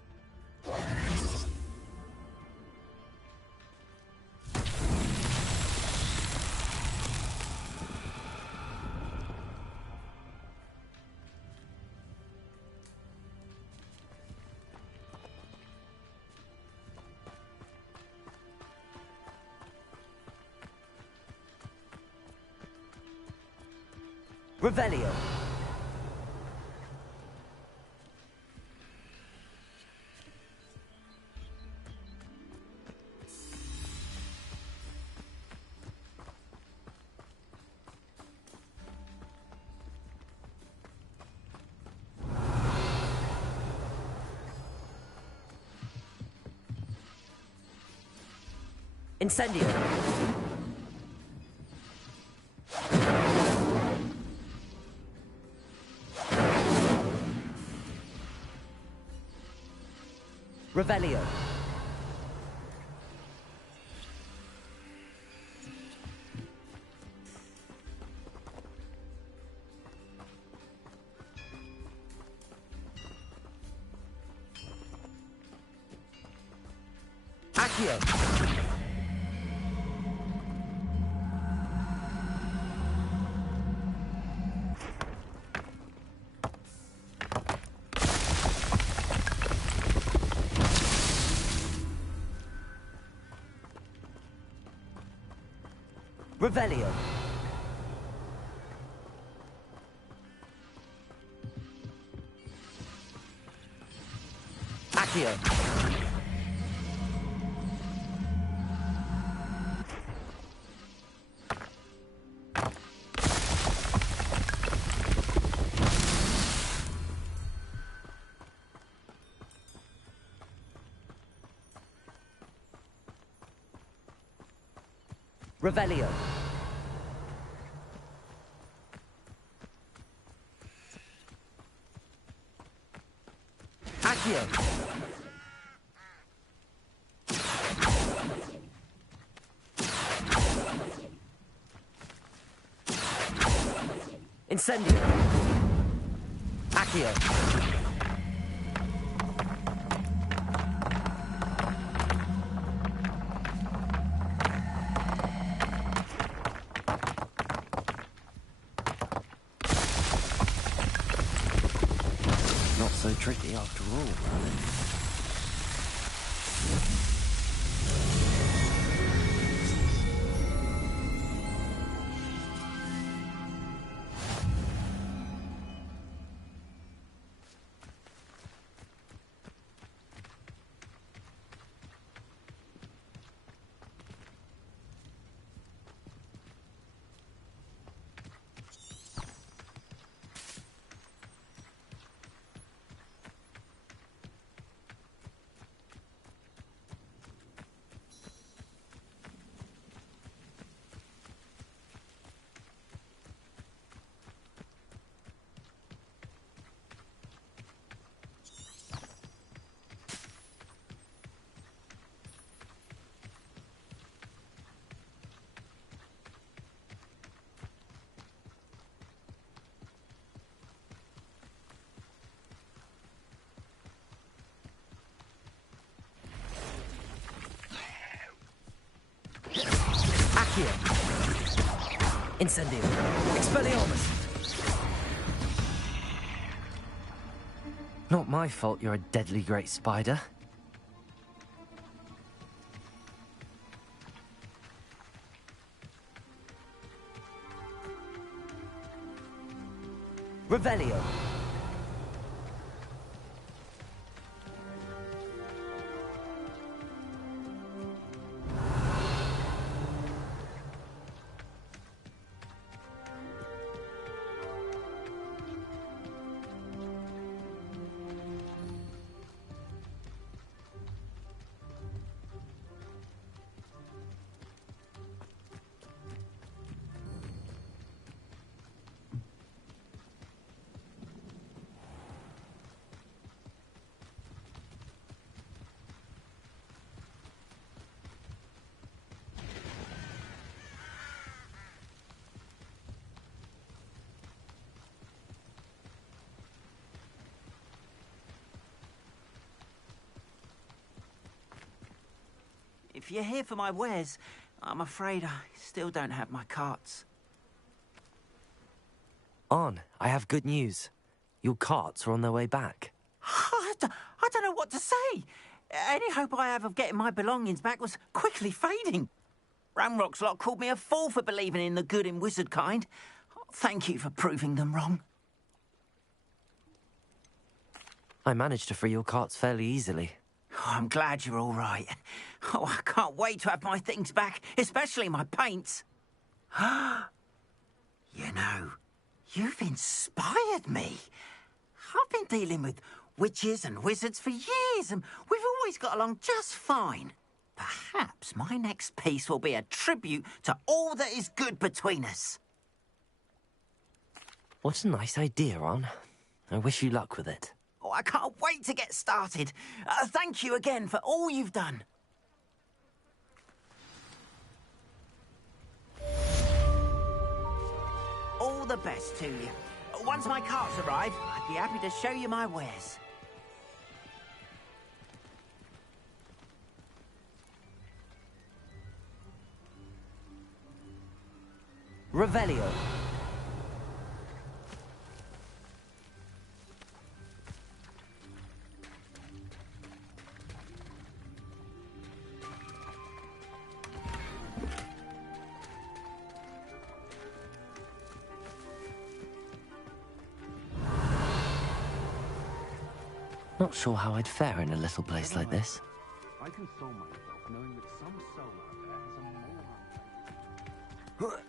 Revelio. Incendio. Revelio. Accio. Revelio. Accio. Revelio. Accio. Incendio. Accio. Not so tricky after all, Merlin. Accio. Incendio. Expelliarmus. Not my fault you're a deadly great spider. Revelio. If you're here for my wares, I'm afraid I still don't have my carts. On, I have good news. Your carts are on their way back. I don't know what to say. Any hope I have of getting my belongings back was quickly fading. Ramrock's lot called me a fool for believing in the good in wizard kind. Thank you for proving them wrong. I managed to free your carts fairly easily. Oh, I'm glad you're all right. Oh, I can't wait to have my things back, especially my paints. You know, you've inspired me. I've been dealing with witches and wizards for years, and we've always got along just fine. Perhaps my next piece will be a tribute to all that is good between us. What a nice idea, On. I wish you luck with it. Oh, I can't wait to get started. Thank you again for all you've done. All the best to you. Once my carts arrive, I'd be happy to show you my wares. Revelio. Not sure how I'd fare in a little place like this. I console myself knowing that some soul out there has a more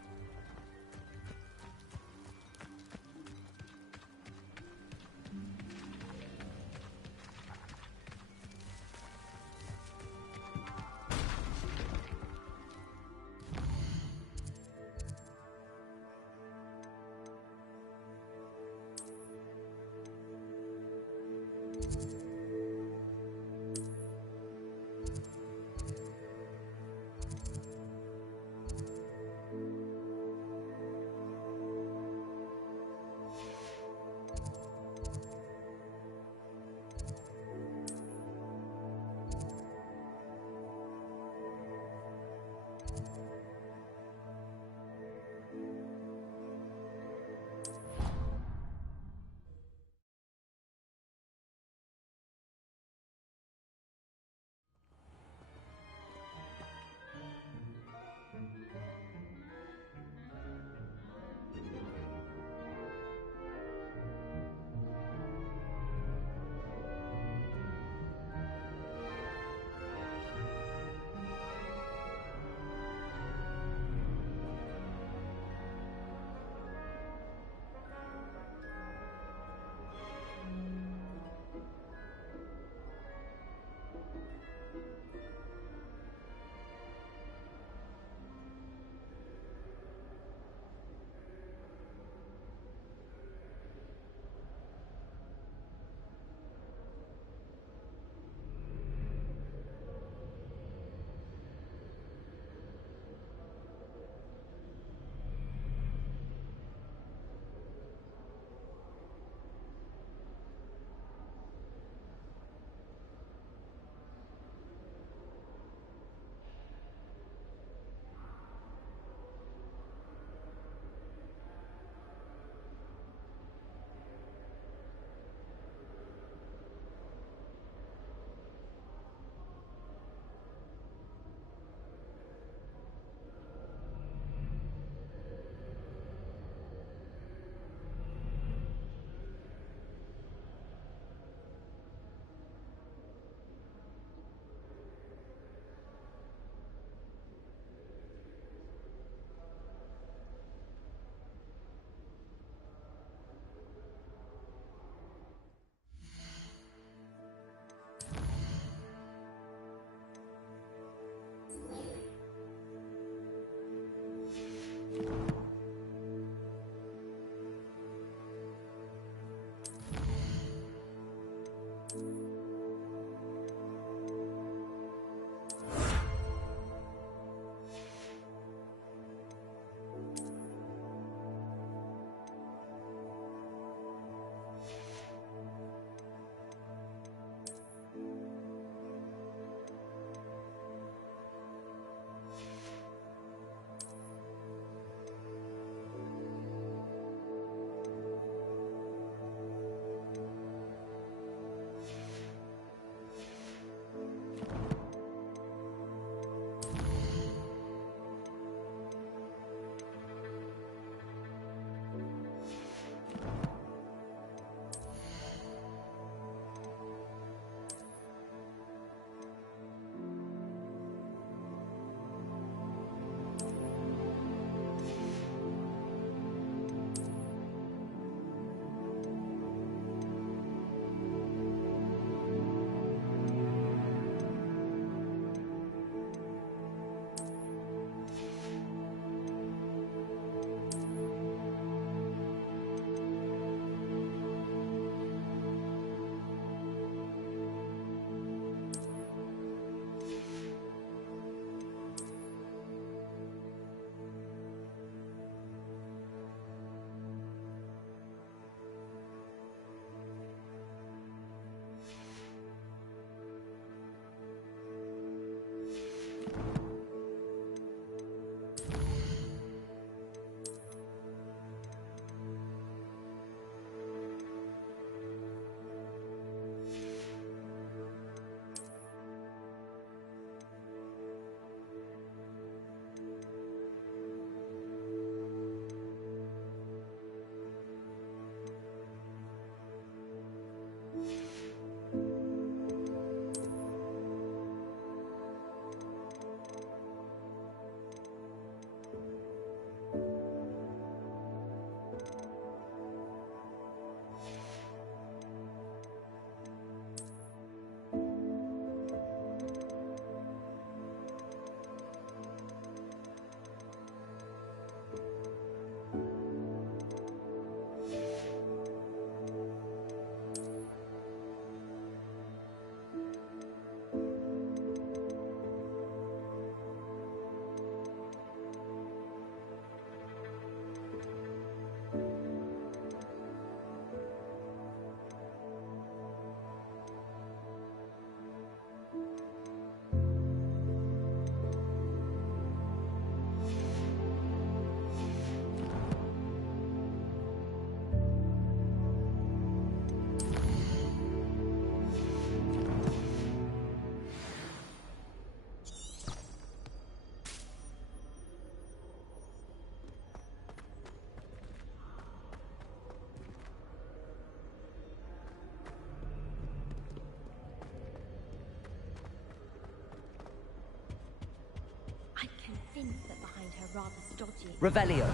rather stodgy. Revelio.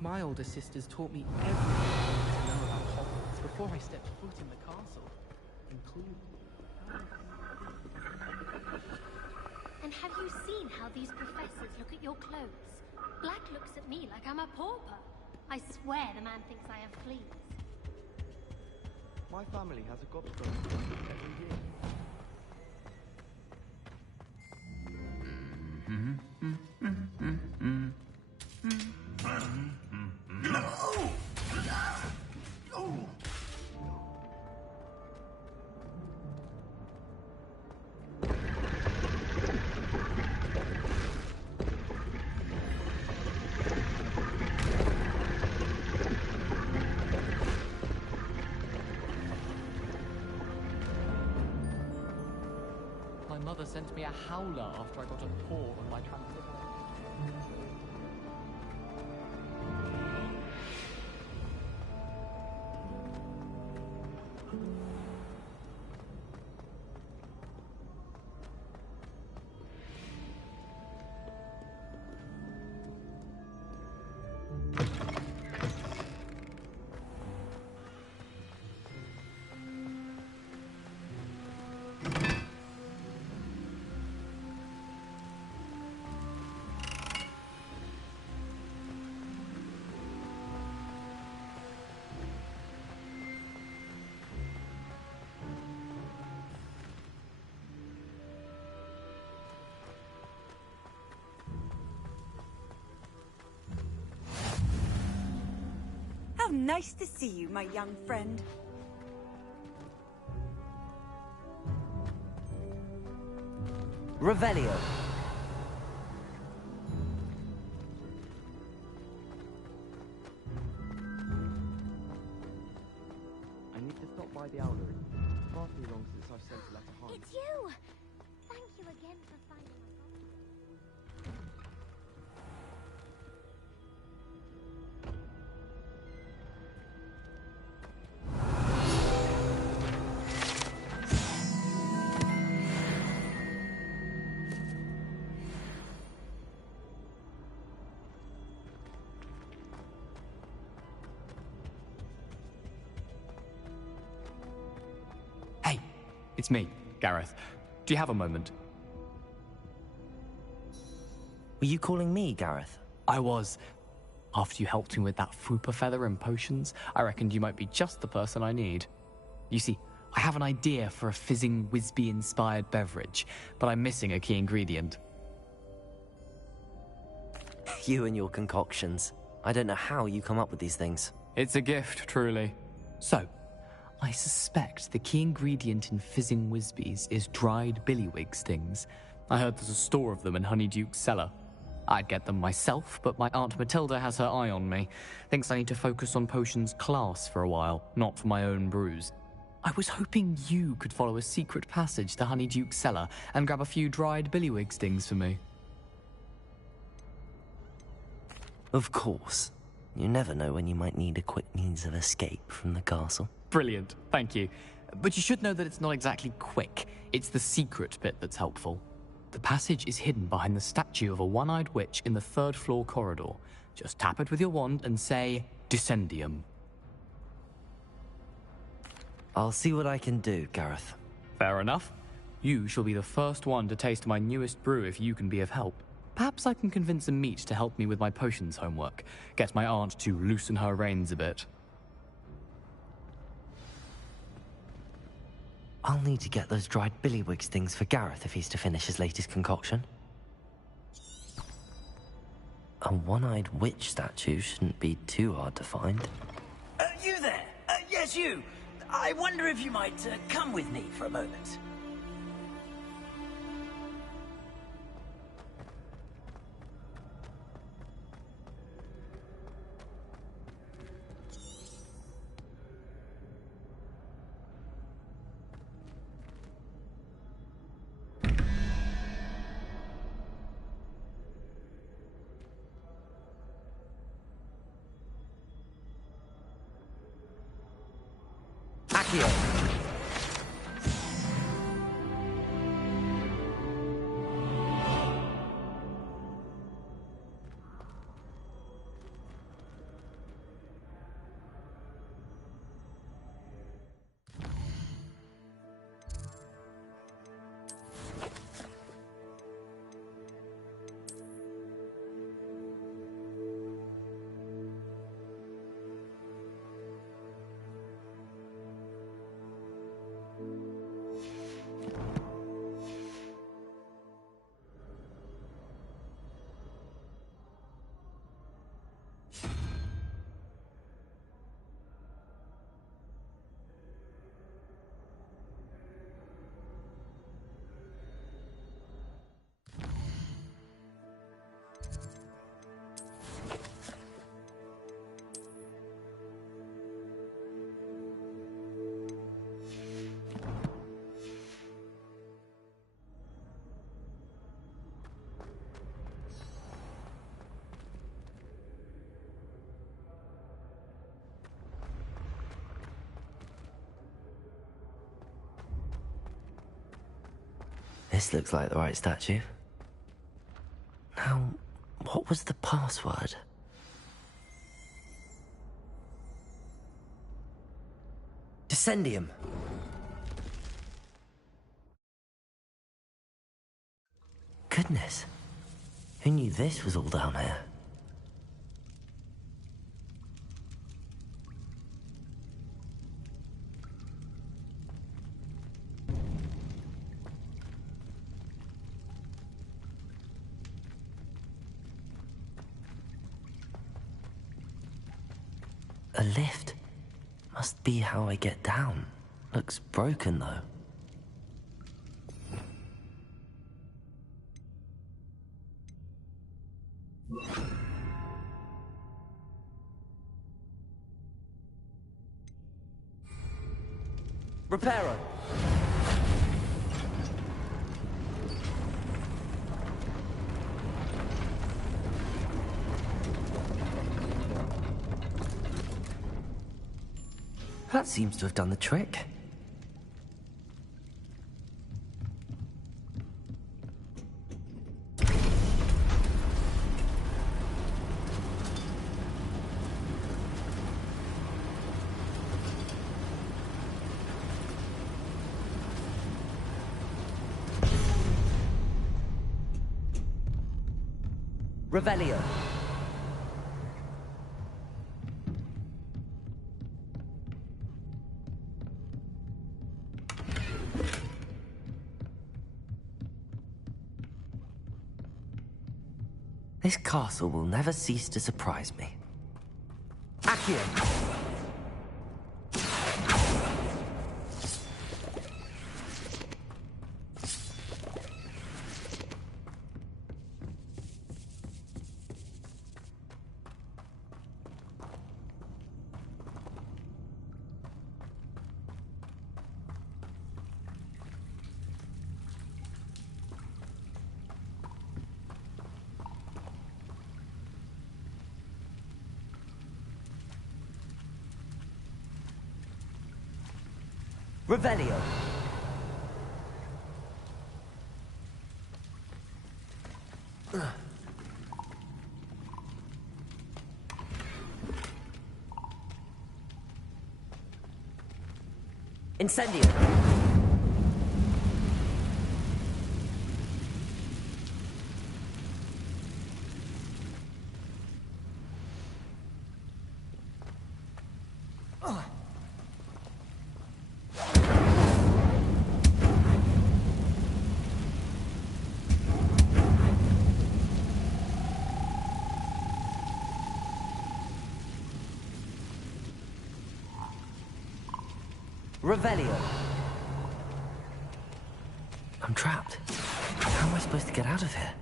My older sisters taught me everything I wanted to know about Hogwarts before I stepped foot in the castle, including... And have you seen how these professors look at your clothes? Black looks at me like I'm a pauper. I swear the man thinks I have fleas. My family has a gobstopper every year. My mother sent me a howler after I got a paw on my translation. How nice to see you, my young friend. Revelio. I need to stop by the owlery. It's far too long since I've sent a letter home. It's you! Thank you again for finding my It's me, Gareth. Do you have a moment? Were you calling me, Gareth? I was. After you helped me with that Fupa feather and potions, I reckoned you might be just the person I need. You see, I have an idea for a fizzing Wisby-inspired beverage, but I'm missing a key ingredient. You and your concoctions. I don't know how you come up with these things. It's a gift, truly. So, I suspect the key ingredient in fizzing Wisbies is dried billywig stings. I heard there's a store of them in Honeyduke's cellar. I'd get them myself, but my Aunt Matilda has her eye on me. Thinks I need to focus on potions class for a while, not for my own brews. I was hoping you could follow a secret passage to Honeyduke's cellar and grab a few dried billywig stings for me. Of course. You never know when you might need a quick means of escape from the castle. Brilliant, thank you. But you should know that it's not exactly quick. It's the secret bit that's helpful. The passage is hidden behind the statue of a one-eyed witch in the third-floor corridor. Just tap it with your wand and say, Descendium. I'll see what I can do, Gareth. Fair enough. You shall be the first one to taste my newest brew if you can be of help. Perhaps I can convince a meat to help me with my potions homework. Get my aunt to loosen her reins a bit. I'll need to get those dried billywig things for Gareth if he's to finish his latest concoction. A one-eyed witch statue shouldn't be too hard to find. You there? Yes, you. I wonder if you might come with me for a moment. Accio! This looks like the right statue. Now, what was the password? Descendium. Goodness. Who knew this was all down here? A lift. Must be how I get down. Looks broken, though. Reparo. That seems to have done the trick. Revelio. This castle will never cease to surprise me. Accio! Revelio. Incendio. Revelio. I'm trapped. How am I supposed to get out of here?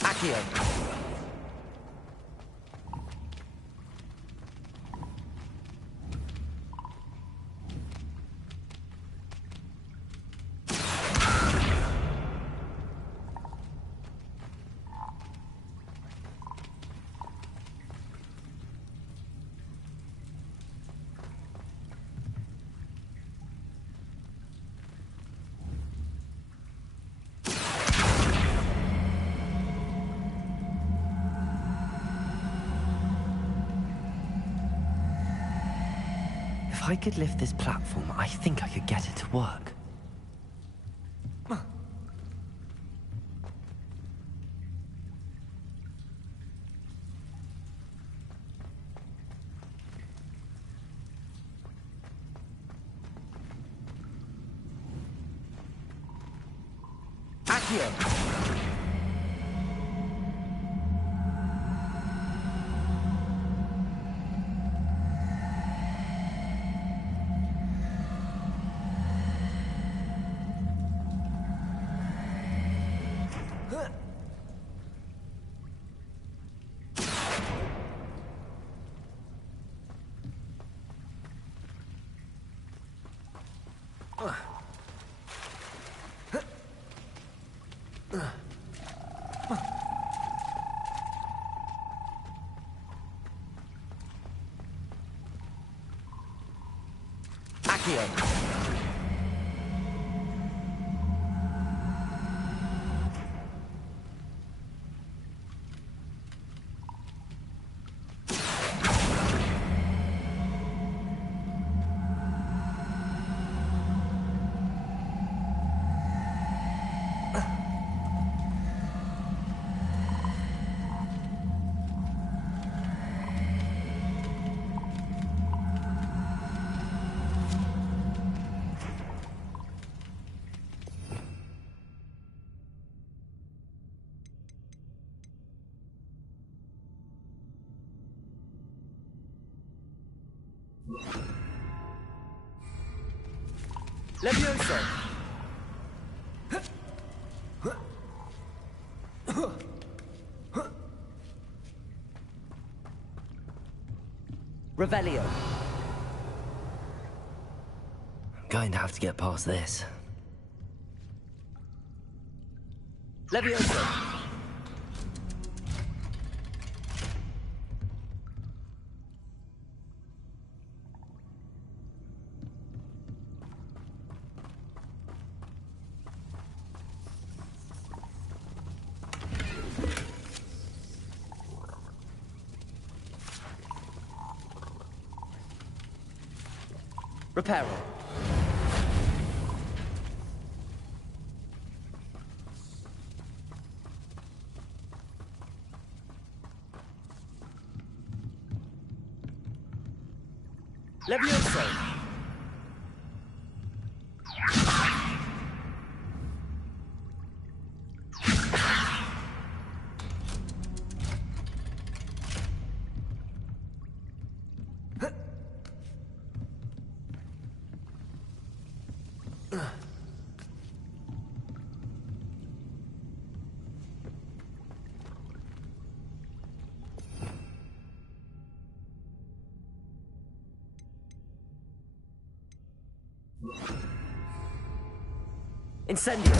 Accio. I could lift this platform, I think I could get it to work. Accio! Accio! Levioso! Revelio. I'm going to have to get past this. Levioso! Reparo. Levioso! Incendio.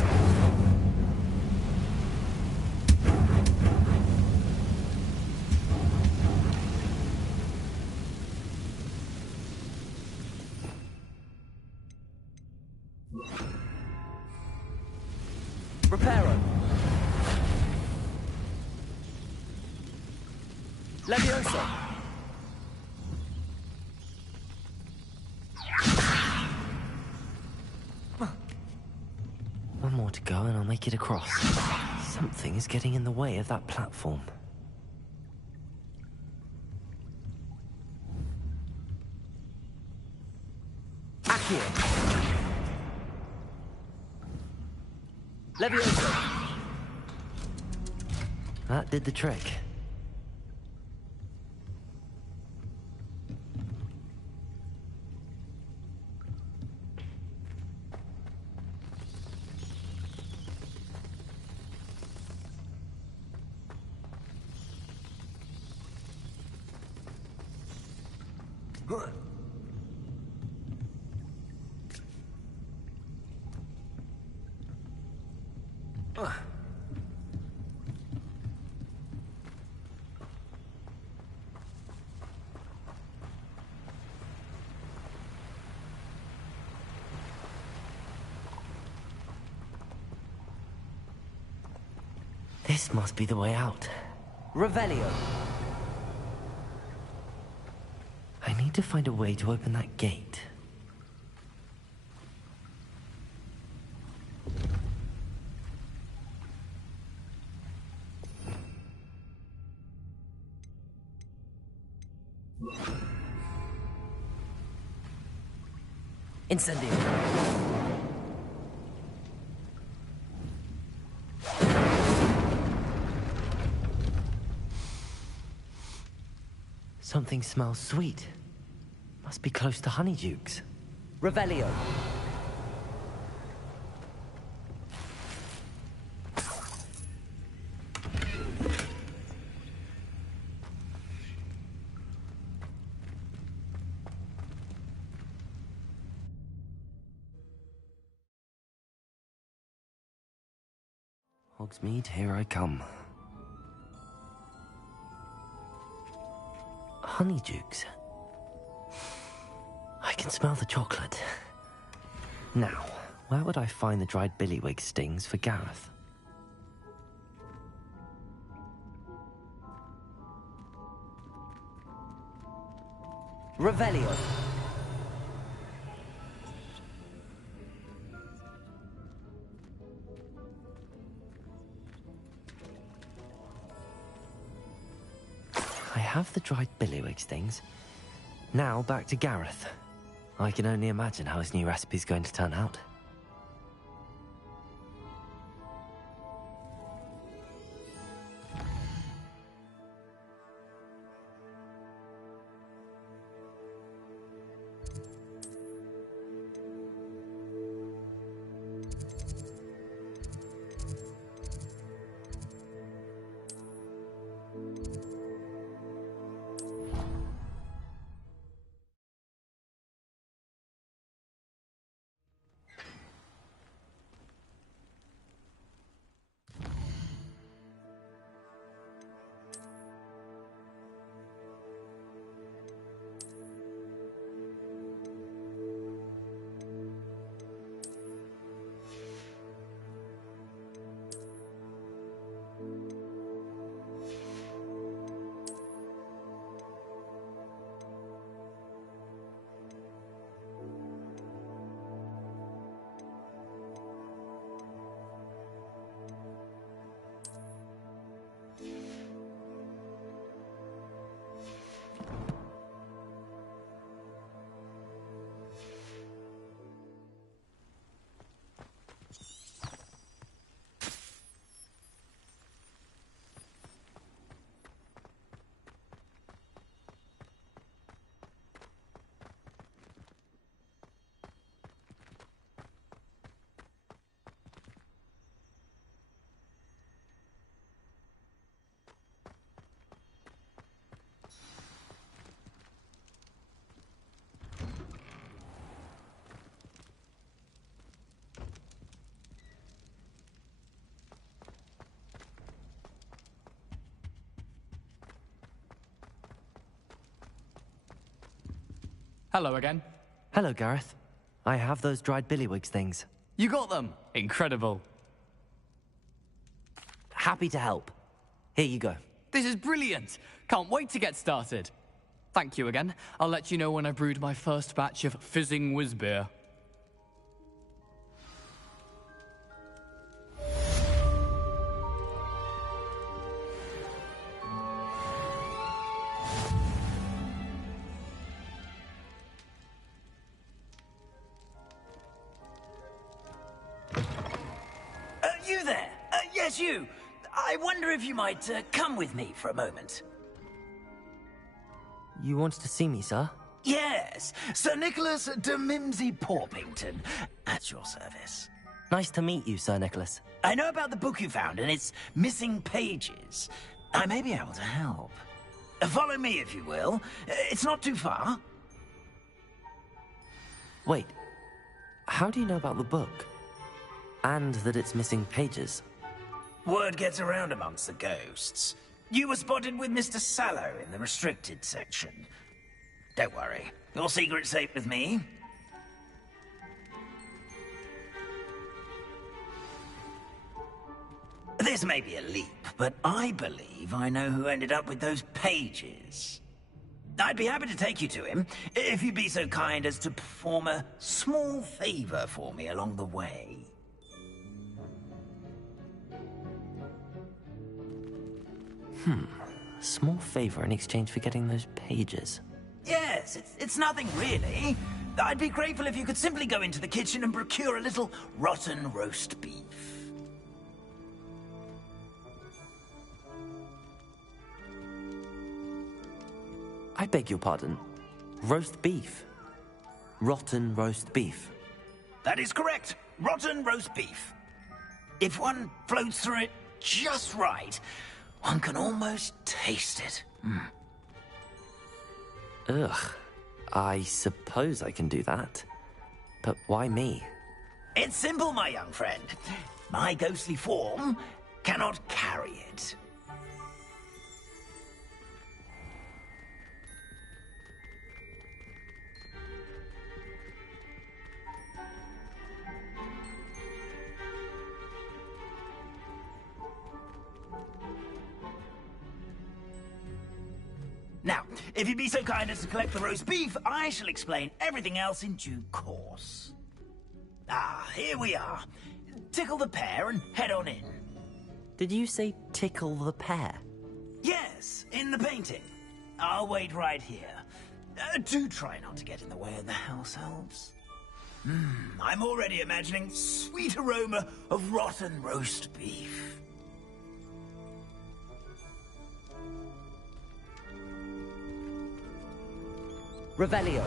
Reparo! Levioso! One more to go and I'll make it across. Something is getting in the way of that platform. Accio! Levioso! That did the trick. This must be the way out. Revelio. I need to find a way to open that gate. Incendio. Something smells sweet. Must be close to Honeydukes. Revelio. Hogsmeade, here I come. Honeydukes. I can smell the chocolate. Now, where would I find the dried billywig stings for Gareth? Revelio. I have the dried billywig stings. Now back to Gareth. I can only imagine how his new recipe's going to turn out. Hello again. Hello, Gareth. I have those dried billywig things. You got them? Incredible. Happy to help. Here you go. This is brilliant. Can't wait to get started. Thank you again. I'll let you know when I've brewed my first batch of fizzing whiz-beer. You there? Yes, you. I wonder if you might come with me for a moment. You wanted to see me, sir? Yes, Sir Nicholas de Mimsy Porpington, at your service. Nice to meet you, Sir Nicholas. I know about the book you found and its missing pages. I may be able to help. Follow me, if you will. It's not too far. Wait. How do you know about the book? And that it's missing pages? Word gets around amongst the ghosts. You were spotted with Mr. Sallow in the restricted section. Don't worry. Your secret's safe with me. This may be a leap, but I believe I know who ended up with those pages. I'd be happy to take you to him, if you'd be so kind as to perform a small favor for me along the way. A small favor in exchange for getting those pages. Yes, it's nothing really. I'd be grateful if you could simply go into the kitchen and procure a little rotten roast beef. I beg your pardon. Roast beef. Rotten roast beef. That is correct. Rotten roast beef. If one floats through it just right, one can almost taste it. Ugh. I suppose I can do that. But why me? It's simple, my young friend. My ghostly form cannot carry it. Now, if you'd be so kind as to collect the roast beef, I shall explain everything else in due course. Ah, here we are. Tickle the pear and head on in. Did you say tickle the pear? Yes, in the painting. I'll wait right here. Do try not to get in the way of the house elves. I'm already imagining sweet aroma of rotten roast beef. Revelio.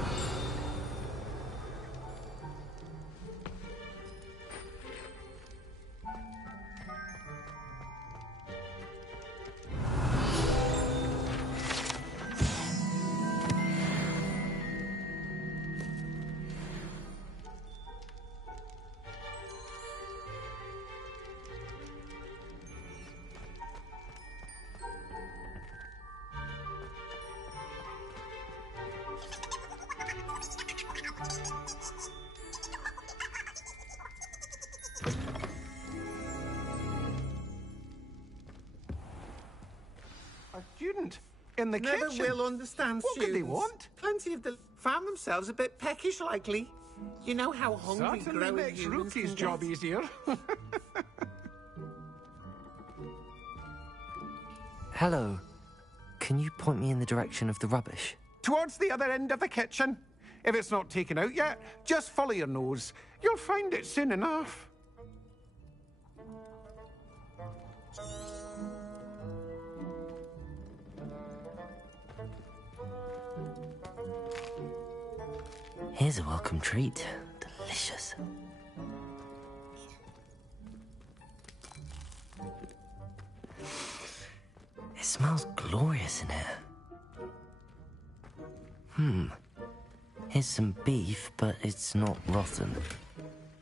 Student in the Never kitchen. will understand What could they students. want? Plenty of them found themselves a bit peckish, likely. You know how hungry Certainly growing makes humans Rookie's can job get. easier. Hello. Can you point me in the direction of the rubbish? Towards the other end of the kitchen. If it's not taken out yet, just follow your nose. You'll find it soon enough. Here's a welcome treat. Delicious. It smells glorious in here. Here's some beef, but it's not rotten.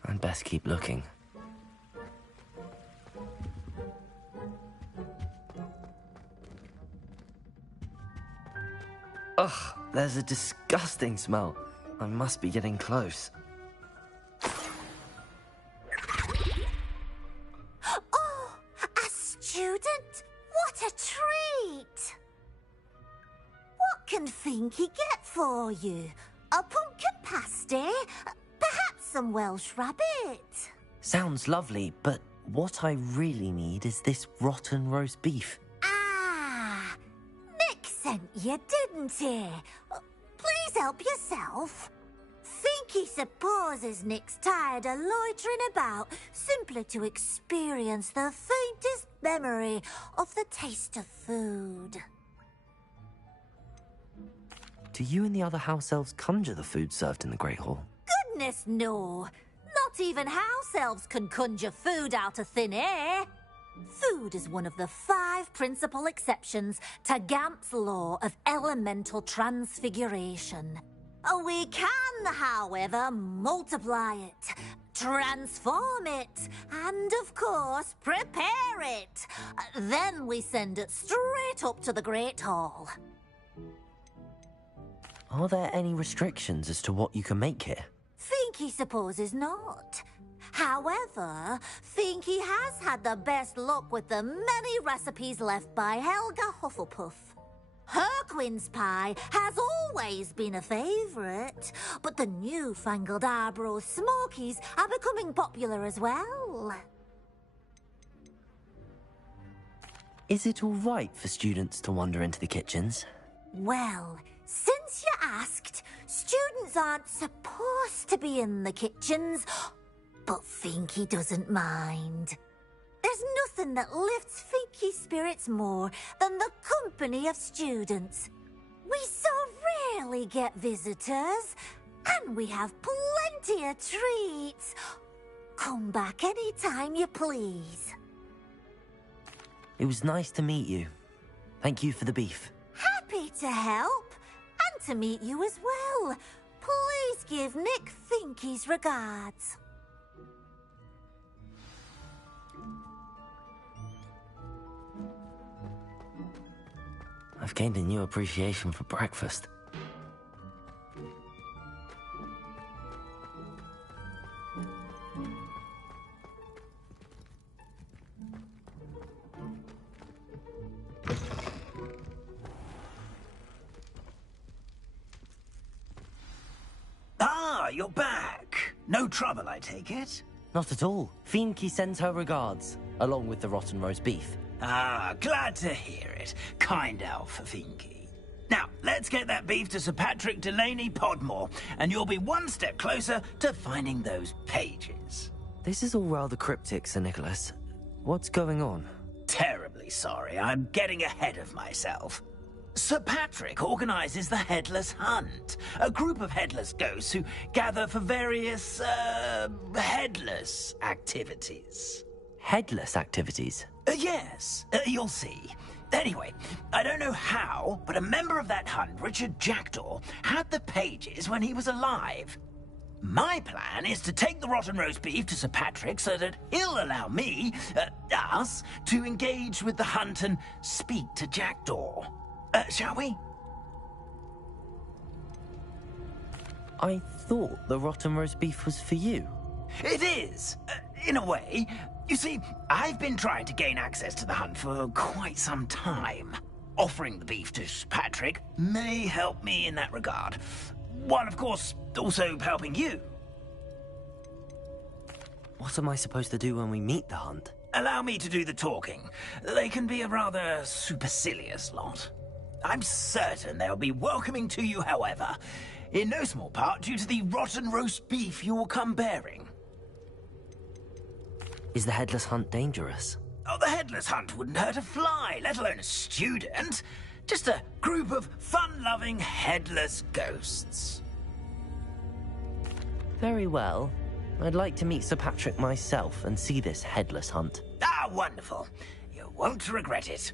I'd best keep looking. Ugh, there's a disgusting smell. I must be getting close. Oh, a student? What a treat! What can Finky get for you? A pumpkin pasty? Perhaps some Welsh rabbit? Sounds lovely, but what I really need is this rotten roast beef. Ah, Nick sent you, didn't he? Please help yourself. Finky supposes Nick's tired of loitering about simply to experience the faintest memory of the taste of food. Do you and the other house elves conjure the food served in the Great Hall? Goodness, no. Not even house elves can conjure food out of thin air. Food is one of the 5 principal exceptions to Gamp's law of elemental transfiguration. We can, however, multiply it, transform it, and, of course, prepare it. Then we send it straight up to the Great Hall. Are there any restrictions as to what you can make here? Finky supposes not. However, Finky has had the best luck with the many recipes left by Helga Hufflepuff. Herquin's pie has always been a favourite, but the newfangled Arborough Smokies are becoming popular as well. Is it all right for students to wander into the kitchens? Well, since you asked, students aren't supposed to be in the kitchens, but Finky doesn't mind. There's nothing that lifts Finky's spirits more than the company of students. We so rarely get visitors, and we have plenty of treats. Come back any time you please. It was nice to meet you. Thank you for the beef. Happy to help, and to meet you as well. Please give Nick Finky's regards. I've gained a new appreciation for breakfast. Ah, you're back. No trouble, I take it? Not at all. Finky sends her regards, along with the rotten roast beef. Ah, glad to hear it. Kind elf for Finky. Now, let's get that beef to Sir Patrick Delaney Podmore, and you'll be one step closer to finding those pages. This is all rather cryptic, Sir Nicholas. What's going on? Terribly sorry, I'm getting ahead of myself. Sir Patrick organises the Headless Hunt, a group of headless ghosts who gather for various, headless activities. Headless activities? Yes, you'll see. Anyway, I don't know how, but a member of that hunt, Richard Jackdaw, had the pages when he was alive. My plan is to take the rotten roast beef to Sir Patrick so that he'll allow me, us, to engage with the hunt and speak to Jackdaw. Shall we? I thought the rotten roast beef was for you. It is, in a way. You see, I've been trying to gain access to the hunt for quite some time. Offering the beef to Patrick may help me in that regard. While, of course, also helping you. What am I supposed to do when we meet the hunt? Allow me to do the talking. They can be a rather supercilious lot. I'm certain they'll be welcoming to you, however, in no small part due to the rotten roast beef you will come bearing. Is the Headless Hunt dangerous? Oh, the Headless Hunt wouldn't hurt a fly, let alone a student. Just a group of fun-loving headless ghosts. Very well. I'd like to meet Sir Patrick myself and see this Headless Hunt. Ah, wonderful. You won't regret it.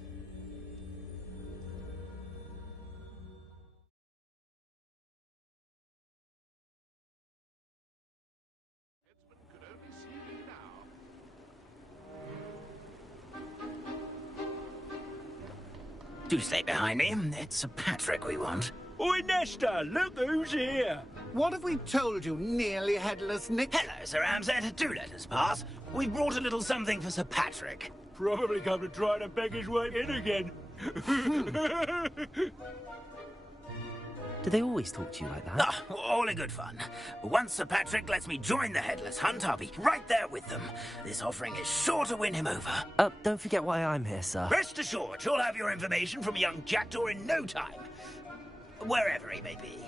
Do stay behind me. It's Sir Patrick we want. Oi, Nesta, look who's here. What have we told you, nearly headless Nick? Hello, Sir Ramsett. Do let us pass. We brought a little something for Sir Patrick. Probably come to try to beg his way in again. Do they always talk to you like that? Ah, all in good fun. Once Sir Patrick lets me join the Headless Hunt, I'll be right there with them. This offering is sure to win him over. Don't forget why I'm here, sir. Rest assured, you'll have your information from young Jackdaw in no time. Wherever he may be.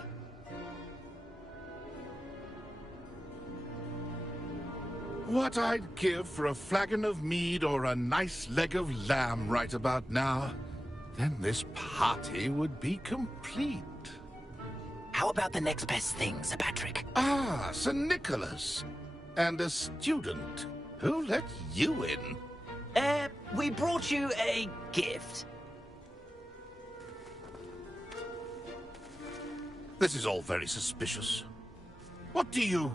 What I'd give for a flagon of mead or a nice leg of lamb right about now. Then this party would be complete. How about the next best thing, Sir Patrick? Ah, Sir Nicholas. And a student. Who let you in? We brought you a gift. This is all very suspicious. What do you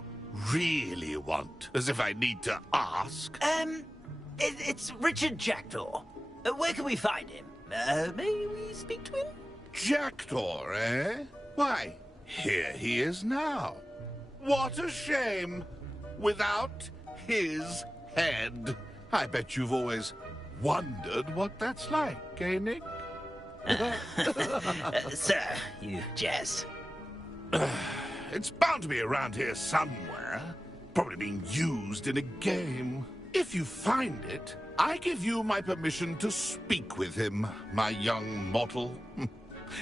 really want? As if I need to ask. It's Richard Jackdaw. Where can we find him? May we speak to him? Jackdaw, eh? Why, here he is now. What a shame. Without his head. I bet you've always wondered what that's like, eh, Nick? Sir, you jazz. It's bound to be around here somewhere. Probably being used in a game. If you find it, I give you my permission to speak with him, my young mortal.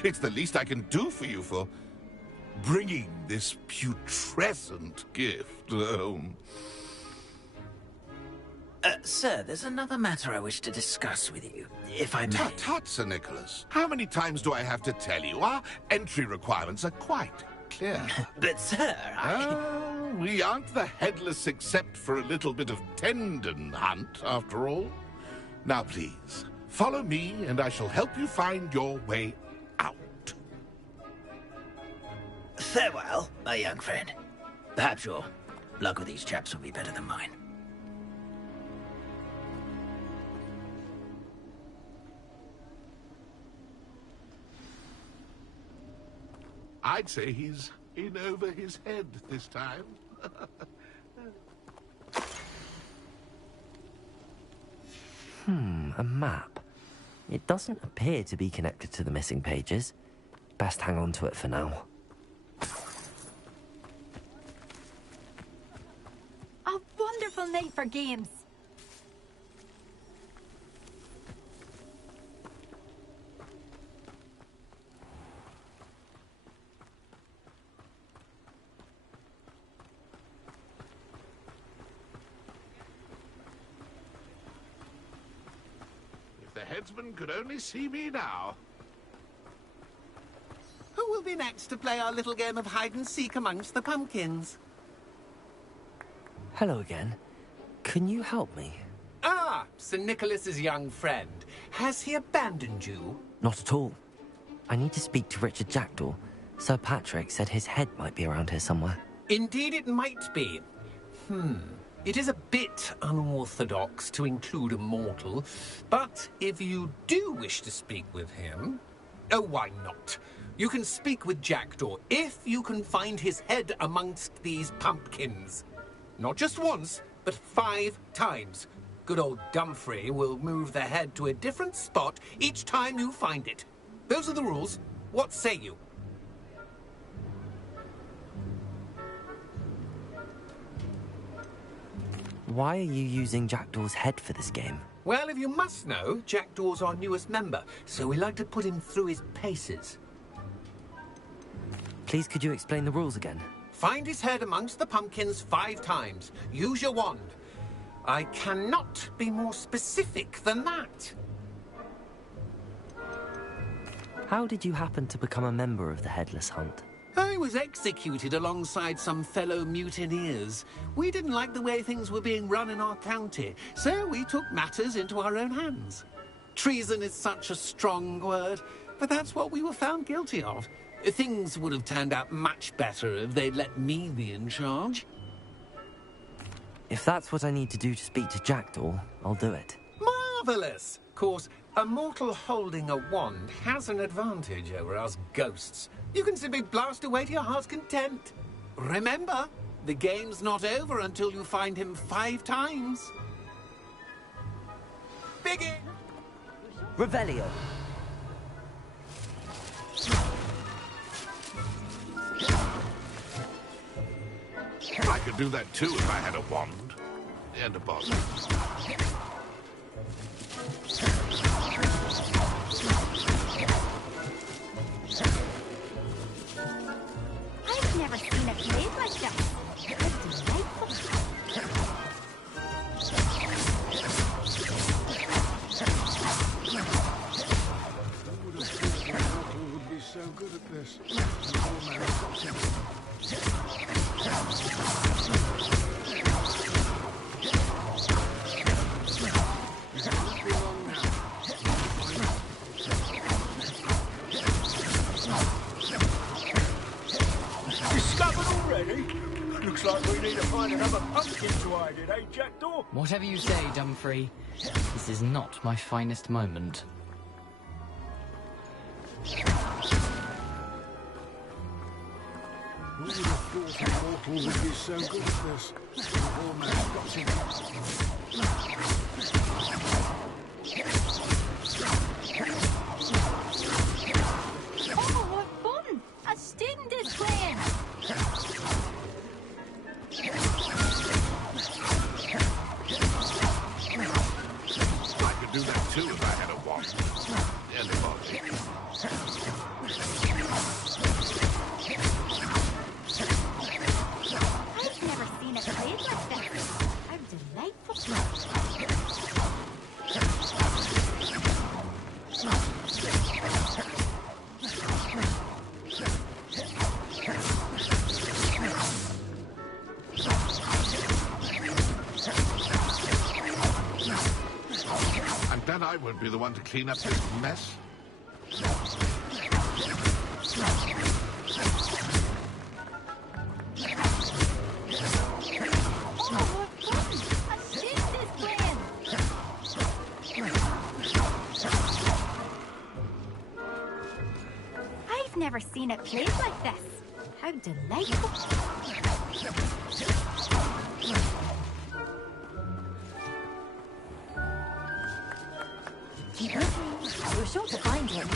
It's the least I can do for you for bringing this putrescent gift home. Sir, there's another matter I wish to discuss with you, if I may. Tut, Sir Nicholas. How many times do I have to tell you? Our entry requirements are quite clear. But, sir, we aren't the headless except for a little bit of tendon hunt, after all. Now, please, follow me, and I shall help you find your way out. Farewell, my young friend. Perhaps your luck with these chaps will be better than mine. I'd say he's in over his head this time. A map. It doesn't appear to be connected to the missing pages. Best hang on to it for now. A wonderful night for games. The headsman could only see me now. Who will be next to play our little game of hide-and-seek amongst the pumpkins? Hello again. Can you help me? Ah, Sir Nicholas's young friend. Has he abandoned you? Not at all. I need to speak to Richard Jackdaw. Sir Patrick said his head might be around here somewhere. Indeed it might be. It is a bit unorthodox to include a mortal, but if you do wish to speak with him... Oh, why not? You can speak with Jackdaw if you can find his head amongst these pumpkins. Not just once, but 5 times. Good old Dumfrey will move the head to a different spot each time you find it. Those are the rules. What say you? Why are you using Jackdaw's head for this game? Well, if you must know, Jackdaw's our newest member, so we like to put him through his paces. Please, could you explain the rules again? Find his head amongst the pumpkins 5 times. Use your wand. I cannot be more specific than that. How did you happen to become a member of the Headless Hunt? I was executed alongside some fellow mutineers. We didn't like the way things were being run in our county, so we took matters into our own hands. Treason is such a strong word, but that's what we were found guilty of. Things would have turned out much better if they'd let me be in charge. If that's what I need to do to speak to Jackdaw, I'll do it. Marvellous! Of course, a mortal holding a wand has an advantage over us ghosts. You can simply blast away to your heart's content. Remember, the game's not over until you find him 5 times. Begin! Revelio. I could do that too if I had a wand. And a bottle. I've never seen a blade like that. It's delightful. Who would be so good at this? Discovered already? Looks like we need to find another pumpkin to hide in, eh, Jackdaw? Whatever you say, Dumfrey. This is not my finest moment. Who would have thought a mortal would be so good at this? Poor man's got him. then I won't be the one to clean up this mess. I've never seen it played like this. How delightful. Keep looking. You're sure to find him.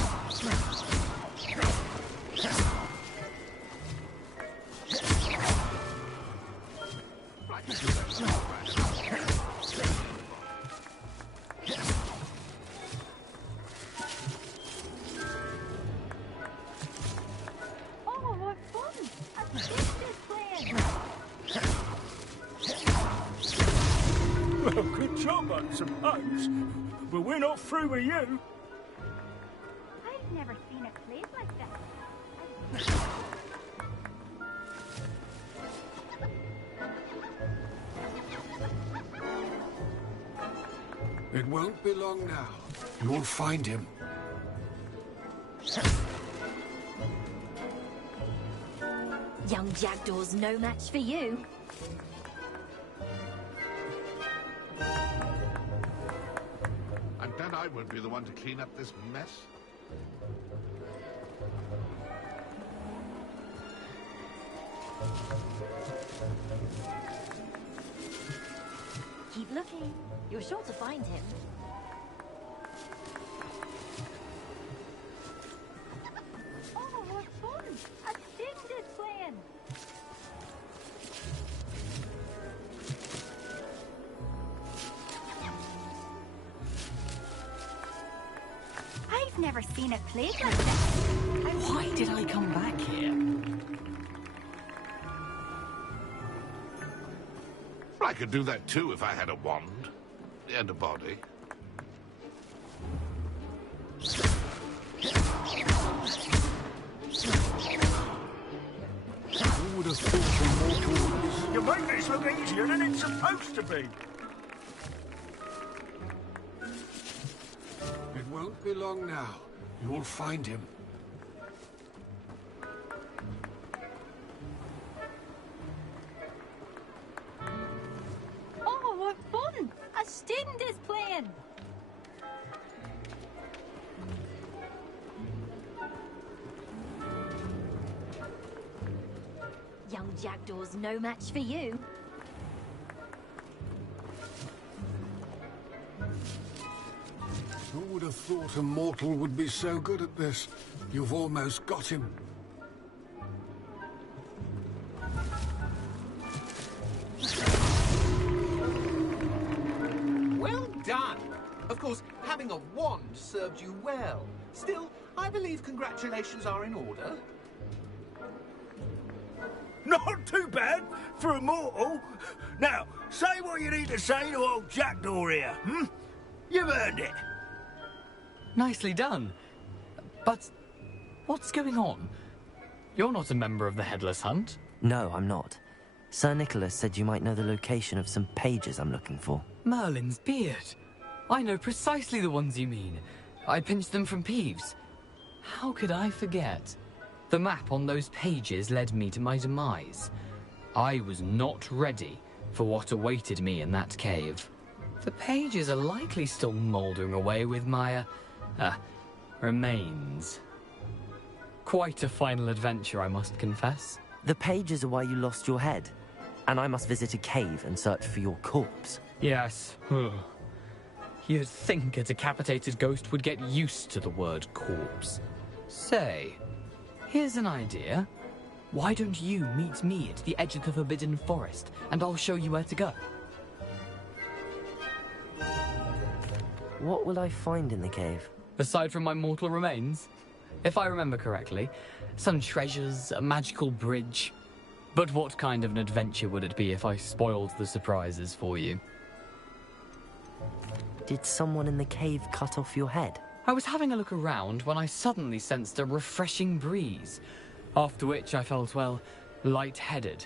Oh, what fun! A stick is playing. Well, good job, I suppose. But we're not through with you. I've never seen it played like this. It won't be long now. You'll find him. Young Jackdaw's no match for you. And then I won't be the one to clean up this mess. Keep looking. You're sure to find him. Oh, what fun! A stick is playing. I've never seen it played like this. Why did I come back here? I could do that too if I had a wand. And a body. Who would have thought a mortal... You make this look easier than it's supposed to be. It won't be long now. You'll find him. Oh, what fun! A student is playing. Young Jackdaw's no match for you. Who would have thought a mortal would be so good at this? You've almost got him. Well done! Of course, having a wand served you well. Still, I believe congratulations are in order. Not too bad for a mortal. Now, say what you need to say to old Jackdaw here, hmm? You've earned it. Nicely done. But what's going on? You're not a member of the Headless Hunt. No, I'm not. Sir Nicholas said you might know the location of some pages I'm looking for. Merlin's beard. I know precisely the ones you mean. I pinched them from Peeves. How could I forget? The map on those pages led me to my demise. I was not ready for what awaited me in that cave. The pages are likely still mouldering away with my, remains. Quite a final adventure, I must confess. The pages are why you lost your head, and I must visit a cave and search for your corpse. Yes. You'd think a decapitated ghost would get used to the word corpse. Say, here's an idea. Why don't you meet me at the edge of the Forbidden Forest, and I'll show you where to go? What will I find in the cave? Aside from my mortal remains? If I remember correctly, some treasures, a magical bridge. But what kind of an adventure would it be if I spoiled the surprises for you? Did someone in the cave cut off your head? I was having a look around when I suddenly sensed a refreshing breeze, after which I felt, well, light-headed.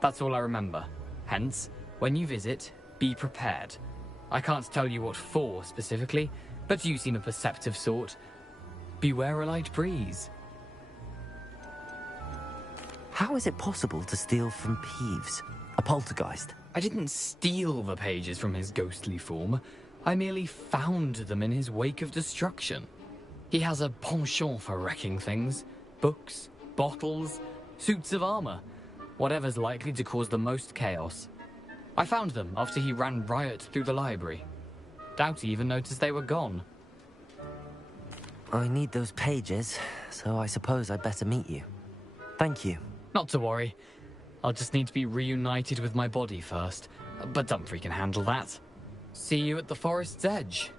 That's all I remember. Hence, when you visit, be prepared. I can't tell you what for specifically, but you seem a perceptive sort. Beware a light breeze. How is it possible to steal from Peeves, a poltergeist? I didn't steal the pages from his ghostly form. I merely found them in his wake of destruction. He has a penchant for wrecking things. Books, bottles, suits of armor. Whatever's likely to cause the most chaos. I found them after he ran riot through the library. Doubt he even noticed they were gone. I need those pages, so I suppose I'd better meet you. Thank you. Not to worry. I'll just need to be reunited with my body first. But Dumfries can handle that. See you at the forest's edge.